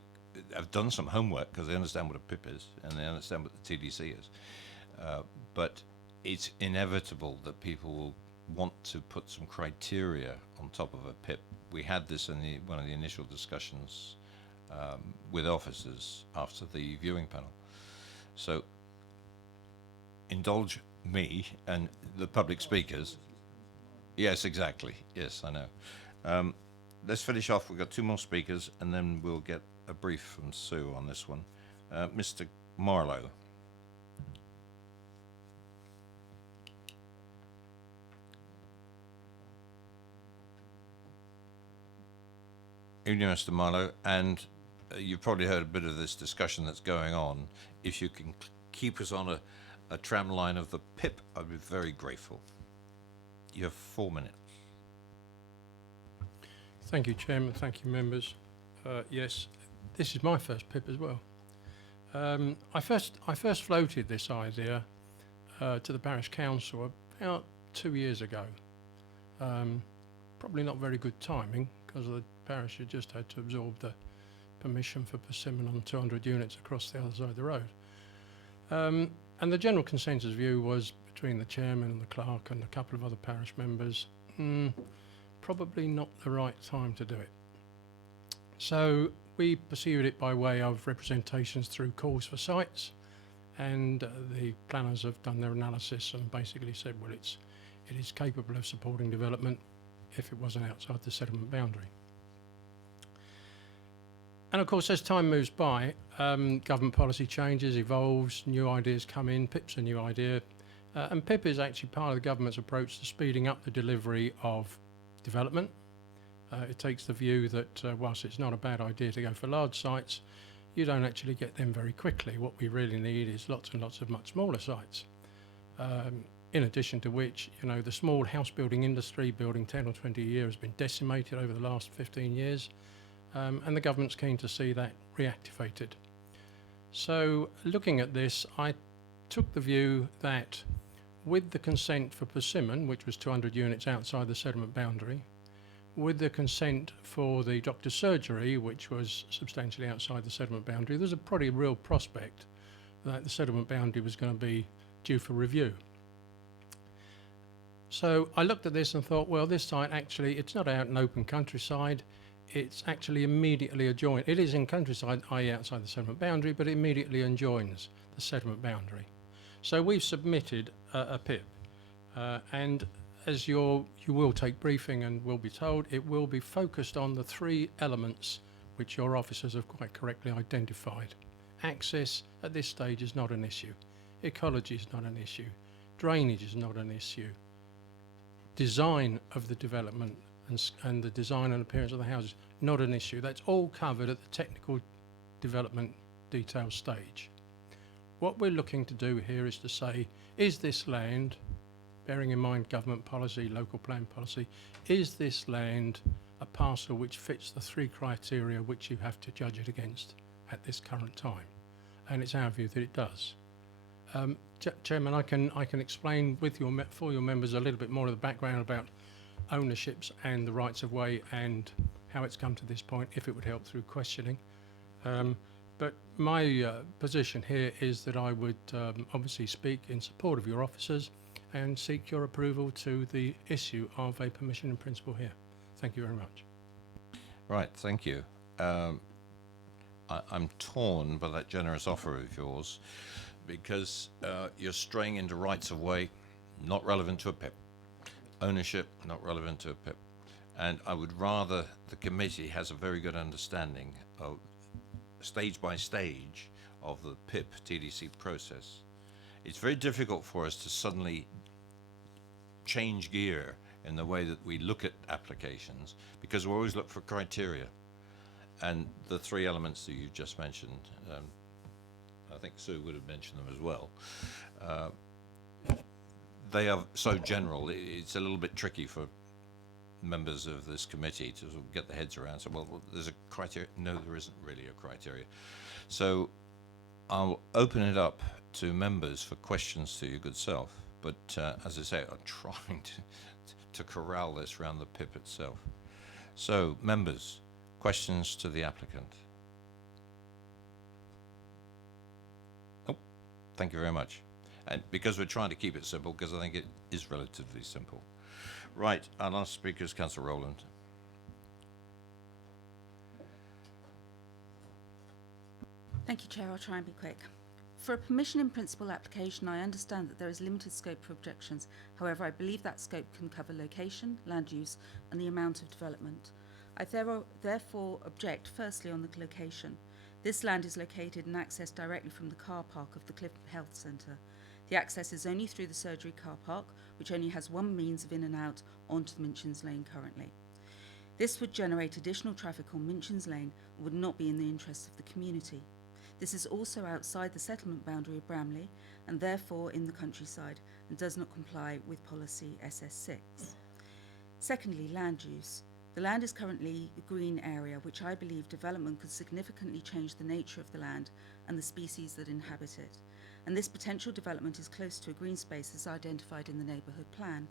have done some homework because they understand what a PIP is and they understand what the TDC is. But it's inevitable that people will want to put some criteria on top of a PIP. We had this in one of the initial discussions with officers after the viewing panel. So indulge me and the public speakers. Yes, exactly. Yes, I know. Let's finish off. We've got 2 more speakers, and then we'll get a brief from Sue on this one. Mr. Marlowe. Evening, Mr. Marlowe, and you've probably heard a bit of this discussion that's going on. If you can keep us on a tram line of the PIP, I'd be very grateful. You have 4 minutes. Thank you, Chairman. Thank you, members. Yes, this is my first PIP as well. I first floated this idea to the parish council about 2 years ago. Probably not very good timing because the parish had just had to absorb the permission for persimmon on 200 units across the other side of the road. And the general consensus view was, between the chairman and the clerk and a couple of other parish members, probably not the right time to do it. So we pursued it by way of representations through calls for sites, and the planners have done their analysis and basically said, well, it is capable of supporting development if it wasn't outside the settlement boundary. And of course, as time moves by, government policy changes, evolves, new ideas come in. PIP's a new idea, and PIP is actually part of the government's approach to speeding up the delivery of development. It takes the view that whilst it's not a bad idea to go for large sites, you don't actually get them very quickly. What we really need is lots and lots of much smaller sites. In addition to which, you know, the small house building industry, building 10 or 20 a year, has been decimated over the last 15 years. And the government's keen to see that reactivated. So looking at this, I took the view that with the consent for persimmon, which was 200 units outside the settlement boundary, with the consent for the doctor's surgery, which was substantially outside the settlement boundary, there's a probably real prospect that the settlement boundary was going to be due for review. So I looked at this and thought, well, this site actually, it's not out in open countryside. It's actually immediately adjoined. It is in countryside, i.e. outside the settlement boundary, but it immediately adjoins the settlement boundary. So we've submitted a PIP, and as you will take briefing and will be told, it will be focused on the three elements which your officers have quite correctly identified. Access at this stage is not an issue. Ecology is not an issue. Drainage is not an issue. Design of the development and the design and appearance of the houses, not an issue. That's all covered at the technical development detail stage. What we're looking to do here is to say, is this land, bearing in mind government policy, local plan policy, is this land a parcel which fits the three criteria which you have to judge it against at this current time? And it's our view that it does. Chairman, I can explain for your members a little bit more of the background about ownerships and the rights of way and how it's come to this point, if it would help through questioning. But my position here is that I would obviously speak in support of your officers and seek your approval to the issue of a permission in principle here. Thank you very much. Right, thank you. I'm torn by that generous offer of yours because you're straying into rights of way, not relevant to a PIP. Ownership, not relevant to a PIP. And I would rather the committee has a very good understanding of stage by stage of the PIP TDC process. It's very difficult for us to suddenly change gear in the way that we look at applications because we always look for criteria. And the three elements that you just mentioned, I think Sue would have mentioned them as well. They are so general, it's a little bit tricky for members of this committee to sort of get their heads around. So, well, there's a criteria. No, there isn't really a criteria. So I'll open it up to members for questions to your good self. But as I say, I'm trying to corral this around the PIP itself. So, members, questions to the applicant? Oh, thank you very much. And because we're trying to keep it simple, because I think it is relatively simple. Right, our last speaker is Councillor Rowland. Thank you, Chair. I'll try and be quick. For a permission in principle application, I understand that there is limited scope for objections. However, I believe that scope can cover location, land use, and the amount of development. I therefore object firstly on the location. This land is located and accessed directly from the car park of the Cliff Health Centre. The access is only through the surgery car park, which only has one means of in and out onto the Minchin's Lane currently. This would generate additional traffic on Minchin's Lane and would not be in the interests of the community. This is also outside the settlement boundary of Bramley and therefore in the countryside and does not comply with policy SS6. Secondly, land use. The land is currently a green area, which I believe development could significantly change the nature of the land and the species that inhabit it. And this potential development is close to a green space as identified in the neighbourhood plan.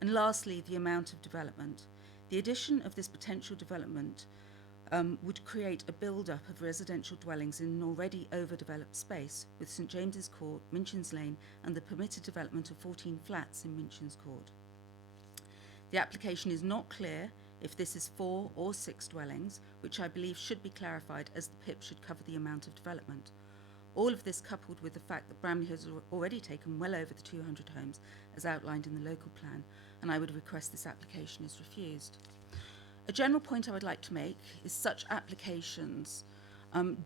And lastly, the amount of development. The addition of this potential development would create a build-up of residential dwellings in an already overdeveloped space with St James's Court, Minchin's Lane and the permitted development of 14 flats in Minchin's Court. The application is not clear if this is 4 or 6 dwellings, which I believe should be clarified as the PIP should cover the amount of development. All of this coupled with the fact that Bramley has already taken well over the 200 homes as outlined in the local plan, and I would request this application is refused. A general point I would like to make is such applications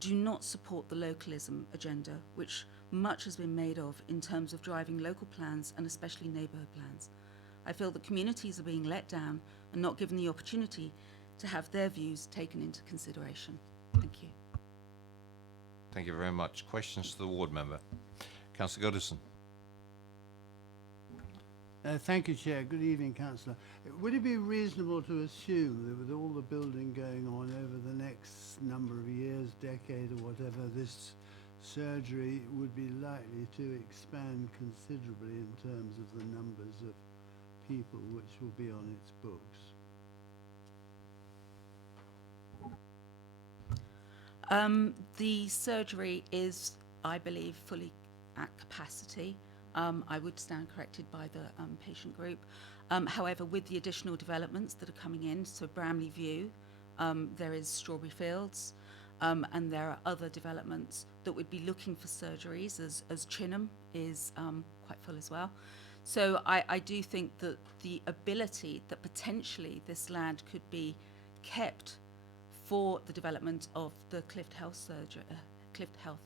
do not support the localism agenda, which much has been made of in terms of driving local plans and especially neighbourhood plans. I feel that communities are being let down and not given the opportunity to have their views taken into consideration. Thank you. Thank you very much. Questions to the ward member? Councillor Goodison. Thank you, Chair. Good evening, Councillor. Would it be reasonable to assume that with all the building going on over the next number of years, decade or whatever, this surgery would be likely to expand considerably in terms of the numbers of people which will be on its books? The surgery is, I believe, fully at capacity. I would stand corrected by the patient group. However, with the additional developments that are coming in, so Bramley View, there is Strawberry Fields, and there are other developments that would be looking for surgeries, as Chinham is quite full as well. So I do think that the ability that potentially this land could be kept for the development of the Clift Health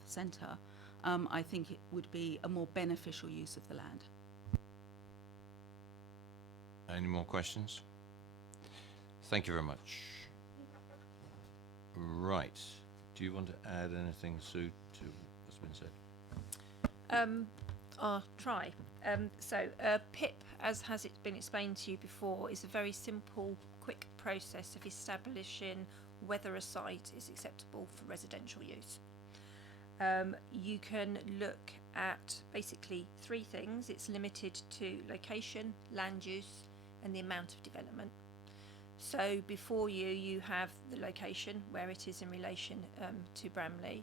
Centre, I think it would be a more beneficial use of the land. Any more questions? Thank you very much. Right. Do you want to add anything, Sue, to what's been said? I'll try. PIP, as has it been explained to you before, is a very simple, quick process of establishing whether a site is acceptable for residential use. You can look at basically three things. It's limited to location, land use, and the amount of development. So before you have the location, where it is in relation to Bramley.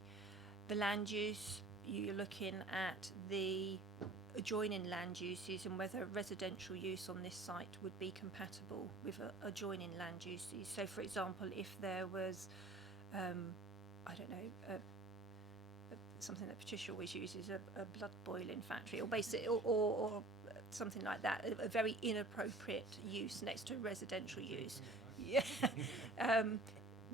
The land use, you're looking at the adjoining land uses and whether residential use on this site would be compatible with adjoining land uses. So for example, if there was, I don't know, something that Patricia always uses, a blood boiling factory, or basically, or something like that, a very inappropriate use next to residential use. Yeah.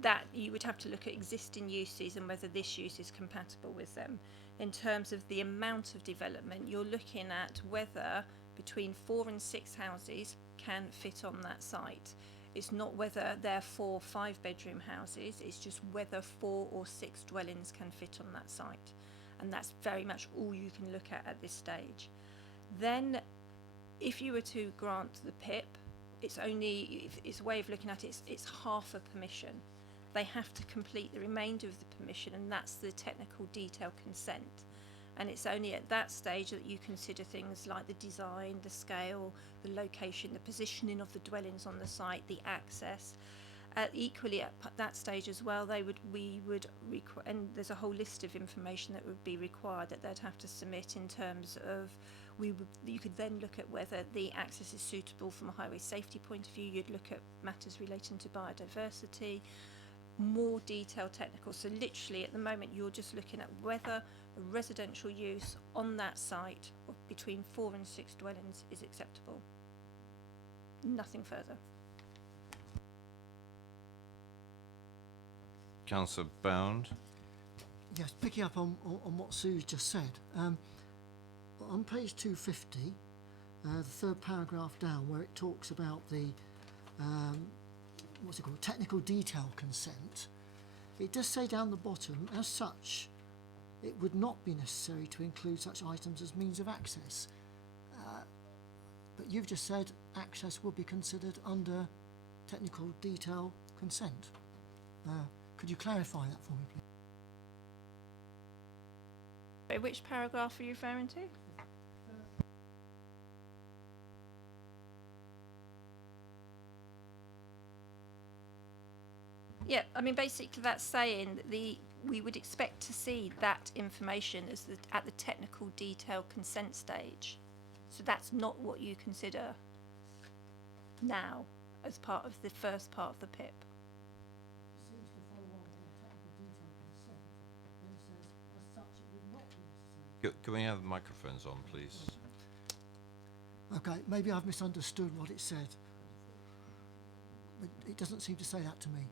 That you would have to look at existing uses and whether this use is compatible with them. In terms of the amount of development, you're looking at whether between 4 and 6 houses can fit on that site. It's not whether they're 4 5-bedroom houses, it's just whether 4 or 6 dwellings can fit on that site. And that's very much all you can look at this stage. Then, if you were to grant the PIP, it's a way of looking at it, it's half a permission. They have to complete the remainder of the permission, and that's the technical detail consent. And it's only at that stage that you consider things like the design, the scale, the location, the positioning of the dwellings on the site, the access. Equally at that stage as well, and there's a whole list of information that would be required that they'd have to submit in terms of, you could then look at whether the access is suitable from a highway safety point of view. You'd look at matters relating to biodiversity, more detailed technical. So literally at the moment you're just looking at whether a residential use on that site of between 4 and 6 dwellings is acceptable. Nothing further. Councillor Bound. Yes, picking up on what Sue's just said. On page 250, the third paragraph down, where it talks about the what's it called, technical detail consent, it does say down the bottom, as such, it would not be necessary to include such items as means of access. But you've just said access will be considered under technical detail consent. Could you clarify that for me, please? Which paragraph are you referring to? Yeah, I mean, basically that's saying that we would expect to see that information as at the technical detail consent stage. So that's not what you consider now as part of the first part of the PIP. Seems to follow on from technical detail consent, then it says, as such, it would not be necessary. Can we have the microphones on, please? Okay, maybe I've misunderstood what it said. But it doesn't seem to say that to me.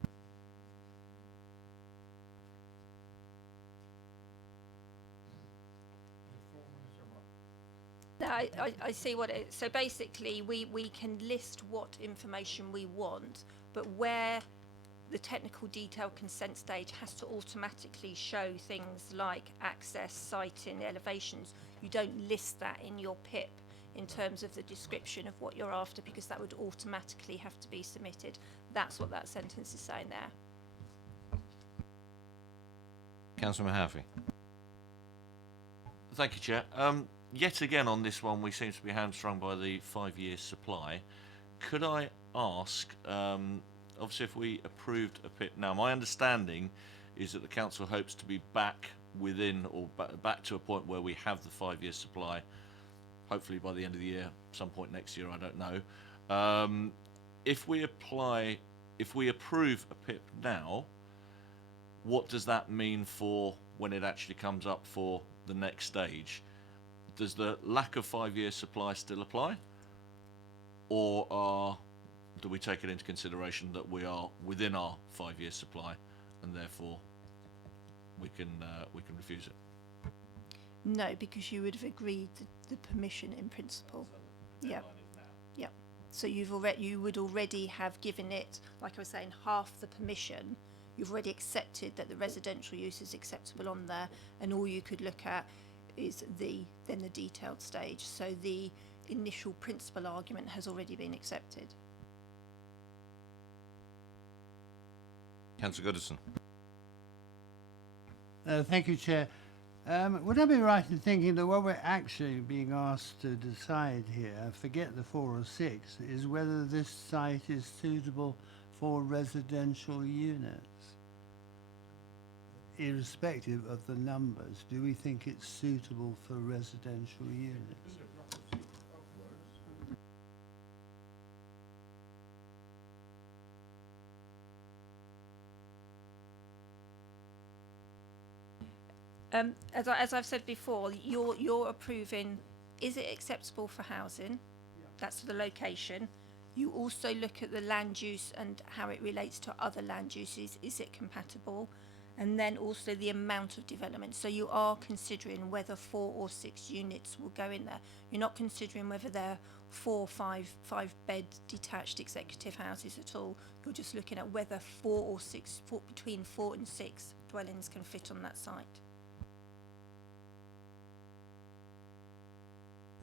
No, I see what it is. So basically we can list what information we want, but where the technical detail consent stage has to automatically show things like access, siting, elevations, you don't list that in your PIP in terms of the description of what you're after, because that would automatically have to be submitted. That's what that sentence is saying there. Councillor Mahaffey. Thank you, Chair. Yet again on this one, we seem to be hamstrung by the 5-year supply. Could I ask, obviously if we approved a PIP, now my understanding is that the council hopes to be back within, or back to a point where we have the 5-year supply, hopefully by the end of the year, some point next year, I don't know. If we approve a PIP now, what does that mean for when it actually comes up for the next stage? Does the lack of 5-year supply still apply? Or do we take it into consideration that we are within our 5-year supply and therefore we can refuse it? No, because you would have agreed the permission in principle. Yeah. Yeah. So you would already have given it, like I was saying, half the permission. You've already accepted that the residential use is acceptable on there, and all you could look at is then the detailed stage. So the initial principal argument has already been accepted. Councillor Goodison. Thank you, Chair. Would I be right in thinking that what we're actually being asked to decide here, forget the 4 or 6, is whether this site is suitable for residential units? Irrespective of the numbers, do we think it's suitable for residential units? As I've said before, you're approving, is it acceptable for housing? That's the location. You also look at the land use and how it relates to other land uses. Is it compatible? And then also the amount of development. So you are considering whether 4 or 6 units will go in there. You're not considering whether they're 4, 5 bed detached executive houses at all. You're just looking at whether 4 or 6, between 4 and 6 dwellings can fit on that site.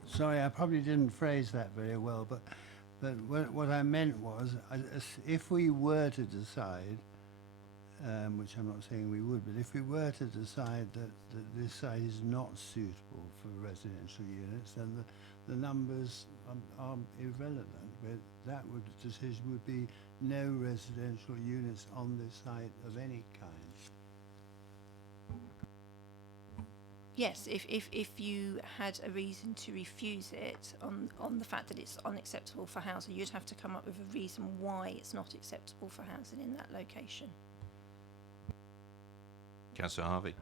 Sorry, I probably didn't phrase that very well, but what I meant was, if we were to decide, which I'm not saying we would, but if we were to decide that this site is not suitable for residential units, then the numbers are irrelevant. But that decision would be no residential units on this site of any kind. Yes, if you had a reason to refuse it on the fact that it's unacceptable for housing, you'd have to come up with a reason why it's not acceptable for housing in that location. Councillor Harvey.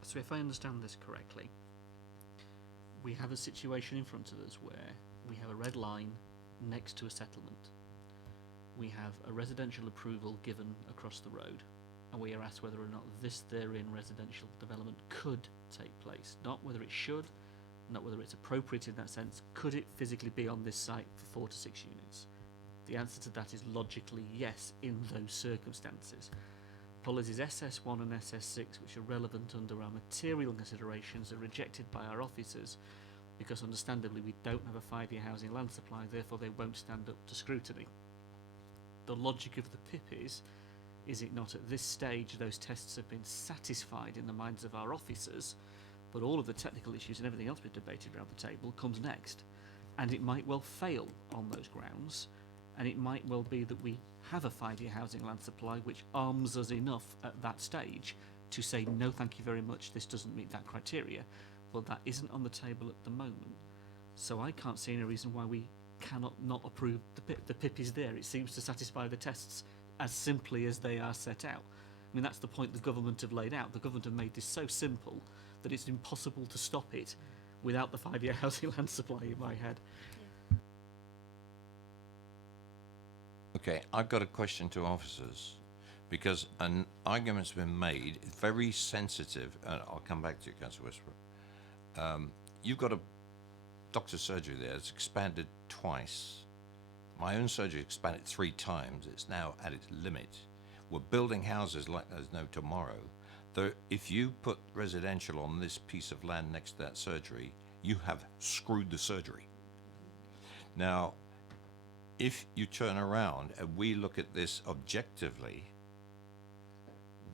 So if I understand this correctly, we have a situation in front of us where we have a red line next to a settlement. We have a residential approval given across the road, and we are asked whether or not this therein residential development could take place. Not whether it should, not whether it's appropriate in that sense. Could it physically be on this site for 4 to 6 units? The answer to that is logically yes in those circumstances. Policies SS1 and SS6, which are relevant under our material considerations, are rejected by our officers because understandably we don't have a 5-year housing land supply, therefore they won't stand up to scrutiny. The logic of the PIP is it not at this stage those tests have been satisfied in the minds of our officers, but all of the technical issues and everything else we've debated around the table comes next, and it might well fail on those grounds, and it might well be that we have a 5-year housing land supply which arms us enough at that stage to say no thank you very much, this doesn't meet that criteria. Well, that isn't on the table at the moment, so I can't see any reason why we cannot not approve the PIP. The PIP is there, it seems to satisfy the tests as simply as they are set out. I mean, that's the point the government have laid out. The government have made this so simple that it's impossible to stop it without the 5-year housing land supply in my head. Okay, I've got a question to officers, because an argument's been made, very sensitive, and I'll come back to you, Councillor Westbrook. You've got a doctor's surgery there, it's expanded twice. My own surgery expanded 3 times, it's now at its limit. We're building houses like there's no tomorrow. Though if you put residential on this piece of land next to that surgery, you have screwed the surgery. Now, if you turn around and we look at this objectively,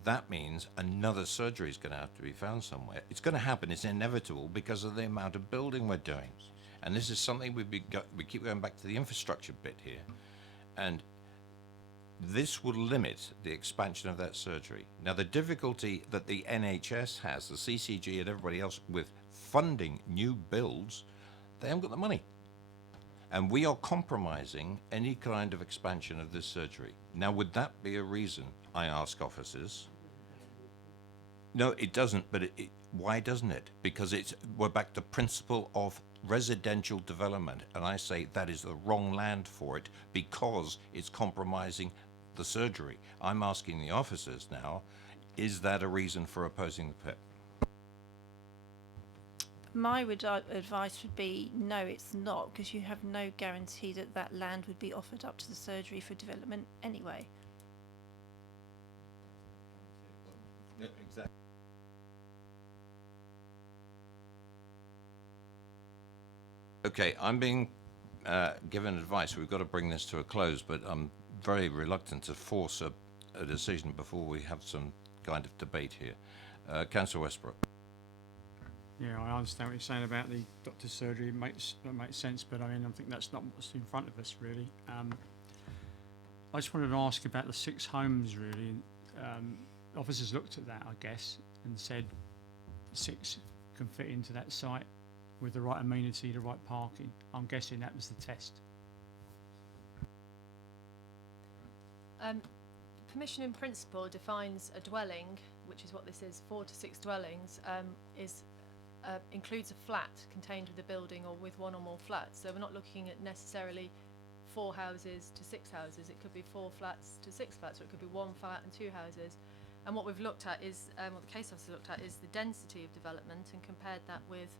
that means another surgery is going to have to be found somewhere. It's going to happen, it's inevitable because of the amount of building we're doing. And this is something we keep going back to the infrastructure bit here. And this will limit the expansion of that surgery. Now, the difficulty that the NHS has, the CCG and everybody else with funding new builds, they haven't got the money. And we are compromising any kind of expansion of this surgery. Now, would that be a reason, I ask officers? No, it doesn't, but why doesn't it? Because we're back to principle of residential development, and I say that is the wrong land for it because it's compromising the surgery. I'm asking the officers now, is that a reason for opposing the PIP? My advice would be no, it's not, because you have no guarantee that that land would be offered up to the surgery for development anyway. Exactly. Okay, I'm being given advice. We've got to bring this to a close, but I'm very reluctant to force a decision before we have some kind of debate here. Councillor Westbrook. Yeah, I understand what you're saying about the doctor's surgery. It makes sense, but I mean, I think that's not what's in front of us, really. I just wanted to ask about the 6 homes, really. Officers looked at that, I guess, and said 6 can fit into that site with the right amenity, the right parking. I'm guessing that was the test. Permission in principle defines a dwelling, which is what this is, 4 to 6 dwellings, includes a flat contained with a building or with 1 or more flats. So we're not looking at necessarily 4 houses to 6 houses. It could be 4 flats to 6 flats, or it could be 1 flat and 2 houses. And what we've looked at is, what the case officer looked at is the density of development and compared that with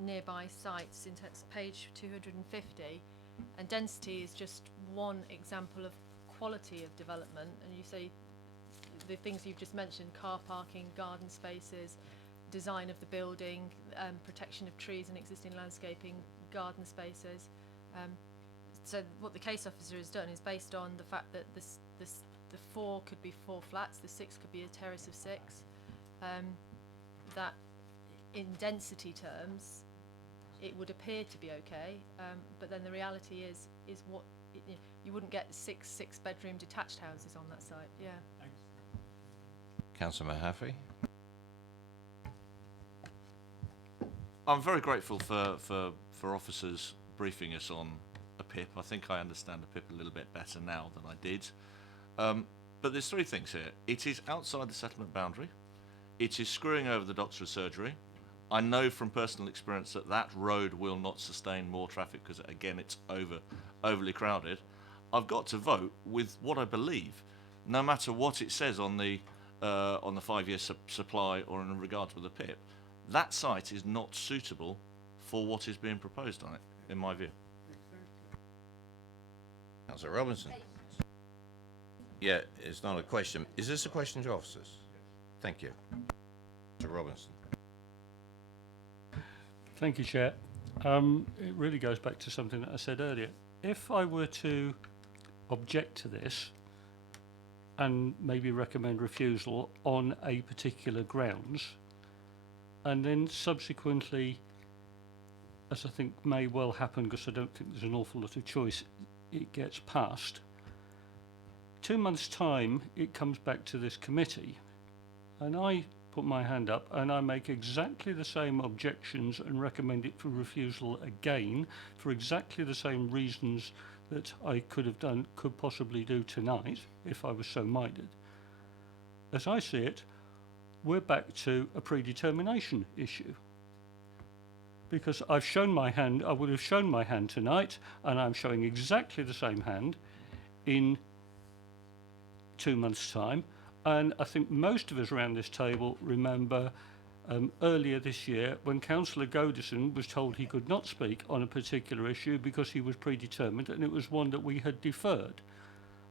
nearby sites in page 250. And density is just one example of quality of development. And you say the things you've just mentioned, car parking, garden spaces, design of the building, protection of trees and existing landscaping, garden spaces. So what the case officer has done is based on the fact that the 4 could be 4 flats, the 6 could be a terrace of 6, that in density terms it would appear to be okay, but then the reality is what you wouldn't get 6 bedroom detached houses on that site. Yeah. Thanks. Councillor Mahaffey. I'm very grateful for officers briefing us on a PIP. I think I understand the PIP a little bit better now than I did. But there's 3 things here. It is outside the settlement boundary. It is screwing over the doctor's surgery. I know from personal experience that that road will not sustain more traffic because, again, it's overly crowded. I've got to vote with what I believe, no matter what it says on the 5-year supply or in regard to the PIP. That site is not suitable for what is being proposed on it, in my view. Councillor Robinson. Yeah, it's not a question. Is this a question to officers? Thank you. Councillor Robinson. Thank you, Chair. It really goes back to something that I said earlier. If I were to object to this and maybe recommend refusal on a particular grounds, and then subsequently, as I think may well happen because I don't think there's an awful lot of choice, it gets passed. 2 months' time, it comes back to this committee, and I put my hand up and I make exactly the same objections and recommend it for refusal again for exactly the same reasons that I could possibly do tonight if I was so minded. As I see it, we're back to a predetermination issue. Because I've shown my hand, I would have shown my hand tonight, and I'm showing exactly the same hand in 2 months' time. And I think most of us around this table remember earlier this year when Councillor Godison was told he could not speak on a particular issue because he was predetermined, and it was one that we had deferred.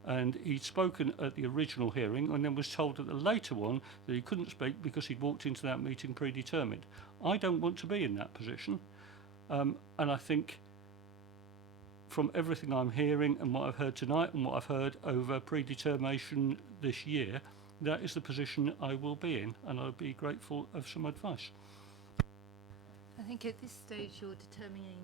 And he'd spoken at the original hearing and then was told at the later one that he couldn't speak because he'd walked into that meeting predetermined. I don't want to be in that position. And I think from everything I'm hearing and what I've heard tonight and what I've heard over predetermination this year, that is the position I will be in, and I'll be grateful of some advice. I think at this stage you're determining,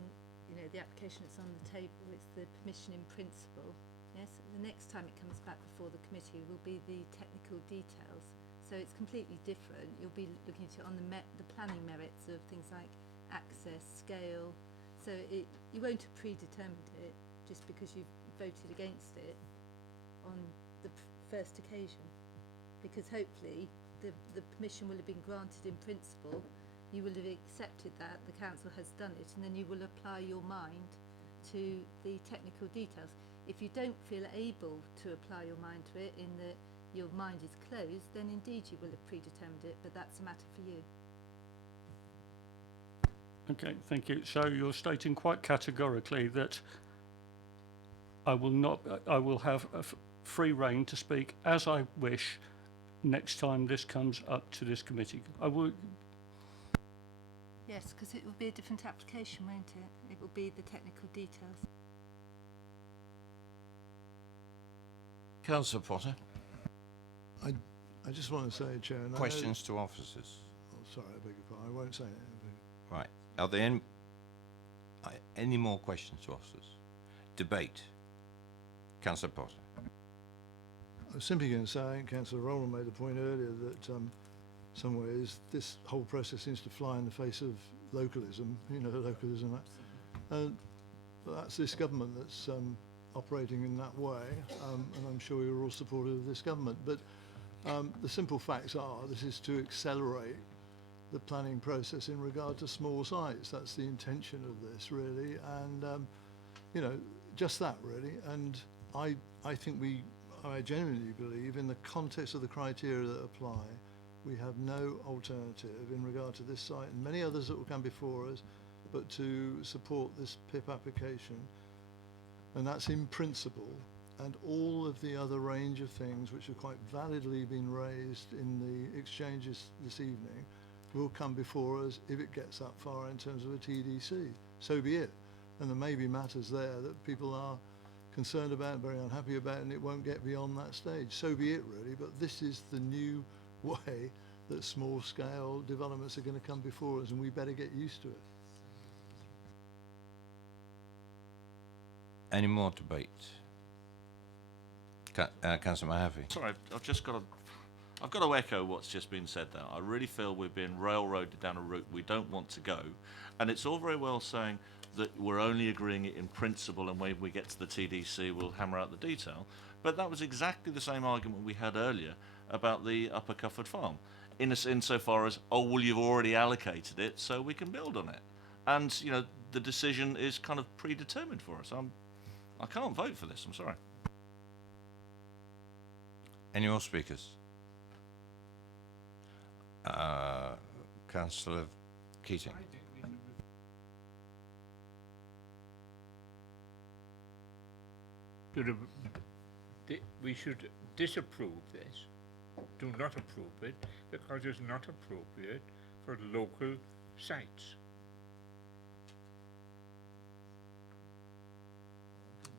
the application that's on the table. It's the permission in principle. Yes, the next time it comes back before the committee will be the technical details. So it's completely different. You'll be looking at it on the planning merits of things like access, scale. So you won't have predetermined it just because you've voted against it. on the first occasion, because hopefully the permission will have been granted in principle, you will have accepted that, the council has done it, and then you will apply your mind to the technical details. If you don't feel able to apply your mind to it, in that your mind is closed, then indeed you will have predetermined it, but that's a matter for you. Okay, thank you. So you're stating quite categorically that I will have free rein to speak as I wish next time this comes up to this committee. I will. Yes, because it will be a different application, won't it? It will be the technical details. Councillor Potter. I just want to say, Chair... and I know- Questions to officers. Oh, sorry, I beg your pardon. I won't say anything. Right. Are there any more questions to officers? Debate. Councillor Potter. I was simply going to say, I think Councillor Rowland made the point earlier that some ways this whole process seems to fly in the face of localism, localism. But that's this government that's operating in that way, and I'm sure you're all supportive of this government. But the simple facts are this is to accelerate the planning process in regard to small sites. That's the intention of this, really, and just that, really. And I think I genuinely believe, in the context of the criteria that apply, we have no alternative in regard to this site and many others that will come before us, but to support this PIP application. And that's in principle, and all of the other range of things which have quite validly been raised in the exchanges this evening will come before us if it gets that far in terms of a TDC. So be it. And there may be matters there that people are concerned about, very unhappy about, and it won't get beyond that stage. So be it, really. But this is the new way that small-scale developments are going to come before us, and we better get used to it. Any more debate? Councillor Mahaffey. Sorry, I've got to echo what's just been said there. I really feel we're being railroaded down a route we don't want to go, and it's all very well saying that we're only agreeing it in principle, and when we get to the TDC we'll hammer out the detail. But that was exactly the same argument we had earlier about the Upper Cufford Farm, insofar as, oh, well, you've already allocated it, so we can build on it. And, the decision is kind of predetermined for us. I can't vote for this, I'm sorry. Any more speakers? Councillor Keating. We should disapprove this, do not approve it, because it's not appropriate for local sites.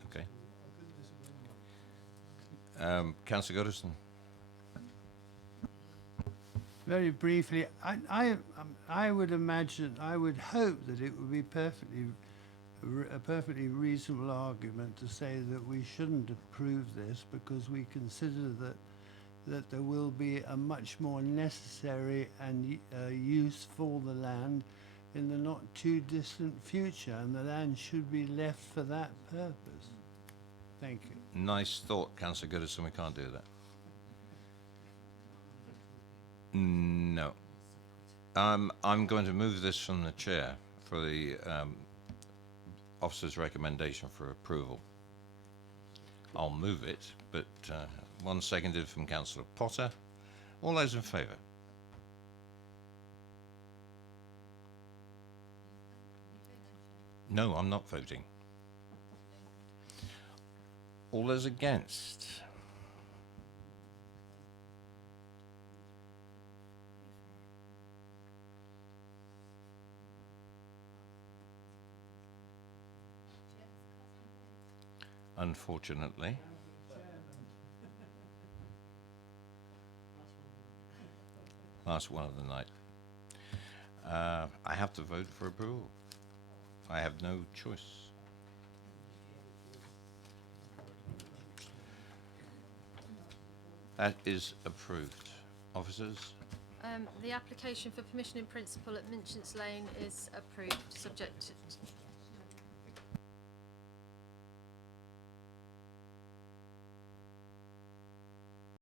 Okay. Councillor Goodison. Very briefly, I would imagine, I would hope that it would be a perfectly reasonable argument to say that we shouldn't approve this because we consider that there will be a much more necessary and use for the land in the not too distant future, and the land should be left for that purpose. Thank you. Nice thought, Councillor Goodison. We can't do that. No. I'm going to move this from the chair for the officer's recommendation for approval. I'll move it, but one seconded from Councillor Potter. All those in favour? No, I'm not voting. All those against? Unfortunately. Last one of the night. I have to vote for approval. I have no choice. That is approved. Officers? The application for permission in principle at Minchin's Lane is approved, subject